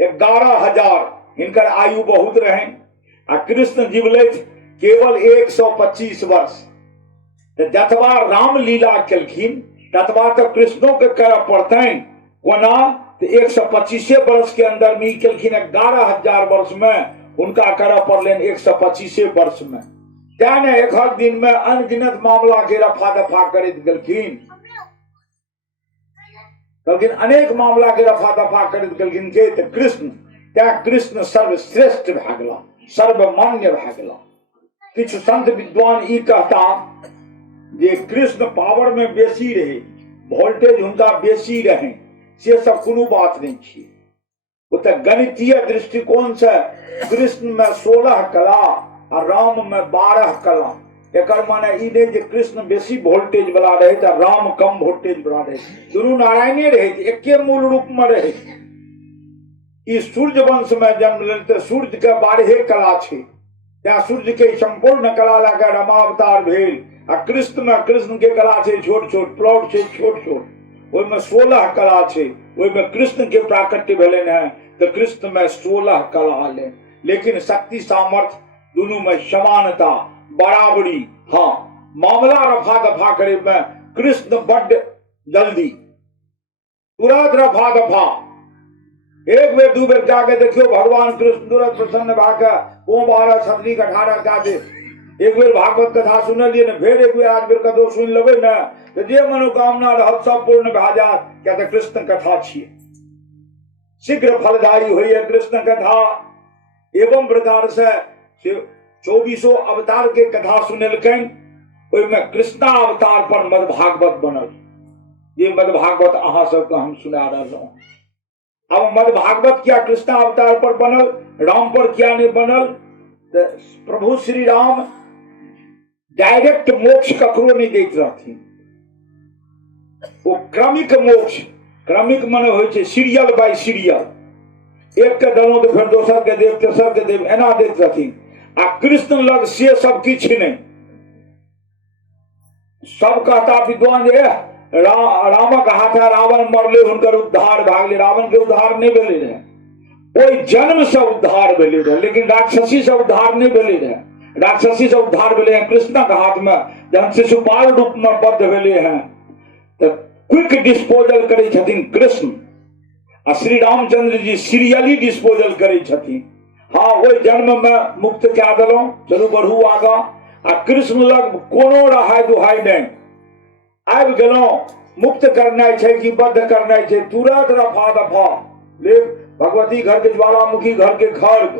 11,000 हिनकर आयु बहुत रहे। आ कृष्ण जीवलैथ केवल 125 वर्ष। तो जतबा राम लीला केलखिन ततबा तो कृष्णों के करऽ पड़तनि। कोना तो 125 वर्ष के अंदर में केलखिन। 11,000 वर्ष में उनका करऽ पड़लनि 125 वर्ष में। त्या ने एक दिन में अनगिनत मामला के रफा दफा करैत गेलखिन। लेकिन अनेक मामला के रफा दफा करैत गेलखिन के तो कृष्ण। त्या कृष्ण सर्वश्रेष्ठ भए गेला, सर्वमान्य भए गेला। किछु संत विद्वान ई कहता जे कृष्ण पावर में बेसी रहे, वोल्टेज हुनका बेसी रहे, से सब कोनो बात नहीं छिए। ओतऽ गणितीय दृष्टिकोण से कृष्ण में 16 कला और राम में 12 कला। एकर माने ई नहीं जे कृष्ण बेसी वोल्टेज वाला रहे तो राम कम वोल्टेज वाला रहे, दुनू नारायणे रहे, एके मूल रूप में रहे। ई सूर्य वंश में जन्म लेल तो सूर्य के 12 कला छे, त्या सूर्य के संपूर्ण कला लगा रामावतार भेल। आ कृष्ण में कृष्ण के कला छे छोट छोट, प्लॉट छे छोट छोट, ओहिमे 16 कला छे। ओहिमे कृष्ण के प्राकट्य भेलन है तो कृष्ण में 16 कला आले, लेकिन शक्ति सामर्थ्य दोनों में समानता बराबरी। हाँ, मामला रफा दफा करे में कृष्ण बड़ जल्दी, तुरंत रफा दफा। एक बेर दू बेर जाके देखियो भगवान कृष्ण तुरंत प्रसन्न भाके ओ 12 छतरी 18 का दे। एक बेर भागवत कथा सुनलिए ने, फिर एक बेर आज बेर कतो सुन लेबै ने तो जे मनोकामना रहत सब पूर्ण भए जात। क्या तो कृष्ण कथा छिए, शीघ्र फलदायी होइए कृष्ण कथा। एवं प्रकार से 24 अवतार के कथा सुनेलकैन, ओहिमे कृष्णा अवतार पर मद भागवत बनल। ये मद भागवत अहाँ सबके हम सुना रहलहुँ। अब मद भागवत क्या कृष्णा अवतार पर बनल, राम पर क्या नहीं बनल? तो प्रभु श्री राम डायरेक्ट मोक्ष ककरो नहीं दैत रहथिन, वो क्रमिक मोक्ष, क्रमिक माने होइ छै सीरियल बाय सीरियल। एक के देलहुँ तो फिर दोसर के देव, तेसर के देव, एना दैत रहथिन। आ कृष्ण लग से सब किछ नहीं। सब कहता विद्वान जे रामक हाथे रावण मरले, हुनकर उद्धार भए गेलै। रावण के उद्धार नहीं भेलै रहे, ओहि जन्म से उद्धार भेलै रहे, लेकिन राक्षसी से उद्धार नहीं भेलै रहे। राक्षसी से उद्धार भेलै हैं कृष्णक हाथ में, जहन शिशुपाल रूप में बद्ध भेलै हैं तो क्विक डिस्पोजल करे छथिन कृष्ण, आ श्री रामचंद्र जी सीरियली डिस्पोजल करे छथिन। हाँ, ओहि जन्म में मुक्त क्या देलहुं, चलू बढ़ू आगा। आ कृष्ण लग कोनो रहाय दुहाय नहीं, आबि गेलहुं, मुक्त करनाइ छै कि बद्ध करनाइ छै, तुरंत रफा दफा। ले भगवती घर के ज्वालामुखी घर के खर्ग,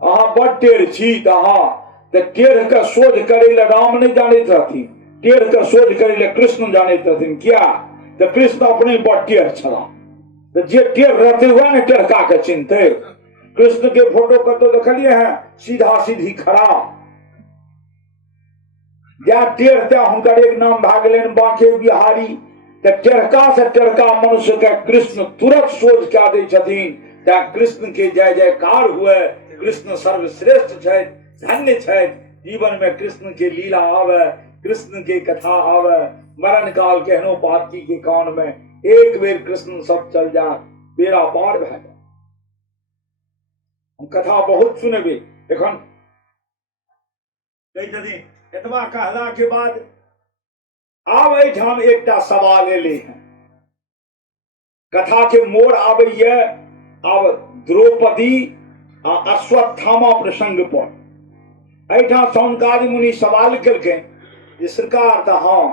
अहाँ बड़ टेढ़ छी तो अहाँ तो टेढ़ के शोध करे ले राम नहीं जानैत रहथिन, टेढ़ के शोध करे ले कृष्ण जानैत रहथिन। क्या तो कृष्ण अपने बड़ टेढ़ छला, तो जे टेढ़ रहते हुए ने टेढ़का के चिन्हते। कृष्ण के फोटो कतो देखलिए हैं सीधा सीधी खड़ा, या टेढ़ त्या हुनकर एक नाम भए गेलनि बांके बिहारी। तो टेढ़का से टेढ़का मनुष्य के कृष्ण तुरंत शोध क्या दै छथिन। त्या कृष्ण के जय जयकार हुए, कृष्ण सर्वश्रेष्ठ छथि, धन्य छथि। जीवन में कृष्ण के लीला आवे, कृष्ण के कथा आवे, मरण काल केहनो पापी के कान में एक बेर कृष्ण सब चल जाए, बेड़ा पार भए जाए। हम कथा बहुत सुनबे एखन कहै छथिन। एतबा कहला के बाद आब एहिठाम एकटा सवाल एले हैं, कथा के मोड़ आबैये आब द्रौपदी आ अश्वत्थामा प्रसंग पर। एहिठाम सौनकादि मुनि सवाल केलकै जे सरकार तऽ हाँ,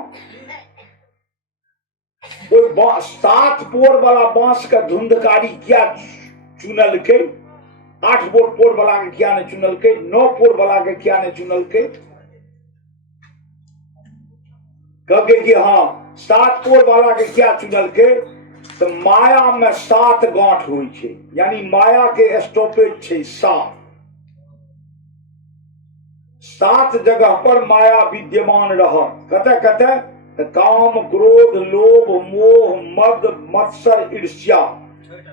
ओहि 7 पोर वाला बांस के धुंधकारी क्या चुनलकै, 8 पोर वाला के क्या नहीं चुनलकै, 9 पोर वाला के क्या नहीं चुनलकै? कहके कि हाँ 7 पोर वाला के क्या चुनलकै? तो माया में 7 गांठ होइ छै, यानी माया के स्टॉपेज छै 7 जगह पर माया विद्यमान रहत। कतऽ कतऽ? तो काम, क्रोध, लोभ, मोह, मद, मत्सर, ईर्ष्या,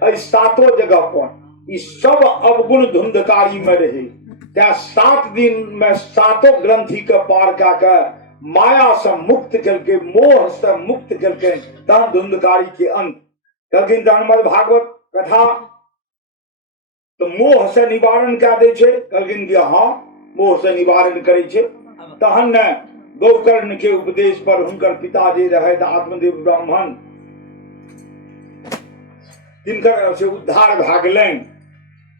एहि 7 जगह पर ई सब अवगुण धुंधकारी में रहे। त्या 7 दिन में 7 ग्रंथि के पार कऽ के माया से मुक्त करके, मोह से मुक्त करके तहन धुंधकारी के अंत कहलखिन। तहन मद भागवत कथा तो मोह से निवारण क्या दै छै? कहलखिन कि हाँ, मोह से निवारण करे छै। तहन ने गोकर्ण के उपदेश पर हुनकर पिता जे रहे आत्मदेव ब्राह्मण, तिनकर से उद्धार भए गेलनि।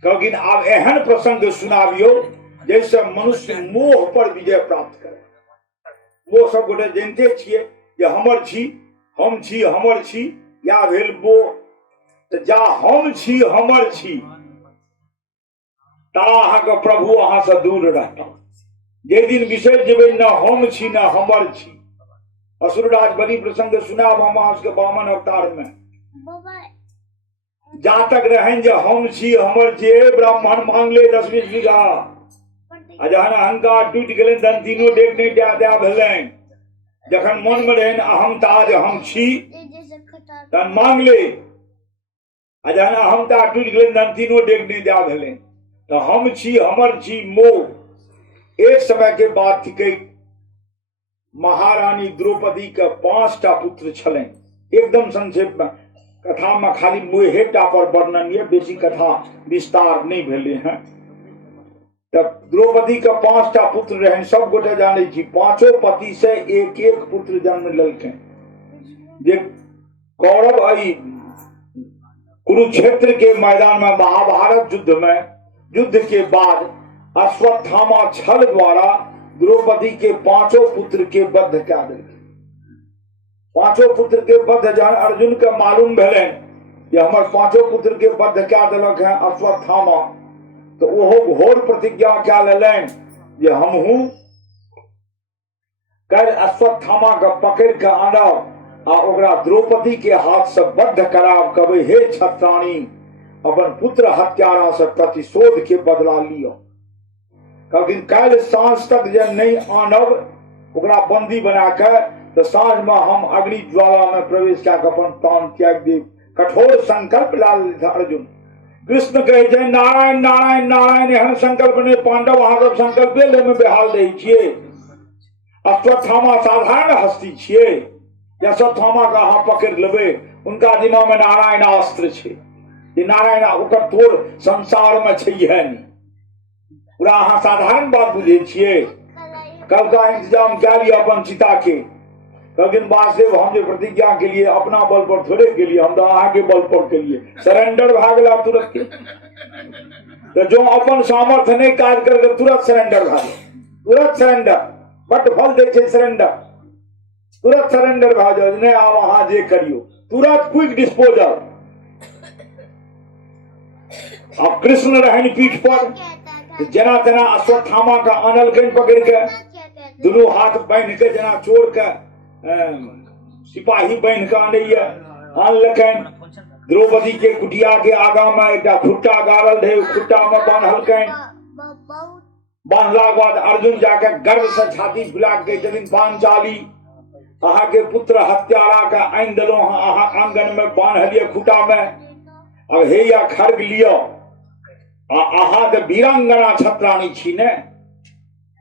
कहलखिन आब एहन प्रसंग सुनाबियो जैसे मनुष्य मोह पर विजय प्राप्त करे। वो सब गोटे जानते छिए जे हमर छी, हम छी, हमर छी, या भेल वो। तो जा हम छी, हमर छी, ता अहाँके प्रभु अहाँ से दूर रहता। जे दिन बिसरि जेबै न हम छी न हमर छी। असुरराज बलि प्रसंग सुनाब हम अहाँ सबके वामन अवतार में। जा तक रहन जे हम छी हमर छी, ब्राह्मण मांग ले 10-20 बीघा। आ जहन अहंकार टूटि गेलै तहन तीनों डेग नहीं दया भेलनि। जखन मन में रहन अहमता जे हम छी तहन मांग ले। आ जहन अहमता टूटि गेलै तहन तीनों डेग नहीं दया भेलनि। तो हम छी हमर छी मोह। एक समय के बात थी, महारानी द्रौपदी के 5टा पुत्र छलनि। एकदम संक्षेप में कथा में खाली मुहेटा पर वर्णन ये, बेसी कथा विस्तार नहीं भेले हैं। तब द्रौपदी के 5टा पुत्र रहन, सब गोटे जाने छी। 5 पति से एक पुत्र जन्म लेलखिन। जे कौरव आई कुरुक्षेत्र के मैदान में महाभारत युद्ध के बाद अश्वत्थामा छल द्वारा द्रौपदी के 5 पुत्र के वध कय देलखिन। 5 पुत्र के वध जहन अर्जुन के मालूम भेलनि जे हमर 5 पुत्र के वध कय देलक है अश्वत्थामा, तो ओहो घोर प्रतिज्ञा कय लेलनि जे हमहू कल अश्वत्थामा के पकड़ के आनब आ ओकरा द्रौपदी के हाथ से वध कराब। कहबै हे छत्राणी, अपन पुत्र हत्यारा से प्रतिशोध के बदला लियो। कहलखिन कल सांझ तक जे नहीं आनब ओकरा बंदी बना के, तो सांझ में हम अग्नि ज्वाला में प्रवेश कय के अपन प्राण त्याग देव। कठोर संकल्प ला लेलथि अर्जुन। कृष्ण कहे छै नारायण नारायण नारायण, एहन संकल्प नहीं। पांडव अहाँ सब संकल्प ले में बेहाल रहे छिए। अश्वत्थामा साधारण हस्ती छिए, अश्वत्थामा का अहाँ पकड़ लेबै। उनका दिमाग में नारायण अस्त्र छै, ये नारायण ओकर तोड़ संसार में छै नहीं। पूरा अहाँ साधारण बात बुझे छिए। कल का इंतजाम क्या लिया अपन चिता के। कहलखिन वासुदेव हम जो प्रतिज्ञा के लिए अपना बल पर थोड़े के लिए, हम तो अहाँ के बल पर के लिए सरेंडर भाग गया तुरंत के। तो जो अपन सामर्थ्य नहीं काज करके तुरंत सरेंडर भागे, तुरंत सरेंडर बट फल दे छै सरेंडर, तुरंत सरेंडर भा जाओ। नहीं आब अहाँ जे करियो, तुरंत क्विक डिस्पोजल। अब कृष्ण रहन पीठ पर, जना तना अश्वत्थामा का आनलकन पकड़ के, दोनों हाथ बांध के, जना चोर के सिपाही बांध के आनैया आनलकन। द्रौपदी के कुटिया के आगा में एक खुट्टा गाड़ल रहे, खुट्टा में बांधलकन। बांधला के बाद अर्जुन जाके गर्व से छाती फुला के जमीन पांचाली अहा के पुत्र हत्यारा के आइन दिलो, अहा आंगन में बांधलिए खुट्टा में। अब हे या खर्ग लियो, अहा तो वीरांगना छत्राणी छी ने,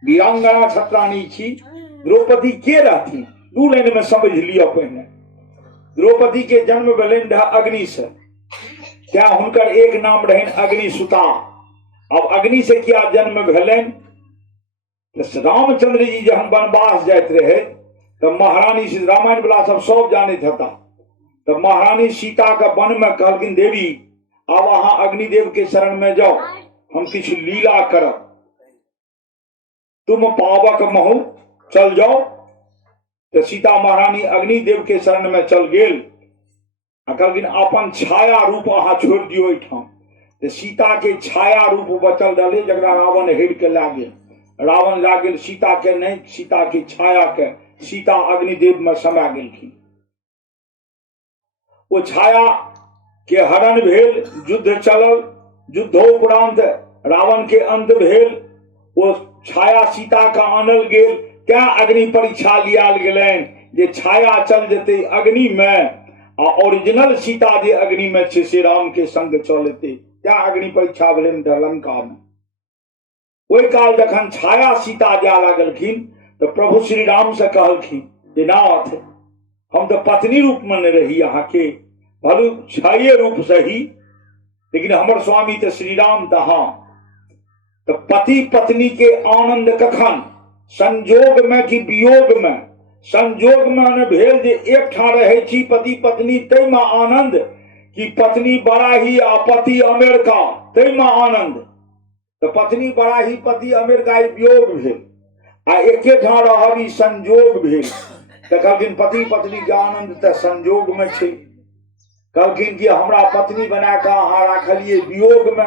वीरांगना छत्राणी छी। द्रौपदी के रहती, 2 लाइन में समझ लियो। पहले द्रौपदी के जन्म भेलन अग्नि से, क्या हुनकर एक नाम रहन अग्निसुता। अब अग्नि से क्या जन्म भेलन, रामचंद्र जी जहन वनवास जात रहे तो महारानी से, रामायण वाला सब जाने था। तो महारानी सीता का वन में कहलखिन देवी अब अहाँ अग्निदेव के शरण में जाओ, हम किछु लीला करब, तुम पावक महु चल जाओ। तो सीता महारानी अग्निदेव के शरण में चल गेल। कहलखिन अपन छाया रूप अहाँ छोड़ दियो एठाम। तो सीता के छाया रूप बचल रहे, जकरा रावण हेर के ला गेल। रावण ला गेल सीता के नहीं, सीता की छाया के सीता अग्निदेव में समा गेलखिन। वो छाया के हरण भेल, युद्ध चलल, युद्धोपरांत रावण के अंत भेल। वो छाया सीता का आनल गेल, क्या अग्नि परीक्षा लियाल गेलन जे छाया चल जते अग्नि में, ओरिजिनल सीता जे अग्नि में छे से राम के संग चलते, क्या अग्नि परीक्षा भेलन लंका में। ओहि काल जखन छाया सीता जा लागलखिन तो प्रभु श्री राम से कहलखिन जे नाथ हम तो पत्नी रूप में न रही अहाँ के, भलू छाये रूप सही, लेकिन हमर स्वामी तो श्री राम तहा। तो पति पत्नी के आनंद कखन, संजोग में कि वियोग में। संजोग में न भेल जे एक ठाम रहे छी पति पत्नी, तै में आनंद, कि पत्नी बड़ाही आ पति अमेरिका, तै में आनंद। तो पत्नी बड़ाही पति अमेरिका वियोग भेल, आ एके ठाम रहब ई संजोग भेल। तो कहलखिन पति पत्नी के आनंद तो संजोग में छे। कहलखिन कि हमरा पत्नी बना के अहाँ राखलिए वियोग में,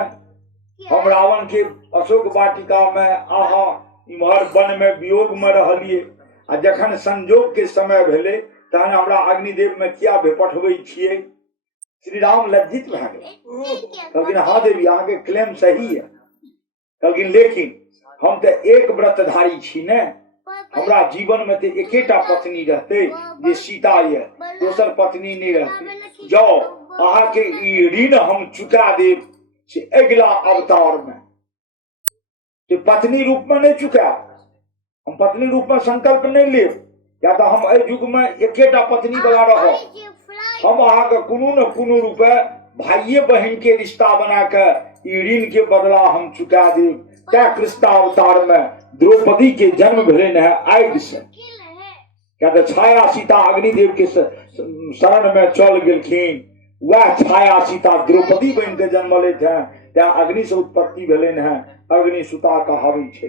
हम रावण के अशोक वाटिका में अहाँ इम्हर वन में वियोग में रहलिए आ जखन संजोग के समय भेले तहन हमरा अग्निदेव में किया पठबै छियै। श्री राम लज्जित भए गेल, कहलखिन हाँ देवी अहाँके क्लेम सही है। कहलखिन लेकिन हम तो एक व्रतधारी छी ने, हमरा जीवन में तो एकेटा पत्नी रहते जे सीता ये, दोसर पत्नी नहीं रहते। जाओ अहाँ के ई ऋण हम चुका देव से अगला अवतार में। कि पत्नी रूप में नहीं चुका, हम पत्नी रूप में संकल्प नहीं ले, या तो हम एहि युग में एकेटा पत्नी वाला रहो। हम अहाँ के कोनो न कोनो रूपे भाइये बहन के रिश्ता बना के ई ऋण के बदला हम चुका देव। क्या कृष्णावतार में द्रौपदी के जन्म भेले है आगि से, क्या तो छाया सीता अग्निदेव के शरण में चल गेलखिन, वह छाया सीता द्रौपदी बन के जन्म लेते हैं, त्या अग्नि से उत्पत्ति भेले है, अग्नि सुता कहावे छे।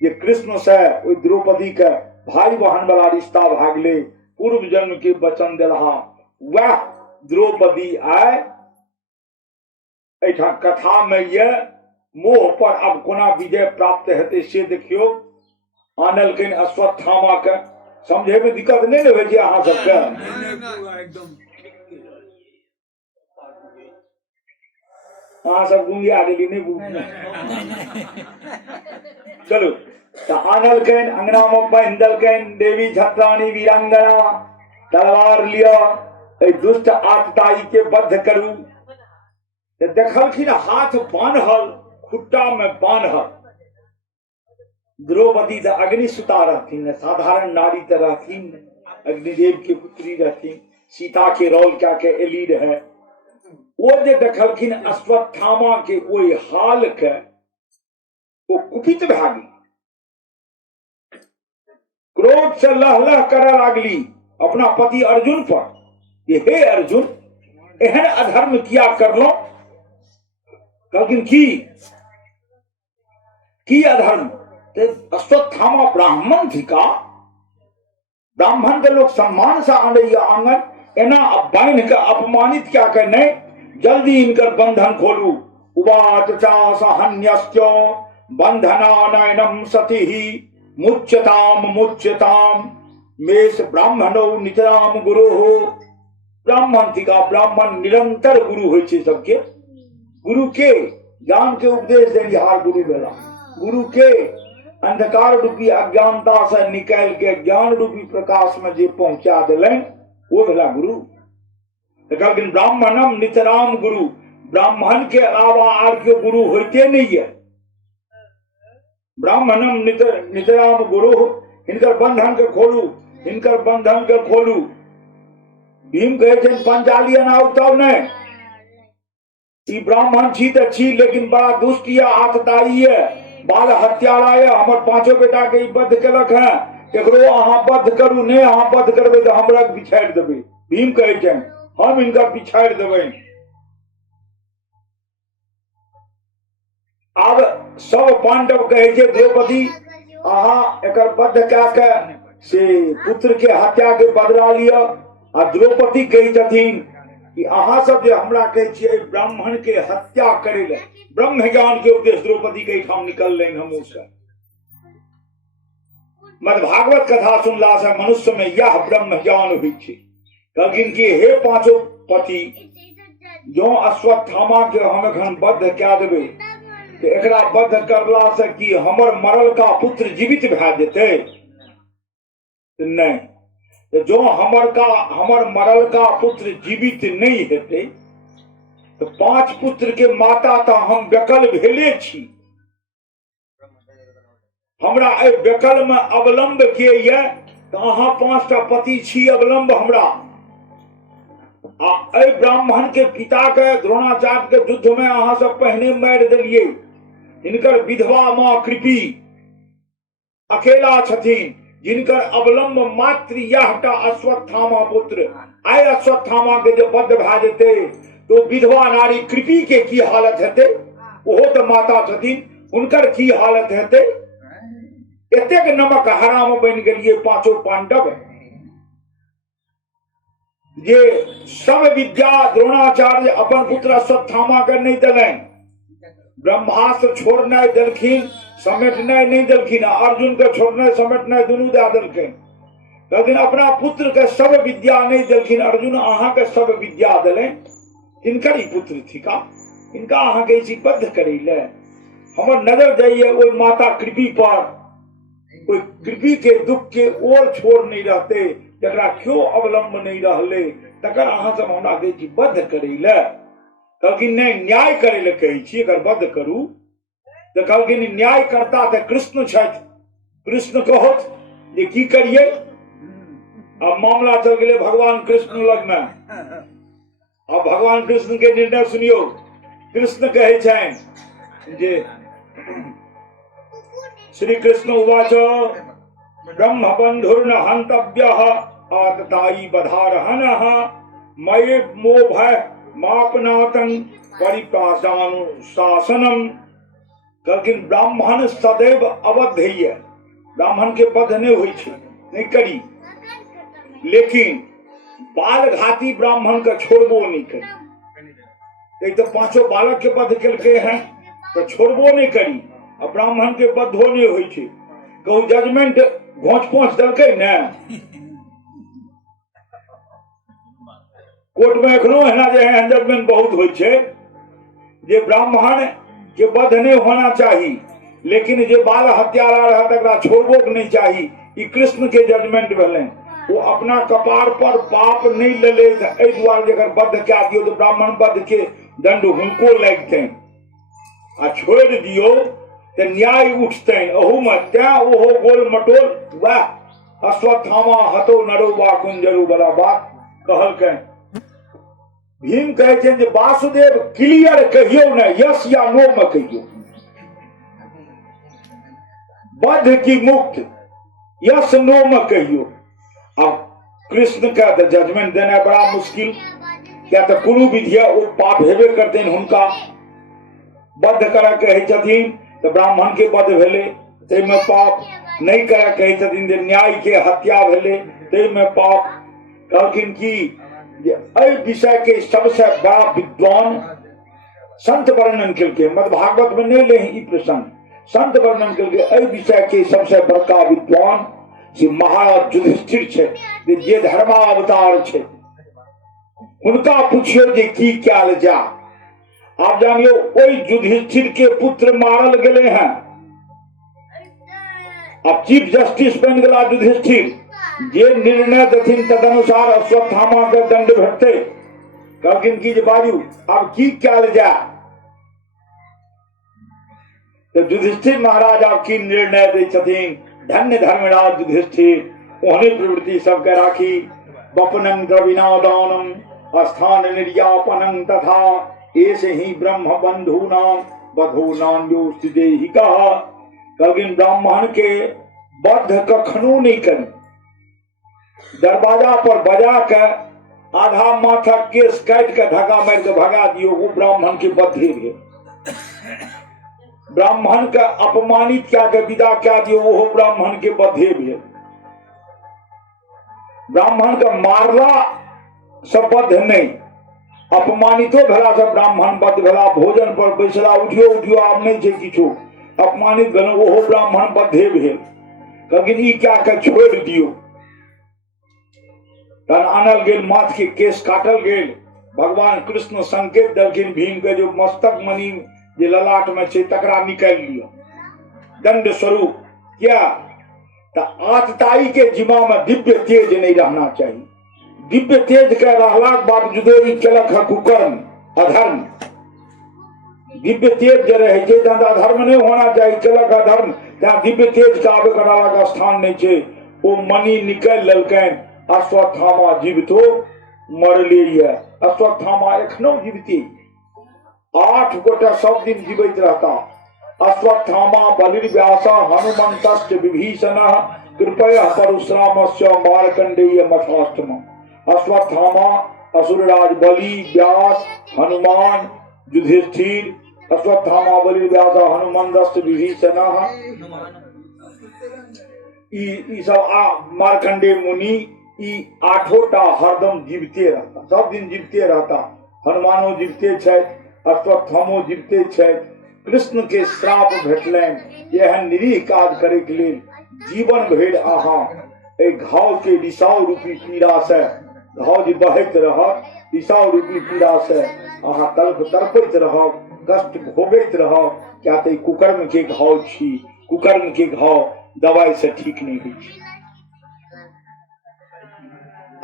ये कृष्ण से ओई द्रौपदी के भाई बहन वाला रिश्ता भागले, पूर्व जन्म के वचन दिलहा, वह द्रौपदी आय। ऐठा कथा में ये मोह पर अब कोना विजय प्राप्त हेते से देखियो। आनलखिन अश्वत्थामा के, समझे में दिक्कत नहीं ने छै अहाँ सबके। अहाँ सब गुंगिया गेली नहीं बुझना। चलो तो आनलखिन अंगना में बांध देलखिन, देवी छत्राणी वीरांगना तलवार लिया, दुष्ट आतताई के बद्ध करू। देखलखिन हाथ बान्हल, खुट्टा में बान्हल। द्रौपदी तो अग्नि सुता रहथिन, साधारण नारी तो रहथिन, अग्निदेव के पुत्री रहथिन, सीता के रोल क्या के एली रहे। वो जे देखलखिन अश्वत्थामा के ओई हाल के, वो कुपित भए गेल, क्रोध से लहलह करऽ लागली अपना पति अर्जुन पर। ये हे अर्जुन एहन अधर्म किया करलो। कहलखिन की अधर्म? अश्वत्थामा ब्राह्मण थी का? ब्राह्मण के लोग सम्मान से आने आंगन, एना बांध के अपमानित क्या करने, जल्दी इनकर बंधन खोलू। उवाच सहन्यस्यो बंधनानयनम सतिहि मुच्यताम मुच्यताम मेष ब्राह्मणो नितराम गुरु हो। ब्राह्मण थी का? ब्राह्मण निरंतर गुरु होय छे सबके। गुरु के ज्ञान के उपदेश देनिहार गुरु भेला। गुरु के अंधकार रूपी अज्ञानता से निकाल के ज्ञान रूपी प्रकाश में जे पहुंचा दिलन वो भेला गुरु। कहलखिन ब्राह्मणम नितराम गुरु, ब्राह्मण के अलावा आर के गुरु होते नहीं है। ब्राह्मणम नितराम गुरु, हिनकर बंधन के खोलू, हिनकर बंधन के खोलू। भीम कहे छे पंचाली अनाउ तब नहीं, ई ब्राह्मण छी तो छी लेकिन बड़ा दुष्ट या आतताई है, बाल हत्यारा है, हमर पांचों बेटा के बद्ध केलक है, एकरो अहाँ बद्ध करू, नहीं अहाँ बद्ध करबे तो हमरा बिछाड़ देबे। भीम कहे छे हम इनका बिछाड़ देबे। अब सब पांडव कहे छे द्रौपदी अहाँ एकर बद्ध क्या के से पुत्र के हत्या के बदला लिया। आ द्रौपदी कही छथिन कि अहाँ सब जे हमरा कहे छियै ब्राह्मण के हत्या करे ले, ब्रह्म ज्ञान के उपदेश द्रौपदी के ठाम निकल लेन। हमू से मद भागवत कथा सुनला से मनुष्य में यह ब्रह्म ज्ञान हुई छे। कहलखिन कि हे पांचों पति, जो अश्वत्थामा के हम एखन बद्ध क्या देबे, तो एकरा बद्ध करला से कि हमर मरल का पुत्र जीवित भए जेते? नहीं, तो जो हमर मरल का पुत्र जीवित नहीं हेते तो 5 पुत्र के माता तो हम बेकल भेले छी। हमरा ए बेकल में अवलंब के ये तो अहाँ 5टा पति छी अवलंब हमरा। आ ए ब्राह्मण के पिता के द्रोणाचार्य के युद्ध में अहाँ सब पहने मार दिलिए। इनकर विधवा मां कृपी अकेला छथिन, जिनकर अवलंब मात्र यहटा अश्वत्थामा पुत्र। आय अश्वत्थामा के जो बद्ध भए जेते तो विधवा नारी कृपी के की हालत हेते? ओहो तो माता छथिन, उनकर की हालत हेते? एतेक नमक हराम बन गेलिए पांचों पांडव। ये सब विद्या द्रोणाचार्य अपन पुत्र अश्वत्थामा के नहीं दिलन। ब्रह्मास्त्र छोड़ने देलखिन, समेटनाइ नहीं देलखिन, अर्जुन के छोड़नाइ समेटनाइ दुनू दे देलखिन। कहलखिन अपना पुत्र के सब विद्या नहीं देलखिन, अर्जुन अहाँ के सब विद्या देले, इनकर ही पुत्र थिका, इनका अहाँ के इसी बद्ध करे ले। हमर नजर जाइए ओई माता कृपी पर, कोई कृपी के दुख के ओर छोड़ नहीं रहते, जकरा क्यों अवलंब नहीं रहले, तकर अहाँ सब हमरा के इसी बद्ध करे ले। कहलखिन नहीं, न्याय करे ले कहै छी, अगर बद्ध करू तो कहलखिन न्याय करता तो कृष्ण छथि, कृष्ण कहत जे की करिए। अब मामला चल गए भगवान कृष्ण लग में। अब भगवान कृष्ण के निर्णय सुनियो। कृष्ण कहे छनि जे श्री कृष्ण उवाच ब्रह्म बंधुर्न हंतव्यः आतताई बधारहनः मये मोभय मापनातं परिपाशानुशासनम। कहलखिन ब्राह्मण सदैव अवध्य, ब्राह्मण के वध नहीं होइ छै, नहीं करी, लेकिन बाल घाती ब्राह्मण के छोड़बो नहीं करी। एक तो 5 बालक के वध केलके हैं तो छोड़बो नहीं करी, अब ब्राह्मण के वधो नहीं होइ छै। कहू जजमेंट घोंच पोंछ देलकै ने, कोर्ट में एखनो एना जे जजमेंट बहुत होइ छै जे ब्राह्मण के वध नहीं होना चाहिए, लेकिन जे बाल हत्यारा रहा तकरा छोड़बो नहीं चाहिए। ई कृष्ण के जजमेंट भेलै। वो अपना कपार पर पाप नहीं लेले, एहि दुआरे अगर वध कए दियो तो ब्राह्मण वध के दंड हुनको लगतनि, आ छोड़ दियो तो न्याय उठतनि। अहू में तैं ओहो गोल मटोल वह अश्वत्थामा हतो नरो वा कुंजरो बला बात कहलकनि। भीम कहे छे जे वासुदेव क्लियर कहियो ना, यस या नो में कहियो, बद्ध की मुक्त यस नो में कहियो। अब कृष्ण का तो जजमेंट देना बड़ा मुश्किल, क्या तो कोनो विधि वो पाप हेबे करते हुनका बद्ध कर कहे छथिन तो ब्राह्मण के वध भेले, तैमे पाप नहीं कर कहे छथिन जे न्याय के हत्या भेले, तैमे पाप। कहलखिन कि एहि विषय के सबसे बड़ा विद्वान संत वर्णन केलके, मद्भागवत में नहीं ले ई प्रसंग, संत वर्णन केलके। एहि विषय के सबसे बड़का विद्वान श्री महाराज युधिष्ठिर छे, जे धर्मावतार छे। उनका पूछियो जे की कयल जा। आप जानियो ओई युधिष्ठिर के पुत्र मारल गेले हैं। अब चीफ जस्टिस बन गया युधिष्ठिर, जे निर्णय देथिन तदनुसार अश्वत्थामा के दंड भेटते। कहलखिन की जे बाजू अब की कयल जा। तो युधिष्ठिर महाराज आप की निर्णय दे छथिन। धन्य धर्मराज युधिष्ठिर, ओहने प्रवृत्ति सबके राखी। वपनं द्रविनादानम स्थान निर्यापनं तथा ऐसे ही ब्रह्म बंधूनाम बधूनाम योस्तिदेहि कहा। कहलखिन ब्राह्मण के बद्ध कखनो नहीं करी, दरवाजा पर बजा के आधा माथा केस काट के धक्का मार के भगा दियो, वो ब्राह्मण के बद्धे भेल। ब्राह्मण के अपमानित क्या के विदा क्या दियो, वो ब्राह्मण के बद्धे भेल। ब्राह्मण के मारला सब बद्ध नहीं, अपमानितो भेला से ब्राह्मण बद्ध भेला। भोजन पर बैसला, उठियो उठियो आब नहीं छे किछो, अपमानित भेल, ओहो ब्राह्मण बद्धे भेल। कहलखिन ई क्या के छोड़ दियो। तहन आनल गेल, माथ के केस काटल गेल। भगवान कृष्ण संकेत देलखिन भीम के जो मस्तक मणि जे ललाट में छे तकरा निकाल लियो दंड स्वरूप। क्या आतताई के जिमा में दिव्य तेज नहीं रहना चाहिए। दिव्य तेज के रहला के बावजूदो ई केलक है कुकर्म, अधर्म। दिव्य तेज जे रहे छे तहन अधर्म नहीं होना चाहिए, केलक अधर्म। त्या दिव्य तेज के आबे कराला का स्थान नहीं छे। ओ मणि निकाल लेलकैन। अश्वत्थामा जीवितो मरले। अश्वत्थामा एखनो जीविते, 8 गोटा सब दिन जीवित रहता। अश्वत्थामा बलिर्व्यास हनुमंतश्च विभीषणः कृपया परशुरामस्य मार्कंडेय मथाष्टम। अश्वत्थामा असुरराज बलि व्यास हनुमान युधिष्ठिर, अश्वत्थामा बलिर्व्यास हनुमंतश्च विभीषणः, ई सब मार्कंडेय मुनि, ई 8टा हरदम जीवते रहता, सब दिन जीवते रहता। हनुमानो जीवते छथि, अश्वत्थामो जीवते छथि, कृष्ण के श्राप भेटलैन यह निरीह काज करे के लिए जीवन भर अहाँ ए घाव के रिसाव रूपी पीड़ा से घाव जे बहैत रहत रिसाव रूपी पीड़ा से अहाँ तड़प तड़पैत रहब कष्ट भोगैत रहब क्या ते कुकर्म के घाव छी कुकर्म के घाव दवाई से ठीक नहीं होइ छै।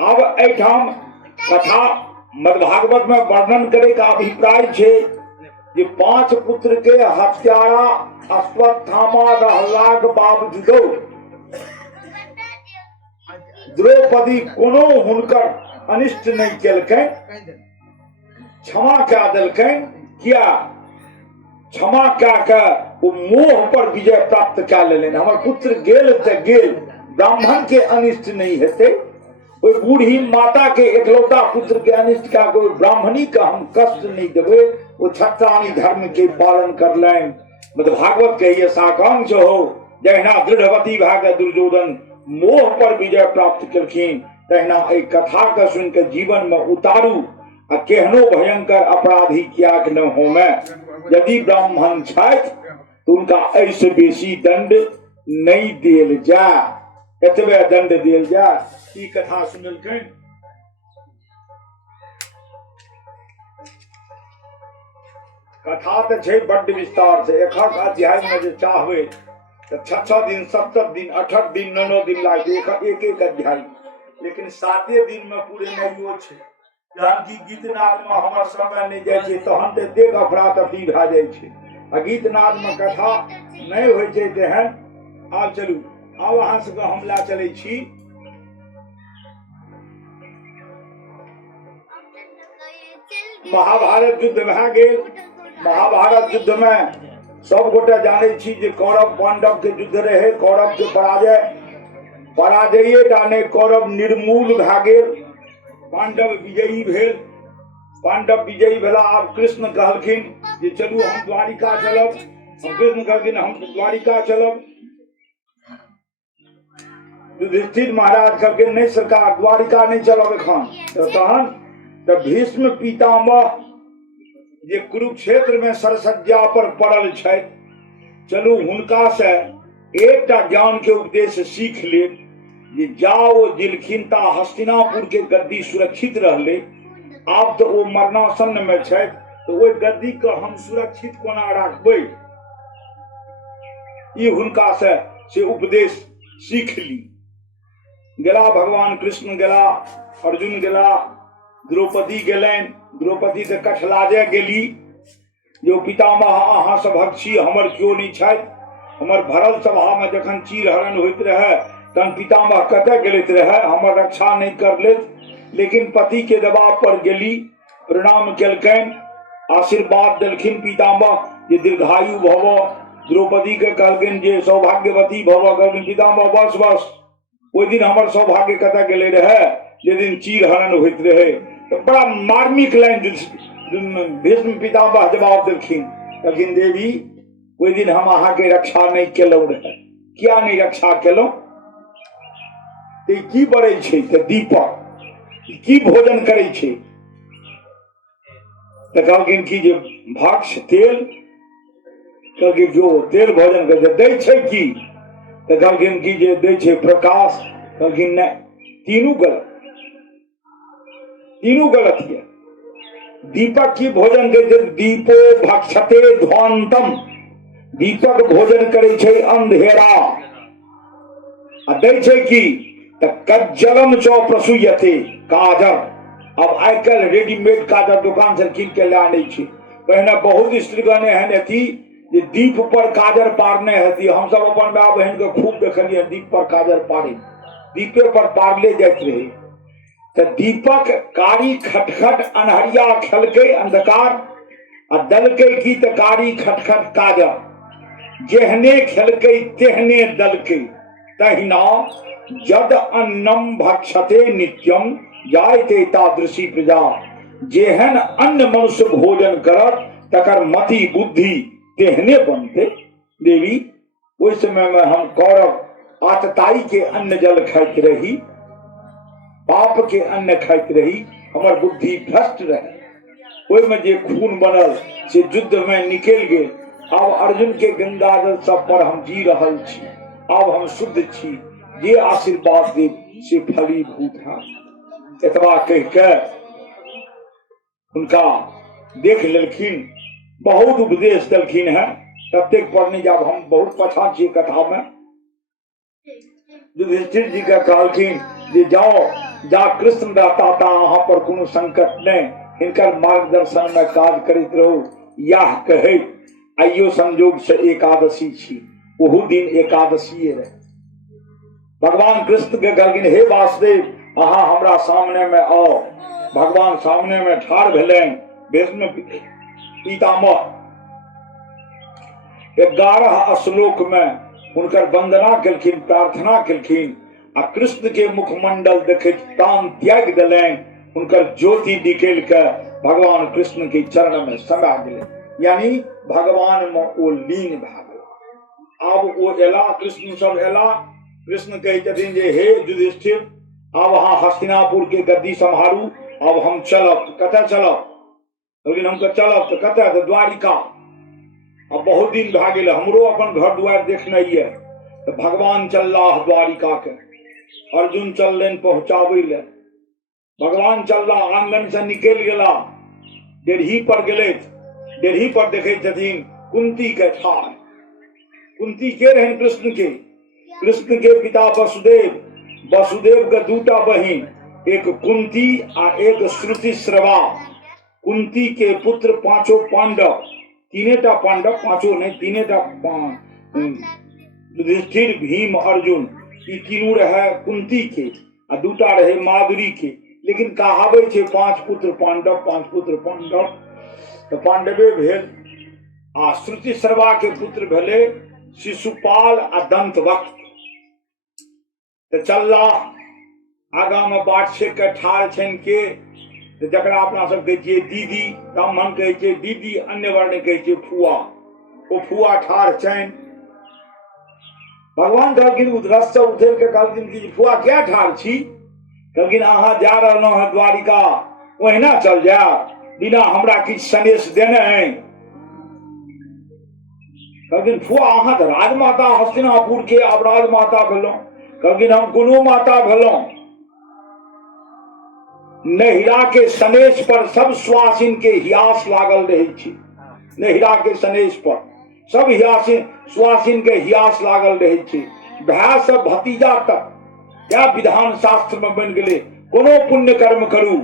अब एठाम कथा मद्भागवत में वर्णन करे का अभिप्राय छे जे 5 पुत्र के हत्यारा अश्वत्थामा रहलाक बावजूदो द्रौपदी कोनो हुनकर अनिष्ट नहीं केलकै क्षमा कऽ देलकै किया क्षमा कऽ के ओ मोह पर विजय प्राप्त कऽ लेलनि हमर पुत्र गेल तऽ गेल ब्राह्मण के अनिष्ट नहीं हेतै ओई बूढ़ी माता के एकलौता पुत्र के अनिष्ट कऽ के ब्राह्मणी का हम कष्ट नहीं देबै वो छत्राणी धर्म के पालन करलनि। मद्भागवत कहिए साकांक्ष हो जहिना दृढ़वती भाग दुर्योधन मोह पर विजय प्राप्त केलखिन तहिना एहि कथा के सुन के जीवन में उतारू आ केहनो भयंकर अपराधी कियाक न होमे यदि ब्राह्मण छथि तो उनका ऐसे बेसी दंड नहीं देल जाय एतबे दंड देल जाय। ई कथा सुनलखिन कथा तो छै बड्ड विस्तार से एक अध्याय में जे चाहबे तो 6 दिन 7 दिन 8 दिन 9 दिन लागे एक एक अध्याय लेकिन 7 दिन में पूरे नहीं छै जहन की गीतनाद में हमर समय नहीं जाय छै तहन ते देख अफरा तफरी भए जाय छै आ गीतनाद में कथा नहीं होय छै तेहन। आब चलू आब अहाँ सबके हम ला चलै छी महाभारत युद्ध भए गेल। महाभारत युद्ध में सब गोटे जाने छी जे कौरव पांडव के युद्ध रहे कौरव के पराजय डाने कौरव निर्मूल भए गेल पांडव विजयी भेल। पांडव विजयी भेला आब कृष्ण कहलखिन जे चलू हम द्वारिका चलब हम कृष्ण कहलखिन हम द्वारिका चलब। युधिष्ठिर महाराज कहलखिन नहीं सरकार द्वारिका नहीं चलब एखन तहन तो भीष्म पितामह जे कुरुक्षेत्र में सरसज्जा पर पड़ल छथि चलू हुनका से एकटा ज्ञान के उपदेश सीख ले जे जाओ दिलखिन ता हस्तिनापुर के गद्दी सुरक्षित रहले आब तो वो मरणासन्न में छथि तो ओहि गद्दी के हम सुरक्षित कोना राखबै ई हुनका से उपदेश सीख ली। गेला भगवान कृष्ण गेला अर्जुन गेला द्रौपदी गेलनि द्रौपदी तऽ कठलाजे गेली जो पितामह अहाँ सभक छी हमर क्यों नहीं छथि हमर भरल सभा में जखन चीर हरण होइत रहे तहन पितामह कतऽ गेलैत रहे हमर रक्षा नहीं करलथि लेकिन पति के दबाव पर गेली प्रणाम केलकनि आशीर्वाद देलखिन पितामह जे दीर्घायु भव द्रौपदी के कहलखिन जे सौभाग्यवती भव कहलखिन पितामह बस बस ओहि दिन हमर सौभाग्य कतऽ गेले रहे जे दिन चीर हरण होइत रहे तो बड़ा मार्मिक लाइन भीष्म पितामह जवाब देलखिन कहलखिन देवी ओहि दिन हम अहाँ के रक्षा नहीं केलहुं रहे किया नहीं रक्षा केलहुं की बड़े छै तऽ दीपक की भोजन करे छै तऽ कहलखिन की जे भक्ष तेल कहलखिन जो तेल भोजन करे दै छै की तऽ कहलखिन की जे दै छै प्रकाश कहलखिन नहीं तीनों गलत है। दीपक की भोजन करे दीपो भक्षते ध्वंतम दीपक भोजन करे छै अंधेरा आ दै छै की तऽ कज्जलम च प्रसूयते काजर अब आजकल रेडीमेड काजर दुकान से कीन के लाने छै पहिने बहुत स्त्रीगण एहन अथी जे दीप पर काजर पारने हती हम सब अपन माय बहन के खूब देखलिए दीप पर काजर पारे दीपे पर पारले जाइत रहे तो दीपक कारी खटखट अनहरिया खेलके अंधकार आ दलके की तो कारी खटखट काजर जेहने खेलके तेहने दलके तहिना जद अन्नम भक्षते नित्यम जायते तादृशी प्रजा जेहन अन्न मनुष्य भोजन करत तकर मति बुद्धि तेहने बनते। देवी ओहि समय में हम कौरव आतताई के अन्न जल खाइत रही पाप के अन्न खाइत रही हमर बुद्धि भ्रष्ट रहे ओहि में जे खून बनल से युद्ध में निकल गए अब अर्जुन के गंगाजल सब पर हम जी रहल छी, अब हम शुद्ध छी, जे आशीर्वाद देव से फलीभूत है। एतबा कह के उनका देख लेलखिन, बहुत उपदेश देलखिन है, ततेक पढ़ने जब हम बहुत पछा छियै कथा में। युधिष्ठिर जी के कहलखिन जे जाओ जा कृष्ण रहता ता अहाँ पर कोनो संकट नहीं, हिनकर मार्गदर्शन में काज करैत रहू। यह कहे आइयो संयोग से एकादशी छी, ओहू दिन एकादशी रहे। भगवान कृष्ण के कहलखिन हे वासुदेव अहाँ हमरा सामने में आओ। भगवान सामने में ठाढ़ भेलें, भीष्म पितामह 11 श्लोक में उनकर वंदना केलखिन, प्रार्थना केलखिन, आ कृष्ण के मुखमंडल देखैत प्राण त्याग दिलें, उनकर ज्योति निकल के भगवान कृष्ण के चरण में समा गेले, यानी भगवान में ओ लीन भए गेल। आब ओ एला, कृष्ण सब एला। कृष्ण कहै छथिन जे हे युधिष्ठिर आब अहाँ हस्तिनापुर के गद्दी संभारू, अब हम चलब। कतऽ चलब? लेकिन हम चलब तो कतऽ? तो द्वारिका। अब बहुत दिन भए गेल, हमरो अपन घर दुआर देखनाइ ये। तो भगवान चललाह द्वारिका के, अर्जुन चललनि पहुंचाबै ले। भगवान चलला, आंगन से निकल गेला, डेढ़ी पर गेले। डेढ़ी पर देखे छथिन कुंती के ठाढ़। कुंती के रहन कृष्ण के? कृष्ण के पिता वसुदेव। वसुदेव के दूटा बहिन, एक कुंती आ एक श्रुतिश्रवा। कुंती के पुत्र पांचों पांडव, तीनेटा पांडव, पांचों नहीं तीनेटा, युधिष्ठिर भीम अर्जुन, ई तीनों रहे कुंती के आ दूटा रहे माधुरी के। लेकिन कहावे छे 5 पुत्र पांडव, 5 पुत्र पांडव, तो पांडवे भेल। आ श्रुतिश्रवा के पुत्र भेले शिशुपाल आ दंतवक्त। तो चलला आगा में बाट से के ठाढ़ छन के, तो जकरा अपना सब कहे छियै दीदी, ब्राह्मण कहे छियै दीदी, अन्य वर्ण कहे छियै फुआ। ओ फुआ ठाढ़ छन। भगवान कहलखिन उधरस से उठेर के कहलखिन कि फुआ क्या ठाढ़ छी? कहलखिन अहाँ जा रहलहुँ हैं द्वारिका, ओहिना चल जायब बिना हमरा किछु संदेश देने हैं? कहलखिन फुआ अहाँ तो राजमाता हस्तिनापुर के, आब राजमाता भेलहुँ। कहलखिन हम कोनो माता भेलहुँ? नहिरा के सनेश पर सब सुआसिन के हियास लागल रहे छी। नहिरा के सनेश पर सब हियासिन सुआसिन के हियास लागल रहे छी। भाई से भतीजा तक क्या विधान शास्त्र में बन गए, कोनो पुण्य कर्म करू,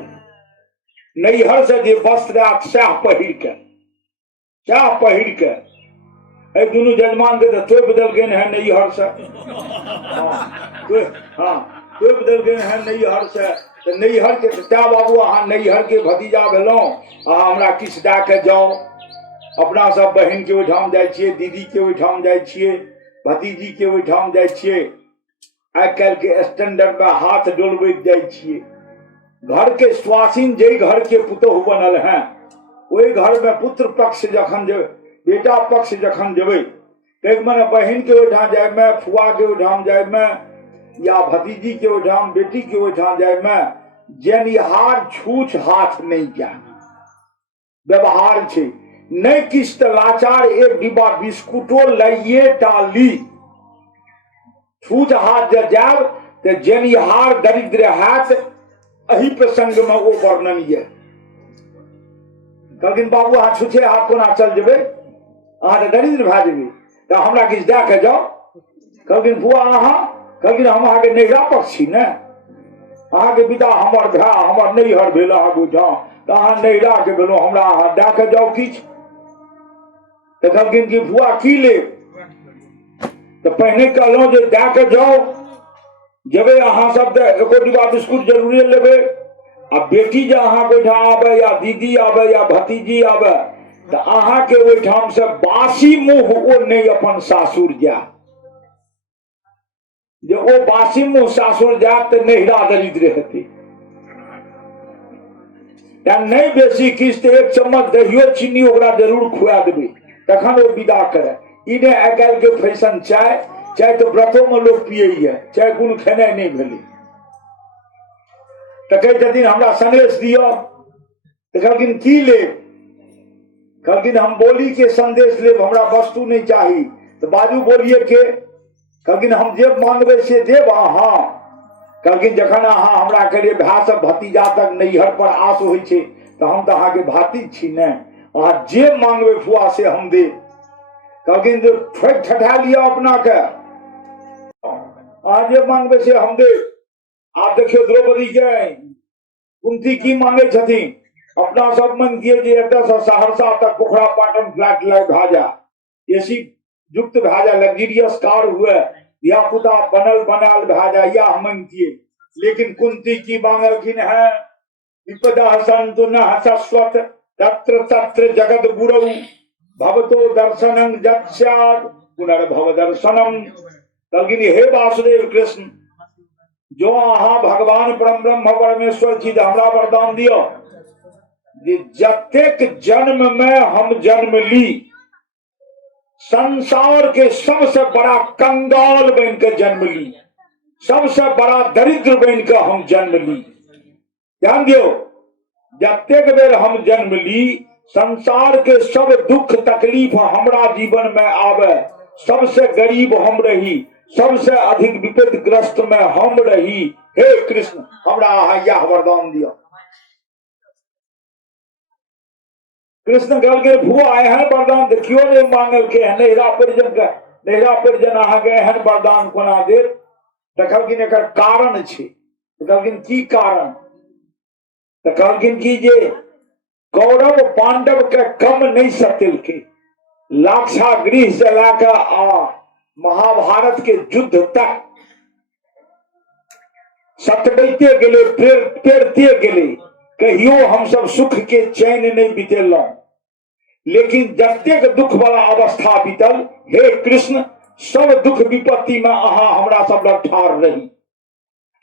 नैहर से जे वस्त्र आयत सएह पहिर के। दुनू जजमान के तो तोप देलखिन है नैहर से। तोप देलखिन है नैहर से। तो नैहर के क्या बाबू अहाँ नैहर के भतीजा भेलहुँ, अहाँ हमरा किछु दए के जाओ। अपना सब बहन के ओहिठाम जाइ छियै, दीदी के ओहिठाम जाइ छियै, भतीजी के ओहिठाम जाइ छियै। आइ काल्हि के स्टैंडर्ड में हाथ डोलबैत जाइ छियै। घर के स्वासीन जे घर के पुतोह बनल हैं, ओहि घर में पुत्र पक्ष जखन जेबै, बेटा पक्ष जखन जेबै, एक मने बहन के ओहिठाम जाय में, फुआ के ओहिठाम जाय में, या भतीजी के ओहिठाम, बेटी के ओहिठाम जाय में, जेनिहार छूछ हाथ नहीं जाय। व्यवहार छै नहीं किछ तो लाचार एक डिब्बा बिस्कुटो लाइए डाली। छूछ हाथ जे जायब तो जेनिहार दरिद्र हाथ। एही प्रसंग में वो वर्णन ये। कहलखिन बाबू अहाँ छूछे हाथ कोना चल जेबै, अहाँ तो दरिद्र भए जेबै, तो हमरा किछु दए के जाओ। कहलखिन फुआ अहाँ? कहलखिन हम अहाँके नैहरा पक्ष छी ने, अहाँके पिता हमर भाय, हमर नैहर भेल अहाँके ओहिठाम, तो अहाँ नैहरा के भेलहुँ, हमरा अहाँ दए के जाओ किछु। तो कहलखिन कि फुआ की लेब? तो पहिने कहलहुँ जे दए के जाओ, जेबै अहाँ सब तो एको डिब्बा बिस्कुट जरूरे लेबै। आ बेटी जे अहाँके ओहिठाम आबे, या दीदी आबे, या भतीजी आबे, तो अहाँके ओहिठाम से बासी मुँह ओ नहीं अपन सासुर जाय। जे ओ बासी मुँह सासुर जायत तो नैहरा दरिद्र हेतै। या नहीं बेसी किछु तो 1 चम्मच दहियो चीनी ओकरा जरूर खुआ देबै, तखन ओ विदा करे। ई ने आइ काल्हि के फैशन चाय तो व्रतों में लोग पिए, चाय कोनो खेनाइ नहीं भेलै। तो कहै छथिन हमरा सनेश दियो। तो कहलखिन की लेब? कहलखिन हम बोली के संदेश लेब, हमरा वस्तु नहीं चाही। तो बाजू बोलिए के। कहलखिन हम जे मांगबै से देब अहाँ। कहलखिन जखन अहाँ हमरा के भाय सब भतीजा तक नैहर पर आस होइ छै तो हम तो अहाँ के भातिज छी ने, अहाँ जे मांगबै फुआ से हम देब। कहलखिन जो ठोक ठठा लिया अपना के, अहाँ जे मांगबै से हम देब। आप देखियो द्रौपदी के कुंती की मांगे छथिन, अपना सब मन किए जे एतऽ से सहरसा तक पोखरा पाटन फ्लैट लग भाजा, एसी युक्त भाजा, लग्जरियस कार हुए, या पुता बनल बनाल भाजा, या मन किए। लेकिन कुंती की मांगलखिन है विपदा संतु न शाश्वत तत्र तत्र जगत गुरु भवतो दर्शनं जत्स्यात् पुनर्भव दर्शनम। कहलखिन हे वासुदेव कृष्ण, जो अहाँ भगवान परम ब्रह्म परमेश्वर छी, हमरा वरदान दियो जे जतेक जन्म में हम जन्म ली, संसार के सबसे बड़ा कंगाल बन के जन्म ली, सबसे बड़ा दरिद्र बन के हम जन्म ली। ध्यान दियो, जतेक बेर हम जन्म ली, संसार के सब दुख तकलीफ हमरा जीवन में आवे, सबसे गरीब हम रही, सबसे अधिक विपद ग्रस्त में हम रही। हे कृष्ण, हमरा यह वरदान दिया। कृष्ण कहल के भुआ एहन वरदान देखियो ने मांगल के नैहरा परिजन के, नैहरा परिजन अहाँ के एहन वरदान कोना दे। कहलखिन एकर कारण छै। कहलखिन की कारण? तो कहलखिन की जे कौरव पांडव के कम नहीं सतेलके, लाक्षागृह से लाकर आ महाभारत के युद्ध तक सतबैते गेले, प्रेरते गेले, कहियो हम सब सुख के चैन नहीं बितेलौं। लेकिन जतेक दुख वाला अवस्था बीतल, हे कृष्ण, सब दुख विपत्ति में अहाँ हमरा सब लग ठाढ़ रही,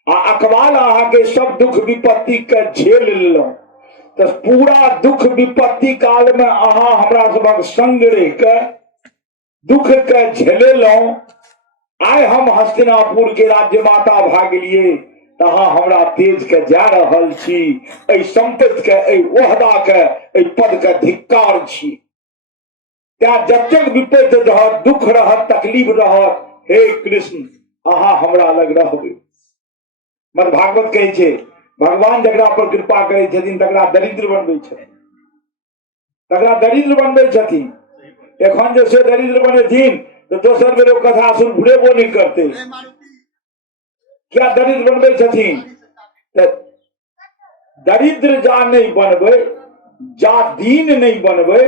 आ अकबाल अहाँ के सब दुख विपत्ति के झेल लेलौं। तो पूरा दुख विपत्ति काल में अहाँ हमरा सबक संग रह के दुख के झेलेलौं। आइ हम हस्तिनापुर के राज्य माता भा गेलिए, तहाँ हमरा तेज के जा रहल छी, ऐ संपत्ति के, ऐ ओहदा के, ऐ पद के धिक्कार छी। त्या जतेक विपत्ति रहत, दुख रहत, तकलीफ रहत, हे कृष्ण अहाँ हमरा लग रहबै। मत भागवत कहै छै भगवान जकरा पर कृपा करै छथिन तकरा दरिद्र बनबै छथिन, तकरा दरिद्र बनबै छथिन। एखन जे से दरिद्र बनेथिन तो दोसर बेर कथा सुन घुरेबो नहीं करते। क्या दरिद्र बनबै छथिन? दरिद्र जा नहीं बनबै, जा दीन नहीं बनबै,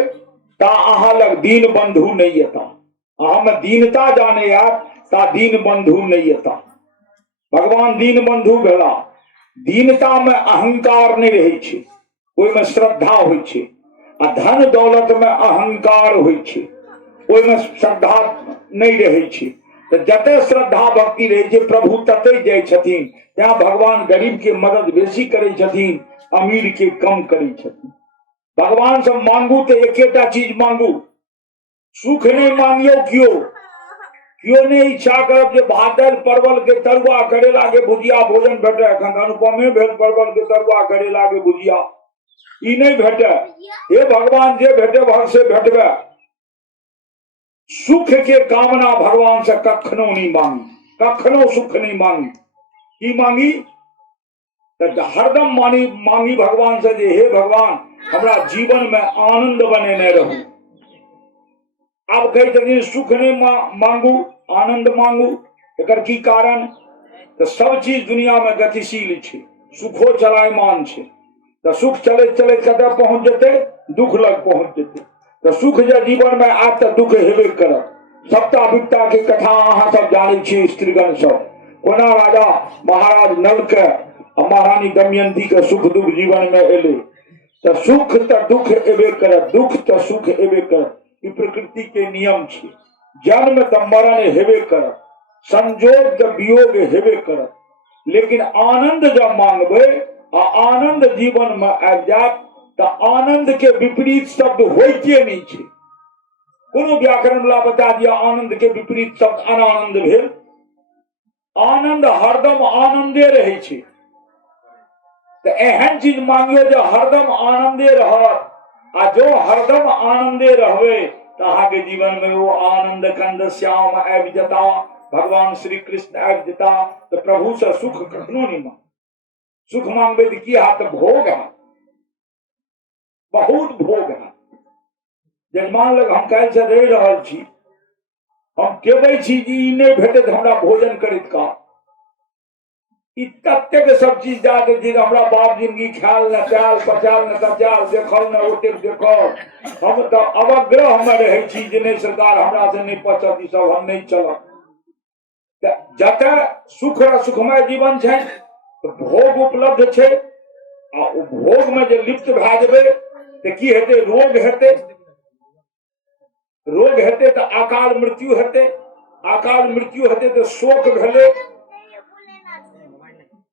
ता अहाँ लग दीन बंधु नहीं एता। अहाँ में दीनता जाने आत ता दीन बंधु नहीं एता। भगवान दीन बंधु भेला। दीनता में अहंकार नहीं रहे छे, ओइ में श्रद्धा होइ छे। आ धन दौलत में अहंकार होइ छे, ओइ में श्रद्धा नहीं रहे छे। तो जते श्रद्धा भक्ति रहे छे प्रभु तते जाय छथिन। ત્યાં भगवान गरीब के मदद बेसी करे छथिन, अमीर के कम करे छथिन। भगवान से मांगू तो एकेटा चीज मांगू, सुख नहीं मांगियो क्यों नहीं इच्छा करब जे भात दालि परवल के तरुआ करेला के भुजिया भोजन भेटे। एखन अनुपमे भेल परवल के तरुआ करेला के भुजिया, ई नहीं भेटे। हे भगवान जे भेटे भग से भेटबे। सुख के कामना भगवान से कखनो नहीं मांगी, कखनो सुख नहीं मांगी। की मांगी? तो हरदम मांगी भगवान से जे हे भगवान हमरा जीवन में आनंद बनेने रहू। अब कही छथिन सुख नहीं मांगू, आनंद मांगू। एकर की कारण? तो सब चीज दुनिया में गतिशील छे, सुखो चलायमान छे। तो सुख चले चले कतऽ पहुंच जेते? दुख लग पहुंच जेते। तो सुख जे जीवन में आत तो दुख हेबे करत। सप्ताह विपता के कथा अहाँ सब जाने छी। स्त्रीगण सब कोना राजा महाराज नल के महारानी दमयंती के सुख दुख जीवन में एले। तो सुख तो दुख एबे करत, दुख तो सुख एबे करत। ई प्रकृति के नियम छे। जन्म तो मरण हेबे करत, संजोग तो वियोग हेबे करत। लेकिन आनंद जब मांगबे आ आनंद जीवन में आबि जात तो आनंद के विपरीत शब्द होइते नहीं छे। कोनो व्याकरण वाला बता दिया आनंद के विपरीत शब्द अनानंद भेल। आनंद हरदम आनंदे रहे छे। तो एहन चीज मांगियो जो हरदम आनंदे रहत आ जो हरदम आनंदे रहवे तहा के जीवन में वो आनंद कंद श्याम आबि जता, भगवान श्री कृष्ण आबि जता। तो प्रभु से सुख कखनो नहीं मांग, सुख मांगबे तो की हाथ भोग है, बहुत भोग है। जजमान लग हम काल्हि से रहि रहल छी, हम केबै छी जे ई नहि भेटत हमरा भोजन करैत का, ई ततेक सब चीज दए दै छै हमरा बाप जिंदगी खायल न चायल, पचायल न तचायल, देखल न ओतेक देखल। हम तऽ अवग्रह में रहै छी जे नहि सरकार हमरा से नहीं पचत, ई सब हम नहीं चलत। जतऽ सुख र सुखमय जीवन छै तऽ भोग उपलब्ध छै, आ ओ भोग में जे लिप्त भए जेबै तऽ की हेतै? रोग हेतै, रोग हेतै तऽ अकाल मृत्यु हेतै, अकाल मृत्यु हेतै तऽ शोक भेलै।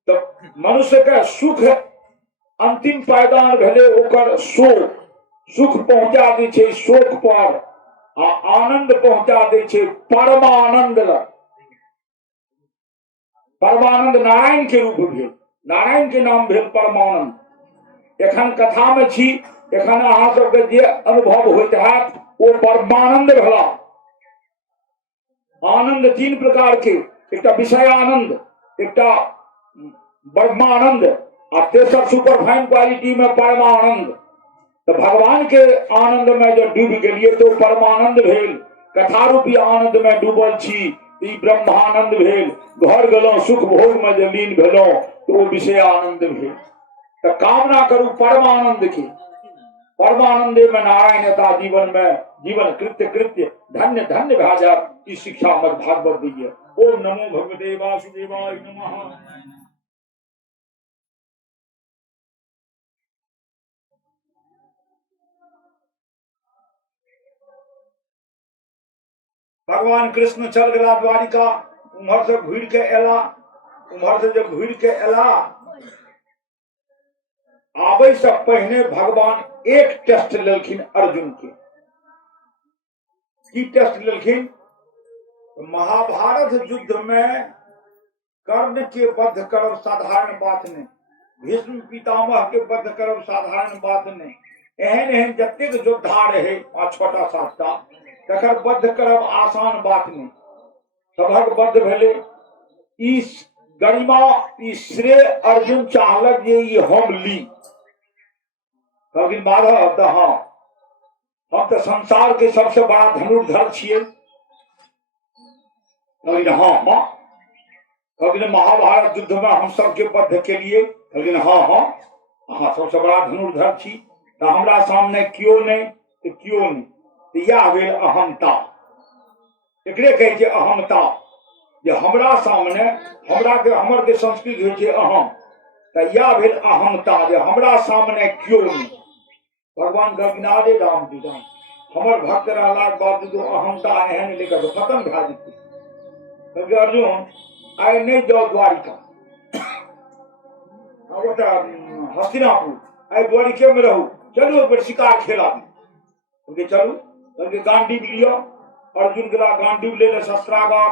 तो मनुष्य के सुख अंतिम पायदान भेले ओकर शोक, सुख पहुंचा दै छै शोक पर, आ आनंद पहुंचा दै छै परमानंद लग। परमानंद नारायण के रूप भेल, नारायण के नाम भेल परमानंद। एखन कथा में छी, एखन अहाँ सबके जे अनुभव होइत हैत ओ परमानंद भेला। आनंद तीन प्रकार के, एकटा विषय आनंद, एकटा ब्रह्मानंद, और तेसर सुपर फाइन क्वालिटी में परमानंद। तो भगवान के आनंद में जो डूब गेलिए तो परमानंद भेल। कथा रूपी आनंद में डूबल छी, ई ब्रह्मानंद भेल। घर गेलौं सुख भोग में जे लीन भेलौं तो वो विषय आनंद भेल। तो कामना करू परमानंद की, परमानंदे में नारायणता जीवन में, जीवन कृत्य कृत्य धन्य धन्य भा जाए, ई शिक्षा मत भागवत दी है। ओम नमो भगवते वासुदेवाय नमः। भगवान कृष्ण चल गया द्वारिका, उम्हर से घूर के एला, उम्हर से जब घूर के एला, आबे से पहले भगवान एक टेस्ट लेलखिन अर्जुन के। की टेस्ट लेलखिन? महाभारत युद्ध में कर्ण के वध करब साधारण बात नहीं, भीष्म पितामह के वध करब साधारण बात नहीं। एहन एहन जतेक योद्धा रहे 5-6टा 7टा, तकर वध करब आसान बात नहीं। सबक वध भेले। ई गरिमा, ई श्रेय अर्जुन चाहलक जे ई हम ली। कहलखिन माधव तो हाँ, हम तो संसार के सबसे बड़ा धनुर्धर छिए। कहलखिन हाँ हाँ। कहलखिन महाभारत युद्ध में हम सबके वध के लिए। कहलखिन हाँ हाँ, हाँ सबसे बड़ा धनुर्धर छी, तो हमरा सामने क्यों नहीं, तो क्यों नहीं, तो यह भेल अहमता। एकरे कहै छै अहमता, जे हमरा सामने, हमरा के हमर के संस्कृत होइ छै अहम, तो यह भेल अहमता, जे हमरा सामने क्यों नहीं। भगवान गगनादे राम जी राम, हमर भक्त रहलाक बावजूद अहमता एहन लेकर खत्म भए जेतै। कहलकै अर्जुन आइ नहीं जाओ द्वारिका, हस्तिनापुर, आइ द्वारिके में रहू, चलू एक बेर शिकार खेला दी। चलू, कहलकै गांडीव लियो। अर्जुन गेला गांडीव ले शस्त्रागार,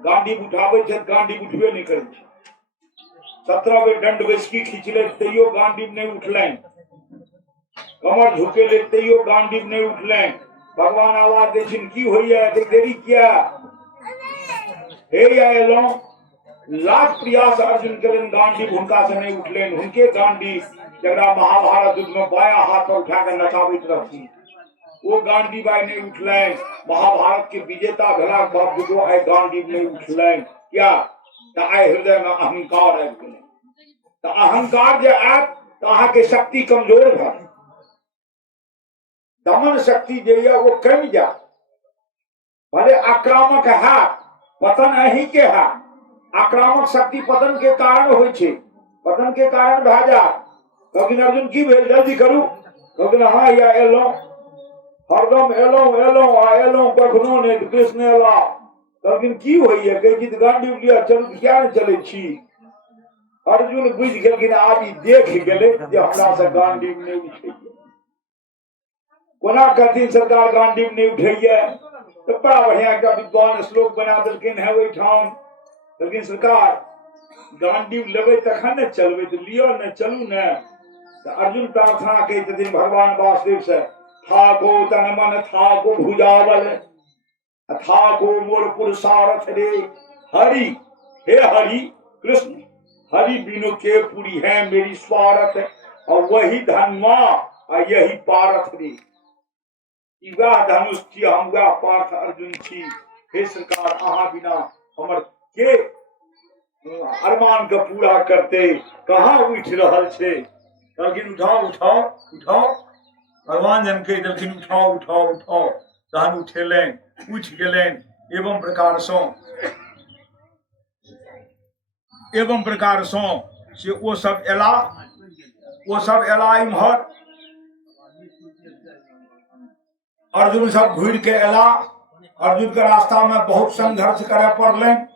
गांडीव उठाबै छै, गांडीव उठबे नहीं करै छै। 17 बेर दंड बैसकी खींचले तैयो गांडीव नहीं उठलैन, कमर झुकेले तैयो गांडीव नहीं उठलैन। भगवान आवाज दै छिन की होइए, एतेक देरी किया? हे या एलौं, लाख प्रयास अर्जुन केलन, गांडीव हुनका से नहीं उठलैन। हुनके गांडीव जकरा महाभारत युद्ध में बाया हाथ पर उठा के नचाबैत रहथिन, वो गांडीव आइ नहीं उठलैन। महाभारत के विजेता भेलाक बावजूदो आइ गांडीव नहीं उठलैन। क्या? तो आइ हृदय में अहंकार आबि गेलै। तो अहंकार जे आयत तो अहाँ के शक्ति कमजोर भए, दमन शक्ति जे ये वो कम जाए। भले आक्रामक है, पतन अहीं के है। आक्रामक शक्ति पतन के कारण होइ छै, पतन के कारण भए जाए। कहलखिन अर्जुन की भेल, जल्दी करू। कहलखिन हाँ या एलौं, हरदम एलौं एलौं आ एलौं कखनो नहीं, कृष्ण एला। कहलखिन की होइए? कहै छी तऽ गांडीव लिअ, चलू, किया नहि चलै छी? अर्जुन बुझि गेलखिन आब ई देख गेलै जे हमरा से गांडीव नहीं उठैए। कोना कहथिन सरकार गांडीव नहीं उठैए? तो बड़ा बढ़िया एकटा विद्वान श्लोक बना देलखिन है ओहिठाम। लेकिन सरकार गांडीव लेबै तखन ने चलबै, तो लिअ ने, चलू ने। तो अर्जुन प्रार्थना कहते थे भगवान वासुदेव से, थाको तन मन थाको भुजावल थाको मोर पुरुषारथ रे हरि, हे हरि कृष्ण, हरि बिनु के पूरी है मेरी स्वारथ, और वही धनवा और यही पारथ रे। वह धनुष छी, हम वह पार्थ अर्जुन छी। हे सरकार, अहाँ बिना हमर के अरमान के पूरा करते, कहाँ उठ रहल छे। कहलखिन उठाओ उठाओ उठाओ, भगवान जन कह देलखिन उठाओ उठाओ उठाओ, तहन उठेलनि, उठ गेलनि। एवं प्रकार से वो सब एला इम्हर, अर्जुन सब घूर के एला। अर्जुन के रास्ता में बहुत संघर्ष करे पड़लनि।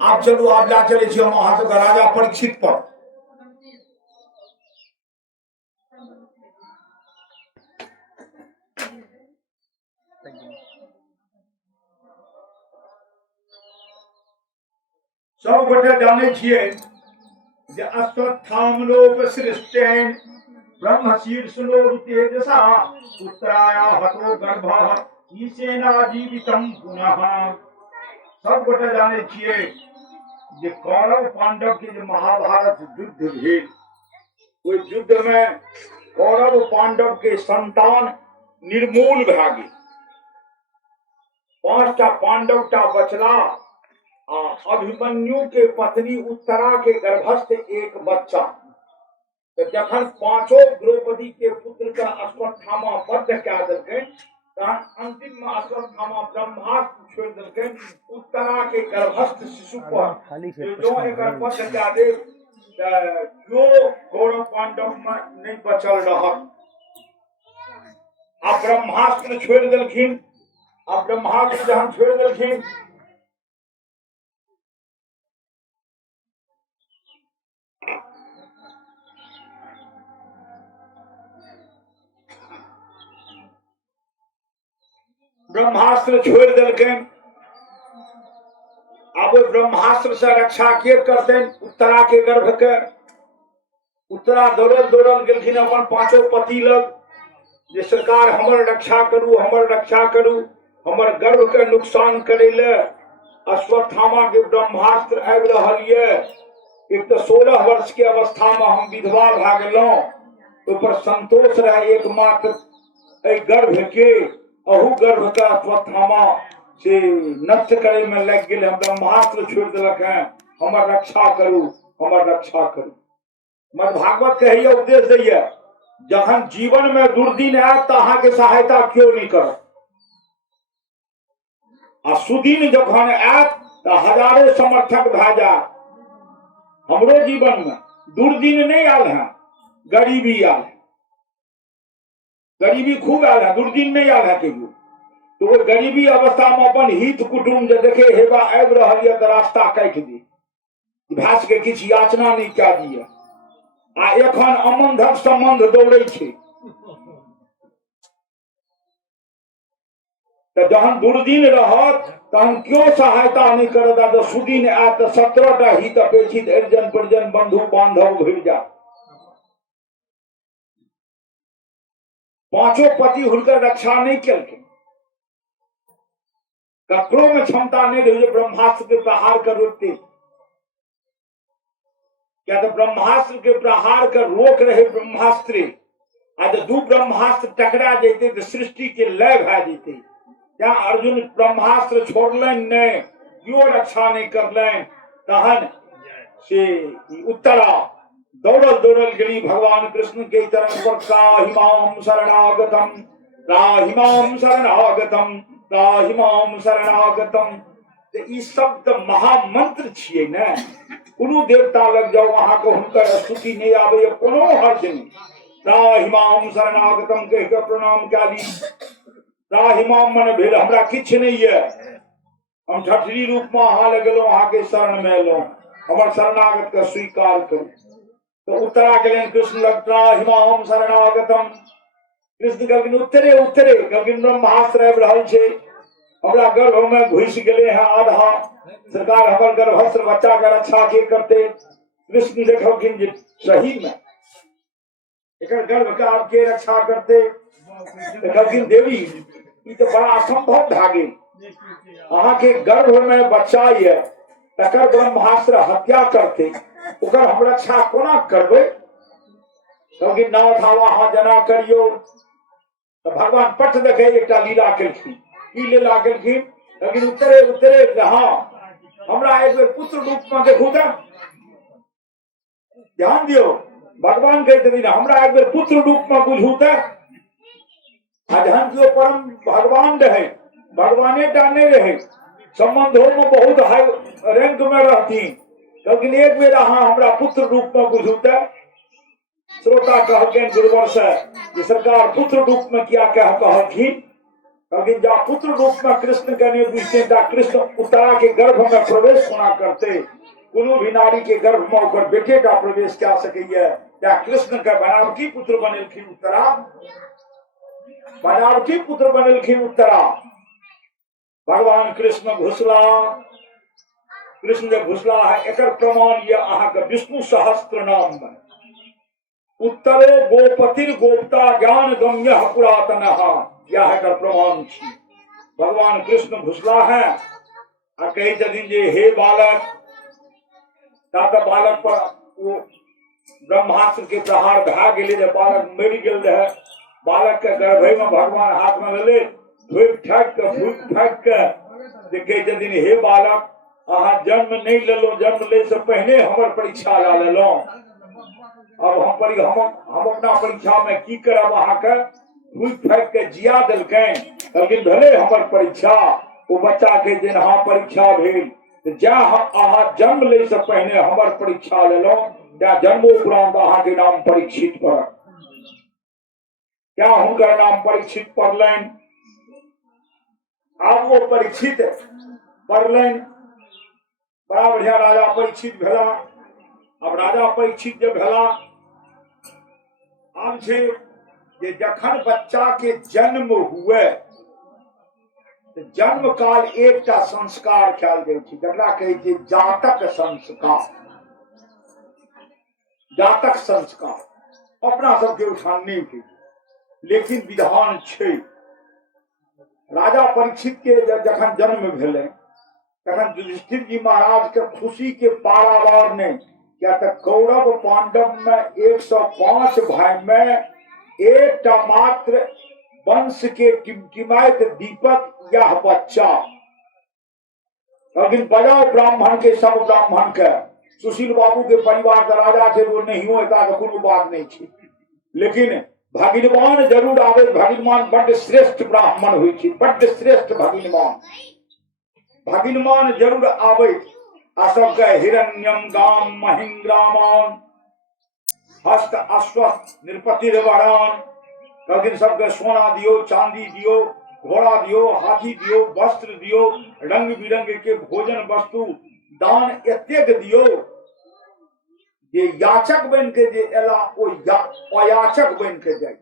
आप चलू, आप जा चले छी हम अहाँ सबके राजा परीक्षित पर। सब गोटे जाने छियै जे अश्वत्थामनोपसृष्टेन ब्रह्मशीर्षणो तेजसा पुत्राया हतो गर्भः ईशेना जीवितम पुनः। सब गोटे जाने छियै जे कौरव पांडव के जे महाभारत युद्ध भेल, ओहि युद्ध में कौरव पांडव के संतान निर्मूल भए गेल। 5टा पांडवटा बचला। अभिमन्यु के पत्नी उत्तरा के गर्भस्थ एक बच्चा। तो जखन 5 द्रौपदी के पुत्र का अश्वत्थामा वध कए देलकनि, तहन अंतिम में अश्वत्थामा ब्रह्मास्त्र छोड़ि देलकनि उत्तरा के गर्भस्थ शिशु पर। जो एकर वध कए देव जो कौरव पांडव में नहीं बचल रहत। आ ब्रह्मास्त्र छोड़ि देलखिन। अब ब्रह्मास्त्र जहन छोड़ि देलखिन, ब्रह्मास्त्र छोड़ देलकनि। अब ब्रह्मास्त्र से रक्षा के करते उत्तरा के गर्भ के। उत्तरा दौड़ल गेलखिन अपन 5 पति लग, जे सरकार हमर रक्षा करू, हमर रक्षा करू, हमर गर्भ के नुकसान करे ले अश्वत्थामा के ब्रह्मास्त्र आबि रहल ये। एक तो 16 वर्ष के अवस्था में हम विधवा भए गेलहुं, ओहि पर संतोष रहे एकमात्र एहि गर्भ के। अहू गर्भ का अश्वत्थामा से नष्ट करे में लग गए। हम ब्रह्मास्त्र छोड़ दिलक है, हमर रक्षा करू, हमर रक्षा करू। मद भागवत कहिए उपदेश दैये, जखन जीवन में दुर्दिन आयत तो अहाँ के सहायता क्यों नहीं करत, आ सुदिन जखन आयत तो हजारों समर्थक भए जायत। हमरो जीवन में दुर्दिन नहीं आयल है, गरीबी आयल है। गरीबी खूब आयल है, दुर्दिन नहीं आयल है कहियो। तो वो गरीबी अवस्था में अपन हित कुटुम्ब जे देखे हेबा आबि रहल है तो रास्ता काटि दी, भाष के किछु याचना नहीं कए दिए। आ एखन अमंधक संबंध दौड़े छे। तो जहन दुर्दिन रहत तहन क्यों सहायता नहीं करत। तो सुदिन आयत तो 17टा हित अपेक्षित अर्जन परिजन बंधु बांधव भर जात। 5 पति हुनकर रक्षा नहीं केलखिन। ककरो में क्षमता नहीं रही ब्रह्मास्त्र के प्रहार कर रोकते। क्या तो ब्रह्मास्त्र के प्रहार कर रोक रहे ब्रह्मास्त्र। आज 2 ब्रह्मास्त्र टकरा जेते तो सृष्टि के लय भए जेते। क्या अर्जुन ब्रह्मास्त्र छोड़लन नहीं, क्यों रक्षा नहीं करलन। तहन से उत्तरा दौड़ल गेली भगवान कृष्ण के तरफ पर। त्राहिमाम शरणागतम, त्राहिमाम शरणागतम, त्राहिमाम शरणागतम। तो ई शब्द महामंत्र छियै ने। कोनो देवता लग जाओ, वहां को हुनकर स्तुति नहीं आवे, कोनो हर्ज नहीं। त्राहिमाम शरणागतम कह के प्रणाम कए ली। त्राहिमाम मन भेल हमरा किछु नहीं है, हम ठठरी रूप में अहाँ लग गेलहुँ, अहाँ के शरण में एलहुँ, हमर शरणागत के स्वीकार करू। तो उत्तरा गेलन कृष्ण लग। त्राहिमाम शरणागतम। कृष्ण कहलखिन उत्तरे कहलखिन ब्रह्मास्त्र आबि रहल छै, हमरा गर्भ में घुसि गेले हैं आधा। सरकार हमर गर्भस्थ बच्चा के रक्षा के करते। कृष्ण देखलखिन जे सही में एकर गर्भ का आप के रक्षा करते तो कहलखिन देवी ई तो बड़ा असंभव भए गेल, अहाँ के गर्भ में बच्चा ये तकर ब्रह्मास्त्र हत्या करते ओकर हम रक्षा कोना करबै? कहलखिन नाथ आब अहाँ जना करियो। तो भगवान पट देखे एकटा लीला केलखिन। की लीला केलखिन? कहलखिन उतरे उतरे हाँ हमरा एक बेर पुत्र रूप में देखू त, ध्यान दियो भगवान कहते दिन हमरा एक बेर पुत्र रूप में बुझू त। जहन जो परम भगवान रहे, भगवाने टा नहीं रहे, संबंधों में बहुत हाई रैंक में रहती, लेकिन एक बेर अहाँ हमरा पुत्र रूप में बुझू त। श्रोता कहलखिन गुरुवर से कि सरकार पुत्र रूप में क्या कहलखिन? कहलखिन जा पुत्र रूप में कृष्ण के नहीं बुझते ता कृष्ण उत्तरा के गर्भ में प्रवेश होना करते, कोनो भी नारी के गर्भ में ओकर बेटे का प्रवेश क्या सकैया? क्या कृष्ण के बनावटी पुत्र बनेलखिन उत्तरा? बनावटी पुत्र बनेलखिन उत्तरा। भगवान कृष्ण घुसला, कृष्ण जब घुसला है एकर प्रमाण ये अहाँ के विष्णु सहस्त्र नाम में उत्तरे गोपतिर गोप्ता ज्ञान गम्य पुरातनः, यह एकर प्रमाण छी। भगवान कृष्ण घुसला है आ कही छथिन जे हे बालक, ता तो बालक पर वो ब्रह्मास्त्र के प्रहार भए गेले, जब बालक मरि गेल रहे, बालक के गर्भे में भगवान हाथ में लेले धोप ठाक के फूक फाक के देखे छथिन हे बालक अहाँ जन्म नहीं लेलो, जन्म ले से पहले हमर परीक्षा ला लेलो, अब हम अपना परीक्षा में की करब? अहाँ के फूक फाक के जिया देलकैन, लेकिन भले हमर परीक्षा वो बच्चा के दिन हाँ परीक्षा भेल जा अहाँ जन्म ले से पहले हमर परीक्षा लेलो, क्या जन्मोपरांत अहाँ के नाम परीक्षित पड़त। क्या हुनकर नाम परीक्षित पढ़लैन? अब वो परीक्षित पढ़लैन, बड़ा बढ़िया राजा परीक्षित भेला। अब राजा परीक्षित जब भेला, आब छै जे जखन बच्चा के जन्म हुए जन्म काल एकटा संस्कार कयल जाइ छै, जकरा कहै छै जातक संस्कार। जातक संस्कार अपना सबके उठान नहीं उठे, लेकिन विधान छै। राजा परीक्षित के जखन जन्म भेलै तखन युधिष्ठिर जी महाराज के खुशी के पारावार नहीं, क्या तो कौरव पांडव में 105 भाई में एकटा मात्र वंश के टिमटिमाइत दीपक यह बच्चा। लेकिन बजाओ ब्राह्मण के, सब ब्राह्मण के, सुशील बाबू के परिवार का राजा थे वो नहीं होता तो कोनो बात नहीं थी, लेकिन भगिनवान जरूर आवे। भगिनवान बड़ श्रेष्ठ ब्राह्मण हुई थी, बड़ श्रेष्ठ भगिनवान, भगिनवान जरूर आवे। आ सबके हिरण्यम गाम महिंद्रामान हस्त अश्वस्त निरपतिर वरान, लेकिन सबके सोना दियो, चांदी दियो, घोड़ा दियो, हाथी दियो, वस्त्र दियो, रंग बिरंग के भोजन वस्तु दान एतेक दियो जे याचक बन के जे एला ओ अयाचक बन के जाए,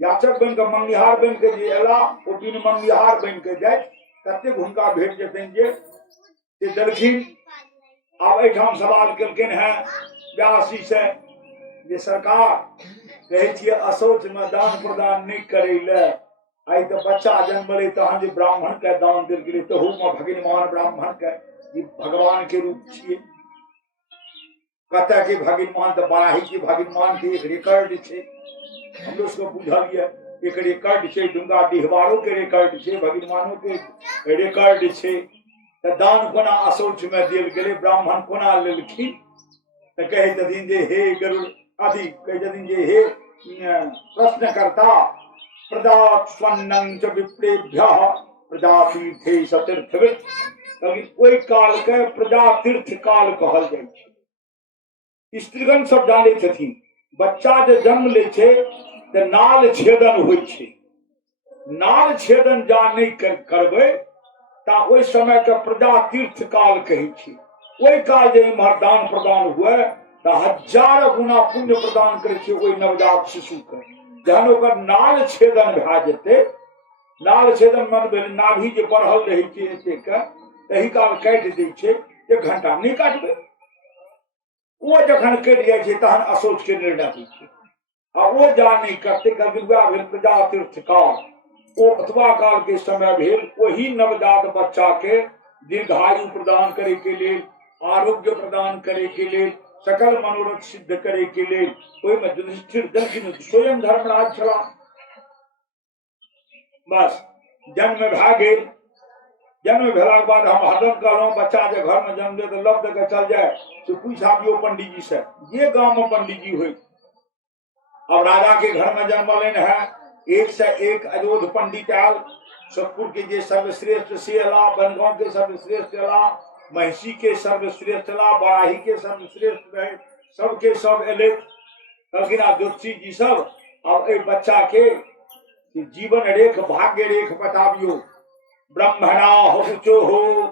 याचक बन के मंगिहार बन के जे एला ओ बिन मंगिहार बन के जाए, कतेक हुनका भेट जेतन जे देलखिन। आब एठाम सवाल केलखिन है व्यासी से जे सरकार कहे छिए अशौच में दान प्रदान नहीं करे ले, आई तो बच्चा जन्मले तहन जे ब्राह्मण के दान देल गेलै, तहू में भगिनवान ब्राह्मण के भगवान के रूप छिए। कहता कि भगिनवान तो बड़ाही के भगिनवान के एक रिकॉर्ड छे, हम लोग उसको बुझलिए एक रिकॉर्ड छे, दुंगा डिहवारों के रिकॉर्ड छे, भगिनवानों के रिकॉर्ड छे। तो दान कोना अशौच में देल गेलै, ब्राह्मण कोना लेलखिन? तो कहे छथिन जे हे गरुड़ अथी कहे छथिन जे हे प्रश्नकर्ता प्रजा स्वन्नं च विप्रेभ्यः प्रजा तीर्थे सतीर्थविद, लेकिन ओई काल के प्रजा तीर्थ काल कहल जाइ छै। स्त्रीगण सब जाने छथिन बच्चा जे जन्म ले छे ते नाल छेदन होइ छै, नाल छेदन जा नहीं करबै ता ओई समय के प्रजा तीर्थ काल कहै छै। ओई काल जे इम्हर दान प्रदान हुए तो 1000 गुना पुण्य प्रदान करे छै ओई नवजात शिशु के। जहन ओकर नाल छेदन भए जेतै, नाल छेदन मन भेल नाभि जे बढ़ल रहै छै एतेक तही काल काटि दै छै, 1 घंटा नहीं काटबै, वो जखन कटि जाइ छै तहन अशौच के निर्णय होइ छै। अब वो जा नहीं करते प्रजा तीर्थ काल वो अथवा काल के समय भेल वही नवजात बच्चा के दीर्घायु प्रदान करे के लिए, आरोग्य प्रदान करे के लिए, सकल मनोरथ सिद्ध करे के लिए कोई में युधिष्ठिर दक्षिण स्वयं धर्मराज चला। बस जन्म भा गेल, जन्म भेला के बाद हम हरदम कहलहुँ बच्चा जे घर में जन्म दे तो लब दे के चल जाए तो पूछ आबियो पंडित जी से, ये गांव में पंडित जी हुई। अब राजा के घर में जन्म लेन है, एक से एक अयोध पंडित आयल, सोदपुर के जे सर्वश्रेष्ठ से अला, बनगांव के सर्वश्रेष्ठ अला, महिषी के सर्वश्रेष्ठ अला, बराही के सर्वश्रेष्ठ रहे, सबके सब एले। कहलखिन आप ज्योतिषी जी सब अब एक बच्चा के जीवन रेख भाग्य रेख बताबियो। ब्रह्मणा हो हो,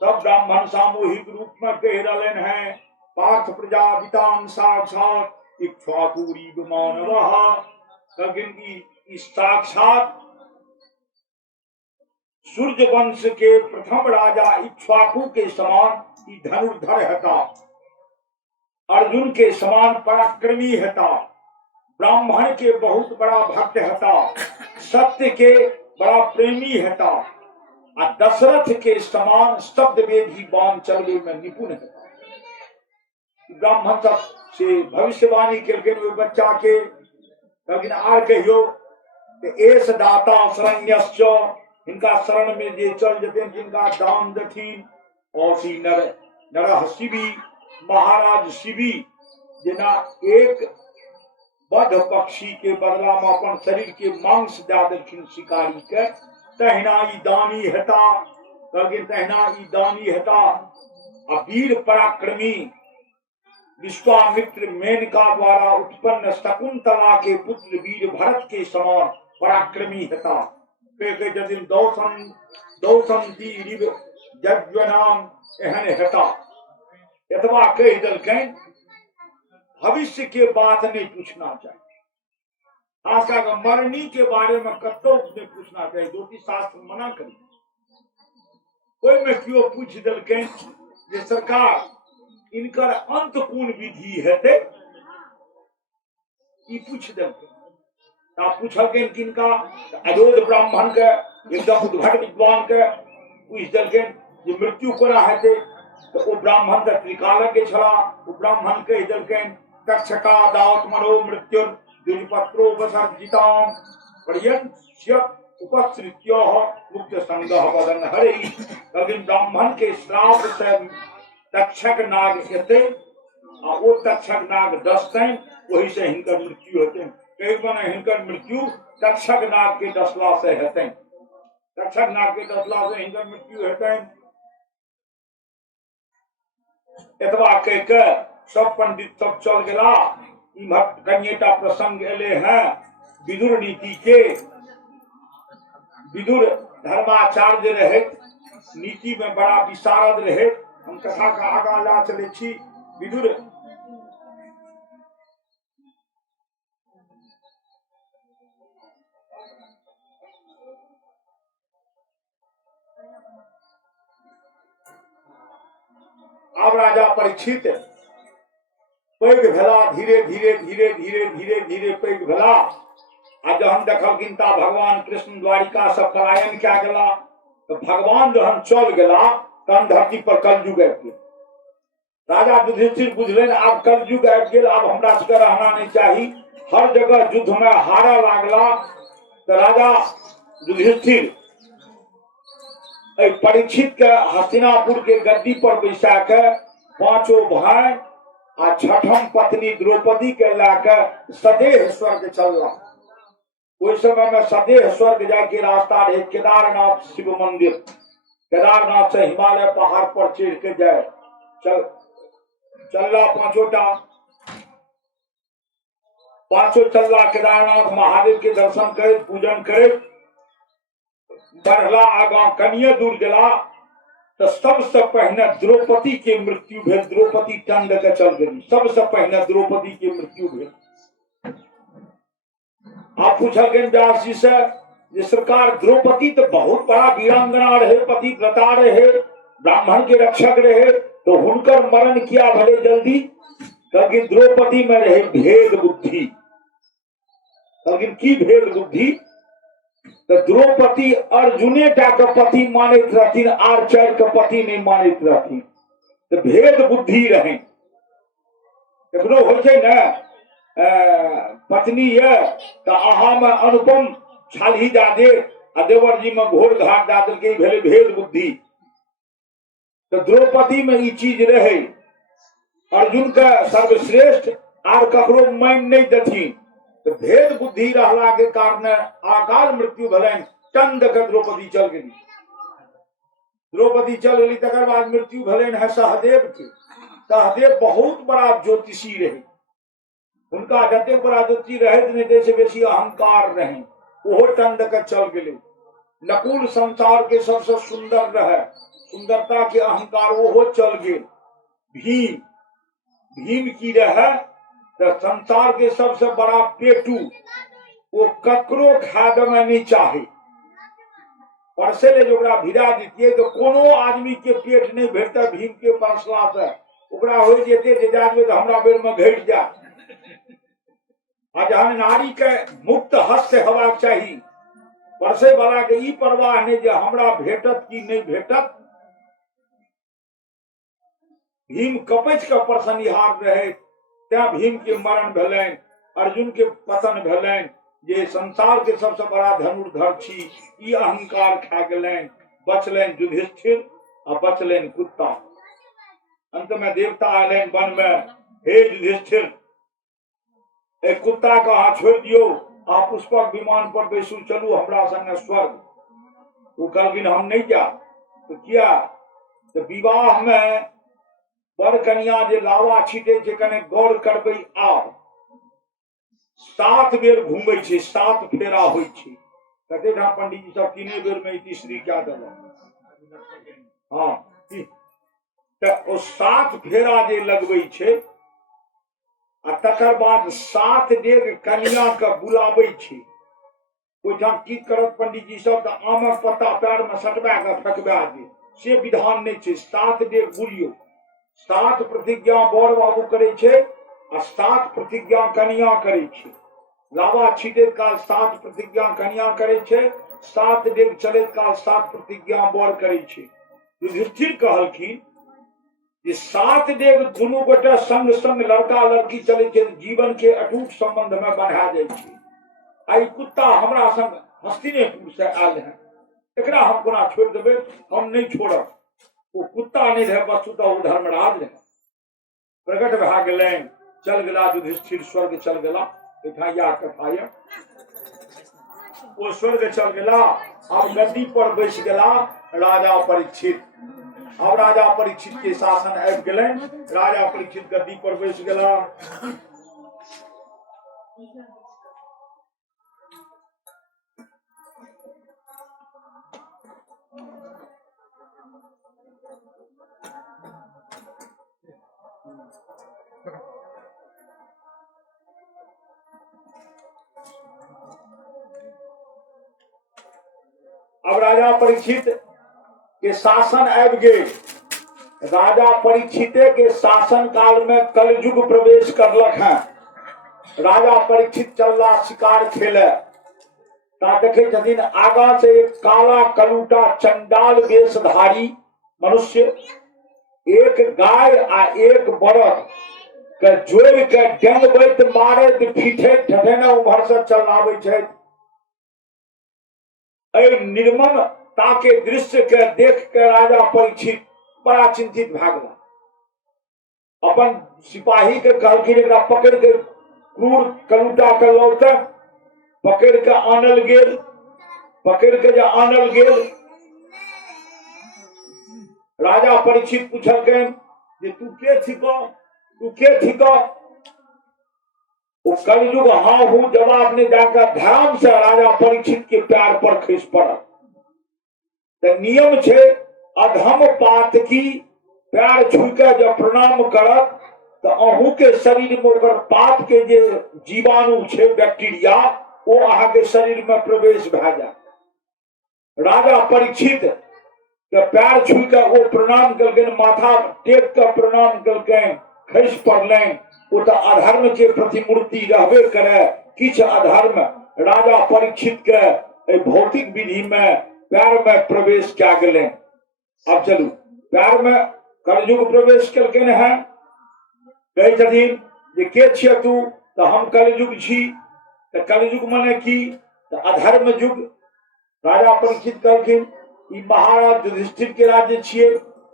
सब ब्राह्मण सामूहिक रूप में कह रहे हैं। पार्थ प्रजापिताम साक्षात इक्ष्वाकुरी मानवः, की साक्षात सूर्य वंश के प्रथम राजा इक्ष्वाकु के समान धनुर्धर हता, अर्जुन के समान पराक्रमी हता, ब्राह्मण के बहुत बड़ा भक्त हता, सत्य के बड़ा प्रेमी हता, और दशरथ के समान शब्द वेदी बाण चलने में निपुण है। ब्राह्मण सब से भविष्यवाणी करके वे बच्चा के लेकिन आर कहियो एस दाता शरण्यश्च, इनका शरण में जे चल जते जिनका दान दथिन, और सी नर नरह शिवी महाराज शिवी जना एक बध पक्षी के बदला में अपन शरीर के मांस दे देथिन शिकारी के, तहिना ई दानी हता, कहलखिन तहिना ई दानी हता। आ वीर पराक्रमी विश्वामित्र मेनका द्वारा उत्पन्न शकुंतला के पुत्र वीर भरत के समान पराक्रमी हता। जदिन दौसन दीरिव जज्वनाम एहन हता। यथवा कह दलकैन भविष्य के बात नहीं पूछना चाहिए, खासकर मरनी के बारे में कतो नहीं पूछना चाहिए, ज्योतिष शास्त्र मना करी। कोई में क्यों पूछ दलकैन जे सरकार इनकर अंत कौन विधि है ते पूछ दलकैन। पूछलकैन किनका अयोध ब्राह्मण के एकदम उद्भट विद्वान के पूछ दलकैन जे मृत्यु कोना हेते, तो वो ब्राह्मण का त्रिकालज्ञ छला। वो ब्राह्मण कह दलकैन तक्षका दावत मनो मृत्यु दुर्पत्रोपसर्जिताम पर्यंत्य उपसृत्यो मुक्त संगह वदन हरि। लेकिन ब्राह्मण के श्राप से तक्षक नाग हेते, वो तक्षक नाग डसते, वही से हिनकर मृत्यु होते। कई बार हिनकर मृत्यु तक्षक नाग के डसला से हेते, तक्षक नाग के डसला से हिनकर मृत्यु हेते। एतबा कह के सब पंडित सब चल गया। कन्येटा प्रसंग एले हैं विदुर नीति के। विदुर धर्माचार्य रहे, नीति में बड़ा विशारद रहे। हम कथा का आगा ला चले छी। विदुर अब राजा परीक्षित पैघ भेला, धीरे धीरे धीरे धीरे धीरे धीरे पैघ भेला। आ जहन देखलखिन ता भगवान कृष्ण द्वारिका से पलायन क्या गेला, तो भगवान जहन चल गेला तहन धरती पर कलयुग आबि गेल। राजा युधिष्ठिर बुझलनि आब कलयुग आबि गेल, आब हमरा सबके रहना नहीं चाही, हर जगह युद्ध में हारऽ लागला। तो राजा युधिष्ठिर परीक्षित के हस्तिनापुर के गद्दी पर बैसा के पांचों भाई आ छठम पत्नी द्रौपदी के लाके सदेह स्वर्ग चलला। उस समय में सदेह स्वर्ग जाके रास्ता रहे केदारनाथ शिव मंदिर। केदारनाथ से हिमालय पहाड़ पर चढ़ के जाए चलला पांचों चलला केदारनाथ महादेव के दर्शन करे, पूजन करे, बढ़ला आगा कनिये दूर गेला तो सबसे पहले द्रौपदी के मृत्यु भेल। द्रौपदी टंड के चल गई, सबसे पहले द्रौपदी के मृत्यु भेल। आप पूछलखिन व्यास जी से जे सरकार द्रौपदी तो बहुत बड़ा वीरांगना रहे, पतिव्रता रहे, ब्राह्मण के रक्षक रहे, तो हुनकर मरण किया भले जल्दी? क्योंकि द्रौपदी में रहे भेद बुद्धि। लेकिन की भेद बुद्धि तो द्रौपदी अर्जुने टा के पति मानैत रहथिन, आर चारि के पति नहीं मानैत रहथिन, तो भेद बुद्धि रहे। कखनो होइ छै ने पत्नी ये तो अहाँ में अनुपम छाली दे दे आ देवर जी में घोर घाट दे देलकै, भेलै भेद बुद्धि। तो द्रौपदी में ई चीज रहे, अर्जुन के सर्वश्रेष्ठ आर ककरो मान नहीं देथिन, तो भेद बुद्धि रहला के कारण अकाल मृत्यु भेलनि। चंद के द्रौपदी चल गेली, द्रौपदी चल गेली, तकर बाद मृत्यु भेलनि है सहदेव के। सहदेव बहुत बड़ा ज्योतिषी रहे, उनका जते बड़ा ज्योतिषी रहे नहीं जैसे बेसी अहंकार रहे, ओहो चंद के चल गेले। नकुल संसार के सबसे सुंदर रहे, सुंदरता के अहंकार ओहो चल गेल। भीम, भीम की रहे तो संसार के सबसे बड़ा पेटू, वो ककरो खाद में नहीं चाहे, परसे ले जोकरा भिड़ा दीतिए तो कोनो आदमी के पेट नहीं भेटता भीम के परसला से, ओकरा हो जेते जे जाजबे तो हमरा बेर में घट जा। आ जहन नारी के मुक्त हस्त हेबाक चाही, परसे वाला के ई परवाह नहीं जे हमरा भेटत कि नहीं भेटत। भीम कपच के परसनिहार रहे, त्या भीम के मरण भेलनि, अर्जुन के पतन भेलनि, जे संसार के सबसे बड़ा धनुर्धर छी, ई अहंकार खा गेलनि। बचलनि युधिष्ठिर आ बचलनि कुत्ता। अंत में देवता आयलनि वन में, हे युधिष्ठिर एक कुत्ता का हाथ छोड़ दियो, आप पुष्पक विमान पर बैसू, चलू हमरा संगे स्वर्ग। वो कहलखिन हम नहीं जा। तो किया? तो विवाह में बर कन्या जे लावा छीटे छै, कने गौर करबै। आब 7 बेर घूमै छै, 7 फेरा होइ छै। कते ठाम पंडित जी सब 3 बेर में तीसरी क्या देलक। हाँ, तो 7 फेरा जे लगबै छै आ तकर बाद 7 डेग कन्या के बुलाबै छै। ओहिठाम की करत पंडित जी सब, तो आमक पत्ता पैर में सटबा के फेकबा दे, से विधान नहीं छै। 7 डेग बुलियो, 7 प्रतिज्ञा बर बाबू करे छे आ 7 प्रतिज्ञा कन्या करे छे। लावा छीटैत काल 7 प्रतिज्ञा कन्या करे छे, 7 डेग चलैत काल 7 प्रतिज्ञा बर करे छे। युधिष्ठिर कहलखिन जे 7 डेग दुनू गोटे संग संग लड़का लड़की चले छे, जीवन के अटूट संबंध में बढ़ा जाय छे। आई कुत्ता हमरा संग हस्तिनेपुर से आयल है, एकरा हम कोना छोड़ देबै? हम नहीं छोड़ब। वो कुत्ता नहीं रहे, वस्तुतः वो धर्मराज रहे। प्रकट भा गेलनि, चल गेला युधिष्ठिर, स्वर्ग चल गेला। या कथा ये वो स्वर्ग चल गेला। अब गद्दी पर बैस गेला राजा परीक्षित। अब राजा परीक्षित के शासन आबि गेलनि, राजा परीक्षित गद्दी पर बैस गेला। अब राजा परीक्षित के शासन आबि गेल। राजा परीक्षिते के शासन काल में कलयुग प्रवेश करलक है। राजा परीक्षित चलला शिकार खेले, ता देखे छथिन आगा से एक काला कलूटा चंडाल वेशधारी मनुष्य एक गाय आ एक बरद के जोड़ के डंगबैत मारैत पीठैत ठठेना उम्हर से चलाबै छै। निर्ममता के दृश्य के देख के राजा परीक्षित बड़ा चिंतित भागला। अपन सिपाही के कहलखिन एकरा पकड़ के क्रूर कलूटा के लौटे, पकड़ के आनल गेल। पकड़ के जे आनल गेल, राजा परीक्षित पूछलखिन जे तू के छिको, तू के छिको? वो कलयुग हाँ हूं जवाब ने जाकर ध्यान से राजा परीक्षित के पैर पर खिस पड़ा। तो नियम छे अधम पात की पैर छू के जब प्रणाम करत तो अहू के शरीर में ओकर पाप के जे जीवाणु छे बैक्टीरिया वो अहा के शरीर में प्रवेश भा जाए। राजा परीक्षित के पैर छू के वो प्रणाम करके माथा टेक के प्रणाम करके खस पड़लें। वो तो अधर्म के प्रतिमूर्ति रहबे करे, किछ अधर्म राजा परीक्षित के एहि भौतिक विधि में पैर में प्रवेश क्या गेले। अब चलू पैर में कलयुग प्रवेश केलखिन है। कहै छथिन जे के छियै तू, तो हम कलयुग छी। तो कलयुग मने की, तो अधर्म युग। राजा परीक्षित कहलखिन ई महाराज युधिष्ठिर के राज्य छियै,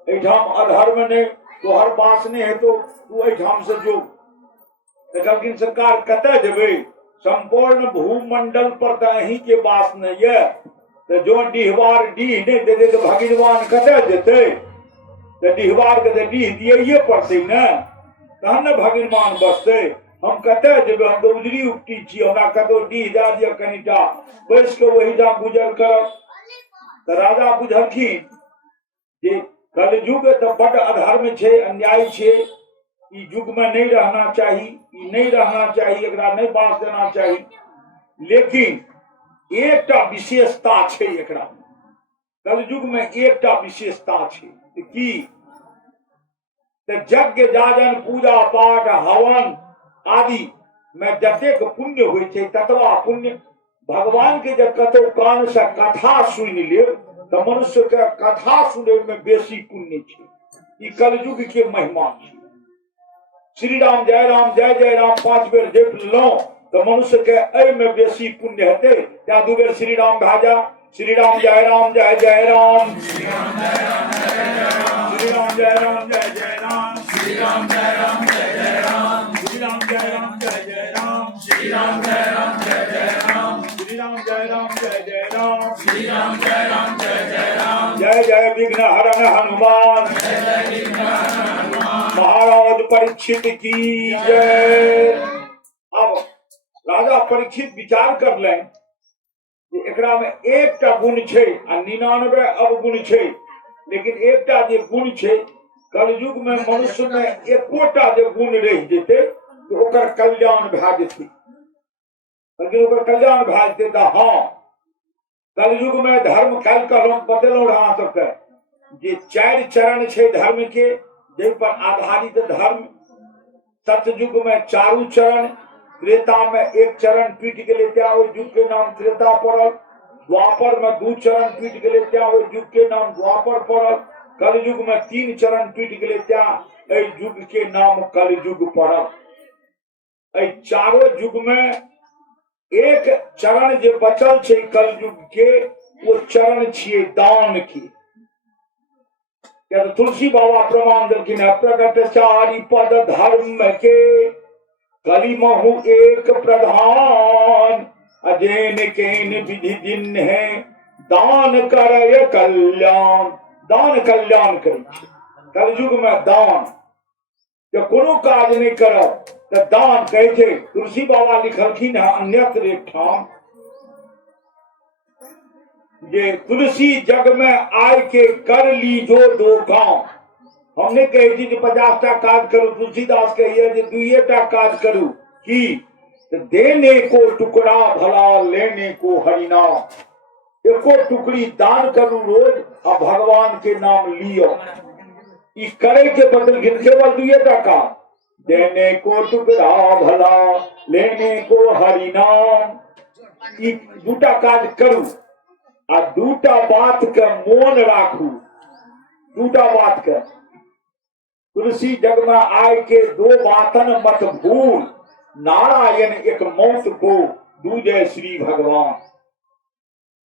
एहिठाम अधर्म ने तोहर बास नहीं हेतौ, तू एहिठाम से जो। तो कहलखिन सरकार कतऽ जेबै, संपूर्ण भूमंडल पर तो अहीं के बास नहीं है, तो जो डीहवार डीह नहीं देते तो भगवान कतऽ जेतै। तो डीहवार के तो डीह दिये पड़तै ने, तहन ने भगवान बसतै। हम कतऽ जेबै, हम तो उजरी उपटी छी, हमरा कतौ डीह दए दिअ कनिटा, बैस के वहीटा गुजर करब। तो राजा बुझलखिन जे कलयुग तो बड़ अधर्म छै, अन्याय छै, ई युग में नहीं रहना चाहिए, ई नहीं रहना चाहिए, एकरा नहीं बास देना चाहिए। लेकिन एकटा विशेषता छै एकरा, कलयुग में एकटा विशेषता छै कि यज्ञ याजन पूजा पाठ हवन आदि में जतेक पुण्य होइ छै ततबा पुण्य भगवान के जब कतौ कान से कथा सुनि लेब तो मनुष्य के कथा सुने में बेसी पुण्य छै। ई कलयुग के महिमा छै। श्री राम जय राम 5 बेर जप लो तो मनुष्य के एहि में बेसी पुण्य हेतै। त्या 2 बेर श्री राम भाजा, श्री राम जय राम जय जय राम, श्री राम जय राम जय जय राम, श्री राम जय राम जय जय राम, श्री राम जय राम जय जय राम, श्री राम जय राम जय जय राम, श्री राम जय राम जय जय राम, श्री राम जय राम जय जय राम, श्री राम जय राम जय जय राम। जय जय विघ्न हरण हनुमान, जय जय विघ्न हरण हनुमान। महाराज परीक्षित की जय। अब राजा परीक्षित विचार कर लें कि एकरा में एकटा गुण छै आ 99 अवगुण छै, लेकिन एकटा जे गुण छै कलयुग में मनुष्य में एकोटा जे गुण रहि जेतै तो ओकर कल्याण भए जेतै। लेकिन ओकर कल्याण भए जेतै तो हाँ, कलयुग में धर्म काल्हि कहलहुँ बतेलहुँ अहाँ सबके जे 4 चरण छै धर्म के, जै पर आधारित धर्म। सतयुग में 4 चरण, त्रेता में 1 चरण टूट गेलै त्या ओहि युग के नाम त्रेता पड़ल। द्वापर में 2 चरण टूट गेलै त्या ओहि युग के नाम द्वापर पड़ल। कलयुग में 3 चरण टूट गेलै त्या एहि युग के नाम कलयुग पड़ल। एहि चारो युग में एक चरण जे बचल छै कलयुग के, वो चरण छियै दान के। तो तुलसी बाबा प्रमाण देलखिन है, प्रगट 4 पद धर्म के, कली महु एक प्रधान, अजेन केन विधि दिन है, दान करय कल्याण। दान कल्याण करे। कलयुग में दान जब कोनो काज नहीं करब तो दान कहै छै। तुलसी बाबा लिखलखिन है अन्यत्र एक ठाम जे तुलसी जग में आय के कर लीजो 2 काम। हमने कहे थी कि 50टा काज करो, तुलसीदास कहिए जे 2टा काज करूं कि देने को टुकड़ा भला लेने को हरिनाम। एको टुकड़ी दान करू रोज और भगवान के नाम लियो। ई करे के बदल केवल 2टा काम, देने को टुकड़ा भला लेने को हरिनाम। ई 2टा काज करू आ 2टा बात के मोन राखू। 2टा बात के तुलसी जग में आय के 2 बातन मत भूल, नारायण एक मौत को दूजे श्री भगवान।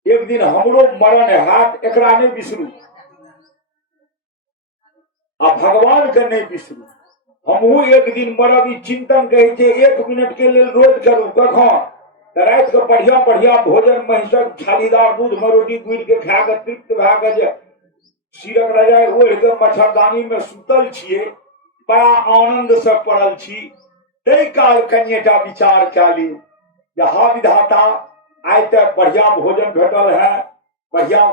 एक दिन हमरो मरण हैत, एकरा नहीं बिसरू आ भगवान के नहीं बिसरू। हमहू एक दिन मरब, ई चिंतन कहे छे 1 मिनट के लिए रोज करू। कखन रात के बढ़िया बढ़िया भोजन, महिषक छालीदार दूध में रोटी गुड़ के खा के तृप्त भए के जे सिरक रजाई ओढ़ के मच्छरदानी में सुतल छिए, बड़ा आनंद से पड़ल छी। तै काल कनिएटा विचार कए ली, हा विधाता आइ ते बढ़िया भोजन भेटल है, बढ़िया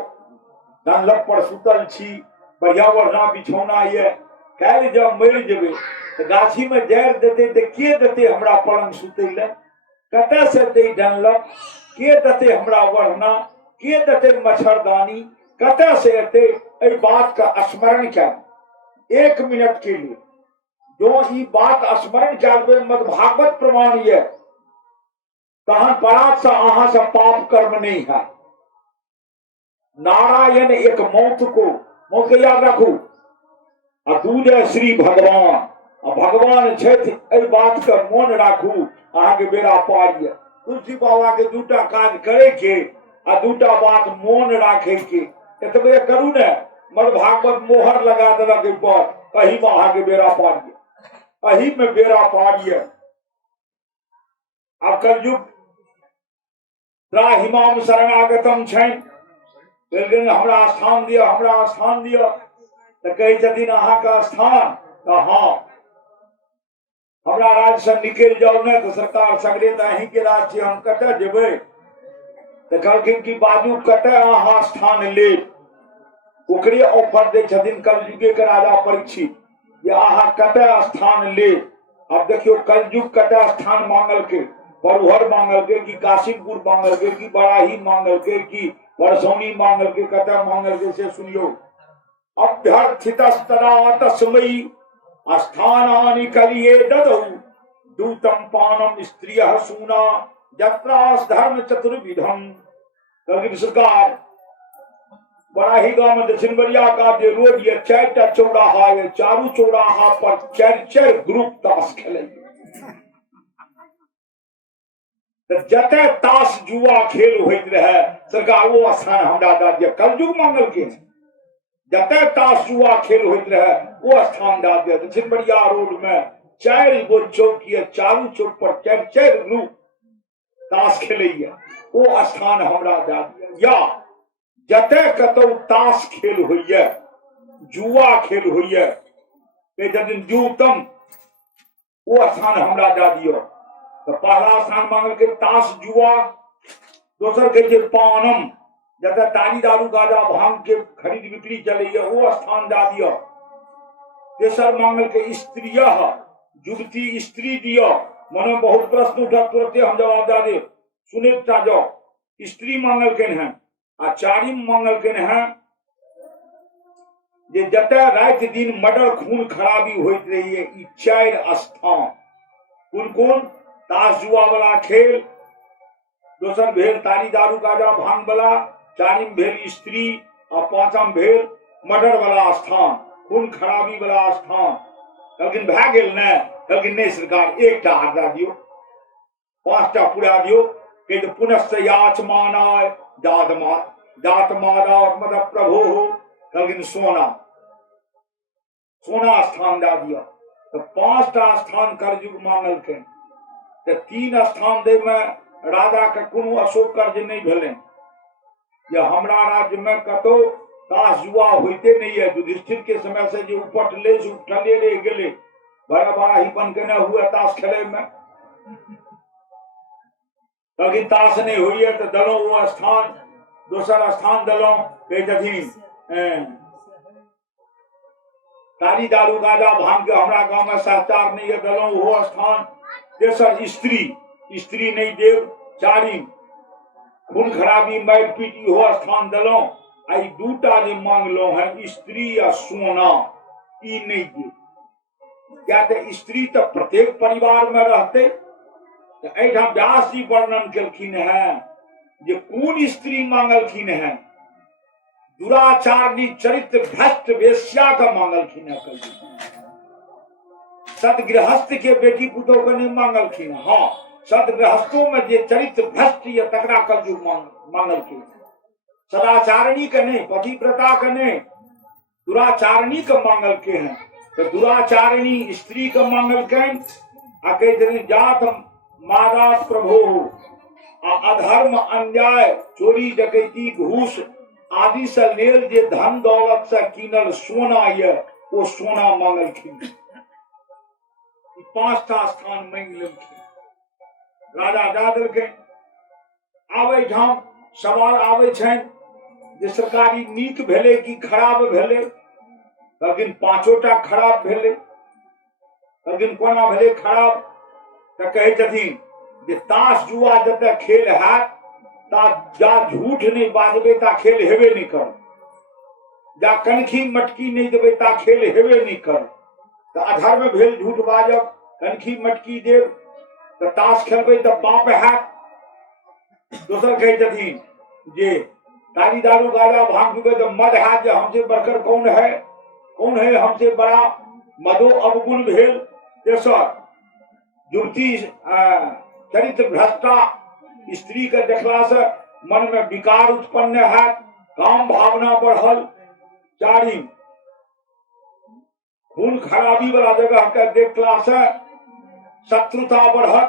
डनलप पर सुतल छी, बढ़िया बढ़िया बिछौना ये। काल्हि जब मरि जेबै तो गाछी में जड़ देते तो के देते हमरा पलंग सुतै ले? कतऽ से दे डनलप? के देते हमरा बढ़ना? के देते मच्छरदानी? कतऽ से एते? एहि बात का स्मरण कए 1 मिनट के लिए जो ई बात स्मरण कए मद भागवत प्रमाण ये। तहन परात से अहाँ से पाप कर्म नहीं है। नारायण एक मौत के याद रखू आ दूजे श्री भगवान आ भगवान छथि एहि बात के मोन राखू अहाँ के बेड़ा पार ये। तुलसी बाबा के दूटा काज करे के आ दूटा बात मोन राखे के एतबे करू ने मर भागवत मोहर लगा देलक पर अही में अहाँ के बेड़ा पार ये, अही में बेड़ा पार ये। आब कलयुग त्राहिमाम शरणागतम छनि लेकिन हमरा स्थान दिया, हमरा स्थान दिया तो कहे छथिन अहाँ का स्थान तो हाँ हमरा राज्य से निकल जाओ न तो सरकार सगरे तो अहीं के राज्य हम कतऽ जेबै तो कहलखिन कि बाजू कतऽ अहाँ स्थान ले। ओकरे ऑफर दे छथिन कलयुगे के राजा परीक्षित जे अहाँ कतऽ स्थान ले। अब देखियो कलयुग कतऽ स्थान मांगल के, परुहर मांगल के कि काशिमपुर मांगल के कि बड़ाही मांगल के कि परसौनी मांगल के कतऽ मांगल के से सुनियो। अभ्यर्थितस्तदा तस्मै स्थानानि कलिये ददौ दूतम पानम स्त्रियः सूना जत्रास धर्म चतुर्विधम। लेकिन सरकार बड़ाही गांव में दक्षिण बरिया का जो रोड ये 4टा चौराहा है, चारू चौराहा पर 4 ग्रुप ताश खेले। जते ताश जुआ खेल होइत रहे सरकार वो स्थान हमरा दे दिया। कलयुग मंगल के जते ताश जुआ खेल होइत रहे वो स्थान दे दिया। दक्षिण बरिया रोड में 4 गो चौकी है, चारू चौक पर 4 ग्रुप ताश खेलैया, वो स्थान हमरा दे दिया। या जते कतौ ताश खेल होइए, जुआ खेल होइए जदिन जूतम वो स्थान हमरा दे दियो। तो पहला स्थान मांगल के ताश जुआ, दोसर के जे पानम जते तारी दारू गाजा भांग के खरीद बिक्री चलैया वो स्थान दे दियो। तेसर मांगल के स्त्रिय युवती स्त्री दियो। मनो बहुत प्रश्न उठा, तुरंते हम जवाब दे दे सुने जाओ। स्त्री मांगल के हैं आ चारिम मांगल के हैं जे जते रात दिन मर्डर खून खराबी होइत रही है ई 4 स्थान। कौन कौन? ताश जुआ वाला खेल, दोसर भेल तारी दारू गाजा भांग वाला, चारिम भेल स्त्री और पांचम भेल मर्डर वाला स्थान, खून खराबी वाला स्थान। लेकिन भए गेल ने, लेकिन नहीं सरकार एकटा हटा दियो, 5टा पूरा दियो कि पुनश्च याचमानाय जात मादा मद प्रभो हो। लेकिन सोना स्थान दे दिया। तो 5टा स्थान करजुग मांगल के, तो 3 स्थान दे में राजा के कोनो अशोक कर्ज नहीं भेले। ये हमरा राज्य में कतो ताश जुआ होते नहीं है। युधिष्ठिर के समय से जो उपटले से उठले रह गेले, बड़ा बड़ा ही बन के न हुआ ताश खेले में। लेकिन ताश नहीं हुई है तो दलों वो स्थान, दोसर स्थान दलों के जधीन तारी दारू गाजा भांग के हमरा गांव में सहचार नहीं है, दलों वो स्थान। तेसर स्त्री नहीं देव। चारिम खून खराबी मार पीटी हो स्थान दलों। आई 2टा जे मांगलो है स्त्री या सोना ई नहीं दे। क्या तो स्त्री तो प्रत्येक परिवार में रहते। तो व्यास जी वर्णन केलखिन है जे कौन स्त्री मांगलखिन है, दुराचारनी चरित्र भ्रष्ट वेश्या का मांगलखिन है। कल सदगृहस्थ के बेटी पुतों को नहीं मांगलखिन। हाँ, सदगृहस्थों में जे चरित्र भ्रष्ट या तकरा कलयुग मांगलखिन। सदाचारणी का नहीं, पतिव्रता का नहीं, दुराचारणी का मांगल के हैं। तो दुराचारणी स्त्री का मांगल के जात मादा प्रभो अधर्म अन्याय चोरी डकैती घूस आदि से लेल जे धन दौलत से कीनल सोना ये वो सोना मांगलखिन। 5टा स्थान मांग लेलखिन। राजा दे देलखिन। आबै ठाम सवाल आबै छनि जे सरकारी नीक भेले कि खराब भेले। लेकिन 5टा खराब भेले। लेकिन कोना भेले खराब? तो कहे छथिन जे ताश जुआ जते खेल है ता जा झूठ नहीं बाजबे ता खेल हेबे नहीं कर, जा कनखी मटकी नहीं देबे ता खेल हेबे नहीं कर। तो अधर्म भेल झूठ बाजब, कनखी मटकी देव तो ताश खेलबे तो पाप है। दोसर कहे छथिन जे तारी दारू गाजा भांग पीबे तो मद है जे हमसे बढ़कर कौन है हमसे बड़ा मदो अवगुण भेल। तेसर युवती चरित्र भ्रष्टा स्त्री के देखला से मन में विकार उत्पन्न है, काम भावना बढ़ल। चारिम खून खराबी वाला जगह के देखला से शत्रुता बढ़त,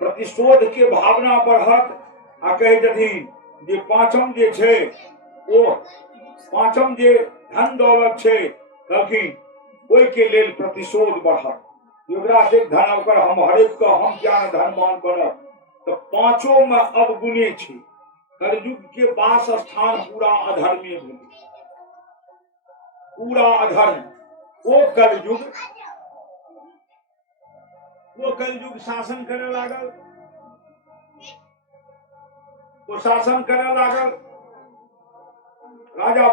प्रतिशोध के भावना बढ़त। आ कहे छथिन जे पांचम जे छै ओ पांचम जे धन दौलत छै कहलखिन ओहि के लेल प्रतिशोध बढ़त। योगरा से धन ओकर हम हरेक के हम ज्ञान धनवान बनब। तो पांचों में अवगुणे छै। कलयुग के वास स्थान पूरा अधर्मी भेल, पूरा अधर्म। वो कलयुग शासन करे लागल, वो शासन करे लागल। राजा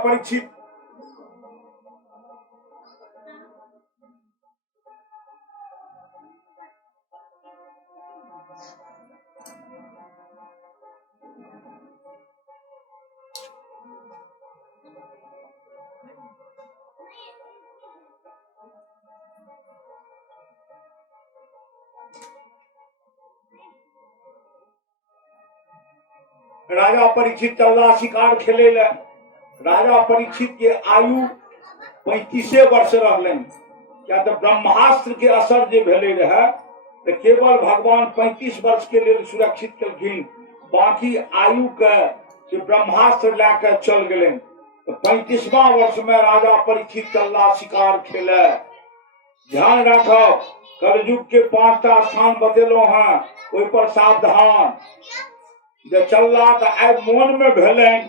परीक्षित चलला शिकार खेले ले। राजा परीक्षित के आयु 35 वर्ष रहलन। क्या तो ब्रह्मास्त्र के असर जे भेले रहे तो केवल भगवान 35 वर्ष के लिए सुरक्षित केलखिन, बाकी आयु के से ब्रह्मास्त्र लेके चल गए। तो 35वां वर्ष में राजा परीक्षित चलला शिकार खेले। ध्यान रखो कलयुग के 5टा स्थान बतेलो हैं, ओहि पर सावधान। जे चलला तो आइ मोन में भेलन,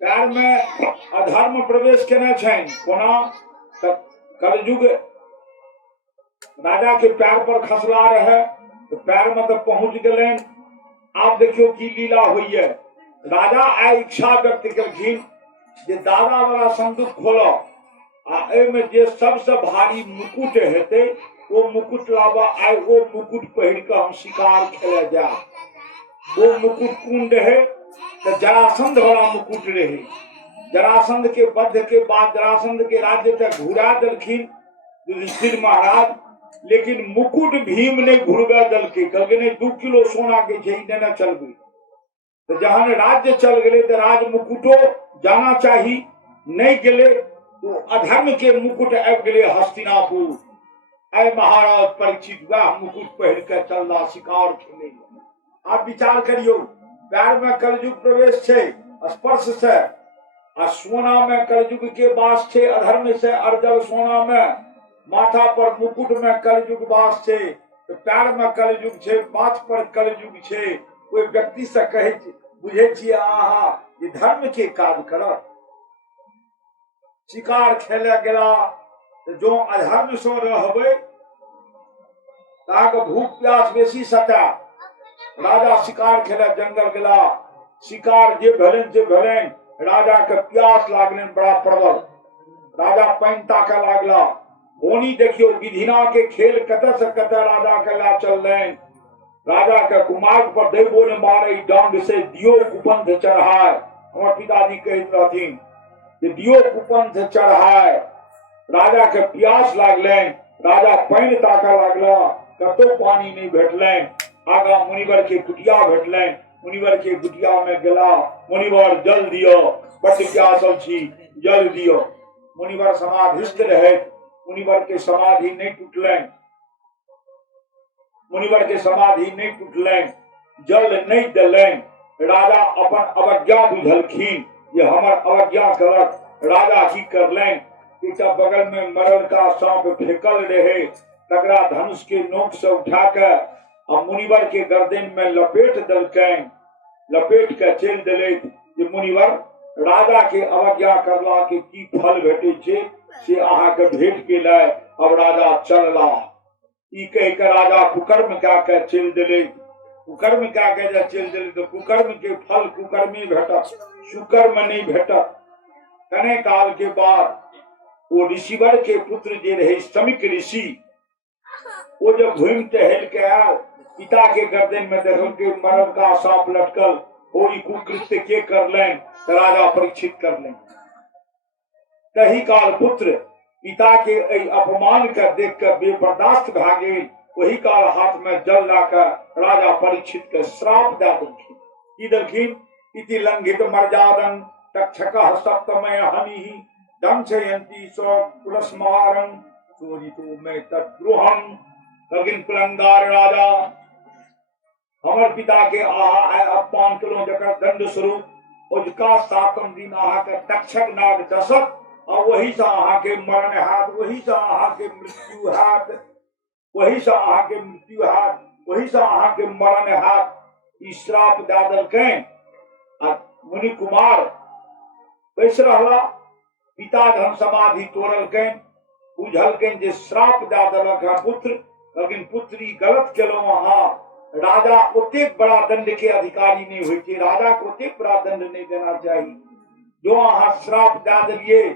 पैर में अधर्म प्रवेश केने छन। कोना कलयुग राजा के पैर पर खसला रहे तो पैर में तो पहुंच गए। आप देखियो की लीला हुई है। राजा आइ इच्छा व्यक्त केलखिन जे दादा वाला संदूक खोलो आ में जे सबसे भारी मुकुट हेते वो मुकुट लाबा। आइ वो मुकुट पहिर के हम शिकार खेले जा। वो मुकुट कुंड रहे तो जरासंध वाला मुकुट रहे। जरासंध के वध के बाद जरासंध के राज्य तक घुरा दलखिन युधिष्ठिर महाराज, लेकिन मुकुट भीम ने घुरवा दल के कहलके नहीं 2 किलो सोना के छै न चलबे। तो जहां राज्य चल गए तो राज मुकुटो जाना चाहिए, नहीं गए तो अधर्म के मुकुट आब गए हस्तिनापुर। आइ महाराज परीक्षित वह मुकुट पहन के चलना शिकार खेले। आप विचार करियो, पैर में कलयुग प्रवेश छे स्पर्श से, आ सोना में कलयुग के वास छे अधर्म से अर्जल सोना में। माथा पर मुकुट में कलयुग वास छे, तो पैर में कलयुग छे, माथ पर कलयुग छे। कोई व्यक्ति से कहे बुझे छिए आहा ये धर्म के काज करत। शिकार खेले गेला तो जो अधर्म सो रहबे ताके भूख प्यास बेसी सता। राजा शिकार खेले जंगल गेला, शिकार जे भेलन राजा के प्यास लागलन बड़ा प्रबल। राजा पानी ताके लागला। होनी देखियो विधिना के खेल कत से कत राजा के ला चलन। राजा के कुमार पर देवो ने मारे डांग से दियो कुपंथ चढ़ाए। हमार पिताजी कहत रहथिन कि दियो कुपंथ चढ़ाए। राजा के प्यास लागलन, राजा पानी ताके लागला, कतो पानी नहीं भेटलन। आगा मुनिवर के कुटिया भेटलन, मुनिवर के कुटिया में गेला। मुनिवर जल दियो, बड़ प्यासल छी जल दियो। मुनिवर समाधिस्थ रहे, मुनिवर के समाधि नहीं टूटलन, मुनिवर के समाधि नहीं टूटलन, जल नहीं देलन। राजा अपन अवज्ञा बुझलखिन ये हमर अवज्ञा करत। राजा की करलन एक बगल में मरण का सांप फेंकल रहे, तगड़ा धनुष के नोक से उठा के मुनिवर के गर्दन में लपेट दलकन। लपेट के चल दिले। ये मुनिवर राजा के अवज्ञा करला के की फल भेटे छे से अहा के भेट के लाय। अब राजा चलला ई कह के राजा कुकर्म क्या के चल दिले। कुकर्म क्या के चल दिले तो कुकर्म के फल कुकर्मी भेटत, सुकर्म नहीं भेटत। कने काल के बाद वो ऋषिवर के पुत्र जे रहे समिक ऋषि, वो जब घूम टहल के आयल पिता के गर्दन में देखल के मरण का सांप लटकल, कोई कुकृत्य के कर लें तो राजा परीक्षित कर लें। तही काल पुत्र पिता के एहि अपमान कर देख कर बेबर्दाश्त भा गेल। वही काल हाथ में जल लाकर राजा परीक्षित के श्राप दे देलखिन। की देलखिन? इति लंघित मर्यादन तक्षकः सप्तमय हनिः दंशयन्ति स्वकुलस्मारं चोरितो में तद्द्रोहम्। लेकिन कुलंगार राजा हमर पिता के अपमान करो जकर दंड स्वरूप उजका 7 दिन आहा के तक्षक नाग दशक और वही से आहा के मरण हाथ, वही से आहा के मृत्यु हाथ, वही से आहा के मृत्यु हाथ, वही से आहा के मरण हाथ। श्राप दे देलकै। मुनि कुमार बैस रहला, पिता धन समाधि तोड़लकै, बुझलकै जे श्राप दे देलक है पुत्र। लेकिन पुत्री गलत केलो। वहां राजा ओते बड़ा दंड के अधिकारी नहीं हुई थी। राजा को ओते बड़ा दंड नहीं देना चाहिए। जो अहाँ श्राप दे दिलिए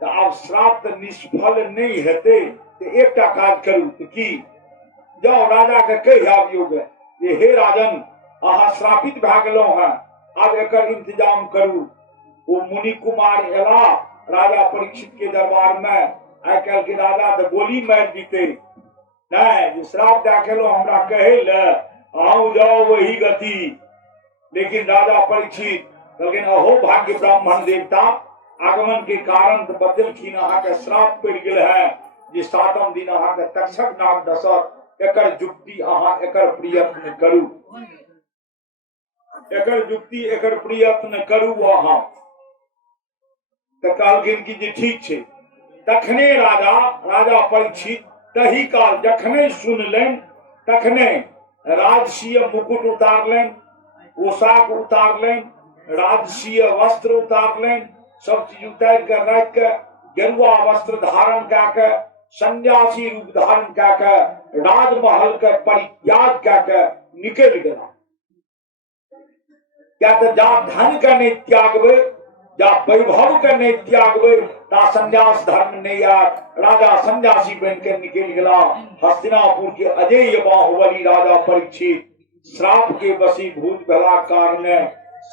तो आब श्राप तो निष्फल नहीं हेते। तो एक काज करू तो की जाओ राजा के कहि आबियो गे हे राजन अहाँ श्रापित भए गेलहुं हैं, आब एकर इंतजाम करू। वो मुनि कुमार एला राजा परीक्षित के दरबार में। आइ काल्हि के राजा तो गोली मारि दीते नहीं, श्राप दे गेलो हमरा कहे ले आओ जाओ वही गति। लेकिन राजा परीक्षित लेकिन अहो भाग्य ब्राह्मण देवता आगमन के कारण तो बदलखिन अहाँ के श्राप पड़ गेल है जे 7म दिन अहाँ के तक्षक नाग दशक। एकर जुक्ति अहाँ एकर प्रयत्न करू, एकर जुक्ति एकर प्रयत्न करू अहाँ। तो कहलखिन कि जे ठीक छै। तखने राजा परीक्षित तही काल जखने सुनलनि तखने राजसीय मुकुट उतारलनि, पोशाक उतारलनि, राजसीय वस्त्र उतारलनि, सब चीज उतार कर रख के गेरुआ वस्त्र धारण के सन्यासी रूप धारण के राजमहल के परित्याग के निकल गया। क्या तो जा धन का नहीं त्यागबे, जा वैभव का नहीं त्यागबे ता संन्यास धर्म नहीं याद। राजा सन्यासी बन के निकल गया। हस्तिनापुर के अजेय बाहुबली राजा परीक्षित श्राप के वशीभूत भेला कारणे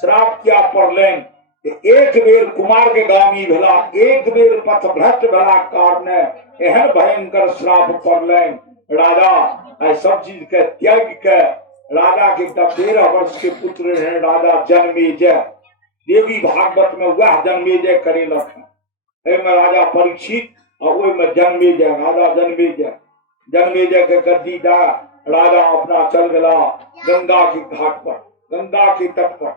श्राप क्या पड़लनि। एक बेर कुमार के गामी भेला, एक बेर पथ भ्रष्ट भेला कारणे एहन भयंकर श्राप पड़लनि। राजा आई सब चीज के त्याग के राजा के 13 वर्ष के पुत्र रहे राजा जन्मेजय। देवी भागवत में वह जन्मेजय करेलक। एहिमे राजा परीक्षित और ओहिमे जन्मेजय राजा जन्मेजय के गद्दी दा राजा अपना चल गया गंगा के घाट पर, गंगा के तट पर।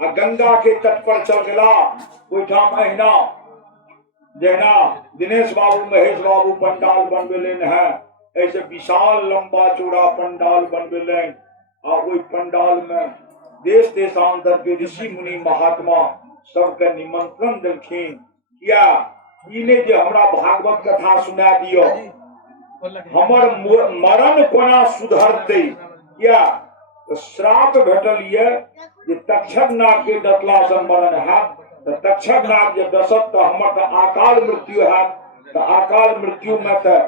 आ गंगा के तट पर चल गया ओहिठाम अहिना जहिना दिनेश बाबू महेश बाबू पंडाल बनबेलन है ऐसे विशाल लंबा चौड़ा पंडाल बनबेलन। आ ओहि पंडाल में देश देशांतर के ऋषि मुनि महात्मा सबके निमंत्रण देलखिन। किया इने जे हमरा भागवत कथा सुना दियो, हमर मरण कोना सुधरते। क्या श्राप भेटल ये जे तक्षक नाग के डटला से मरण हैत। तो तक्षक नाग जे डसत तो हमर तो अकाल मृत्यु हैत। तो अकाल मृत्यु में तो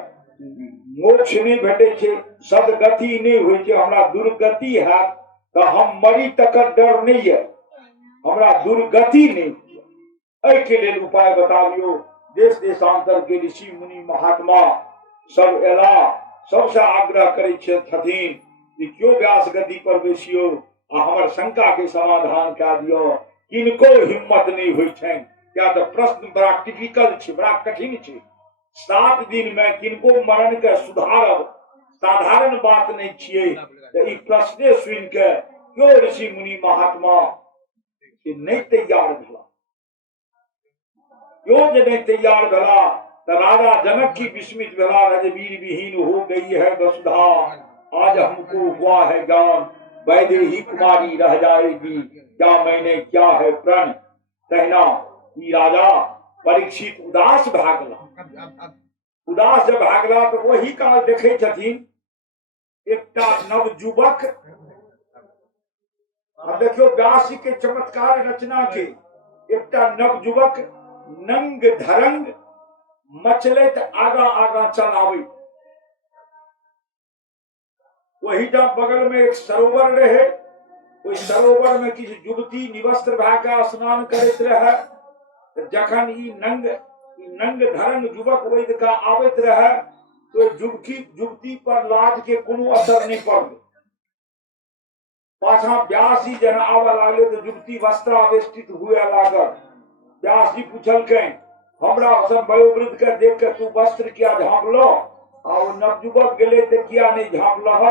मोक्ष नहीं भेटे छे, सदगति नहीं होय छे, हमरा दुर्गति हैत। तो हम मरी तक डर नहीं है, हमरा दुर्गति नहीं। एहि के लेल उपाय बताबियो। देश देशांतर के ऋषि मुनि महात्मा सब एला, सबसे आग्रह करे छथिन कि क्यों व्यास गद्दी पर बैसियो आ हमर शंका के समाधान कऽ दियो। किनको हिम्मत नहीं हुई छनि। क्या तो प्रश्न बड़ा टिपिकल छे, बड़ा कठिन छे। 7 दिन में किनको मरण के सुधारब साधारण बात नहीं छिए। तो ई प्रश्ने सुन के क्यों ऋषि मुनि महात्मा नहीं तैयार भेला, क्यों जे नहीं तैयार भेला। तो राजा जनक की विस्मित भेला, रजवीर विहीन हो गई है वसुधा, आज हमको हुआ है ज्ञान, वैदेही कुमारी रह जाएगी, क्या मैंने क्या है प्रण। कहना कि राजा परीक्षित उदास भागला। उदास जब भागला तो वही काल देखे छथिन एकटा नवजुवक। अब देखियो व्यास के चमत्कार रचना के। एकटा नवजुवक नंग धरंग मचलैत आगा आगा चल आवे। वही जब बगल में एक सरोवर रहे, ओहि सरोवर में किछु युवती निवस्त्र भए के स्नान करैत रहे। जखन ई नंग धरंग युवक वैद का आबैत रहे तो युवती पर लाज के कोनो असर नहीं पड़ल। पाछा व्यास जी जन आवे लागले तो युवती वस्त्रावेष्टित हुए लागल। व्यास जी पूछलकै, हमरा सन वयोवृद्ध के देख के तू वस्त्र किया झाँपलो और नवयुवक गेले तो किया नहीं झाँपलह?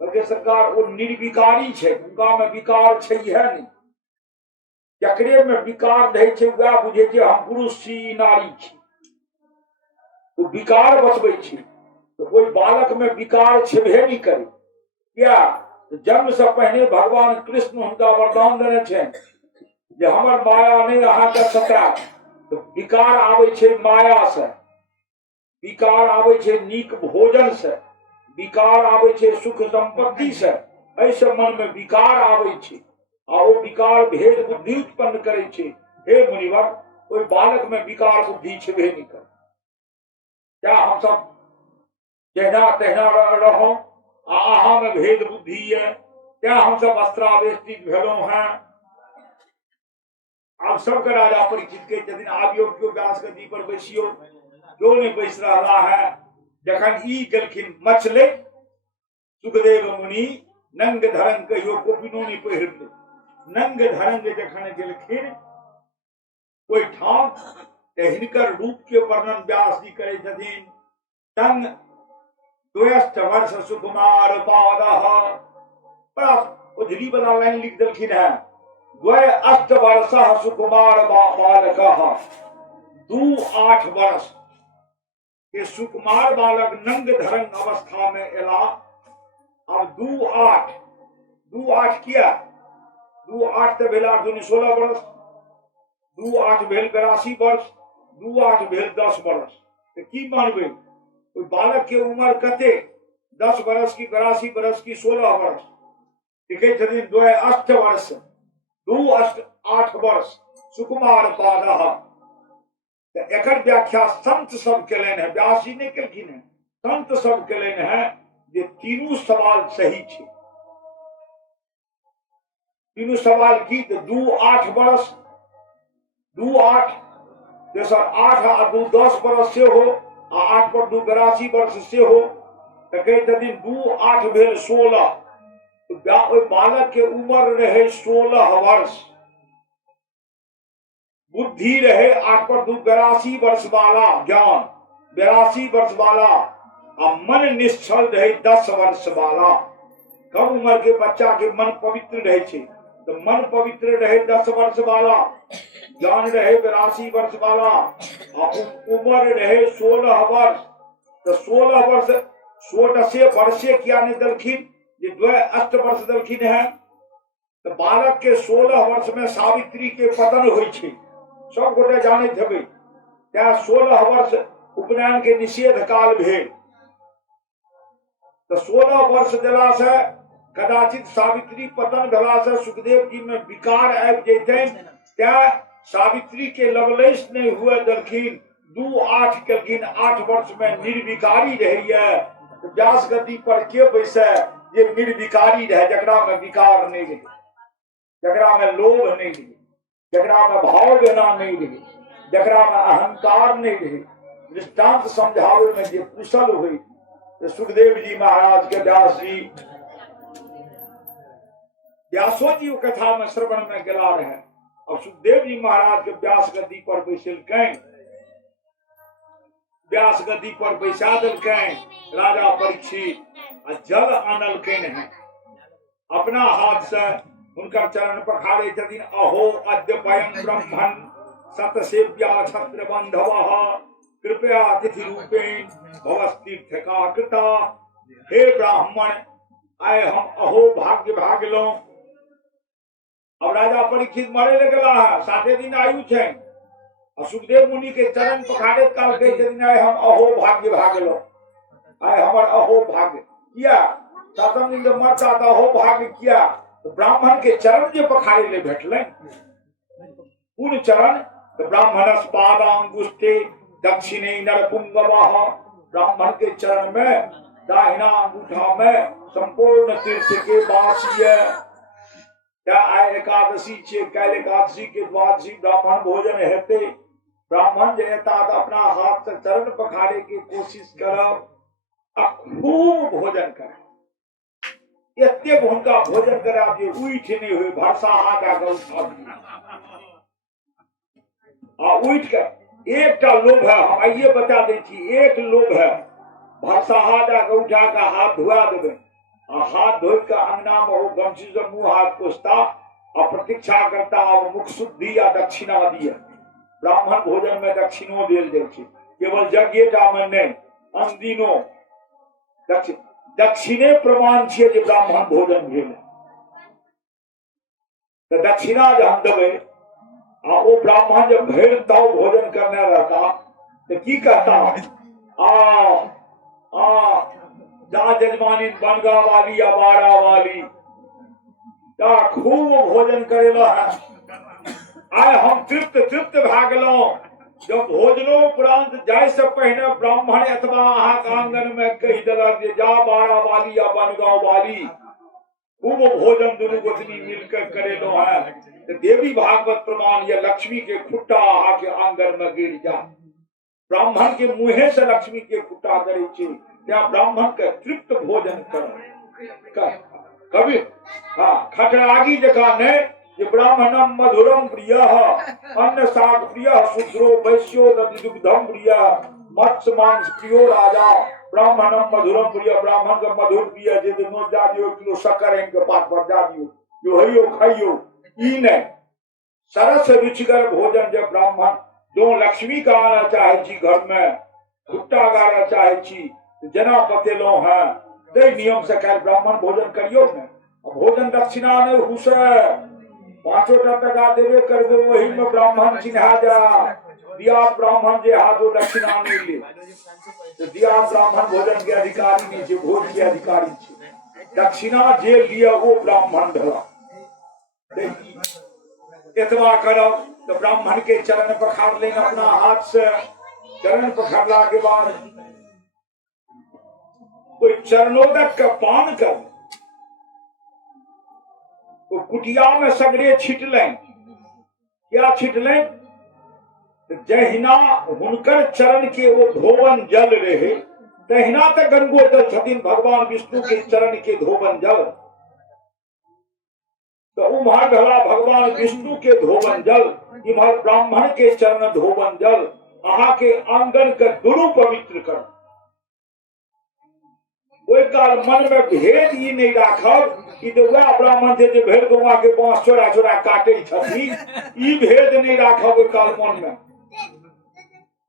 कहलकै सरकार वो निर्विकारी छे, उनका में विकार छे है नहीं। जकरे में विकार रहे छे वह बुझे छे हम पुरुष छी नारी छी, वो विकार बतबै छी। तो कोई बालक में विकार छेबे नहीं करे। क्या जन्म से पहले भगवान कृष्ण उनका वरदान देने छे जे हमर माया नहीं अहाँ के सता। तो विकार आवे छे माया से, विकार आवे छे नीक भोजन से, विकार आवे छे सुख संपत्ति से। ऐसे मन में विकार आवे छे और वो विकार भेद बुद्धि उत्पन्न करे छे। हे मुनिवर, कोई बालक में विकार बुद्धि छेबे नहीं करे। क्या हम सब जहना तहना रहो आहा में भेद बुद्धि है? क्या हम सब वस्त्रावेष्टित भेलो हैं? आप सबके राजा परीक्षित के यदि आबियो क्यों व्यास गद्दी पर बैसियो, क्यों नहीं बैस रहा है? जखन ई गेलखिन मछले सुखदेव मुनि नंग धरंग कहियो कोपिनो नहीं पहिरले। नंग धरंग जखन गेलखिन कोई ठाम ते हिनकर रूप के वर्णन व्यास जी करे छथिन। तंग द्वयष्ट वर्ष सुकुमार पादः, बड़ा उजली वाला लाइन लिख देलखिन है। द्वय अष्ट वर्ष सुकुमार बालकः, 2-8 वर्ष के सुकुमार बालक नंग धरंग अवस्था में एला। अब 2-8 किया 2-8 तो भेल 16 वर्ष, 2-8 भेल 82 वर्ष, 2-8 भेल 10 वर्ष। तो की मानबे कोई बालक के उम्र कते? 10 वर्ष की, 82 वर्ष की, 16 वर्ष। लिखे छथिन 2-8 वर्ष, 2-8 वर्ष सुकुमार पादः। तो एकर व्याख्या संत सब केलनि है, व्यास जी ने केलखिन है, संत सब केलनि है जे तीनों सवाल सही छे। तीनों सवाल की? 2-8 वर्ष, 2-8 तेसर 8 आ 2 10 वर्ष से हो, आ 8 पर 2 82 वर्ष से हो। तो कहते दिन 2-8 भेल 16। तो बालक के उम्र रहे 16 वर्ष, बुद्धि रहे 8 पर 2 82 वर्ष वाला, ज्ञान 82 वर्ष वाला, और मन निश्चल रहे 10 वर्ष वाला। कम उम्र के बच्चा के मन पवित्र रहे छे, तो मन पवित्र रहे 10 वर्ष वाला, ज्ञान रहे 82 वर्ष वाला, और उम्र रहे 16 वर्ष। तो 16 वर्ष 16 वर्षे क्या नहीं दलखिन? ये 2-8 वर्ष दलखिन है। तो बालक के 16 वर्ष में सावित्री के पतन हुई छे, सब गोटे जाने थे। क्या 16 वर्ष उपनयन के निषेध काल भेल। तो 16 वर्ष देला से कदाचित सावित्री पतन भेला से सुखदेव जी में विकार आबि जैतनि। क्या सावित्री के लवलेश नहीं हुए दलखिन, 2-8 केलखिन, 8 वर्ष में निर्विकारी रहिए। तो व्यास गद्दी पर के बैसे ये निर्विकारी रहे, जकरा में विकार नहीं रहे, जकरा में लोभ नहीं रहे, जकरा में भाव देना नहीं रहे, जकरा में अहंकार नहीं रहे। दृष्टांत समझावे में जो कुशल हुई। तो सुखदेव जी महाराज के व्यासो जी कथा में श्रवण में गेला रहे, और सुखदेव जी महाराज के व्यास गद्दी पर बैसल, व्यास गद्दी पर बैसा दिलकैन राजा परीक्षित, जल आनलकैन है अपना हाथ से, उनका चरण पखारे छथिन। अहो अद्य वयं ब्रह्मन् सतसेव्या छत्र बंधवः, कृपया तिथि रूपेण भवस्तीर्थका कृता। हे ब्राह्मण, आए हम अहो भाग्य भागलो। अब राजा परीक्षित मरे लगला है, 7 दिन आयु छे, और सुखदेव मुनि के चरण पखारे काल के दिन आए हम अहो भाग्य भागलो। आए हमर अहो भाग्य किया, 7 दिन तो मरता तो अहो भाग्य किया। तो ब्राह्मण के चरण जो पखारे ले भेटले, उन चरण तो ब्राह्मणस पादांगुष्ठे दक्षिणे नरपुंगवः, ब्राह्मण के चरण में दाहिना अंगूठा में संपूर्ण तीर्थ के वासी है। आइ एकादशी छै, काल्हि एकादशी के द्वादशी ब्राह्मण भोजन हेतै। ब्राह्मण जे एता तऽ अपना हाथ से चरण पखारे के कोशिश करब आ खूब भोजन करब। एतेक हुनका भोजन कराब जे उठि नहि होय, भरसाहा कऽ कऽ उठाबी आ उठि के एकटा लोभ है, हम आइए बता दै छी, एक लोभ है, भरसाहा दऽ कऽ उठा के हाथ धुआ देबै आ हाथ धोइ के अंगना में वो गमछी से मुंह हाथ पोछता आ प्रतीक्षा करता अब मुख शुद्धि या दक्षिणा दिए। ब्राह्मण भोजन में दक्षिणो देल जाइ छै, केवल यज्ञटा में नहीं, अनदिनो दक्षिणे प्रमाण छियै जे ब्राह्मण भोजन भेल। तऽ दक्षिणा जे हम देबै आ वो ब्राह्मण जब भरि ताव भोजन करने रहता तो की कहता, आ जा जजमानी बनगा वाली या बाड़ा वाली, जा खूब भोजन करेला है। आइ हम तृप्त भए गेलहुं। जब भोजनोपरांत जाय से पहिने ब्राह्मण अथवा अहाँके आंगन में कहि देलक जे जा बाड़ा वाली या बनगांव वाली, खूब भोजन दुनू गोतनी मिलकर करेलो है, तो देवी भागवत प्रमाण या लक्ष्मी के खुट्टा अहाँके आंगन में गिर जा। ब्राह्मण के मुँहे से लक्ष्मी के खुट्टा करे छै, त्या ब्राह्मण के तृप्त भोजन कर कभी खटरागी जगह ने जे ब्राह्मणम मधुरम प्रिय अन्न शाक प्रिय शुद्रो वैश्यो दुग्धम प्रिय मत्स्य मांस प्रियो राजा। ब्राह्मणम मधुरम प्रिय, ब्राह्मण के मधुर प्रिय, जे नो जा दियो किलो शक्कर इनके पात पर जा दियो, जो हइयो खाइयो ई नहीं। सरस रुचिकर भोजन जब ब्राह्मण जो लक्ष्मी का आना चाहे छी घर में, खुट्टा गाड़ा चाहे छी, जना बतेलो है दे नियम से काल्हि ब्राह्मण भोजन करियो ने। भोजन दक्षिणा नहीं हुसे, 5 टका देवे करबे, वही में ब्राह्मण चिन्हा जा। दिया ब्राह्मण जे हाथो दक्षिणा नहीं ले, तो दिया ब्राह्मण भोजन के अधिकारी नहीं छे, भोज के अधिकारी छे। दक्षिणा जे लिया वो ब्राह्मण धरा। एतबा करब तो ब्राह्मण के चरण पखार लें अपना हाथ से। चरण पखारला के बाद कोई चरणोदक का पान कर, तो कुटिया में सगरे छिट लें। क्या छिट लें? तो जहिना हुनकर चरण के वो धोवन जल रहे, तहिना तक गंगोजल छथिन भगवान विष्णु के चरण के धोवन जल। तो उम्हर भला भगवान विष्णु के धोवन जल, इम्हर ब्राह्मण के चरण धोवन जल, अहा के आंगन के दुनू पवित्र कर। ओहि काल मन में भेद ई नहीं राखब कि वह ब्राह्मण जे भेड़ गौवा के बांस चोरा चोरा काटे छथिन, ई भेद नहीं राखब ओहि काल मन में।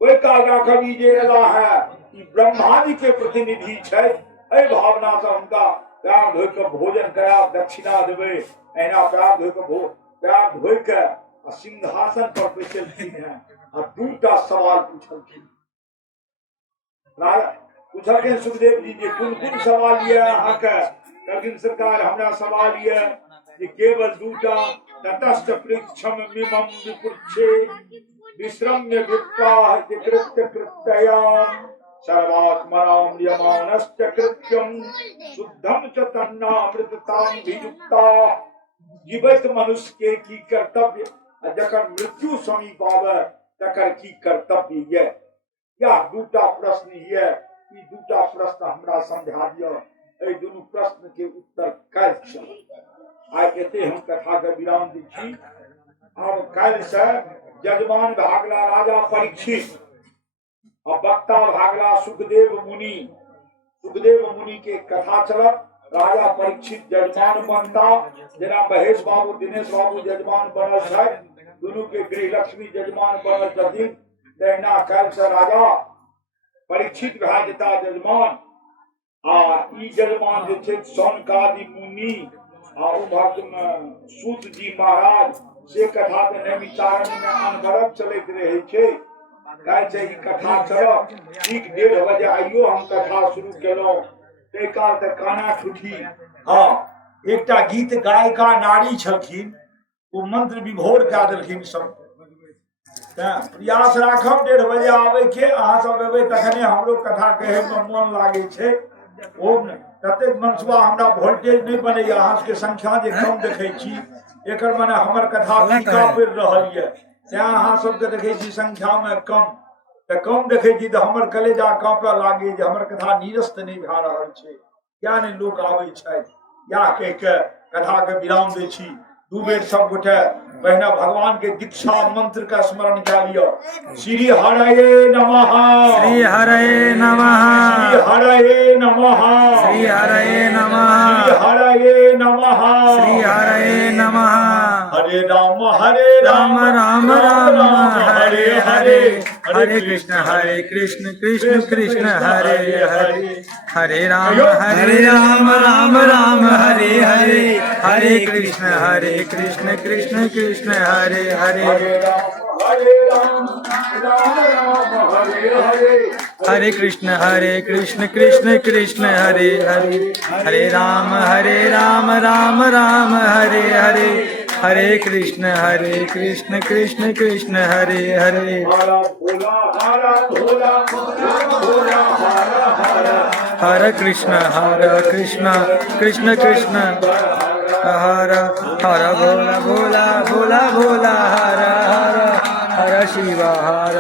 ओहि काल राखब ई जे एला है ई ब्रह्मा जी के प्रतिनिधि छै, एहि भावना से हुनका पैर धोइ के भोजन कराब, दक्षिणा देबै। एना पैर धोइ के सिंहासन पर बैठलखिन है आ दूटा सवाल पूछलखिन। पूछलखिन सुखदेव जी जे कोन कोन सवाल ये अहाँके? कहलखिन सरकार हमरा सवाल ये जे केवल दूटा, ततश्च पृच्छम मिमम विपुच्छे विश्रम्य विप्राह कृत्य कृत्ययाम सर्वात्मनां यमानश्च कृत्यं शुद्धम च तन्नामृततां वियुक्ता। जीवित मनुष्य के की कर्तव्य, जकर मृत्यु समीप आवे तकर की कर्तव्य ये? या दूटा प्रश्न ये, ई दूटा प्रश्न हमरा समझा दियो। एहि दुनू प्रश्न के उत्तर काल्हि चल। आइ एते हम कथा के विराम दै छी। अब काल्हि से जजमान भागला राजा परीक्षित, अब वक्ता भागला सुखदेव मुनि। सुखदेव मुनि के कथा चलत। राजा परीक्षित जजमान बनता, जेना महेश बाबू दिनेश बाबू जजमान बनल छै, दुनू के गृह लक्ष्मी जजमान बनल छथिन, तहिना काल्हि से राजा परीक्षित भए जेता जजमान। आ ई जजमान जे छै सौनकादि मुनि आ उम्हर सूत जी महाराज, से कथा के नैमितारण में अनवरत चलैत रहे छै। काल्हि से ई कथा चलत। ठीक 1:30 बजे आइयो हम कथा शुरू केलहुं। ताहि काल तक काना ठुठी एकटा गीत गायिका नारी छलखिन, ओ मंत्र विभोर कए देलखिन सब। प्रयास राखब 1:30 बजे आबे के। अहाँ सब एबै तखने हमरो कथा कहे में मन लागे छै। ओ ततेक मनसुआ हमरा वोल्टेज नहीं बनैया, अहाँ सबके संख्या जे कम देखै छी, एकर मने हमर कथा फीका पड़ि रहल ये तें अहाँ सबके देखै छी संख्या में कम तऽ कम देखै छी तऽ हमर कलेजा काँपे लागे जे हमर कथा नीरस्त नहि भए रहल छै किया नहि लोक आबै छथि या कहि के कथा के विराम दै छी दू बेर सब गोटे पहिने भगवान के दीक्षा मंत्र का स्मरण कए लियो श्री हरये नमः श्री हरये नमः श्री हरये नमः श्री हरये नमः श्री हरये नमः श्री हरये नमः हरे राम राम राम हरे हरे हरे कृष्ण कृष्ण कृष्ण हरे हरे हरे राम राम राम हरे हरे हरे कृष्ण कृष्ण कृष्ण हरे हरे हरे कृष्ण कृष्ण कृष्ण हरे हरे हरे राम राम राम हरे हरे हरे कृष्ण कृष्ण कृष्ण हरे हरे हरे कृष्ण कृष्ण कृष्ण हर हर भोला भोला भोला भोला हर हर हर शिव हर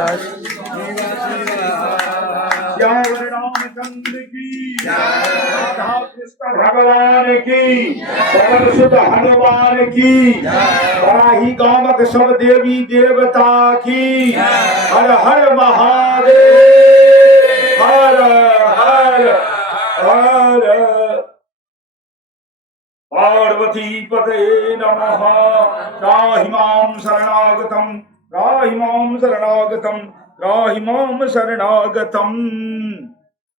रामचंद्र की राधा कृष्ण भगवान की पवन सुत हनुमान की बराही गामक सब देवी देवता की हर हर महादेव हर हर हर पार्वती पतये नमः त्राहि मां शरणागतम् त्राहि मां शरणागतम् त्राहि मां शरणागतम्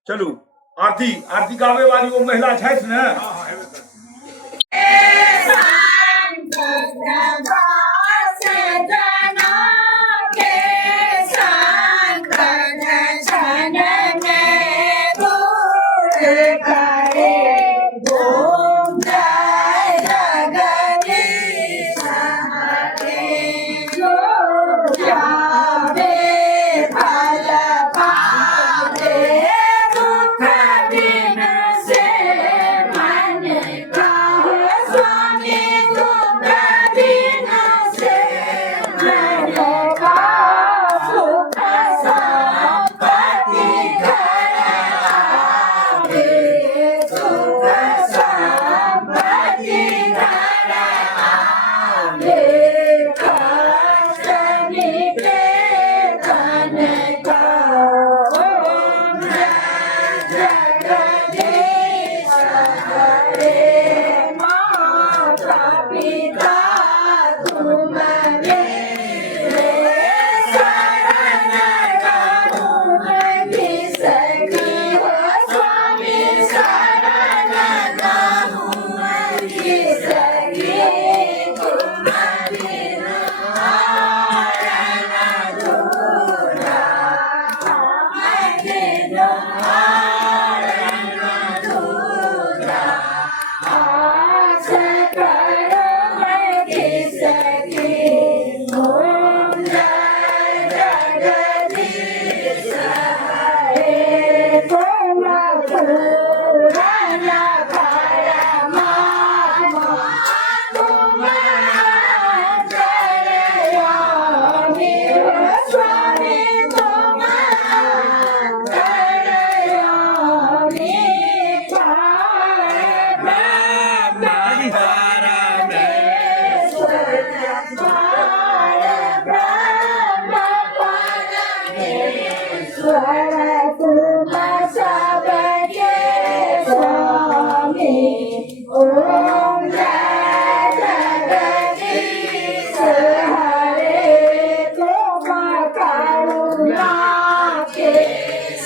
चलू आरती आरती गावे वाली वो महिला छथि ने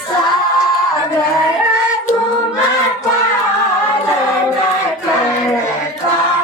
सागर तुम पालन करता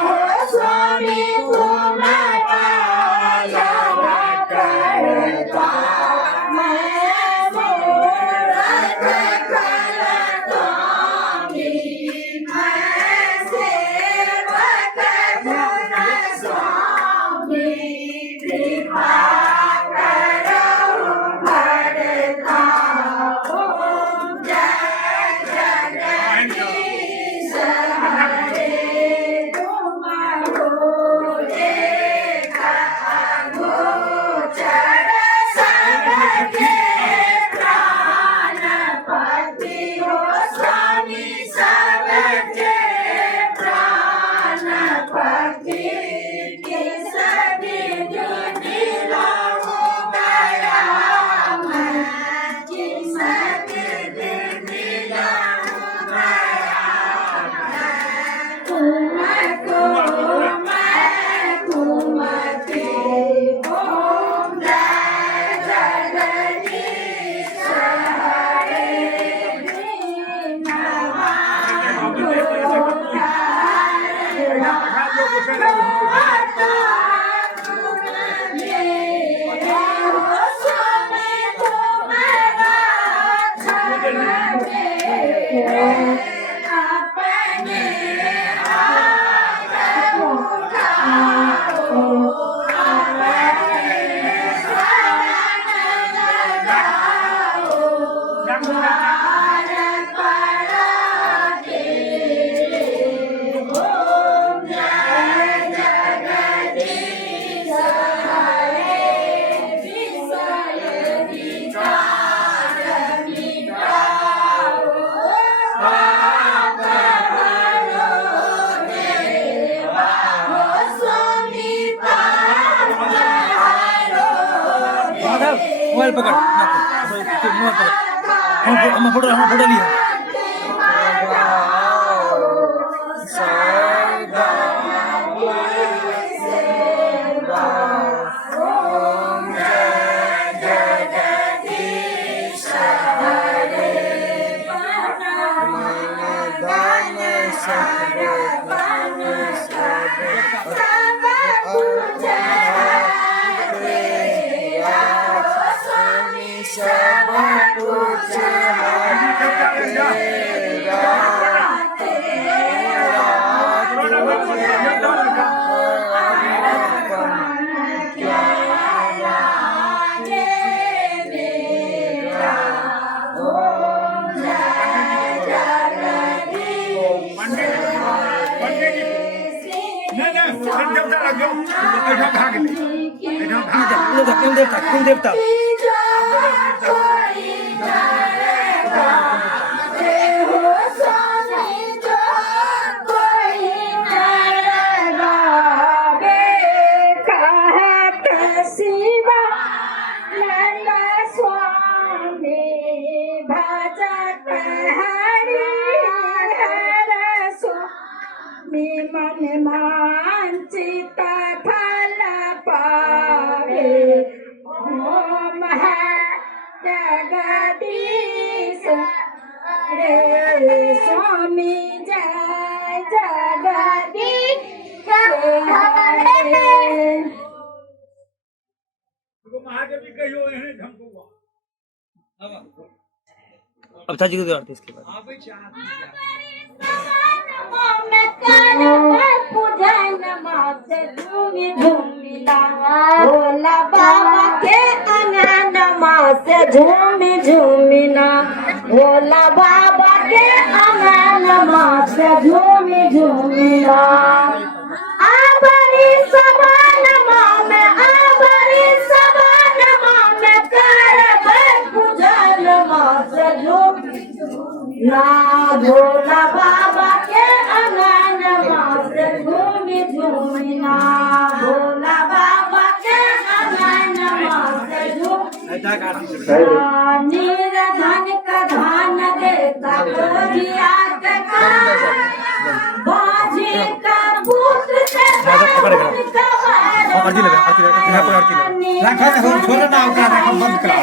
मोबाइल पकड़ मोबाइल पकड़ हम फोटो लिया कुल देवता मन मांचित फल पावे ओम है जगदीश रे स्वामी जय जगदीश हरे। महादेवी कहियो एहने ढंग हुआ अब चाची को आरती इसके बाद भोला बाबा के अंगनमा से झूमी झूमिना भोला बाबा के अंगनमा से झूमी झूमिना आबरी सबानमा में आबरी सबानमा में करब पूजनमा से झूमी ना भोला बाबा के अंगनमा से झूमी झूमिना भोला बाबा के अंगनमा से झूमी धन का धान देता गोरिया का बाजी का पुत्र से आरती लगा आरती लगा छोटा ना बंद करा